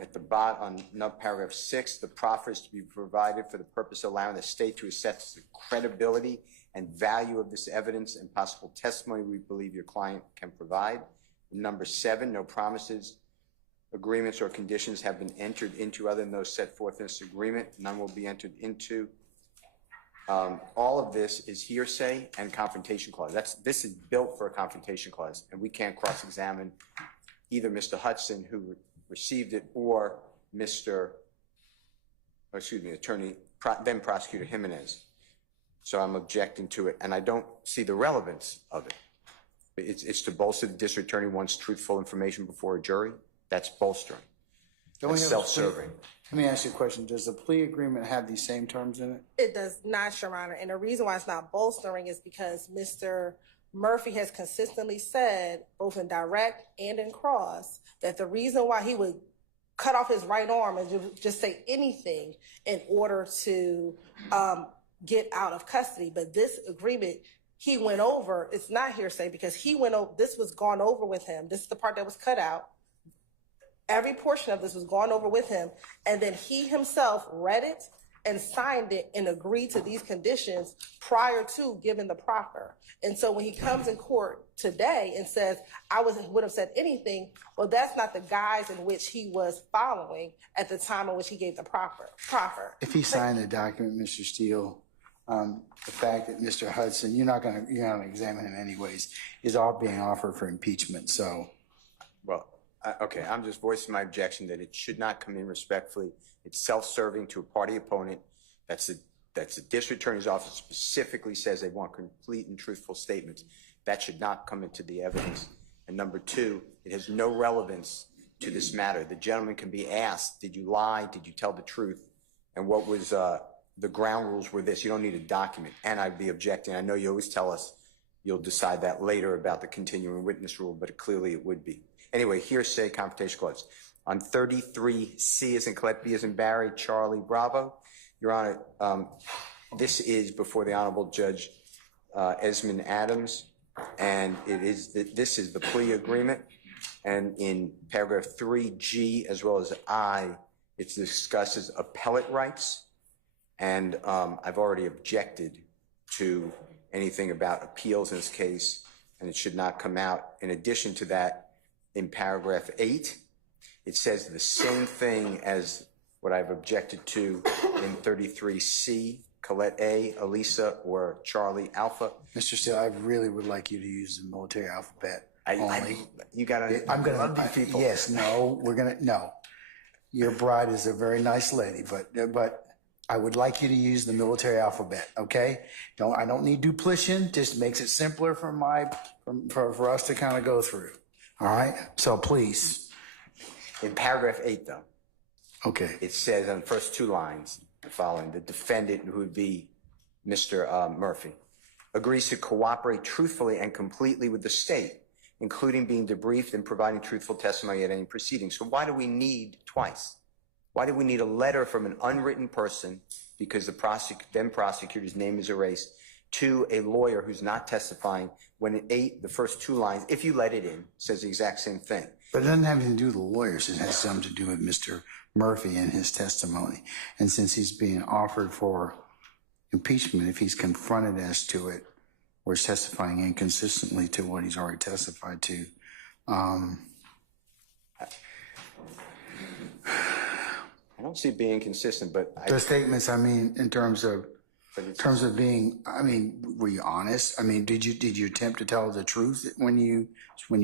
At the bottom, on paragraph 6, the proffer is to be provided for the purpose of allowing the state to assess the credibility and value of this evidence and possible testimony we believe your client can provide. Number 7, no promises agreements or conditions have been entered into other than those set forth in this agreement. None will be entered into. All of this is hearsay and confrontation clause. This is built for a confrontation clause, and we can't cross-examine either Mr. Hudson, who received it, or attorney, then prosecutor Jimenez. So I'm objecting to it, and I don't see the relevance of it. It's to bolster the district attorney wants truthful information before a jury. That's bolstering. That's self-serving. Let me ask you a question. Does the plea agreement have these same terms in it? It does not, Your Honor. And the reason why it's not bolstering is because Mr. Murphy has consistently said, both in direct and in cross, that the reason why he would cut off his right arm and just say anything in order to get out of custody. But this agreement, he went over, it's not hearsay because he went over, this was gone over with him. This is the part that was cut out. Every portion of this was gone over with him. And then he himself read it and signed it and agreed to these conditions prior to giving the proffer. And so when he comes in court today and says, I would have said anything, well, that's not the guise in which he was following at the time in which he gave the proffer. If he signed the document, Mr. Steele, the fact that Mr. Hudson, you're not going to examine him anyways, is all being offered for impeachment. So, well, okay, I'm just voicing my objection that it should not come in respectfully. It's self-serving to a party opponent. That's the district attorney's office specifically says they want complete and truthful statements. That should not come into the evidence. And number two, it has no relevance to this matter. The gentleman can be asked, did you lie? Did you tell the truth? And what was the ground rules were this. You don't need a document. And I'd be objecting. I know you always tell us you'll decide that later about the continuing witness rule, but clearly it would be. Anyway, hearsay, confrontation clause. On 33C as in Colette, B as in Barry, Charlie, Bravo, Your Honor, this is before the Honorable Judge Esmond Adams, and this is the plea agreement. And in paragraph 3G as well as I, it discusses appellate rights. And I've already objected to anything about appeals in this case, and it should not come out. In addition to that, in paragraph 8, it says the same thing as what I've objected to in 33C, Colette A, Elisa, or Charlie Alpha. Mr. Steele, I really would like you to use the military alphabet only. You gotta, I'm gonna love these people. Yes, no, no. Your bride is a very nice lady, but I would like you to use the military alphabet, okay? I don't need duplication, just makes it simpler for us to kind of go through. All right, so please. In paragraph 8, though, okay, it says on the first two lines, the following, the defendant, who would be Mr. Murphy, agrees to cooperate truthfully and completely with the state, including being debriefed and providing truthful testimony at any proceeding. So why do we need twice? Why do we need a letter from an unwritten person, because the then prosecutor's name is erased, to a lawyer who's not testifying, when in 8, the first two lines, if you let it in, says the exact same thing? But it doesn't have anything to do with the lawyers. It has something to do with Mr. Murphy and his testimony. And since he's being offered for impeachment, if he's confronted as to it, or is testifying inconsistently to what he's already testified to, I don't see it being inconsistent, but the statements, I mean, in terms of being, I mean, were you honest? I mean, did you attempt to tell the truth when you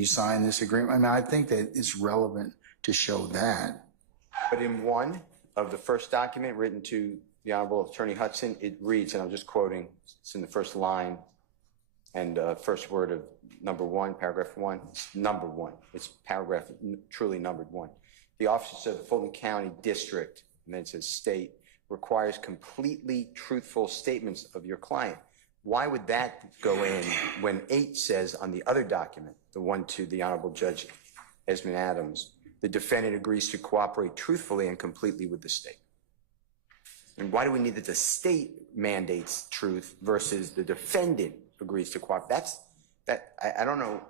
signed this agreement? I mean, I think that it's relevant to show that. But in one of the first document written to the Honorable Attorney Hudson, it reads, and I'm just quoting, it's in the first line and first word of number 1, paragraph 1, it's number 1. It's paragraph truly numbered 1. The officers of the Fulton County District, and then it says state, requires completely truthful statements of your client. Why would that go in when 8 says on the other document, the one to the Honorable Judge Esmond Adams, the defendant agrees to cooperate truthfully and completely with the state? And why do we need that the state mandates truth versus the defendant agrees to cooperate? I don't know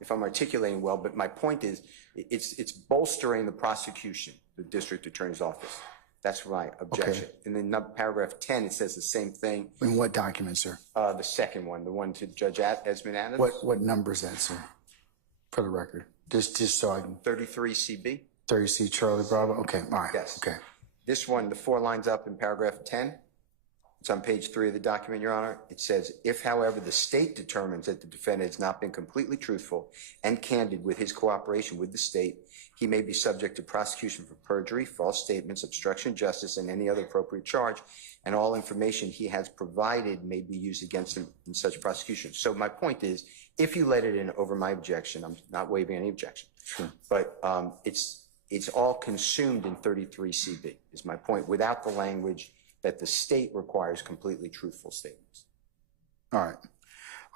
if I'm articulating well, but my point is it's bolstering the prosecution, the district attorney's office. That's my objection. Okay. And then paragraph 10, it says the same thing. In what document, sir? The second one, the one to Judge Esmond Adams. What number is that, sir? For the record, just so I can. 33 CB. 30C Charlie Bravo, okay, all right. Yes. Okay. This one, the 4 lines up in paragraph 10, it's on page 3 of the document, Your Honor. It says, if, however, the state determines that the defendant has not been completely truthful and candid with his cooperation with the state, he may be subject to prosecution for perjury, false statements, obstruction of justice, and any other appropriate charge, and all information he has provided may be used against him in such prosecution. So my point is, if you let it in over my objection, I'm not waiving any objection, but it's all consumed in 33CB, is my point, without the language that the state requires completely truthful statements. All right.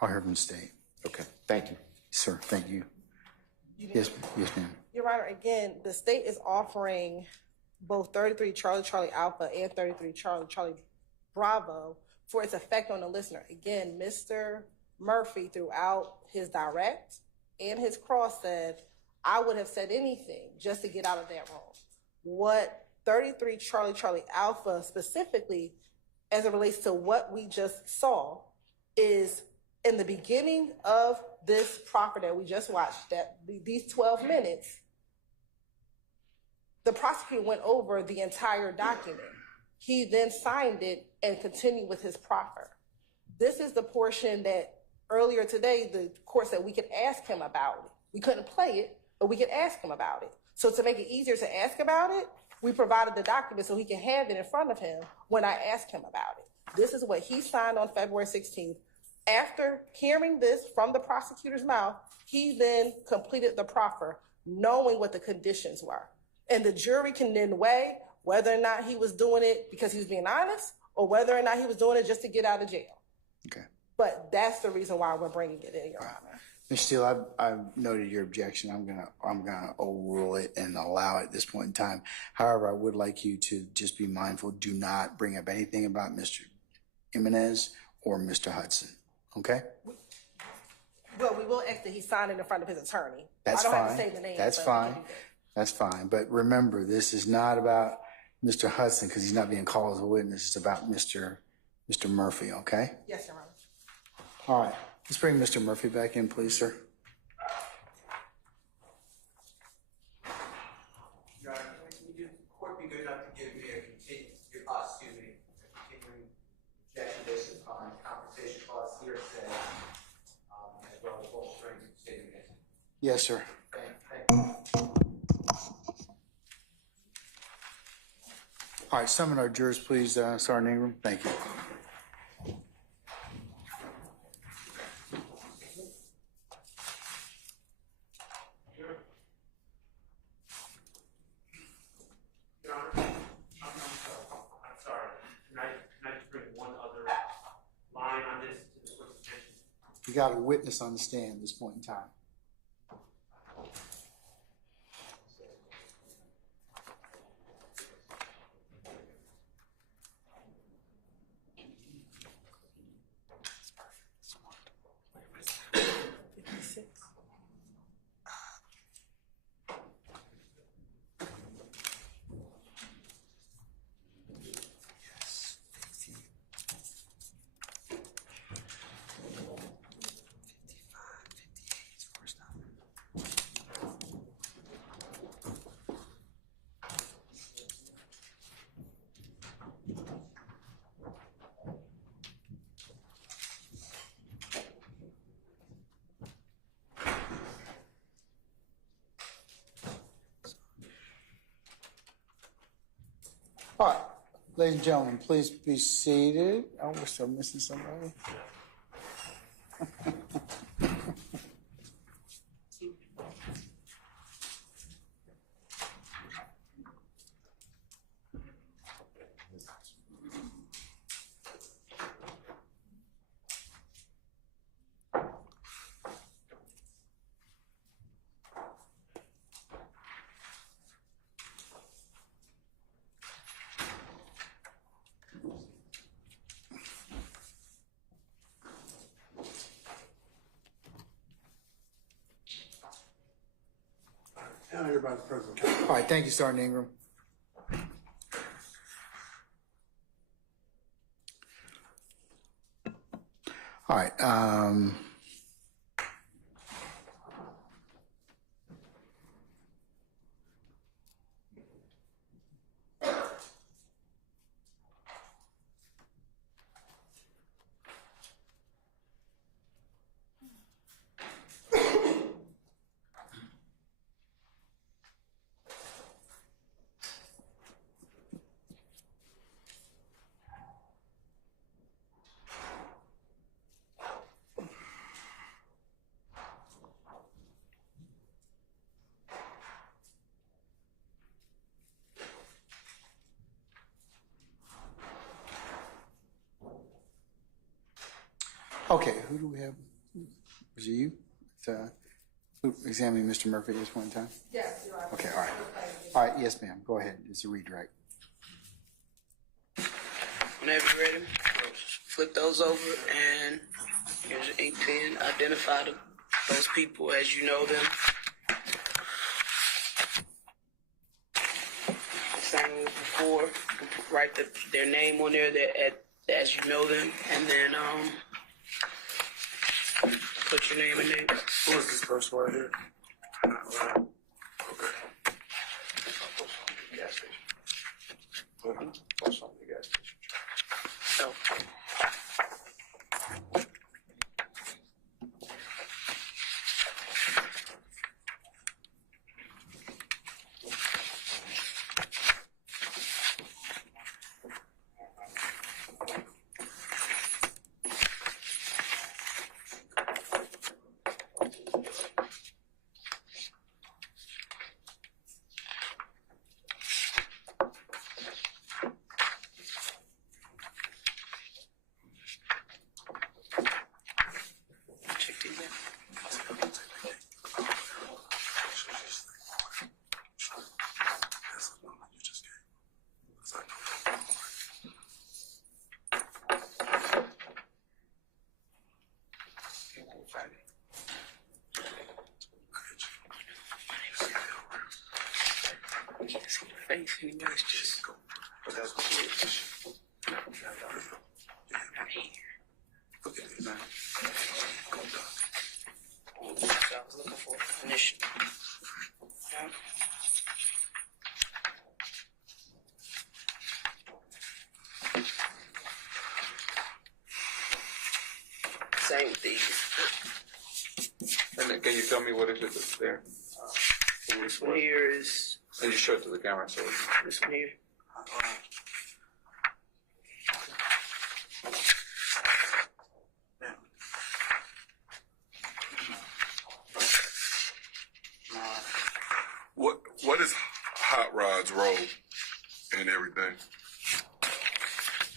I'll hear from the state. Okay, thank you. Sir, thank you. Yes, ma'am. Your Honor, again, the state is offering both 33 Charlie Alpha and 33 Charlie Bravo for its effect on the listener. Again, Mr. Murphy, throughout his direct and his cross, said, I would have said anything just to get out of that room. What 33 Charlie Alpha specifically, as it relates to what we just saw, is in the beginning of this proffer that we just watched, that these 12 minutes, the prosecutor went over the entire document. He then signed it and continued with his proffer. This is the portion that earlier today the court said we could ask him about it. We couldn't play it, but we could ask him about it. So to make it easier to ask about it, we provided the document so he can have it in front of him when I asked him about it. This is what he signed on February 16th. After hearing this from the prosecutor's mouth, he then completed the proffer, knowing what the conditions were. And the jury can then weigh whether or not he was doing it because he was being honest or whether or not he was doing it just to get out of jail. Okay. But that's the reason why we're bringing it in, Your Honor. Mr. Steele, I've noted your objection. I'm gonna overrule it and allow it at this point in time. However, I would like you to just be mindful. Do not bring up anything about Mr. Jimenez or Mr. Hudson. Okay? Well, we will ask that he signed it in front of his attorney. That's I don't fine. have to say the name. That's fine. That's fine. But remember, this is not about Mr. Hudson because he's not being called as a witness. It's about Mr. Murphy. Okay? Yes, Your Honor. All right. Let's bring Mr. Murphy back in, please, sir. Your Honor, would the court be good enough to give me a continuing objection based upon compensation clause hearsay, as well as bolstering statement? Yes, sir. Thank you. All right. Summon our jurors, please, Sergeant Ingram. Thank you. You got a witness on the stand at this point in time. All right, ladies and gentlemen, please be seated. Oh, we're still missing somebody. Everybody's present. All right, thank you, Sergeant Ingram. All right. Okay, who do we have? Was it you? Who examining Mr. Murphy at this point in time? Yes, you are. Okay, all right. All right, yes, ma'am. Go ahead. It's a redirect. Whenever you're ready, flip those over, and here's your ink pen. Identify those people as you know them. Same as before. Write their name on there as you know them, and then put your name in there. What was this first word here? Okay. Gas station. Post on the gas station. So. Face anybody's just go. But that's what it is. Not here. Look at it now. Go down. So I was looking for initial. Yeah. Same with these. And then can you tell me what is it that's there? This one here is. And you show it to the camera, so. This one here. What is Hot Rod's role in everything?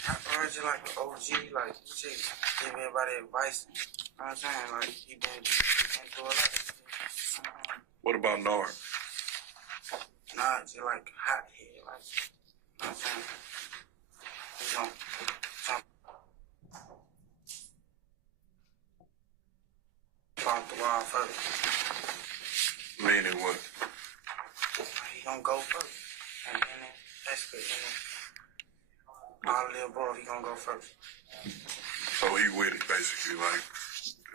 Hot Rod's like an OG, like shit, give everybody advice. You know what I'm saying? Like he been through a lot. What about Nard? Nah, just like hot here, like, you know what I'm saying? He's gonna jump off the wall first. Meaning what? He gonna go first. And then basically, all of the above, he gonna go first. So he with it, basically. Like,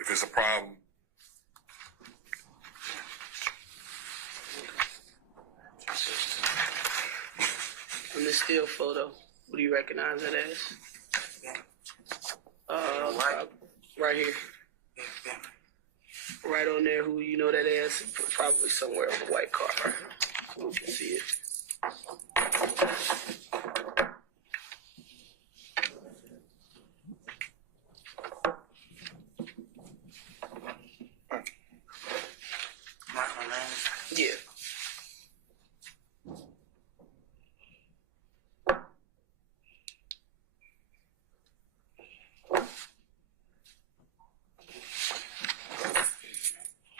if it's a problem, On this still photo, what do you recognize it as? Right here. Right on there, who you know that as? Probably somewhere on the white car. We can see it. Yeah.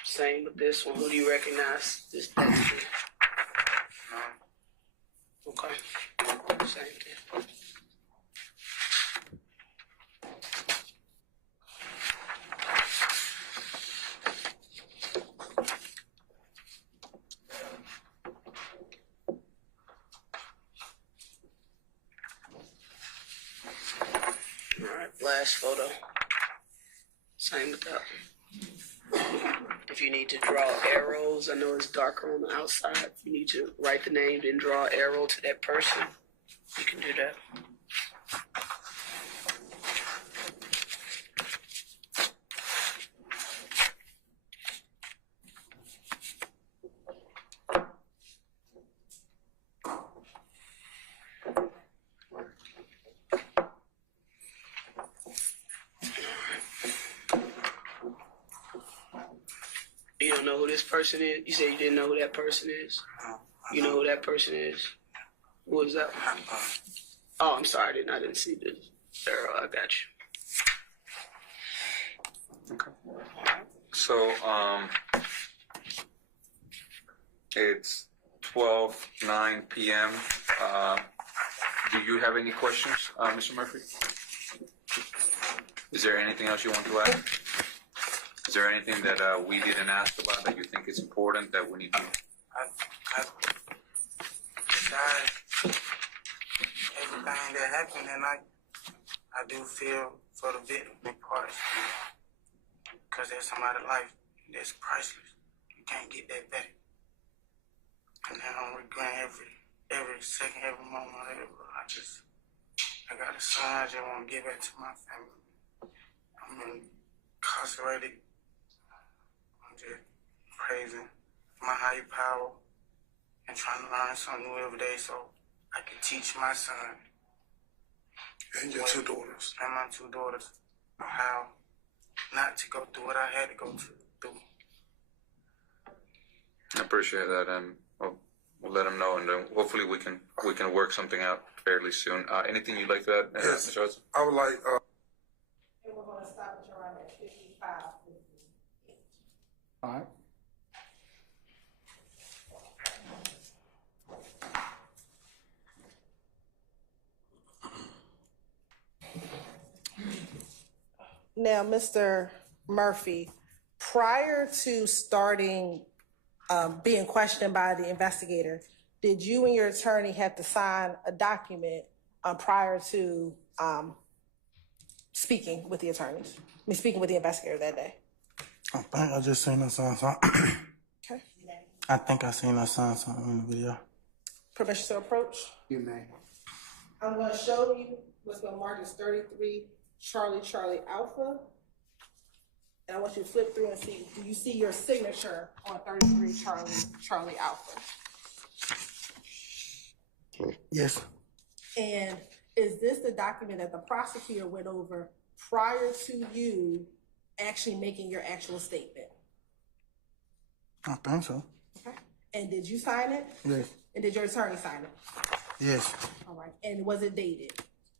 Same with this one. Who do you recognize? This picture. Okay. Same thing. All right, last photo. Same with that one. If you need to draw arrows, I know it's darker on the outside. If you need to write the name, then draw an arrow to that person, you can do that. You don't know who this person is? You said you didn't know who that person is? You know who that person is? Who is that? Oh, I'm sorry, I didn't see the arrow. I got So, it's 12:09 p.m. Do you have any questions, Mr. Murphy? Is there anything else you want to add? Is there anything that we didn't ask about that you think is important that we need to? Everything that happened that night, I do feel for the victim in parts because there's somebody's life that's priceless. You can't get that back. And then I'm regretting every second, every moment of it. I got a son, I just want to give back to my family. I'm incarcerated. I'm just praising my higher power and trying to learn something new every day so I can teach my son and your two daughters and my two daughters how not to go through what I had to go through. I appreciate that, and we'll let them know, and then hopefully we can work something out fairly soon. Anything you'd like to add, Yes. Mr. Hudson? I would like. And we're going to stop at around at 55. All right. Now, Mr. Murphy, prior to starting being questioned by the investigator, did you and your attorney have to sign a document prior to speaking with the attorneys? Speaking with the investigator that day? I think I just seen her sign something. Okay. I think I seen her sign something in the video. Permission to approach? You may. I'm going to show you what's going to mark as 33 Charlie Alpha. And I want you to flip through and see, do you see your signature on 33 Charlie Alpha? Yes. And is this the document that the prosecutor went over prior to you actually making your actual statement? I think so. Okay. And did you sign it? Yes. And did your attorney sign it? Yes. All right. And was it dated?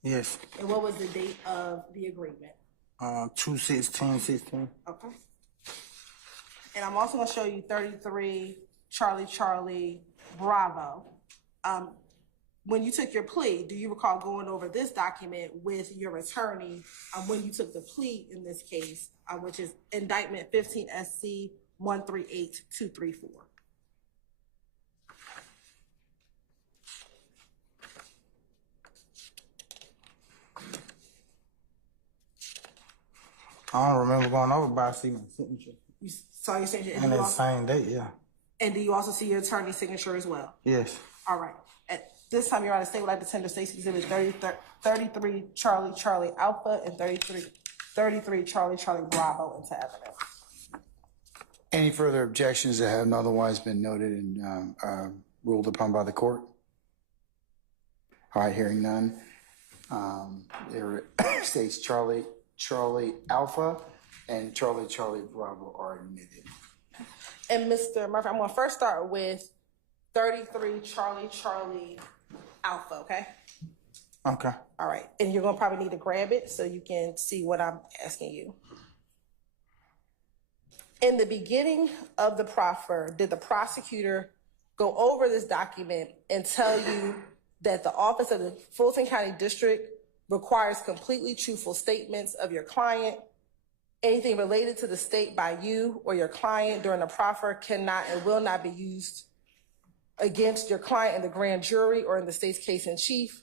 Yes. And what was the date of the agreement? 2/16/16. Okay. And I'm also going to show you 33 Charlie Bravo. When you took your plea, do you recall going over this document with your attorney when you took the plea in this case, which is indictment 15 SC 138234? I don't remember going over, but I see my signature. You saw your signature? And that same date, yeah. And do you also see your attorney's signature as well? Yes. All right. At this time, Your Honor, State would like to tender State's Exhibit 33 Charlie Alpha and 33 Charlie Bravo into evidence. Any further objections that haven't otherwise been noted and ruled upon by the court? All right, hearing none. There states Charlie Alpha and Charlie Bravo are admitted. And Mr. Murphy, I'm going to first start with 33 Charlie Alpha, okay? Okay. All right. And you're going to probably need to grab it so you can see what I'm asking you. In the beginning of the proffer, did the prosecutor go over this document and tell you that the Office of the Fulton County District requires completely truthful statements of your client? Anything related to the state by you or your client during the proffer cannot and will not be used against your client in the grand jury or in the state's case in chief?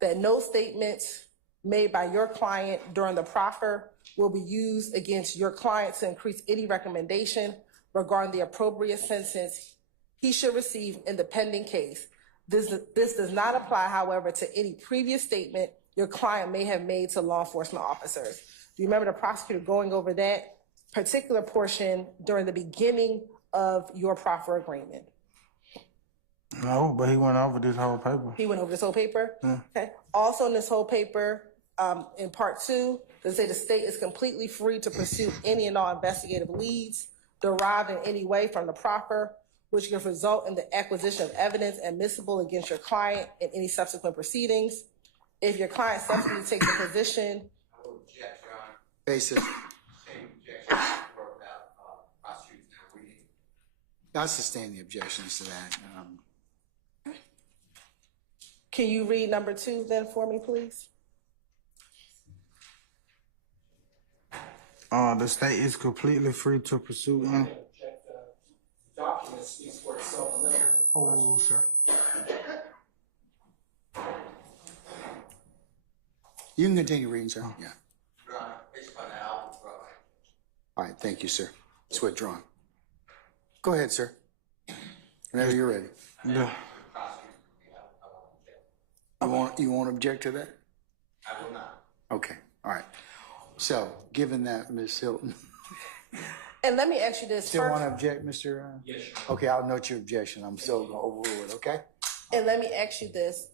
That no statements made by your client during the proffer will be used against your client to increase any recommendation regarding the appropriate sentence he should receive in the pending case. This does not apply, however, to any previous statement your client may have made to law enforcement officers. Do you remember the prosecutor going over that particular portion during the beginning of your proffer agreement? No, but he went over this whole paper. He went over this whole paper? Yeah. Okay. Also in this whole paper, in part 2, does it say the state is completely free to pursue any and all investigative leads derived in any way from the proffer, which can result in the acquisition of evidence admissible against your client in any subsequent proceedings. If your client subsequently takes a position. I will object, Your Honor. Basis. Same objection for about I sustain the objections to that. Can you read number 2 then for me, please? The state is completely free to pursue any. The document speaks for itself. Oh, sir. You can continue reading, sir. Yeah. Your Honor, based upon that, I'll withdraw. All right, thank you, sir. It's withdrawn. Go ahead, sir. Whenever you're ready. Yeah. You won't object to that? I will not. Okay, all right. So, given that, Ms. Hilton, And let me ask you this still first. want to object, Mr.? Yes, Your Okay, I'll note your objection. I'm still going to overrule it, okay? And let me ask you this.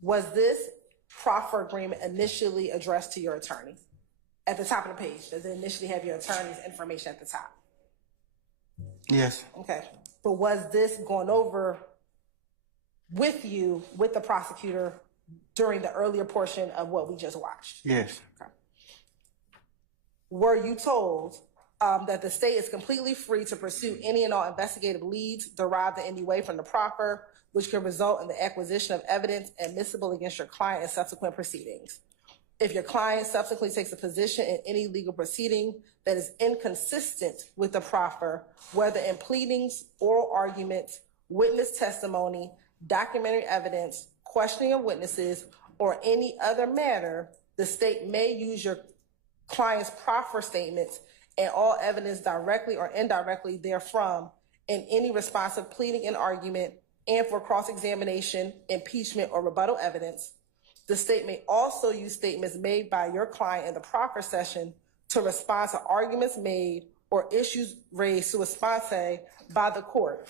Was this proffer agreement initially addressed to your attorney? At the top of the page, does it initially have your attorney's information at the top? Yes. Okay. But was this going over with you, with the prosecutor, during the earlier portion of what we just watched? Yes. Okay. Were you told that the state is completely free to pursue any and all investigative leads derived in any way from the proffer, which could result in the acquisition of evidence admissible against your client in subsequent proceedings? If your client subsequently takes a position in any legal proceeding that is inconsistent with the proffer, whether in pleadings, oral arguments, witness testimony, documentary evidence, questioning of witnesses, or any other matter, the state may use your client's proffer statements and all evidence directly or indirectly therefrom in any responsive pleading and argument and for cross-examination, impeachment, or rebuttal evidence. The state may also use statements made by your client in the proffer session to respond to arguments made or issues raised sua sponte by the court.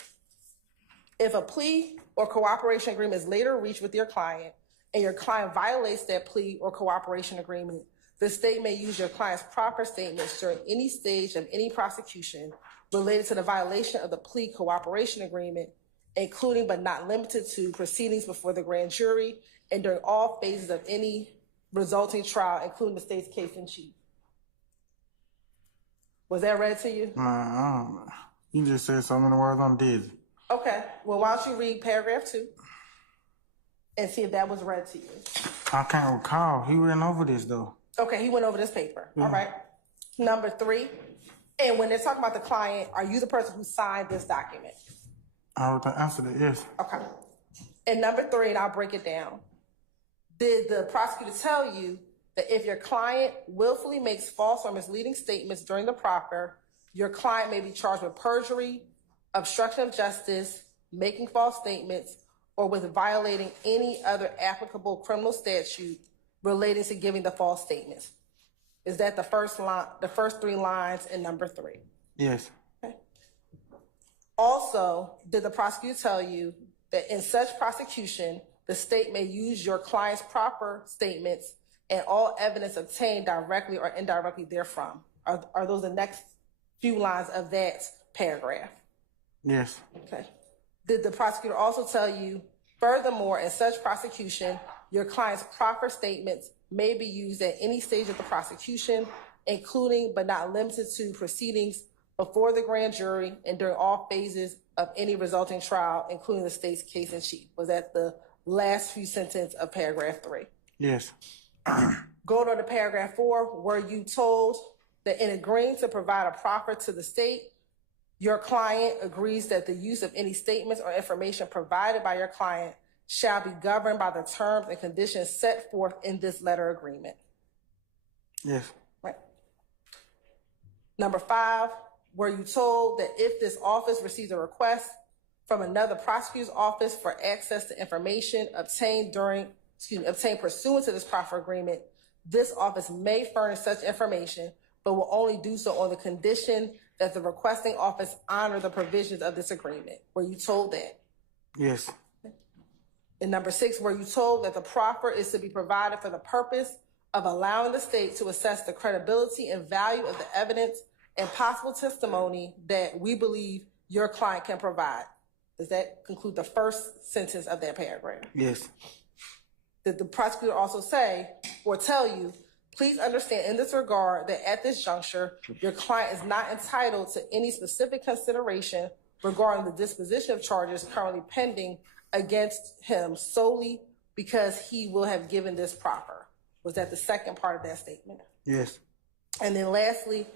If a plea or cooperation agreement is later reached with your client and your client violates that plea or cooperation agreement, the state may use your client's proffer statements during any stage of any prosecution related to the violation of the plea cooperation agreement, including but not limited to proceedings before the grand jury and during all phases of any resulting trial, including the state's case in chief. Was that read to you? You just said so many words on dizzy. Okay, well, why don't you read paragraph 2 and see if that was read to you? I can't recall. He went over this, though. Okay, he went over this paper. Yeah. All right. Number 3, and when they're talking about the client, are you the person who signed this document? I would answer that, yes. Okay. And number 3, and I'll break it down. Did the prosecutor tell you that if your client willfully makes false or misleading statements during the proffer, your client may be charged with perjury, obstruction of justice, making false statements, or with violating any other applicable criminal statute relating to giving the false statements? Is that the first line, the first 3 lines in number 3? Yes. Okay. Also, did the prosecutor tell you that in such prosecution, the state may use your client's proper statements and all evidence obtained directly or indirectly therefrom? Are those the next few lines of that paragraph? Yes. Okay. Did the prosecutor also tell you, furthermore, in such prosecution, your client's proper statements may be used at any stage of the prosecution, including but not limited to proceedings before the grand jury and during all phases of any resulting trial, including the state's case in chief? Was that the last few sentences of paragraph 3? Yes. Going on to paragraph 4, were you told that in agreeing to provide a proffer to the state, your client agrees that the use of any statements or information provided by your client shall be governed by the terms and conditions set forth in this letter agreement? Yes. Right. Number 5, were you told that if this office receives a request from another prosecutor's office for access to information obtained pursuant to this proffer agreement, this office may furnish such information, but will only do so on the condition that the requesting office honor the provisions of this agreement? Were you told that? Yes. And number 6, were you told that the proffer is to be provided for the purpose of allowing the state to assess the credibility and value of the evidence and possible testimony that we believe your client can provide? Does that conclude the first sentence of that paragraph? Yes. Did the prosecutor also say or tell you, please understand in this regard that at this juncture, your client is not entitled to any specific consideration regarding the disposition of charges currently pending against him solely because he will have given this proffer. Was that the second part of that statement? Yes. And then lastly,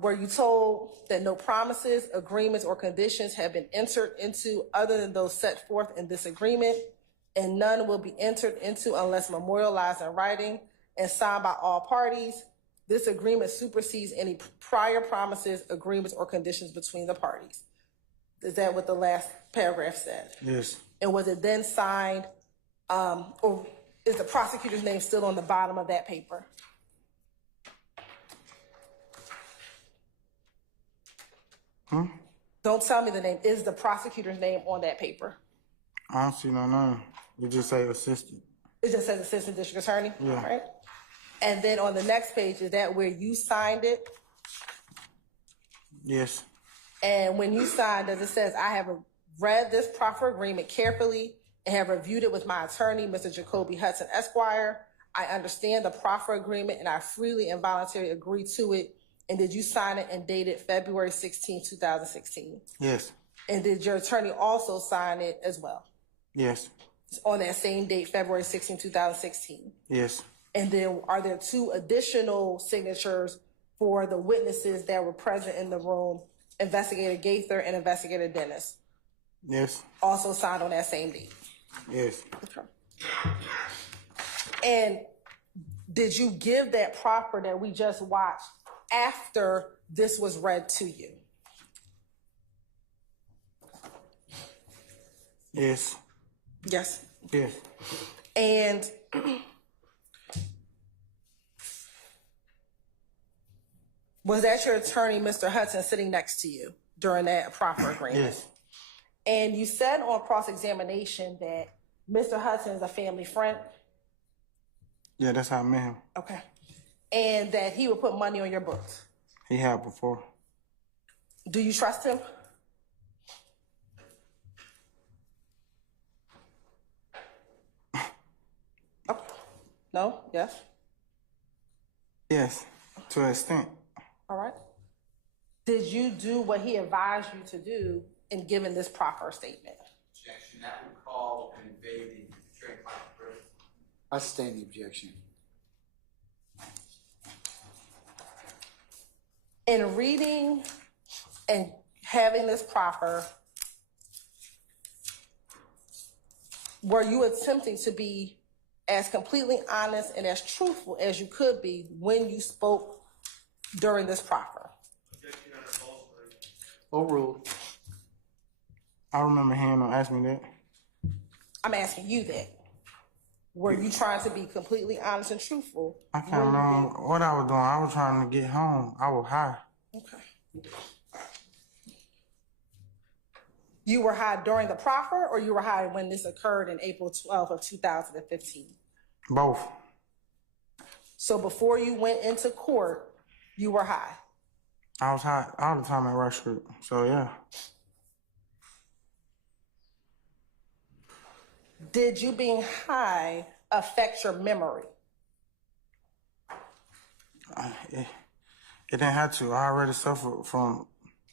were you told that no promises, agreements, or conditions have been entered into other than those set forth in this agreement, and none will be entered into unless memorialized in writing and signed by all parties? This agreement supersedes any prior promises, agreements, or conditions between the parties. Is that what the last paragraph said? Yes. And was it then signed, or is the prosecutor's name still on the bottom of that paper? Don't tell me the name. Is the prosecutor's name on that paper? I don't see no name. You just say assistant. It just says assistant district attorney? Yeah. All right. And then on the next page, is that where you signed it? Yes. And when you signed, does it says, I have read this proffer agreement carefully and have reviewed it with my attorney, Mr. Jacoby Hudson, Esquire. I understand the proffer agreement and I freely and voluntarily agree to it. And did you sign it and date it February 16, 2016? Yes. And did your attorney also sign it as well? Yes. On that same date, February 16, 2016? Yes. And then are there two additional signatures for the witnesses that were present in the room, Investigator Gaither and Investigator Dennis? Yes. Also signed on that same date? Yes. Okay. And did you give that proffer that we just watched after this was read to you? Yes. Yes. Yes. And was that your attorney, Mr. Hudson, sitting next to you during that proffer agreement? Yes. And you said on cross-examination that Mr. Hudson is a family friend? Yeah, that's how I met him. Okay. And that he would put money on your books? He had before. Do you trust him? Oh. No? Yes? Yes, to an extent. All right. Did you do what he advised you to do in giving this proffer statement? Objection. That would call an invading attorney-client privilege. I sustain the objection. In reading and having this proffer, were you attempting to be as completely honest and as truthful as you could be when you spoke during this proffer? Overruled. I remember hearing him ask me that. I'm asking you that. Were you trying to be completely honest and truthful? I can't remember what I was doing. I was trying to get home. I was high. Okay. You were high during the proffer, or you were high when this occurred in April 12th of 2015? Both. So before you went into court, you were high? I was high all the time at Rush Street. So, yeah. Did you being high affect your memory? It didn't have to. I already suffered from,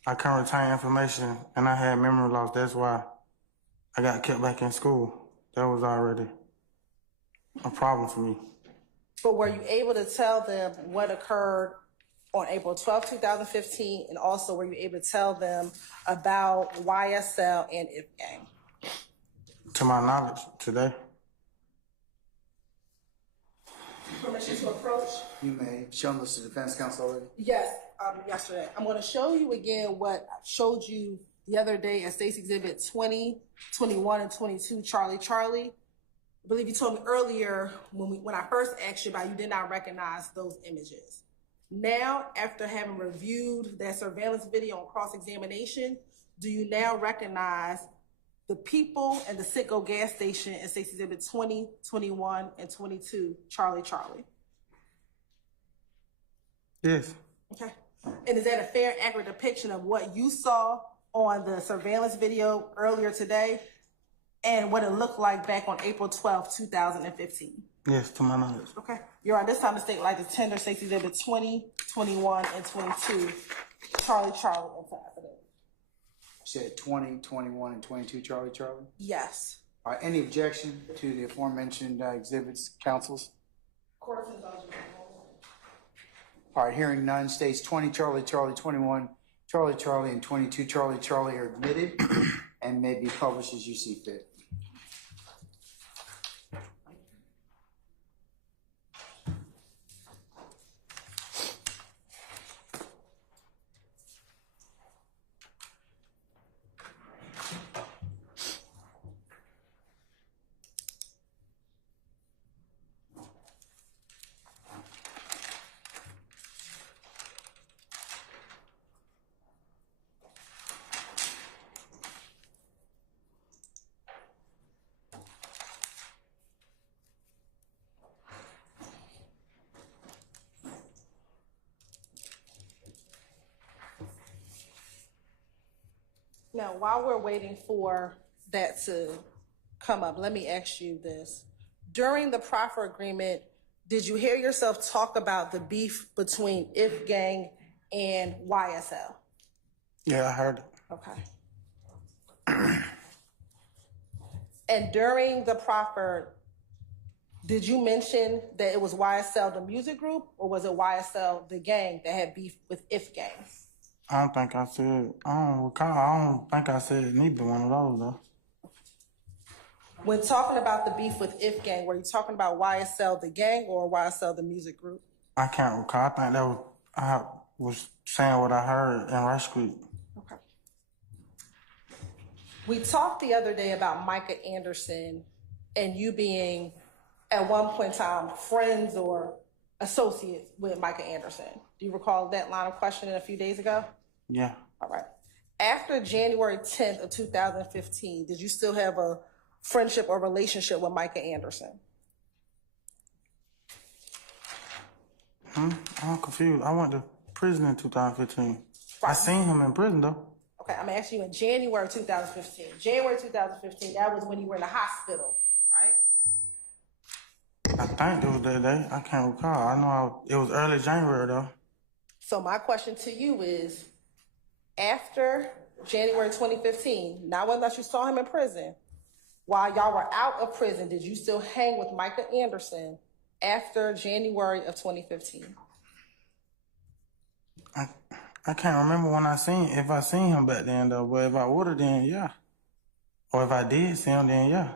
I couldn't retain information and I had memory loss. That's why I got kept back in school. That was already a problem for me. But were you able to tell them what occurred on April 12, 2015, and also were you able to tell them about YSL and IF Gang? To my knowledge, today. Permission to approach? You may. Shown this to defense counsel already? Yes, yesterday. I'm going to show you again what I showed you the other day at State's Exhibit 20, 21, and 22, Charlie. I believe you told me earlier when I first asked you about it, you did not recognize those images. Now, after having reviewed that surveillance video on cross-examination, do you now recognize the people and the Citgo gas station in State's Exhibit 20, 21, and 22, Charlie? Yes. Okay. And is that a fair, accurate depiction of what you saw on the surveillance video earlier today and what it looked like back on April 12, 2015? Yes, to my knowledge. Okay. You're on this time the state like the tender State's Exhibit 20, 21, and 22, Charlie, inside of it. said 20, 21, and 22 Charlie Charlie? Yes. All right, any objection to the aforementioned exhibits, counsels? Court is eligible. All right, hearing none, states 20 Charlie Charlie, 21 Charlie Charlie, and 22 Charlie Charlie are admitted and may be published as you see fit. Now, while we're waiting for that to come up, let me ask you this. During the proffer agreement, did you hear yourself talk about the beef between If Gang and YSL? Yeah, I heard it. Okay. And during the proffer, did you mention that it was YSL the music group, or was it YSL the gang that had beef with If Gang? I don't think I said, I don't recall, I don't think I said neither one of those though. When talking about the beef with If Gang, were you talking about YSL the gang or YSL the music group? I can't recall. I think that was, I was saying what I heard in Rush Street. Okay. We talked the other day about Micah Anderson and you being, at one point in time, friends or associates with Micah Anderson. Do you recall that line of questioning a few days ago? Yeah. All right. After January 10th of 2015, did you still have a friendship or relationship with Micah Anderson? I'm confused. I went to prison in 2015. I seen him in prison though. Okay, I'm asking you in January 2015. January 2015, that was when you were in the hospital, right? I think it was that day. I can't recall. I know it was early January though. So my question to you is, after January 2015, not unless you saw him in prison, while y'all were out of prison, did you still hang with Micah Anderson after January of 2015? I can't remember when if I seen him back then though, but if I would've then yeah. Or if I did see him then yeah.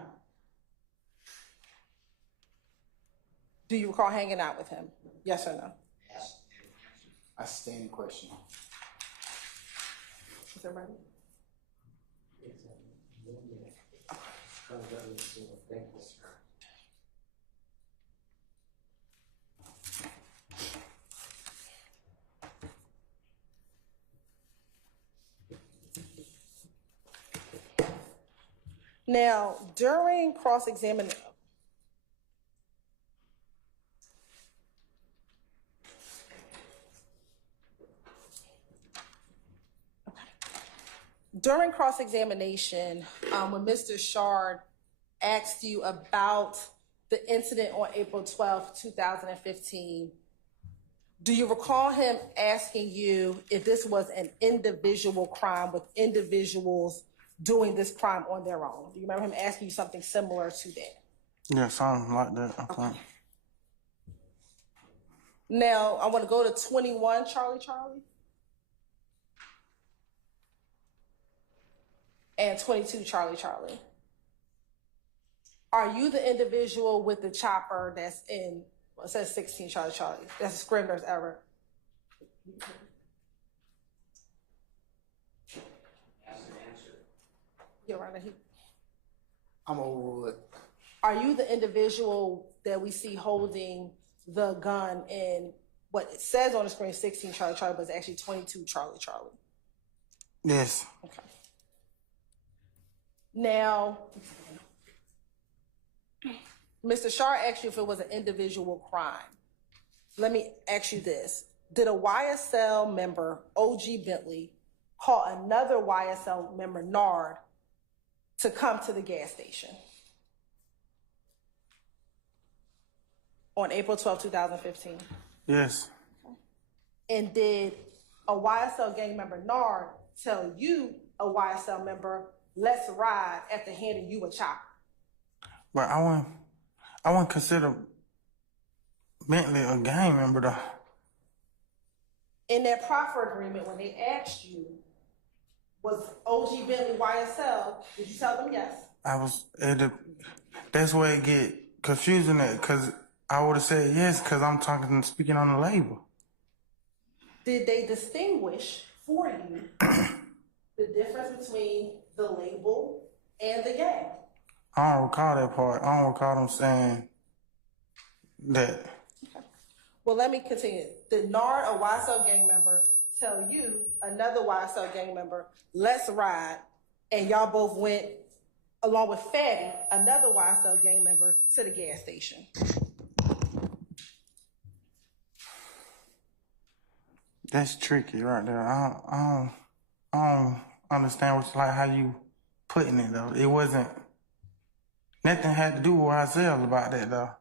Do you recall hanging out with him? Yes or no? I stand in question. Is that ready? Now, during cross-examination, when Mr. Shard asked you about the incident on April 12th, 2015, do you recall him asking you if this was an individual crime with individuals doing this crime on their own? Do you remember him asking you something similar to that? Yeah, something like that. Okay. Now, I want to go to 21 Charlie Charlie and 22 Charlie Charlie. Are you the individual with the chopper that's in, well, it says 16 Charlie Charlie. That's a Scrivener's error. You're right. I'm overrule it. Are you the individual that we see holding the gun in what it says on the screen, 16 Charlie Charlie, but it's actually 22 Charlie Charlie? Yes. Okay. Now, Mr. Shar asked you if it was an individual crime. Let me ask you this. Did a YSL member, OG Bentley, call another YSL member, Nard, to come to the gas station on April 12, 2015? Yes. And did a YSL gang member, Nard, tell you a YSL member, let's ride, after handing you a chopper? But I wouldn't consider Bentley a gang member though. In that proffer agreement, when they asked you, was OG Bentley YSL, did you tell them yes? That's where it get confusing at, because I would have said yes, because I'm speaking on the label. Did they distinguish for you the difference between the label and the gang? I don't recall that part. I don't recall them saying that. Well, let me continue. Did Nard, a YSL gang member, tell you, another YSL gang member, let's ride, and y'all both went, along with Fatty, another YSL gang member, to the gas station? That's tricky right there. I don't understand how you putting it though. It wasn't, nothing had to do with YSL about that though.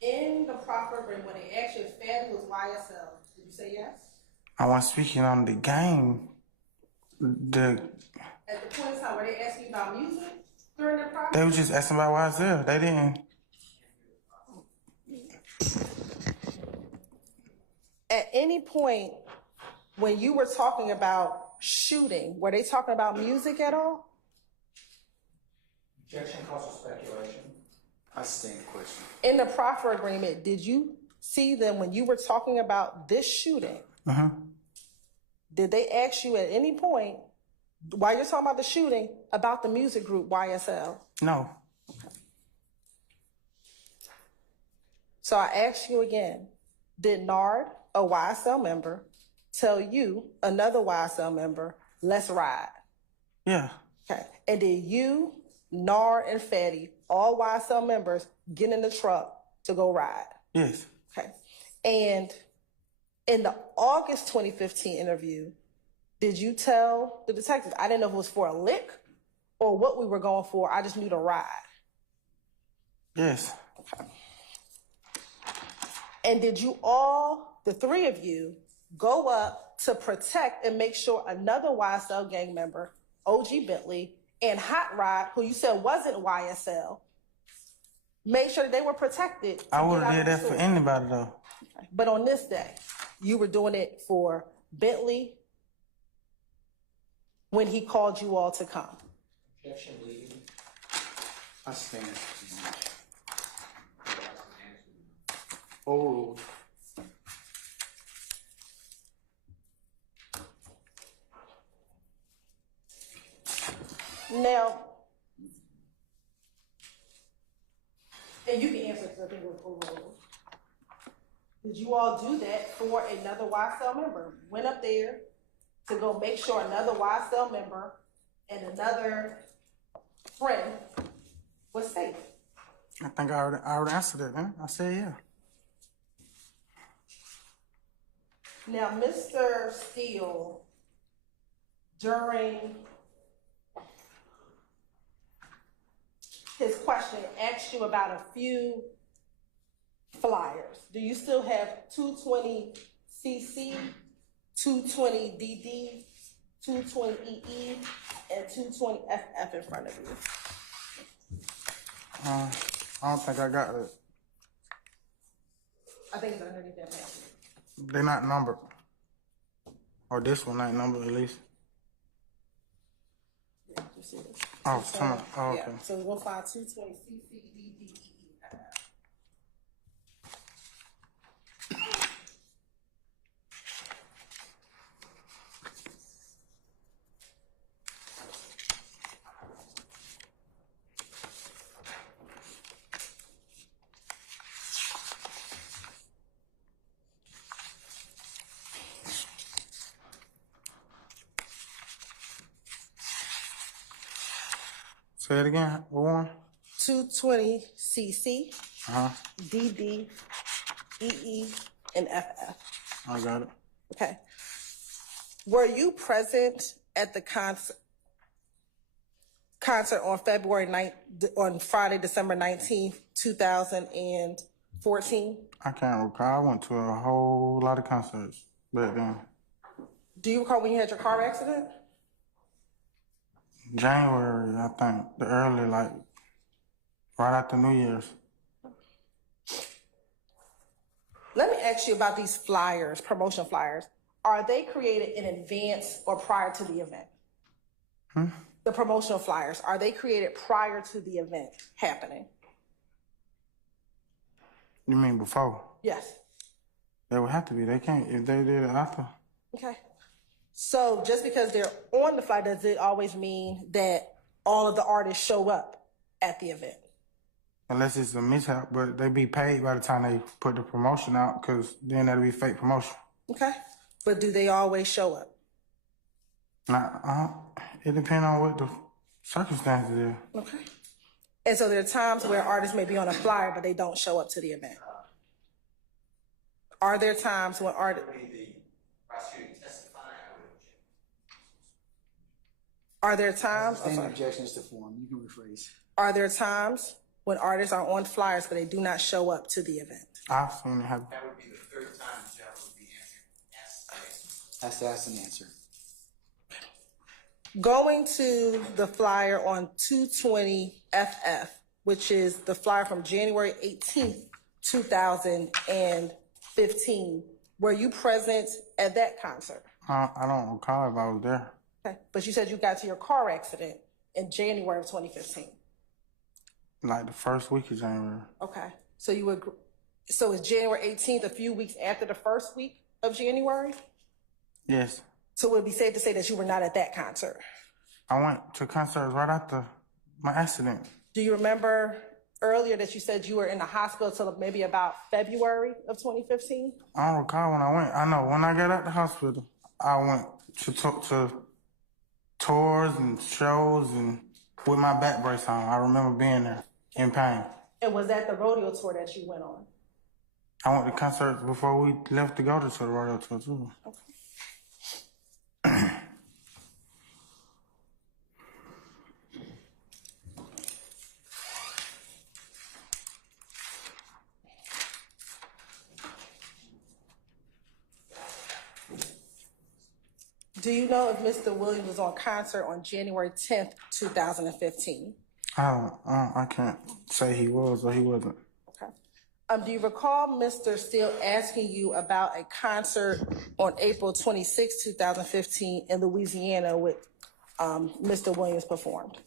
In the proffer agreement, when they asked you if Fatty was YSL, did you say yes? I wasn't speaking on the game. At the point in time where they asked you about music during the proffer? They was just asking about YSL. They didn't. At any point when you were talking about shooting, were they talking about music at all? Objection calls for speculation. I stand question. In the proffer agreement, did you see them when you were talking about this shooting? Did they ask you at any point, while you're talking about the shooting, about the music group YSL? No. So I ask you again, did Nard, a YSL member, tell you, another YSL member, let's ride? Yeah. Okay. And did you, Nard, and Fatty, all YSL members, get in the truck to go ride? Yes. Okay. And in the August 2015 interview, did you tell the detectives, I didn't know if it was for a lick or what we were going for, I just knew to ride? Yes. Okay. And did you all, the three of you, go up to protect and make sure another YSL gang member, OG Bentley, and Hot Rod, who you said wasn't YSL, make sure that they were protected? I would have did that for anybody though. Okay. But on this day, you were doing it for Bentley when he called you all to come? Objection, leading. I stand. Oh. Now, and you can answer because I think it was overruled. Did you all do that for another YSL member? Went up there to go make sure another YSL member and another friend was safe? I think I already answered it, man. I said yeah. Now, Mr. Steele, during his question, asked you about a few flyers. Do you still have 220cc, 220DD, 220EE, and 220FF in front of you? I don't think I got it. I think it's underneath that package. They're not numbered. Or this one ain't numbered at least. Yeah, you see this? Oh, okay. Yeah, so we'll find 220cc, DD, EE, FF. Say it again. What one? 220cc, Uh-huh. DD, EE, and FF. I got it. Okay. Were you present at the concert on on Friday, December 19th, 2014? I can't recall. I went to a whole lot of concerts back then. Do you recall when you had your car accident? January, I think, the early, like, right after New Year's. Let me ask you about these flyers, promotion flyers. Are they created in advance or prior to the event? The promotional flyers, are they created prior to the event happening? You mean before? Yes. They would have to be. They can't, if they did it after. Okay. So just because they're on the flyer, does it always mean that all of the artists show up at the event? Unless it's a mishap, but they be paid by the time they put the promotion out, because then that'll be fake promotion. Okay. But do they always show up? It depends on what the circumstances is. Okay. And so there are times where artists may be on a flyer, but they don't show up to the event. Are there times when artists... Are there times... Standing objections to form. You can rephrase. Are there times when artists are on flyers, but they do not show up to the event? I've seen it happen. That would be the third time the judge would be asked. Has to ask an answer. Going to the flyer on 220 FF, which is the flyer from January 18th, 2015, were you present at that concert? I don't recall if I was there. Okay. But you said you got to your car accident in January of 2015. Like the first week of January. Okay. So you would, so is January 18th a few weeks after the first week of January? Yes. So would it be safe to say that you were not at that concert? I went to concerts right after my accident. Do you remember earlier that you said you were in the hospital till maybe about February of 2015? I don't recall when I went. I know when I got out the hospital, I went to tours and shows and with my back brace on. I remember being there in pain. And was that the rodeo tour that you went on? I went to concerts before we left to go to the rodeo tour too. Okay. Do you know if Mr. Williams was on concert on January 10th, 2015? I can't say he was or he wasn't. Okay. Do you recall Mr. Steele asking you about a concert on April 26, 2015 in Louisiana with Mr. Williams performed?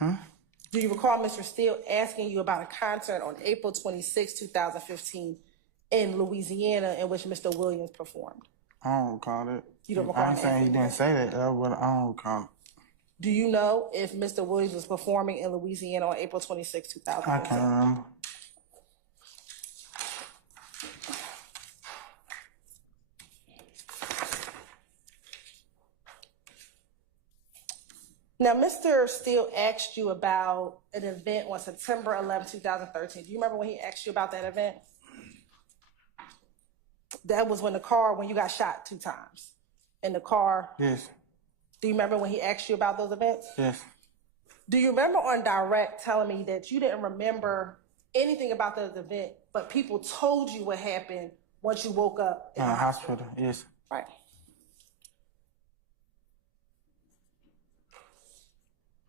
Do you recall Mr. Steele asking you about a concert on April 26, 2015 in Louisiana in which Mr. Williams performed? I don't recall it. You don't recall? I ain't saying he didn't say that, but I don't recall it. Do you know if Mr. Williams was performing in Louisiana on April 26, 2015? I can't remember. Now, Mr. Steele asked you about an event on September 11, 2013. Do you remember when he asked you about that event? That was when you got shot 2 times in the car. Yes. Do you remember when he asked you about those events? Yes. Do you remember on direct telling me that you didn't remember anything about those events, but people told you what happened once you woke up? In the hospital, yes. Right.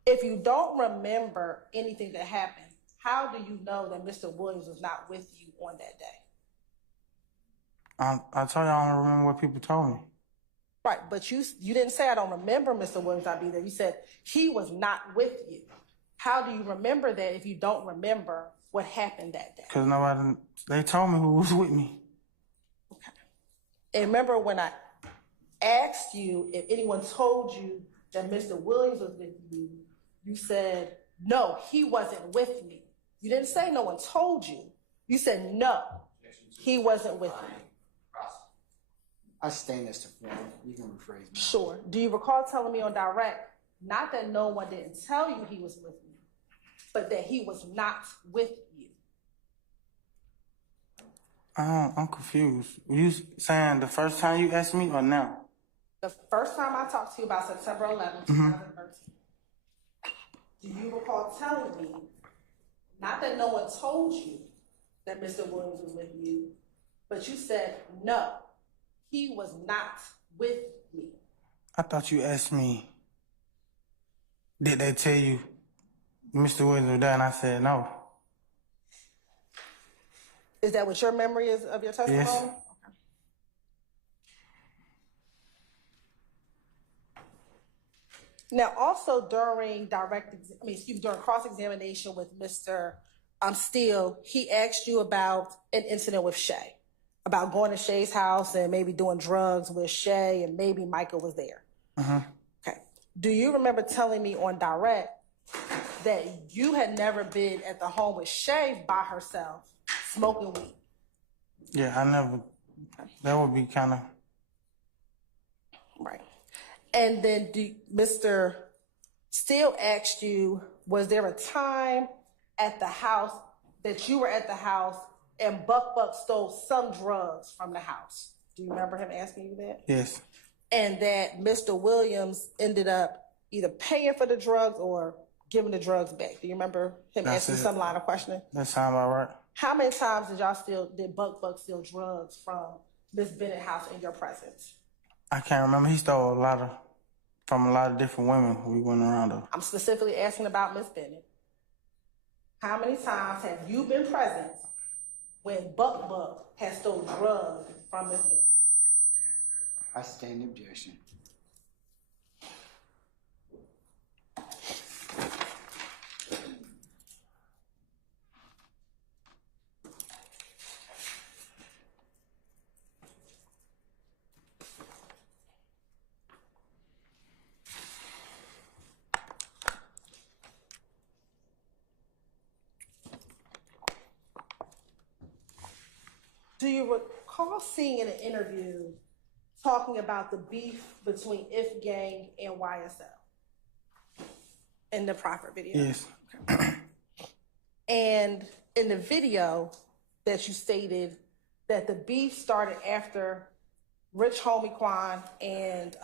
If you don't remember anything that happened, how do you know that Mr. Williams was not with you on that day? I told you I don't remember what people told me. Right, but you didn't say I don't remember Mr. Williams not being there. You said he was not with you. How do you remember that if you don't remember what happened that day? Because they told me who was with me. Okay. And remember when I asked you if anyone told you that Mr. Williams was with you, you said, no, he wasn't with me. You didn't say no one told you. You said, no, he wasn't with me. I stand as to form. You can rephrase me. Sure. Do you recall telling me on direct, not that no one didn't tell you he was with me, but that he was not with you? I'm confused. You saying the first time you asked me or now? The first time I talked to you about September 11, 2013, do you recall telling me, not that no one told you that Mr. Williams was with you, but you said, no, he was not with me? I thought you asked me did they tell you Mr. Williams was there? And I said no. Is that what your memory is of your testimony? Yes. Okay. Now, also during during cross-examination with Mr. Steele, he asked you about an incident with Shay, about going to Shay's house and maybe doing drugs with Shay, and maybe Michael was there. Okay. Do you remember telling me on direct that you had never been at the home with Shay by herself smoking weed? Yeah, I never. That would be kind of. Right. And then Mr. Steele asked you, was there a time at the house that you were at the house and Buck stole some drugs from the house? Do you remember him asking you that? Yes. And that Mr. Williams ended up either paying for the drugs or giving the drugs back. Do you remember him asking some line of questioning? That sounds about right. How many times did Buck steal drugs from Miss Bennett's house in your presence? I can't remember. He stole from a lot of different women we went around her. I'm specifically asking about Miss Bennett. How many times have you been present when Buck has stolen drugs from Miss Bennett? I stand objection. Do you recall seeing in an interview talking about the beef between If Gang and YSL in the Prophet video? Yes. Okay. And in the video that you stated that the beef started after Rich Homie Quan and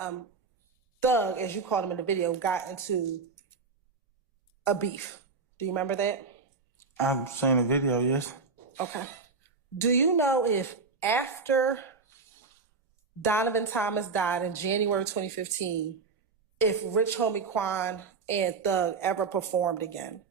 Thug, as you called him in the video, got into a beef. Do you remember that? I've seen the video, yes. Okay. Do you know if after Donovan Thomas died in January 2015, if Rich Homie Quan and Thug ever performed again?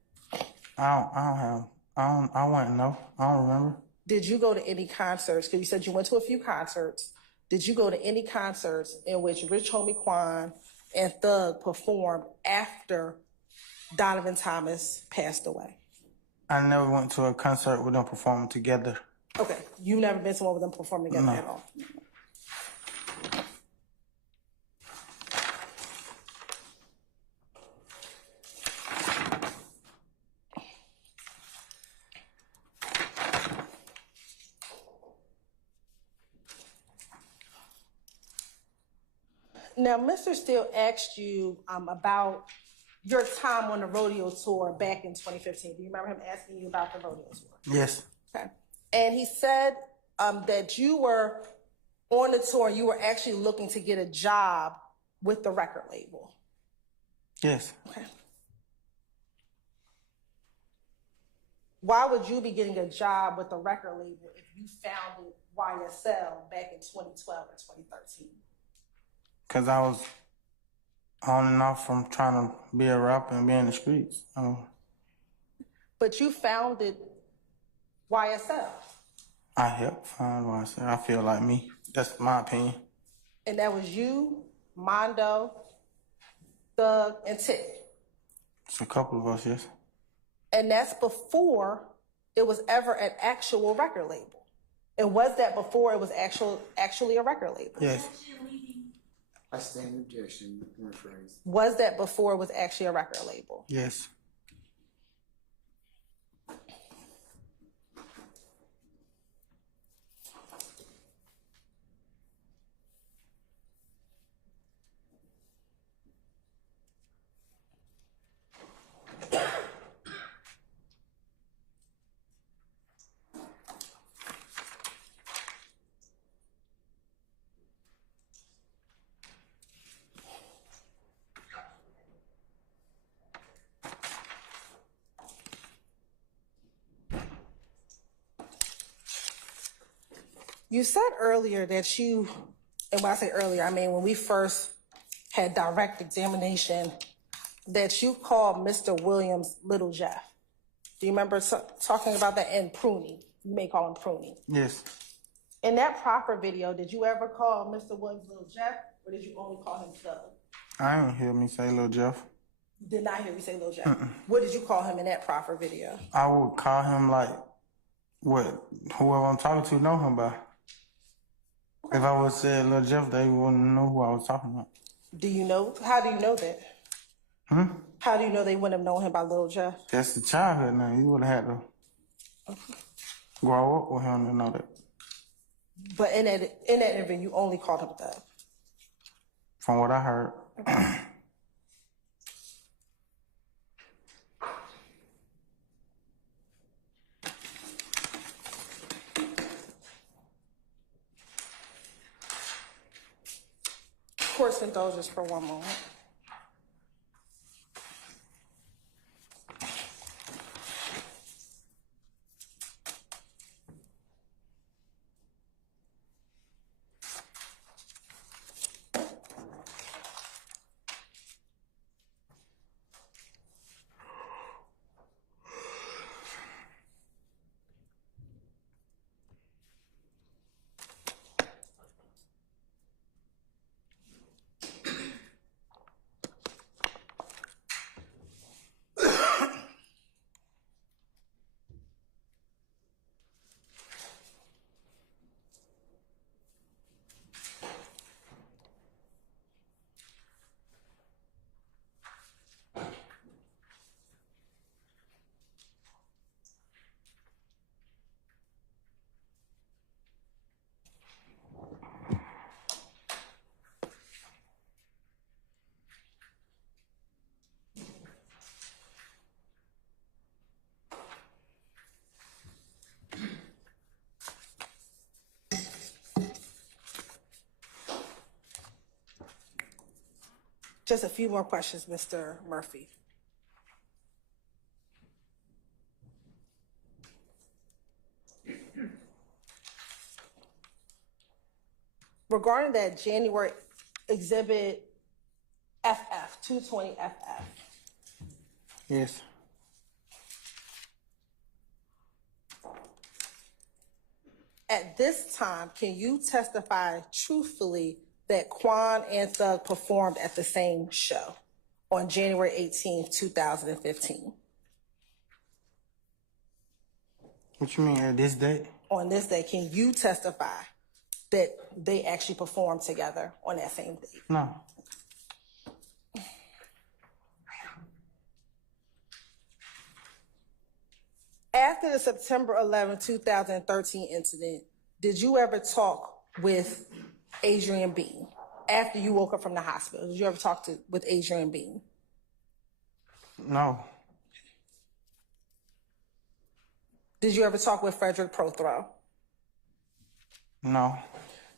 I wouldn't know. I don't remember. Did you go to any concerts? Because you said you went to a few concerts. Did you go to any concerts in which Rich Homie Quan and Thug performed after Donovan Thomas passed away? I never went to a concert with them performing together. Okay, you've never been to one with them performing together at all? Now, Mr. Steele asked you about your time on the rodeo tour back in 2015. Do you remember him asking you about the rodeo tour? Yes. Okay. And he said that you were on the tour and you were actually looking to get a job with the record label. Yes. Okay. Why would you be getting a job with the record label if you founded YSL back in 2012 or 2013? Because I was on and off from trying to be a rapper and be in the streets. But you founded YSL. I helped find YSL. I feel like me. That's my opinion. And that was you, Mondo, Thug, and Tick. It's a couple of us, yes. And that's before it was ever an actual record label. And was that before it was actually a record label? Yes. I stand objection. Rephrase. Was that before it was actually a record label? Yes. You said earlier that you, and when I say earlier, I mean when we first had direct examination that you called Mr. Williams Little Jeff. Do you remember talking about that in pruning? You may call him pruning. Yes. In that proper video, did you ever call Mr. Williams Little Jeff, or did you only call him Thug? I didn't hear me say Lil Jeff. Did not hear you say Little Jeff. What did you call him in that proper video? I would call him like what whoever I'm talking to know him by. If I would say Lil Jeff, they wouldn't know who I was talking about. Do you know? How do you know that? How do you know they wouldn't have known him by Little Jeff? That's the childhood now. You would have had to grow up with him to know that. But in that interview, you only called him Thug. From what I heard. Court's indulgence for one moment. Just a few more questions, Mr. Murphy. Regarding that January exhibit FF, 220 FF. Yes. At this time, can you testify truthfully that Quan and Thug performed at the same show on January 18th, 2015? What you mean at this date? On this day, can you testify that they actually performed together on that same date? No. After the September 11, 2013 incident, did you ever talk with Adrian Bean? After you woke up from the hospital, did you ever talk with Adrian Bean? No. Did you ever talk with Frederick Prothrow? No.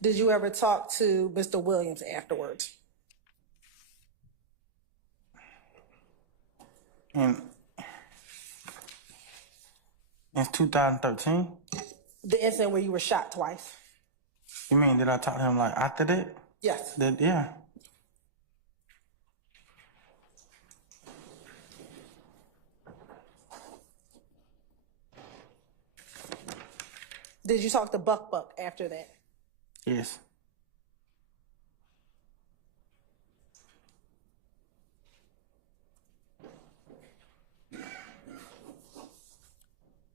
Did you ever talk to Mr. Williams afterwards? In 2013? The incident where you were shot twice? You mean, did I talk to him like after that? Yes. Yeah. Did you talk to Buck after that? Yes.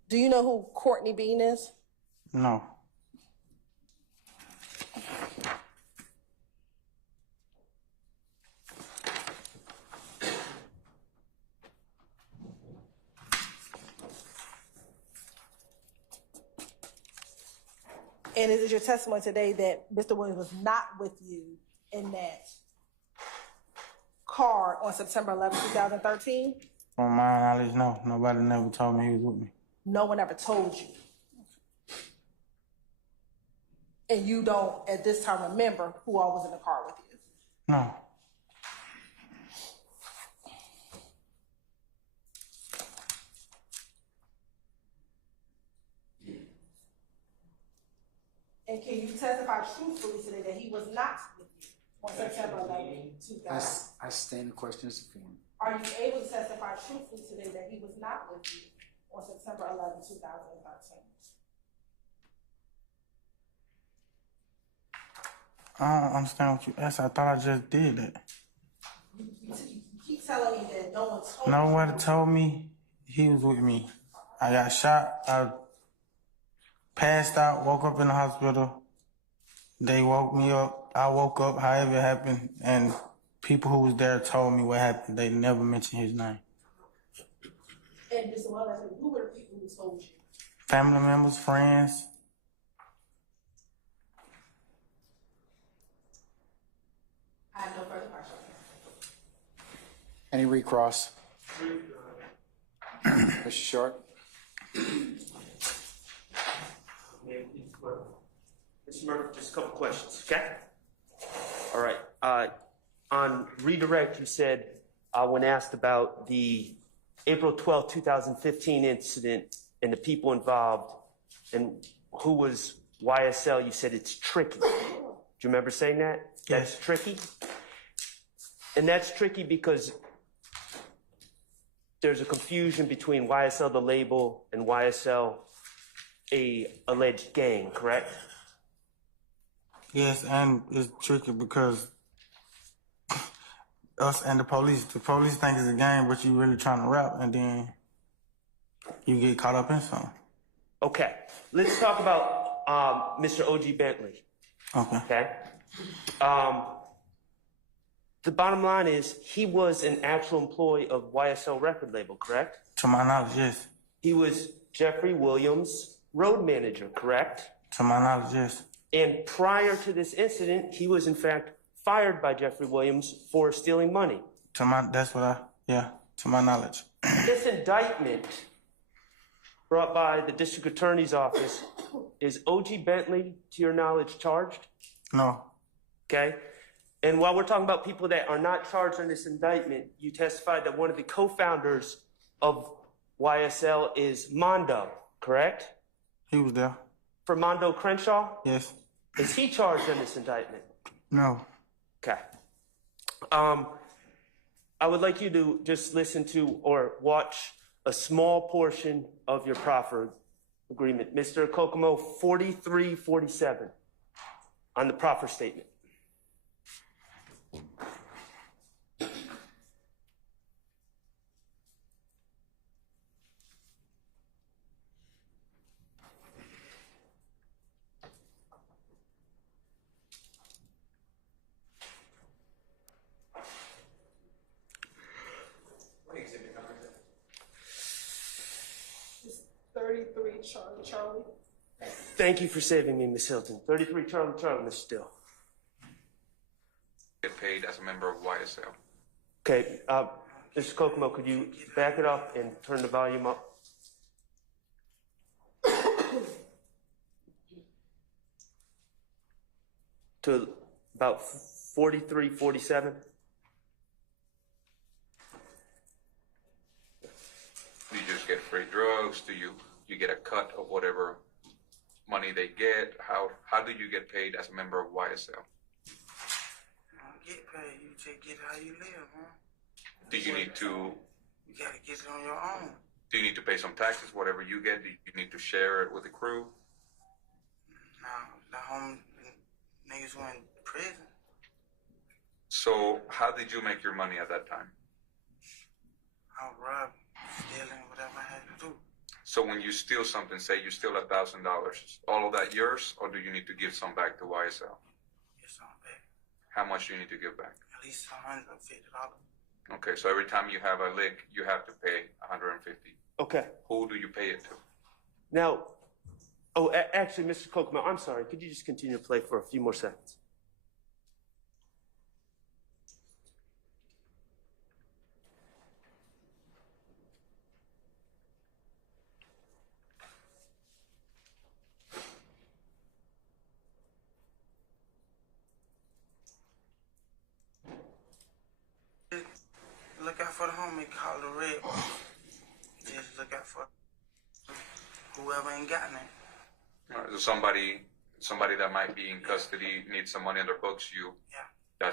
Do you know who Courtney Bean is? No. And it is your testimony today that Mr. Williams was not with you in that car on September 11, 2013? From my knowledge, no. Nobody never told me he was with me. No one ever told you. And you don't, at this time, remember who all was in the car with you? No. And can you testify truthfully today that he was not with you on September 11, 2013? I stand the question as a form. Are you able to testify truthfully today that he was not with you on September 11, 2013? I don't understand what you asked. I thought I just did it. You keep telling me that no one told you. Nobody told me he was with me. I got shot. I passed out, woke up in the hospital. They woke me up. I woke up, however it happened, and people who was there told me what happened. They never mentioned his name. And Mr. Wallace, who were the people who told you? Family members, friends. I have no further questions. Any recross? Mr. Sharp? Mr. Murphy, just a couple questions, okay? All right. On redirect, you said when asked about the April 12, 2015 incident and the people involved and who was YSL, you said it's tricky. Do you remember saying that? Yes. That's tricky? And that's tricky because there's a confusion between YSL, the label, and YSL, a alleged gang, correct? Yes, and it's tricky because us and the police think it's a game, but you really trying to rap, and then you get caught up in something. Okay, let's talk about Mr. O.G. Bentley. Okay. The bottom line is he was an actual employee of YSL record label, correct? To my knowledge, yes. He was Jeffery Williams' road manager, correct? To my knowledge, yes. And prior to this incident, he was in fact fired by Jeffery Williams for stealing money. To my knowledge. This indictment brought by the district attorney's office, is O.G. Bentley, to your knowledge, charged? No. Okay. And while we're talking about people that are not charged in this indictment, you testified that one of the co-founders of YSL is Mondo, correct? He was there. For Mondo Crenshaw? Yes. Is he charged in this indictment? No. Okay. I would like you to just listen to or watch a small portion of your proffer agreement. Mr. Kokomo, 4347 on the proffer statement. What exhibit number is it? 33 Charlie. Thank you for saving me, Miss Hilton. 33 Charlie, Miss Still. Get paid as a member of YSL. Okay, Mr. Kokomo, could you back it up and turn the volume up? To about 43, 47. Do you just get free drugs? Do you get a cut of whatever money they get? How do you get paid as a member of YSL? Get paid. You just get how you live, huh? Do you need to? You gotta get it on your own. Do you need to pay some taxes? Whatever you get, do you need to share it with the crew? No, the home niggas went in prison. So how did you make your money at that time? I robbed, stealing, whatever I had to do. So when you steal something, say you steal $1,000, all of that yours, or do you need to give some back to YSL? Get some back. How much do you need to give back? At least $150. Okay, so every time you have a lick, you have to pay $150. Okay. Who do you pay it to? Now, actually, Mr. Kokomo, I'm sorry. Could you just continue to play for a few more seconds? Look out for the homie called the Red. Just look out for whoever ain't got none. All right, so somebody that might be in custody needs some money on their books. Yeah.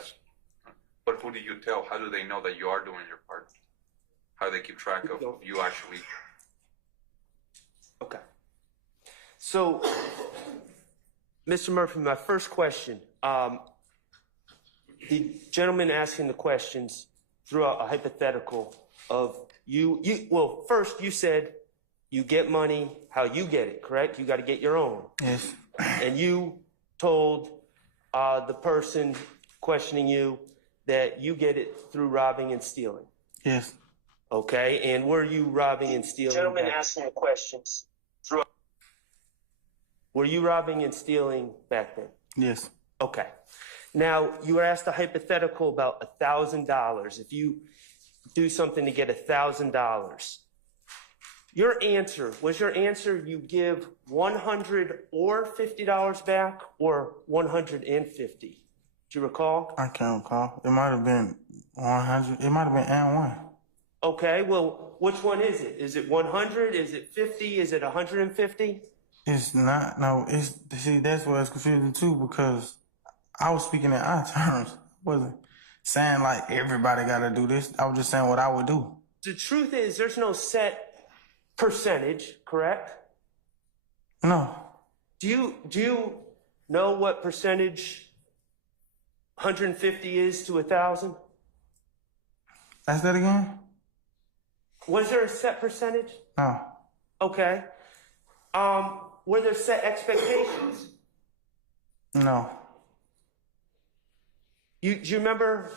But who do you tell? How do they know that you are doing your part? how they keep track of you actually. Okay. So, Mr. Murphy, my first question, the gentleman asking the questions threw out a hypothetical of well, first you said you get money how you get it, correct? You got to get your own. Yes. And you told the person questioning you that you get it through robbing and stealing. Yes. Okay, and were you robbing and stealing? Gentleman asking the questions. Were you robbing and stealing back then? Yes. Okay. Now, you were asked a hypothetical about $1,000. If you do something to get $1,000, was your answer you give $100 or $50 back or $150? Do you recall? I can't recall. It might have been 100. It might have been and one. Okay, well, which one is it? Is it 100? Is it 50? Is it 150? It's not. No, see, that's why it's confusing too, because I was speaking in our terms. Wasn't saying like everybody got to do this. I was just saying what I would do. The truth is there's no set percentage, correct? No. Do you know what percentage 150 is to 1,000? Ask that again? Was there a set percentage? No. Okay. Were there set expectations? No. Do you remember,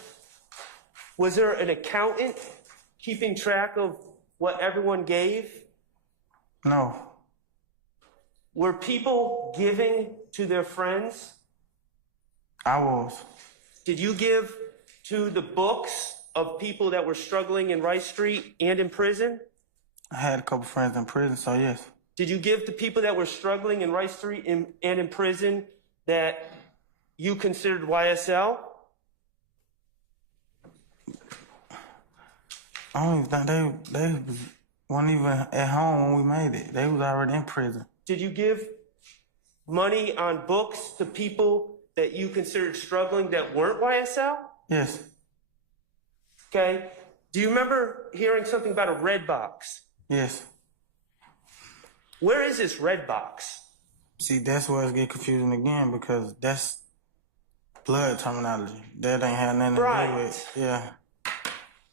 was there an accountant keeping track of what everyone gave? No. Were people giving to their friends? I was. Did you give to the books of people that were struggling in Rice Street and in prison? I had a couple friends in prison, so yes. Did you give to people that were struggling in Rice Street and in prison that you considered YSL? I don't even think they weren't even at home when we made it. They was already in prison. Did you give money on books to people that you considered struggling that weren't YSL? Yes. Okay. Do you remember hearing something about a red box? Yes. Where is this red box? See, that's where it get confusing again, because that's blood terminology. That ain't had nothing to do with. Yeah.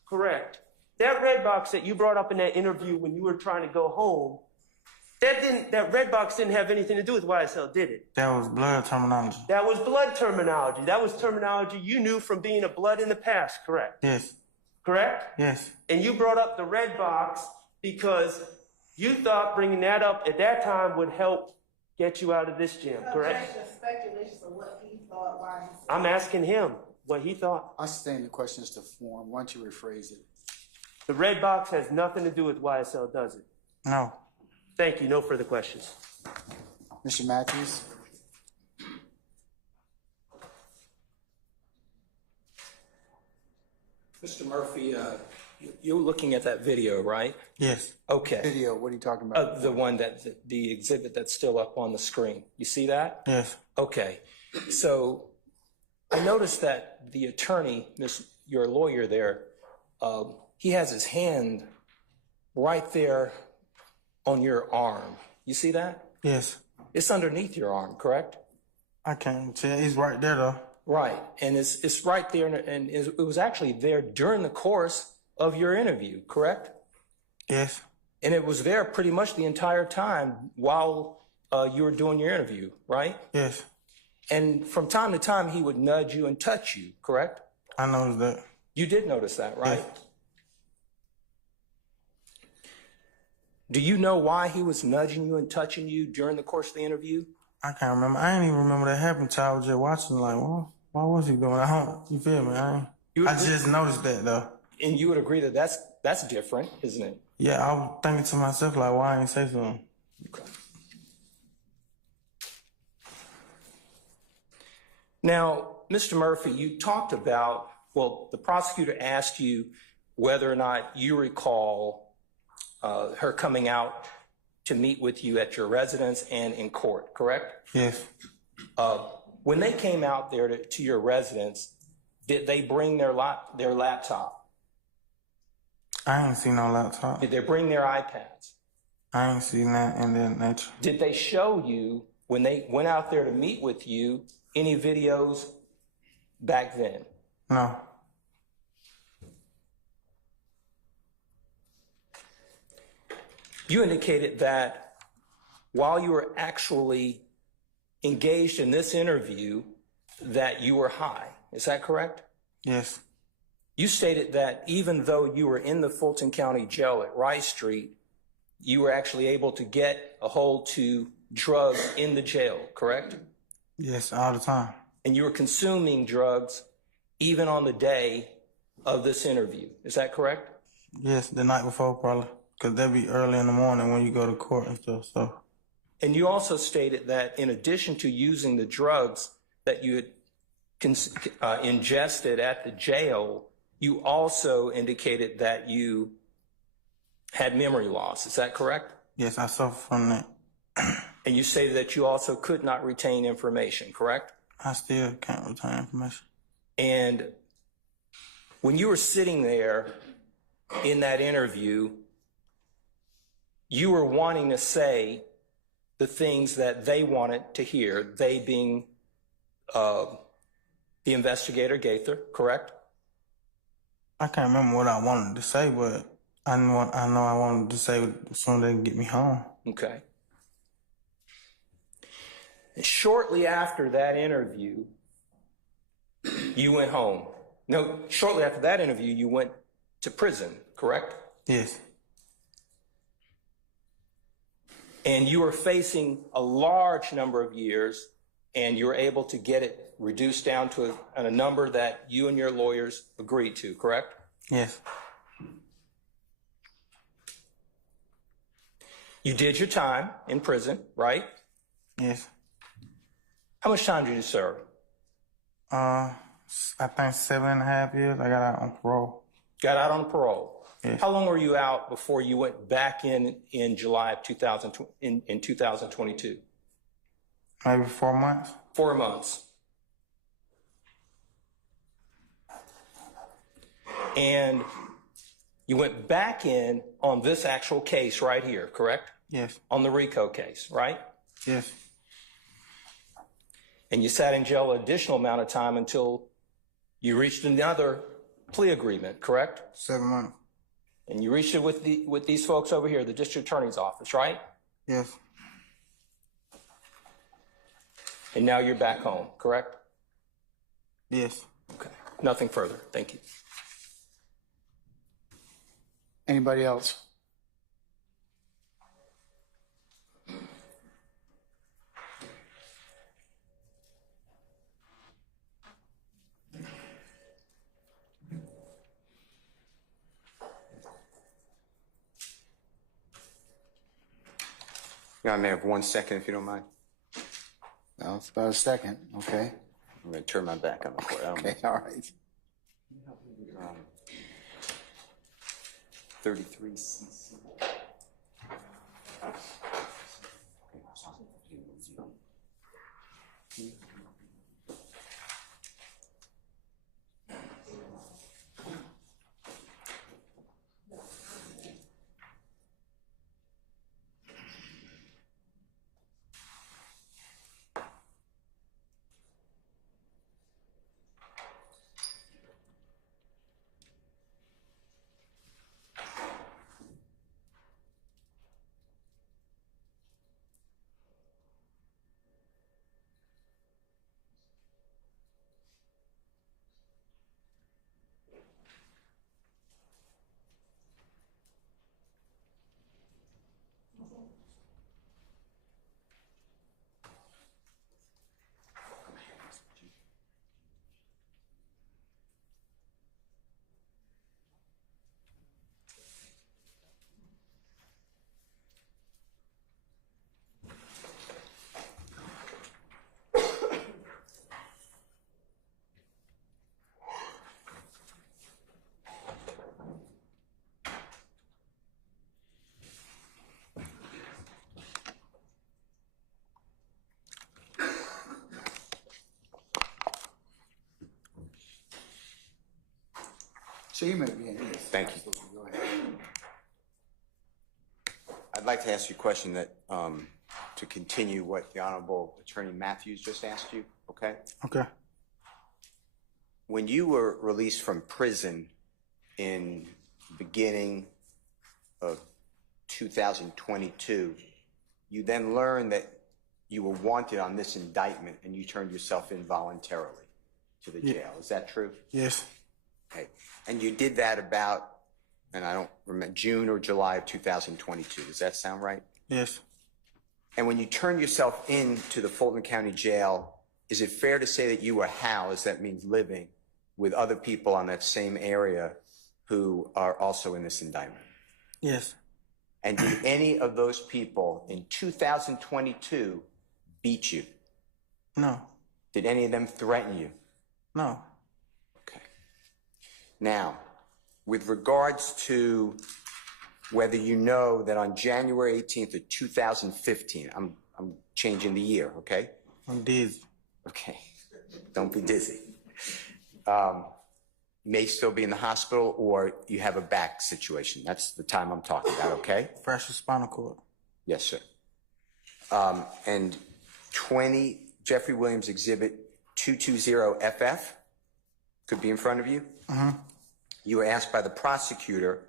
Correct. That red box that you brought up in that interview when you were trying to go home, that red box didn't have anything to do with YSL, did it? That was blood terminology. That was blood terminology. That was terminology you knew from being a blood in the past, correct? Yes. Correct? Yes. And you brought up the red box because you thought bringing that up at that time would help get you out of this jam, correct? Speculations of what he thought, why he I'm asking him what he thought. I stand the questions to form. Why don't you rephrase it? The red box has nothing to do with YSL, does it? No. Thank you. No further questions. Mr. Matthews? Mr. Murphy, you're looking at that video, right? Yes. Okay. Video, what are you talking about? The one the exhibit that's still up on the screen. You see that? Yes. Okay. So I noticed that the attorney, your lawyer there, he has his hand right there on your arm. You see that? Yes. It's underneath your arm, correct? I can't tell. He's right there, though. Right. And it's right there, and it was actually there during the course of your interview, correct? Yes. And it was there pretty much the entire time while you were doing your interview, right? Yes. And from time to time, he would nudge you and touch you, correct? I noticed that. You did notice that, right? Yes. Do you know why he was nudging you and touching you during the course of the interview? I can't remember. I ain't even remember that happened till I was just watching, like, well, why was he doing? I don't, you feel me? I just noticed that, though. And you would agree that that's different, isn't it? Yeah, I was thinking to myself, like, why I ain't say something? Okay. Now, Mr. Murphy, you talked about, well, the prosecutor asked you whether or not you recall her coming out to meet with you at your residence and in court, correct? Yes. When they came out there to your residence, did they bring their laptop? I ain't seen no laptop. Did they bring their iPads? I ain't seen that in that nature. Did they show you, when they went out there to meet with you, any videos back then? No. You indicated that while you were actually engaged in this interview, that you were high. Is that correct? Yes. You stated that even though you were in the Fulton County Jail at Rice Street, you were actually able to get a hold to drugs in the jail, correct? Yes, all the time. And you were consuming drugs even on the day of this interview. Is that correct? Yes, the night before probably. Because that'd be early in the morning when you go to court and stuff, so. And you also stated that in addition to using the drugs that you had ingested at the jail, you also indicated that you had memory loss. Is that correct? Yes, I suffer from that. And you say that you also could not retain information, correct? I still can't retain information. And when you were sitting there in that interview, you were wanting to say the things that they wanted to hear, they being the investigator, Gaither, correct? I can't remember what I wanted to say, but I know I wanted to say as soon as they can get me home. Okay. And shortly after that interview, you went home. No, shortly after that interview, you went to prison, correct? Yes. And you were facing a large number of years, and you were able to get it reduced down to a number that you and your lawyers agreed to, correct? Yes. You did your time in prison, right? Yes. How much time did you serve? I think 7.5 years. I got out on parole. Got out on parole. Yes. How long were you out before you went back in July of 2022? Maybe 4 months. 4 months. And you went back in on this actual case right here, correct? Yes. On the RICO case, right? Yes. And you sat in jail an additional amount of time until you reached another plea agreement, correct? 7 months. And you reached it with these folks over here, the district attorney's office, right? Yes. And now you're back home, correct? Yes. Okay. Nothing further. Thank you. Anybody else? I may have 1 second if you don't mind. No, it's about a second. Okay. I'm going to turn my back on the court. Okay, all right. 33cc. So you may be in. Thank you. Go ahead. like to ask you a question that, to continue what the Honorable Attorney Matthews just asked you, okay? Okay. When you were released from prison in the beginning of 2022, you then learned that you were wanted on this indictment and you turned yourself in voluntarily to the jail. Is that true? Yes. Okay. And you did that about, and I don't remember, June or July of 2022. Does that sound right? Yes. And when you turned yourself into the Fulton County Jail, is it fair to say that you were housed, that means living, with other people on that same area who are also in this indictment? Yes. And did any of those people in 2022 beat you? No. Did any of them threaten you? No. Okay. Now, with regards to whether you know that on January 18th of 2015, I'm changing the year, okay? I'm dizzy. Okay. Don't be dizzy. May still be in the hospital or you have a back situation. That's the time I'm talking about, okay? Fractured spinal cord. Yes, sir. And 20 Jeffery Williams Exhibit 220FF could be in front of you. Mm-hmm. You were asked by the prosecutor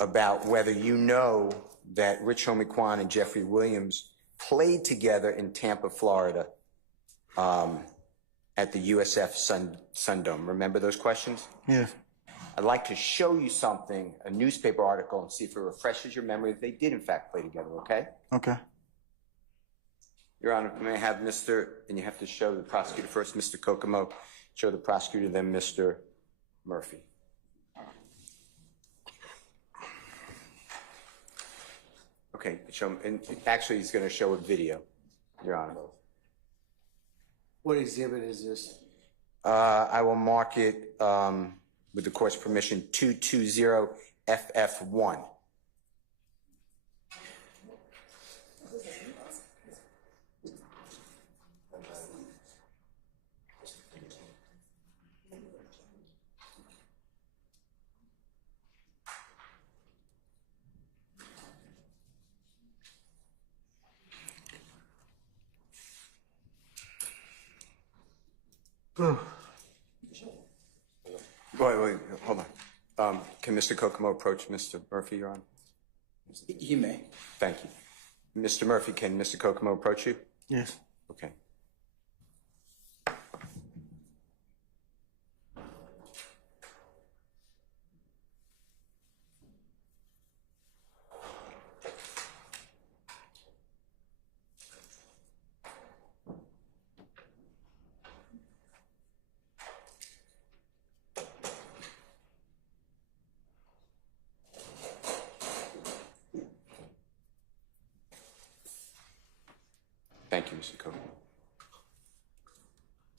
about whether you know that Rich Homie Quan and Jeffery Williams played together in Tampa, Florida, at the USF Sundome. Remember those questions? Yes. I'd like to show you something, a newspaper article, and see if it refreshes your memory that they did in fact play together, okay? Okay. Your Honor, may I have Mr., and you have to show the prosecutor first, Mr. Kokomo, show the prosecutor, then Mr. Murphy. Okay, show him, and actually he's going to show a video, Your Honor. What exhibit is this? I will mark it, with the court's permission, 220FF1. Wait, hold on. Can Mr. Kokomo approach Mr. Murphy, Your Honor? You may. Thank you. Mr. Murphy, can Mr. Kokomo approach you? Yes. Okay. Thank you, Mr. Kokomo.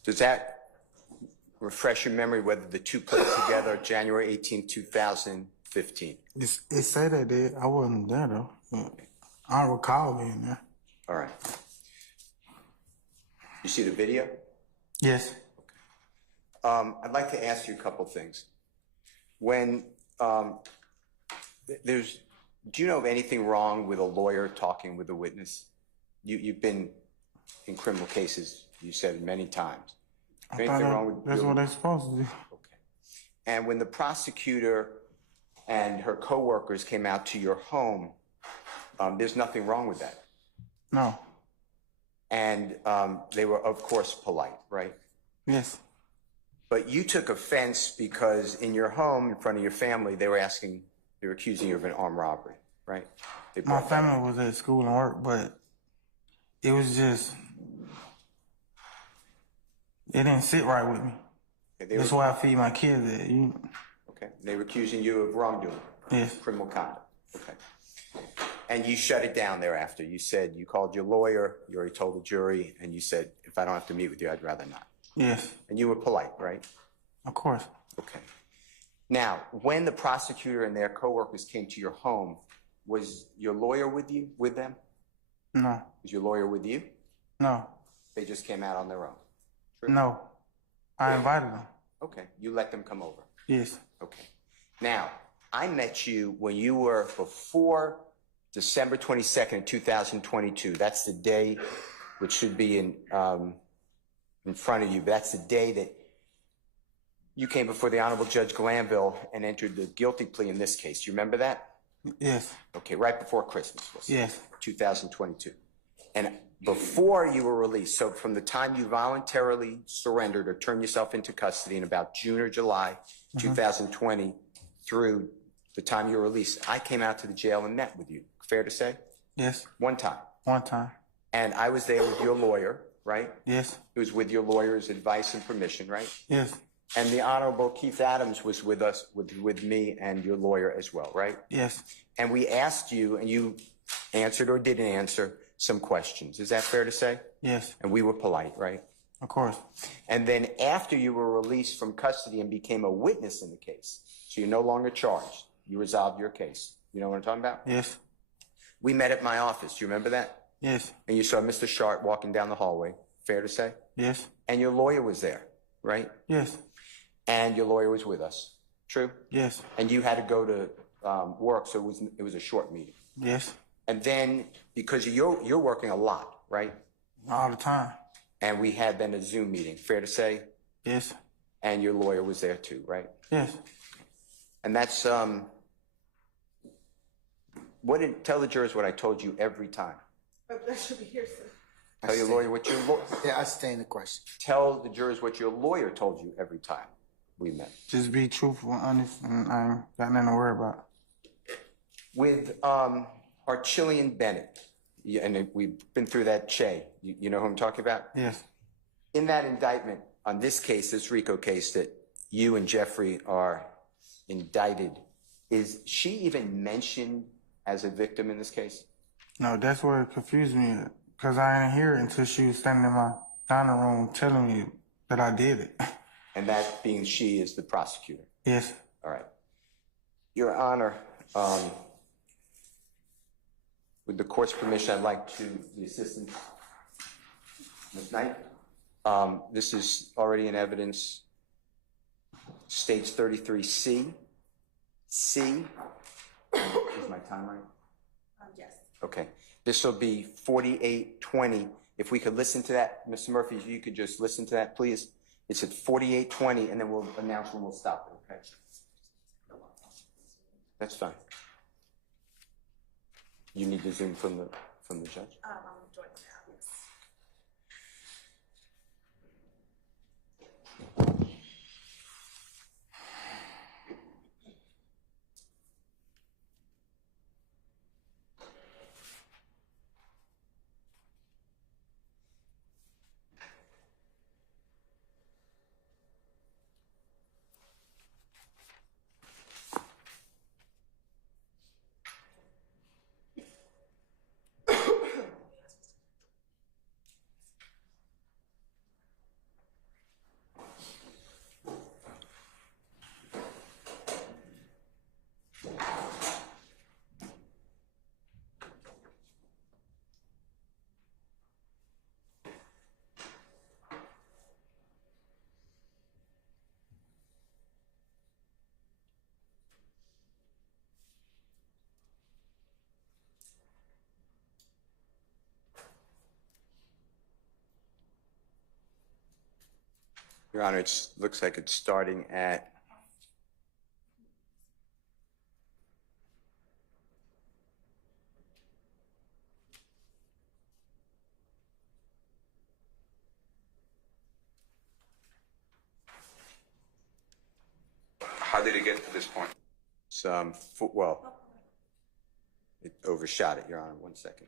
Does that refresh your memory whether the two played together January 18, 2015? It said they did. I wasn't there though. I don't recall being there. All right. You see the video? Yes. I'd like to ask you a couple things. When do you know of anything wrong with a lawyer talking with a witness? You've been in criminal cases, you said many times. That's what they're supposed to do. Okay. And when the prosecutor and her coworkers came out to your home, there's nothing wrong with that. No. And they were, of course, polite, right? Yes. But you took offense because in your home, in front of your family, they were accusing you of an armed robbery, right? My family was at school and work, but it was just, it didn't sit right with me. Okay, That's why I feed my kids at. Okay. They were accusing you of wrongdoing. Yes. Criminal conduct. Okay. And you shut it down thereafter. You said you called your lawyer, you already told the jury, and you said, if I don't have to meet with you, I'd rather not. Yes. And you were polite, right? Of course. Okay. Now, when the prosecutor and their coworkers came to your home, was your lawyer with them? No. Was your lawyer with you? No. They just came out on their own? True? No. I invited them. Okay. You let them come over? Yes. Okay. Now, I met you when you were before December 22nd, 2022. That's the day, which should be in front of you. But that's the day that you came before the Honorable Judge Glanville and entered the guilty plea in this case. You remember that? Yes. Okay, right before Christmas was it? Yes. 2022. And before you were released, so from the time you voluntarily surrendered or turned yourself into custody in about June or July 2020 through the time you were released, I came out to the jail and met with you. Fair to say? Yes. One time. One time. And I was there with your lawyer, right? Yes. It was with your lawyer's advice and permission, right? Yes. And the Honorable Keith Adams was with us, with me and your lawyer as well, right? Yes. And we asked you, and you answered or didn't answer some questions. Is that fair to say? Yes. And we were polite, right? Of course. And then after you were released from custody and became a witness in the case, so you're no longer charged, you resolved your case. You know what I'm talking about? Yes. We met at my office. Do you remember that? Yes. And you saw Mr. Sharp walking down the hallway. Fair to say? Yes. And your lawyer was there, right? Yes. And your lawyer was with us. True? Yes. And you had to go to work, so it was a short meeting. Yes. And then because you're working a lot, right? All the time. And we had then a Zoom meeting. Fair to say? Yes. And your lawyer was there too, right? Yes. And that's tell the jurors what I told you every time. That should be here, sir. Tell your lawyer what your Yeah, I stay in the question. tell the jurors what your lawyer told you every time we met. Just be truthful and honest, and I ain't got nothing to worry about. With Archillian Bennett, and we've been through that Che. You know who I'm talking about? Yes. In that indictment on this case, this RICO case that you and Jeffrey are indicted, is she even mentioned as a victim in this case? No, that's what it confused me, because I didn't hear it until she was standing in my dining room telling me that I did it. And that being she is the prosecutor. Yes. All right. Your Honor, with the court's permission, I'd like to, the assistant, Ms. Knight, this is already in evidence, states 33C. C, is my time right? Yes. Okay. This will be 4820. If we could listen to that, Mr. Murphy, if you could just listen to that, please. It's at 4820, and then we'll announce when we'll stop it, okay? That's fine. You need to Zoom from the judge? I'm joining now, yes. Your Honor, it looks like it's starting at How did it get to this point? some, well, it overshot it, Your Honor. 1 second.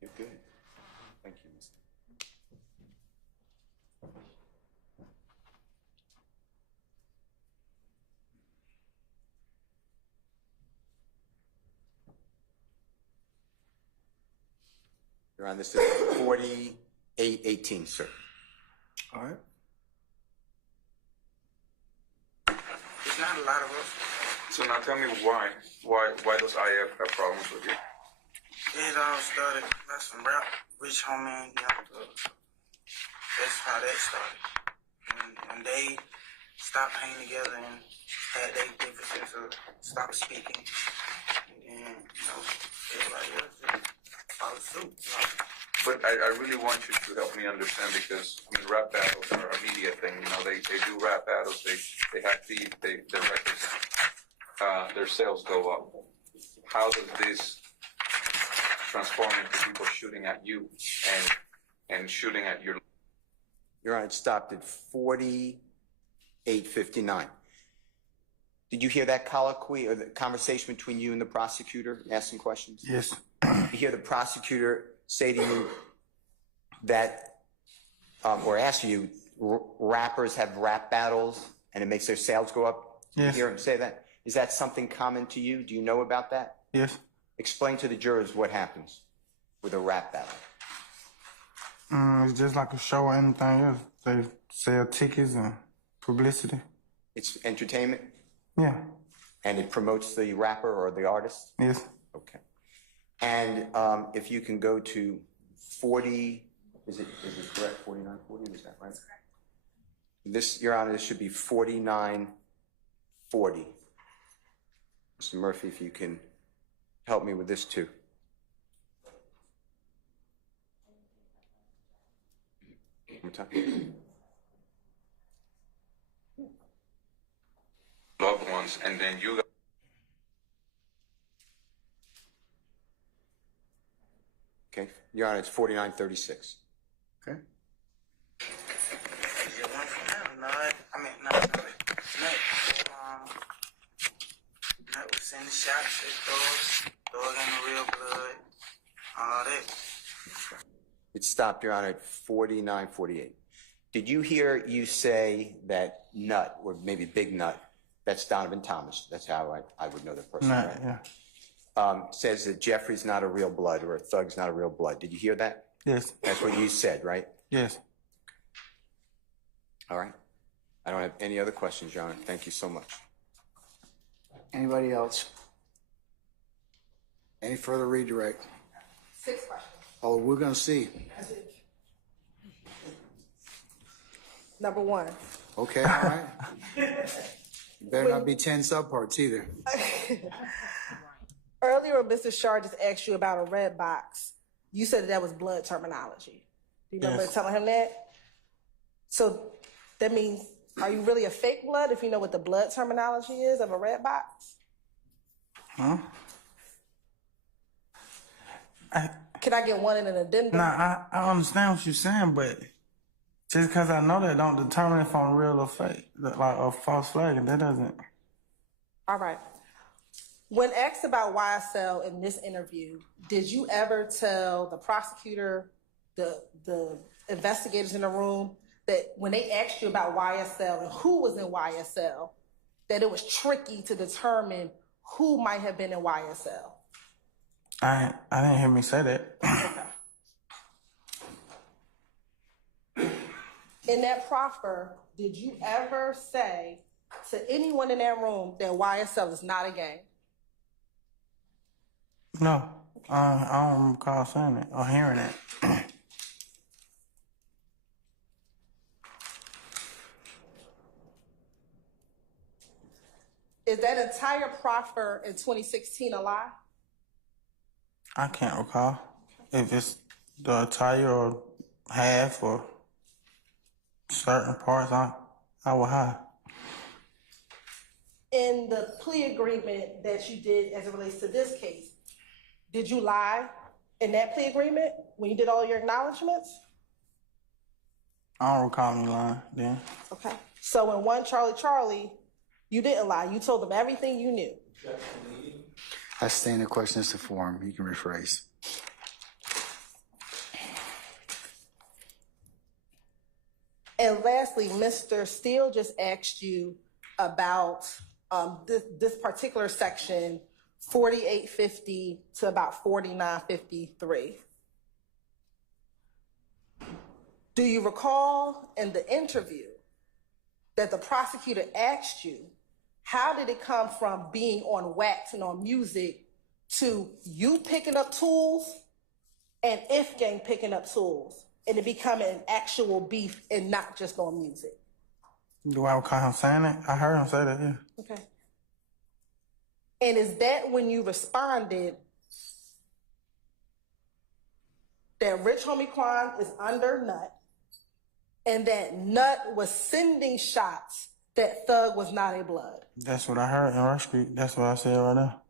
You're good. Thank you, Mr. Your Honor, this is 4818, sir. All right. There's not a lot of us. So now tell me why does IF have problems with you? It all started by some rap, rich homie, you know, that's how that started. When they stopped hanging together and had their differences or stopped speaking, and, you know, everybody else just followed suit. You know. But I really want you to help me understand because I mean rap battles are a media thing. You know, they do rap battles. They have their records, their sales go up. How does this transform into people shooting at you and shooting at your? Your Honor, it stopped at 48:59. Did you hear that colloquy or the conversation between you and the prosecutor asking questions? Yes. Did you hear the prosecutor say to you that, or ask you, rappers have rap battles and it makes their sales go up? Yes. Did you hear him say that? Is that something common to you? Do you know about that? Yes. Explain to the jurors what happens with a rap battle. It's just like a show or anything else. They sell tickets and publicity. It's entertainment? Yeah. And it promotes the rapper or the artist? Yes. Okay. And if you can go to 40, is it correct, 4940, is that right? This, Your Honor, this should be 4940. Mr. Murphy, if you can help me with this too. One more time. Loved ones, and then you got. Okay, Your Honor, it's 4936. Okay. Is it one from now? No, I mean, no, sorry. Nut was in the shop, said dog ain't no real blood, all that. It stopped, Your Honor, at 4948. Did you hear you say that Nut, or maybe Big Nut, that's Donovan Thomas, that's how I would know the person, Nah, right? yeah. Says that Jeffrey's not a real blood or a thug's not a real blood. Did you hear that? Yes. That's what you said, right? Yes. All right. I don't have any other questions, Your Honor. Thank you so much. Anybody else? Any further redirect? 6 questions. Oh, we're gonna see. Number 1. Okay, all right. Better not be 10 subparts either. Earlier, Mr. Shar just asked you about a red box. You said that was blood terminology. Do you remember telling him that? So that means, are you really a fake blood if you know what the blood terminology is of a red box? Huh? Can I get one in an addendum? Nah, I understand what you're saying, but just because I know that don't determine if I'm real or fake, like a false flag, and that doesn't. All right. When asked about YSL in this interview, did you ever tell the prosecutor, the investigators in the room, that when they asked you about YSL and who was in YSL, that it was tricky to determine who might have been in YSL? I didn't hear me say that. In that proffer, did you ever say to anyone in that room that YSL is not a gang? No, I don't recall saying it or hearing it. Is that entire proffer in 2016 a lie? I can't recall if it's the entire or half or certain parts. I will hide. In the plea agreement that you did as it relates to this case, did you lie in that plea agreement when you did all your acknowledgments? I don't recall me lying then. Okay. So in one Charlie, you didn't lie. You told them everything you knew. I stand the questions to form. You can rephrase. And lastly, Mr. Steele just asked you about this particular section, 4850 to about 4953. Do you recall in the interview that the prosecutor asked you, how did it come from being on wax and on music to you picking up tools and If Gang picking up tools and it becoming an actual beef and not just on music? Do I recall him saying that? I heard him say that, yeah. Okay. And is that when you responded that Rich Homie Quan is under Nut and that Nut was sending shots that Thug was not a blood? That's what I heard in Rush Street. That's what I said right now.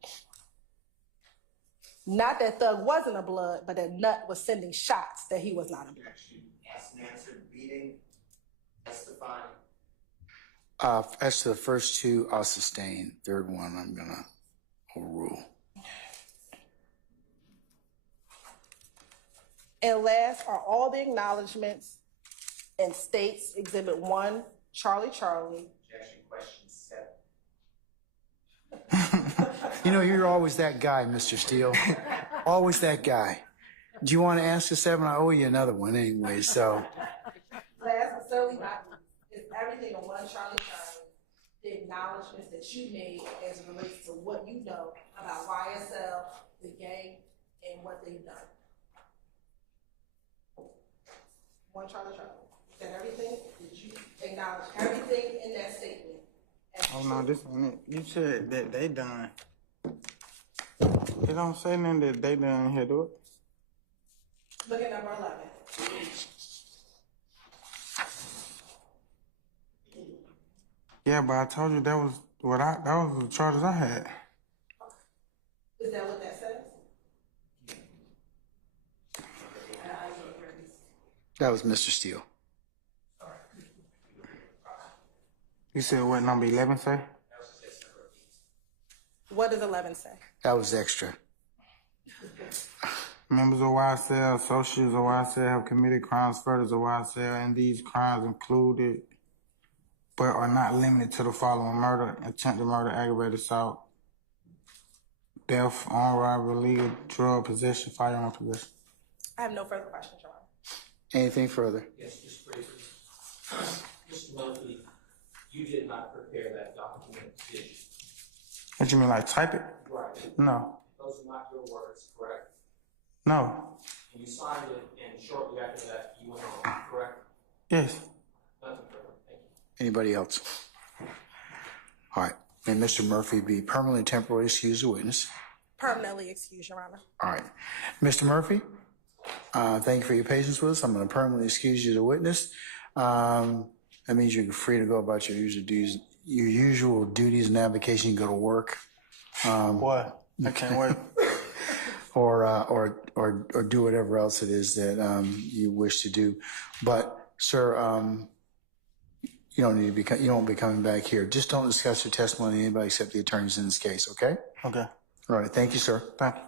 Not that Thug wasn't a blood, but that Nut was sending shots that he was not a blood. Asked and answered, beating, testifying. As to the first two, I'll sustain. Third one, I'm gonna overrule. And last are all the acknowledgments and states Exhibit 1, Charlie. Objection, question 7. You know, you're always that guy, Mr. Steele. Always that guy. Do you want to ask the 7? I owe you another one anyway, so. Last but certainly not least, is everything on 1, Charlie, the acknowledgments that you made as it relates to what you know about YSL, the gang, and what they've done. 1, Charlie. Is that everything? Did you acknowledge everything in that statement? Oh, no, this ain't it. You said that they done. It don't say nothing that they done here, do it? Look at number 11. Yeah, but I told you that was the charges I had. Is that what that says? That was Mr. Steele. You said what number 11 say? What does 11 say? That was extra. Members of YSL, associates of YSL have committed crimes further of YSL, and these crimes included, but are not limited to the following: murder, attempted murder, aggravated assault, theft, armed robbery, illegal drug possession, firearm possession. I have no further questions, Your Honor. Anything further? Yes, just briefly. Mr. Murphy, you did not prepare that document, did you? What you mean, like type it? Right. No. Those are not your words, correct? No. You signed it, and shortly after that, you went home, correct? Yes. Nothing further. Thank you. Anybody else? All right. May Mr. Murphy be permanently temporarily excused as a witness. Permanently excused, Your Honor. All right. Mr. Murphy, thank you for your patience with us. I'm going to permanently excuse you as a witness. That means you're free to go about your usual duties and avocation. You go to work. What? I can't wait. or do whatever else it is that you wish to do. But, sir, you don't need to be. You won't be coming back here. Just don't discuss your testimony with anybody except the attorneys in this case. Okay? Okay. All right. Thank you, sir. Thank you.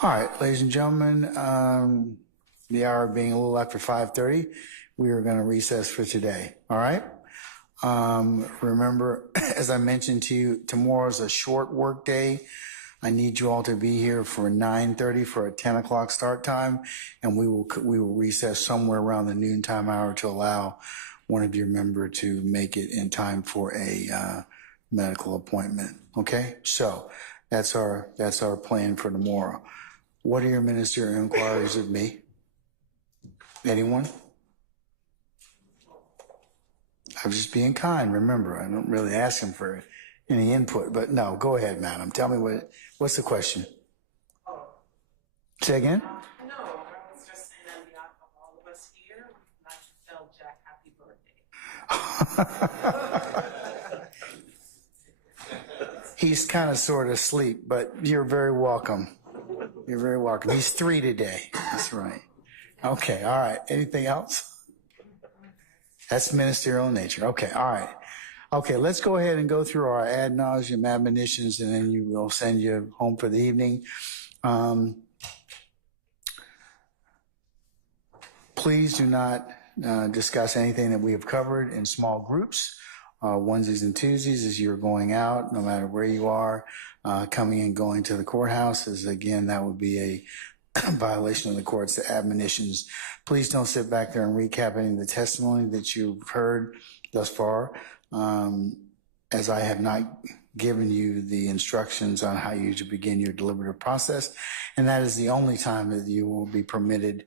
All right, ladies and gentlemen, the hour being a little after 5:30, we are going to recess for today. All right. Remember, as I mentioned to you, tomorrow's a short work day. I need you all to be here for 9:30 for a 10 o'clock start time, and we will recess somewhere around the noontime hour to allow one of your members to make it in time for a medical appointment. Okay, so that's our plan for tomorrow. What are your ministerial inquiries of me? Anyone? I'm just being kind. Remember, I don't really ask him for any input, but no, go ahead, madam. Tell me what's the question? Say again? No, I was just saying on behalf of all of us here, we'd like to tell Jack happy birthday. He's kind of sort of asleep, but you're very welcome. You're very welcome. He's 3 today. That's right. Okay, all right. Anything else? That's ministerial in nature. Okay, all right. Okay, let's go ahead and go through our ad nauseum admonitions, and then we'll send you home for the evening. Please do not discuss anything that we have covered in small groups, onesies and twosies as you're going out, no matter where you are, coming and going to the courthouse, as again, that would be a violation of the court's admonitions. Please don't sit back there and recap any of the testimony that you've heard thus far, as I have not given you the instructions on how you should begin your deliberative process, and that is the only time that you will be permitted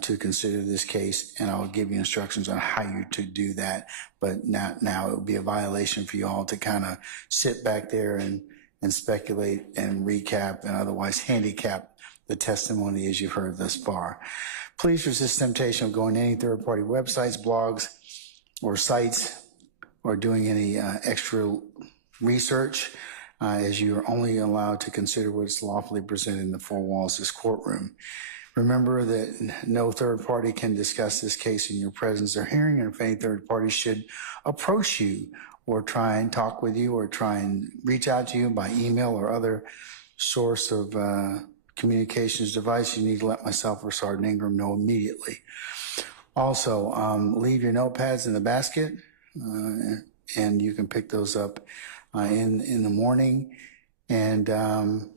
to consider this case, and I'll give you instructions on how you to do that. But now it would be a violation for you all to kind of sit back there and speculate and recap and otherwise handicap the testimony as you've heard thus far. Please resist temptation of going to any third-party websites, blogs, or sites, or doing any extra research, as you are only allowed to consider what is lawfully presented in the four walls of this courtroom. Remember that no third party can discuss this case in your presence or hearing, and if any third party should approach you or try and talk with you or try and reach out to you by email or other source of communications device, you need to let myself or Sergeant Ingram know immediately. Also, leave your notepads in the basket, and you can pick those up in the morning. And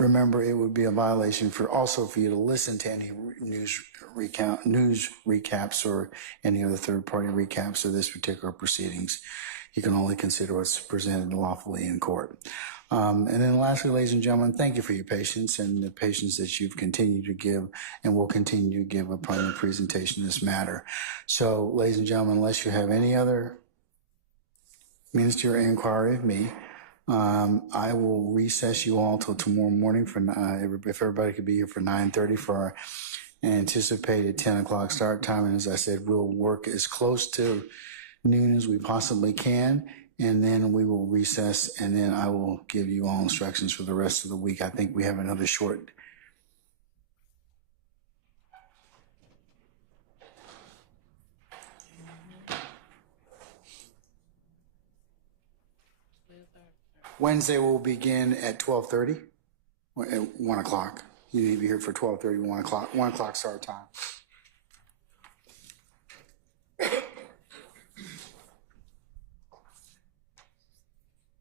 remember, it would be a violation for you to listen to any news recaps or any other third-party recaps of this particular proceedings. You can only consider what's presented lawfully in court. And then lastly, ladies and gentlemen, thank you for your patience and the patience that you've continued to give and will continue to give upon the presentation of this matter. So, ladies and gentlemen, unless you have any other ministerial inquiry of me, I will recess you all till tomorrow morning for if everybody could be here for 9:30 for our anticipated 10 o'clock start time. And as I said, we'll work as close to noon as we possibly can, and then we will recess, and then I will give you all instructions for the rest of the week. I think we have another short. Wednesday will begin at 12:30, at 1 o'clock. You need to be here for 12:30, 1 o'clock, 1 o'clock start time.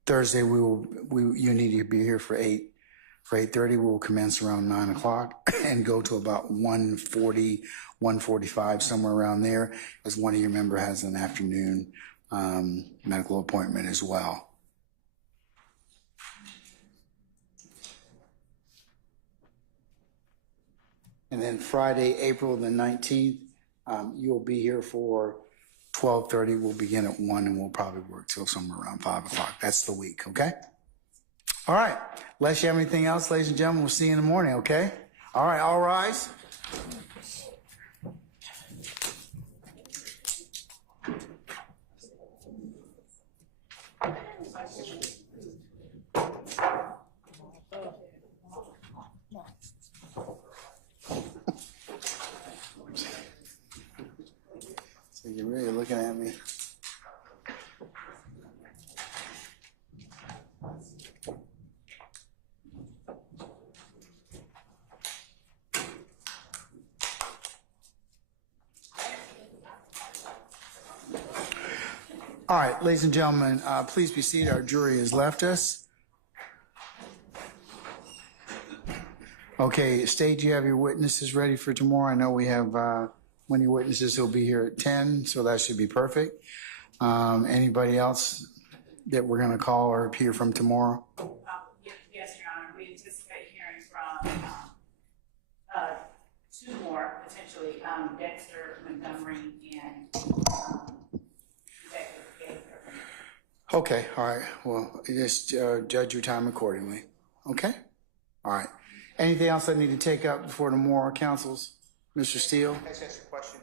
Thursday, you need to be here for 8:30. We will commence around 9 o'clock and go to about 1:40, 1:45, somewhere around there, as one of your members has an afternoon medical appointment as well. And then Friday, April the 19th, you'll be here for 12:30. We'll begin at 1, and we'll probably work till somewhere around 5 o'clock. That's the week, okay? All right. Unless you have anything else, ladies and gentlemen, we'll see you in the morning, okay? All right, all rise. So you're really looking at me. All right, ladies and gentlemen, please be seated. Our jury has left us. Okay, State, you have your witnesses ready for tomorrow? I know we have one of your witnesses who'll be here at 10, so that should be perfect. Anybody else that we're going to call or hear from tomorrow? Yes, Your Honor. We anticipate hearing from two more, potentially, Dexter, Montgomery, and Okay, all right. Well, just judge your time accordingly. Okay? All right. Anything else I need to take up before tomorrow, counsels? Mr. Steele? Can I just ask a question?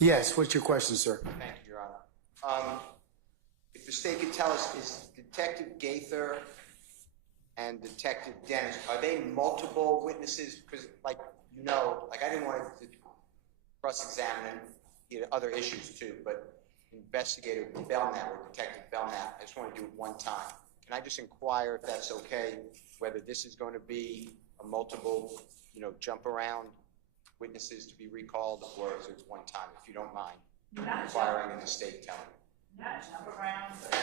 Yes, what's your question, sir? Thank you, Your Honor. If the state could tell us, is Detective Gaither and Detective Dennis, are they multiple witnesses? Because, I didn't want to cross-examine him. He had other issues, too, but Investigator Belknap or Detective Belknap, I just want to do it one time. can I just inquire if that's okay, whether this is going to be a multiple, jump around witnesses to be recalled, or is it one time, if you don't mind? Inquiring in the state telling me. Not jump around, but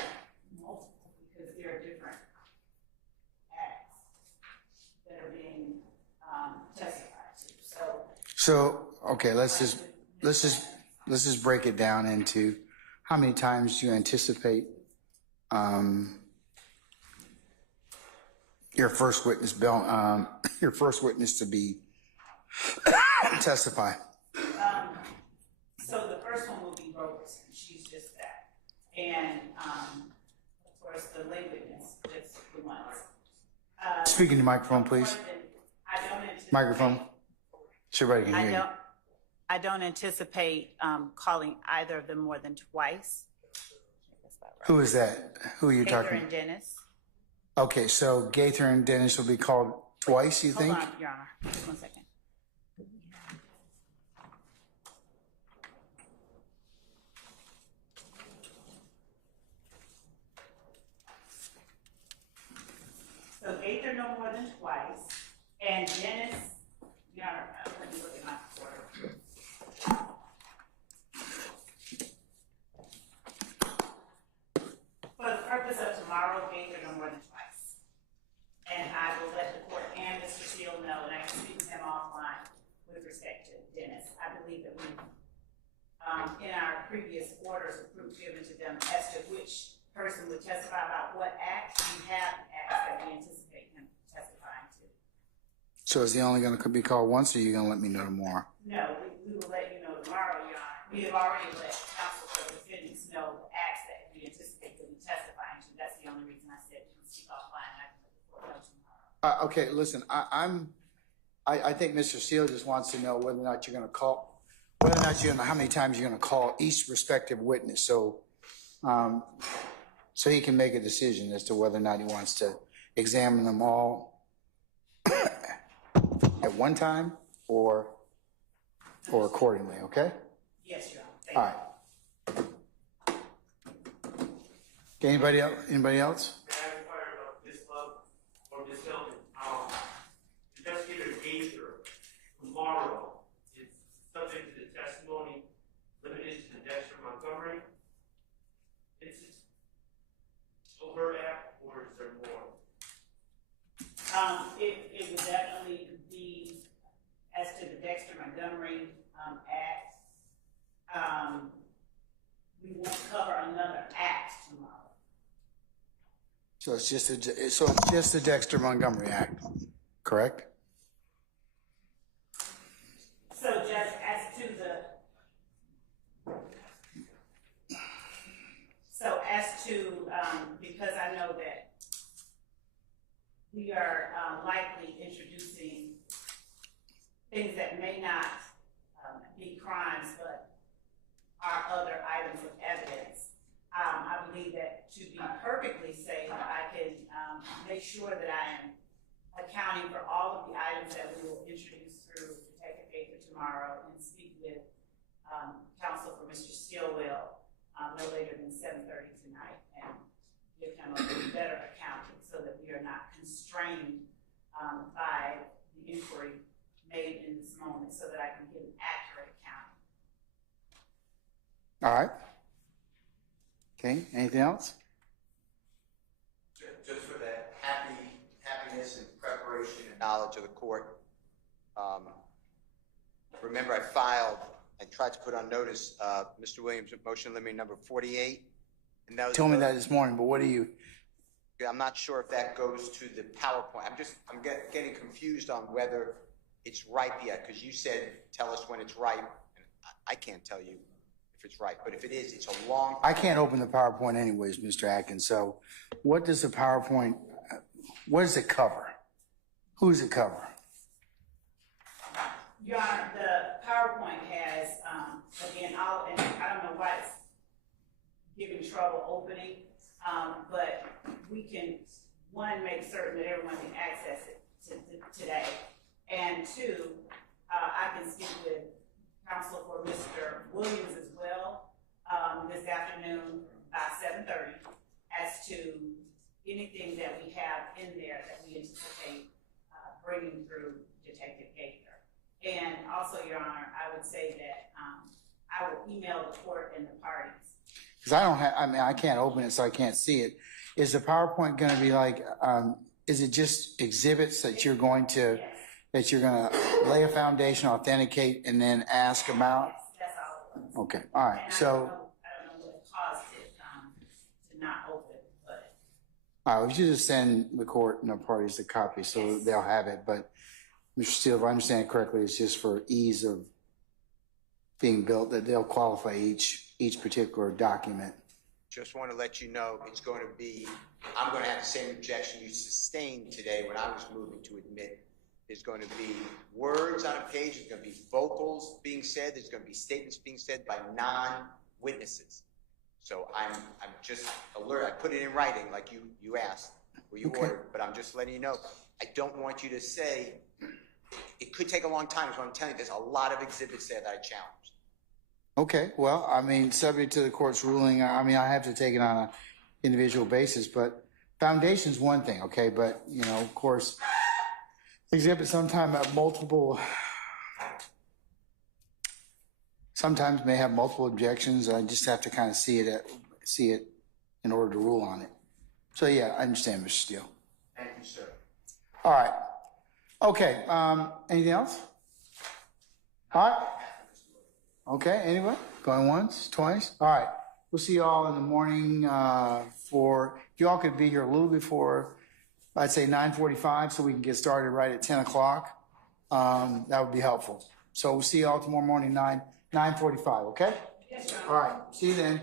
multiple, because there are different acts that are being testified to. So, okay, let's just break it down into how many times you anticipate your first witness to be testify. So the first one will be Robertson. She's just that, and of course the lay witness, just the ones. Speak in the microphone, please. I don't anticipate. Microphone. So everybody can hear you. I don't anticipate calling either of them more than twice. Who is that? Who are you Gaither talking? and Dennis. Okay, so Gaither and Dennis will be called twice, you think? Hold on, Your Honor. Just 1 second. So Gaither no more than twice, and Dennis, Your Honor, let me look at my order. For the purpose of tomorrow, Gaither no more than twice. And I will let the court and Mr. Steele know, and I can speak to him offline with respect to Dennis. I believe that we, in our previous orders given to them as to which person would testify about what act, we have acts that we anticipate him testifying to. So is he only going to be called once, or are you going to let me know tomorrow? No, we will let you know tomorrow, Your Honor. We have already let counsel for defendants know the acts that we anticipate them testifying to. That's the only reason I said we can speak offline. I can let the court know tomorrow. Okay, listen, I think Mr. Steele just wants to know whether or not you're going to call, how many times you're going to call each respective witness, so he can make a decision as to whether or not he wants to examine them all at one time or accordingly. Okay. Yes, Your Honor. All right. Okay, anybody else? Anybody else? Investigator Gaither tomorrow is subject to the testimony limited to the Dexter Montgomery. Is it over act, or is there more? It would definitely be as to the Dexter Montgomery act. We won't cover another act tomorrow. So it's just the Dexter Montgomery Act, correct? So just as to because I know that we are likely introducing things that may not be crimes, but are other items of evidence. I believe that to be perfectly safe, I can make sure that I am accounting for all of the items that we will introduce through Detective Gaither tomorrow, and speak with counsel for Mr. Stillwell no later than 7:30 tonight, and give him a better accounting so that we are not constrained by the inquiry made in this moment, so that I can give an accurate accounting. All right. Okay, anything else? Just for that happiness and preparation and knowledge of the court. Remember, I filed and tried to put on notice Mr. Williams' motion limiting number 48. And that was Told me that this morning, but what do you? I'm not sure if that goes to the PowerPoint. I'm getting confused on whether it's ripe yet, because you said tell us when it's ripe, and I can't tell you if it's ripe. But if it is, it's a long. I can't open the PowerPoint anyways, Mr. Atkins. So, what does the PowerPoint? What does it cover? Who does it cover? Your Honor, the PowerPoint has, again, and I don't know why it's giving trouble opening, but we can, one, make certain that everyone can access it today, and two, I can speak with counsel for Mr. Williams as well this afternoon by 7:30 as to anything that we have in there that we anticipate bringing through Detective Gaither. And also, Your Honor, I would say that I will email the court and the parties. Because I don't have, I mean, I can't open it, so I can't see it. Is the PowerPoint going to be like, is it just exhibits that you're going to, that you're going to lay a foundation, authenticate, and then ask about? That's all it was. Okay, all right. And So, I don't know what caused it to not open, but. all right, we should just send the court and the parties the copy so they'll have it. But, Mr. Steele, if I understand it correctly, it's just for ease of being built that they'll qualify each particular document. Just want to let you know, it's going to be, I'm going to have the same objection you sustained today when I was moving to admit. There's going to be words on a page, there's going to be vocals being said, there's going to be statements being said by non-witnesses. So I'm just alert, I put it in writing like you asked, or you ordered, but I'm just letting you know, I don't want you to say, it could take a long time, so I'm telling you, there's a lot of exhibits there that I challenged. Okay, well, I mean, subject to the court's ruling, I mean, I have to take it on an individual basis, but foundation's one thing, okay? But, you know, of course, exhibits sometimes have multiple objections. I just have to kind of see it in order to rule on it. So, yeah, I understand, Mr. Steele. Thank you, sir. All right. Okay, anything else? All right. Okay, anyway, going once, twice? All right, we'll see you all in the morning if you all could be here a little before, I'd say 9:45, so we can get started right at 10 o'clock. That would be helpful. So we'll see you all tomorrow morning, 9:45, okay? Yes, sir. All right, see you then.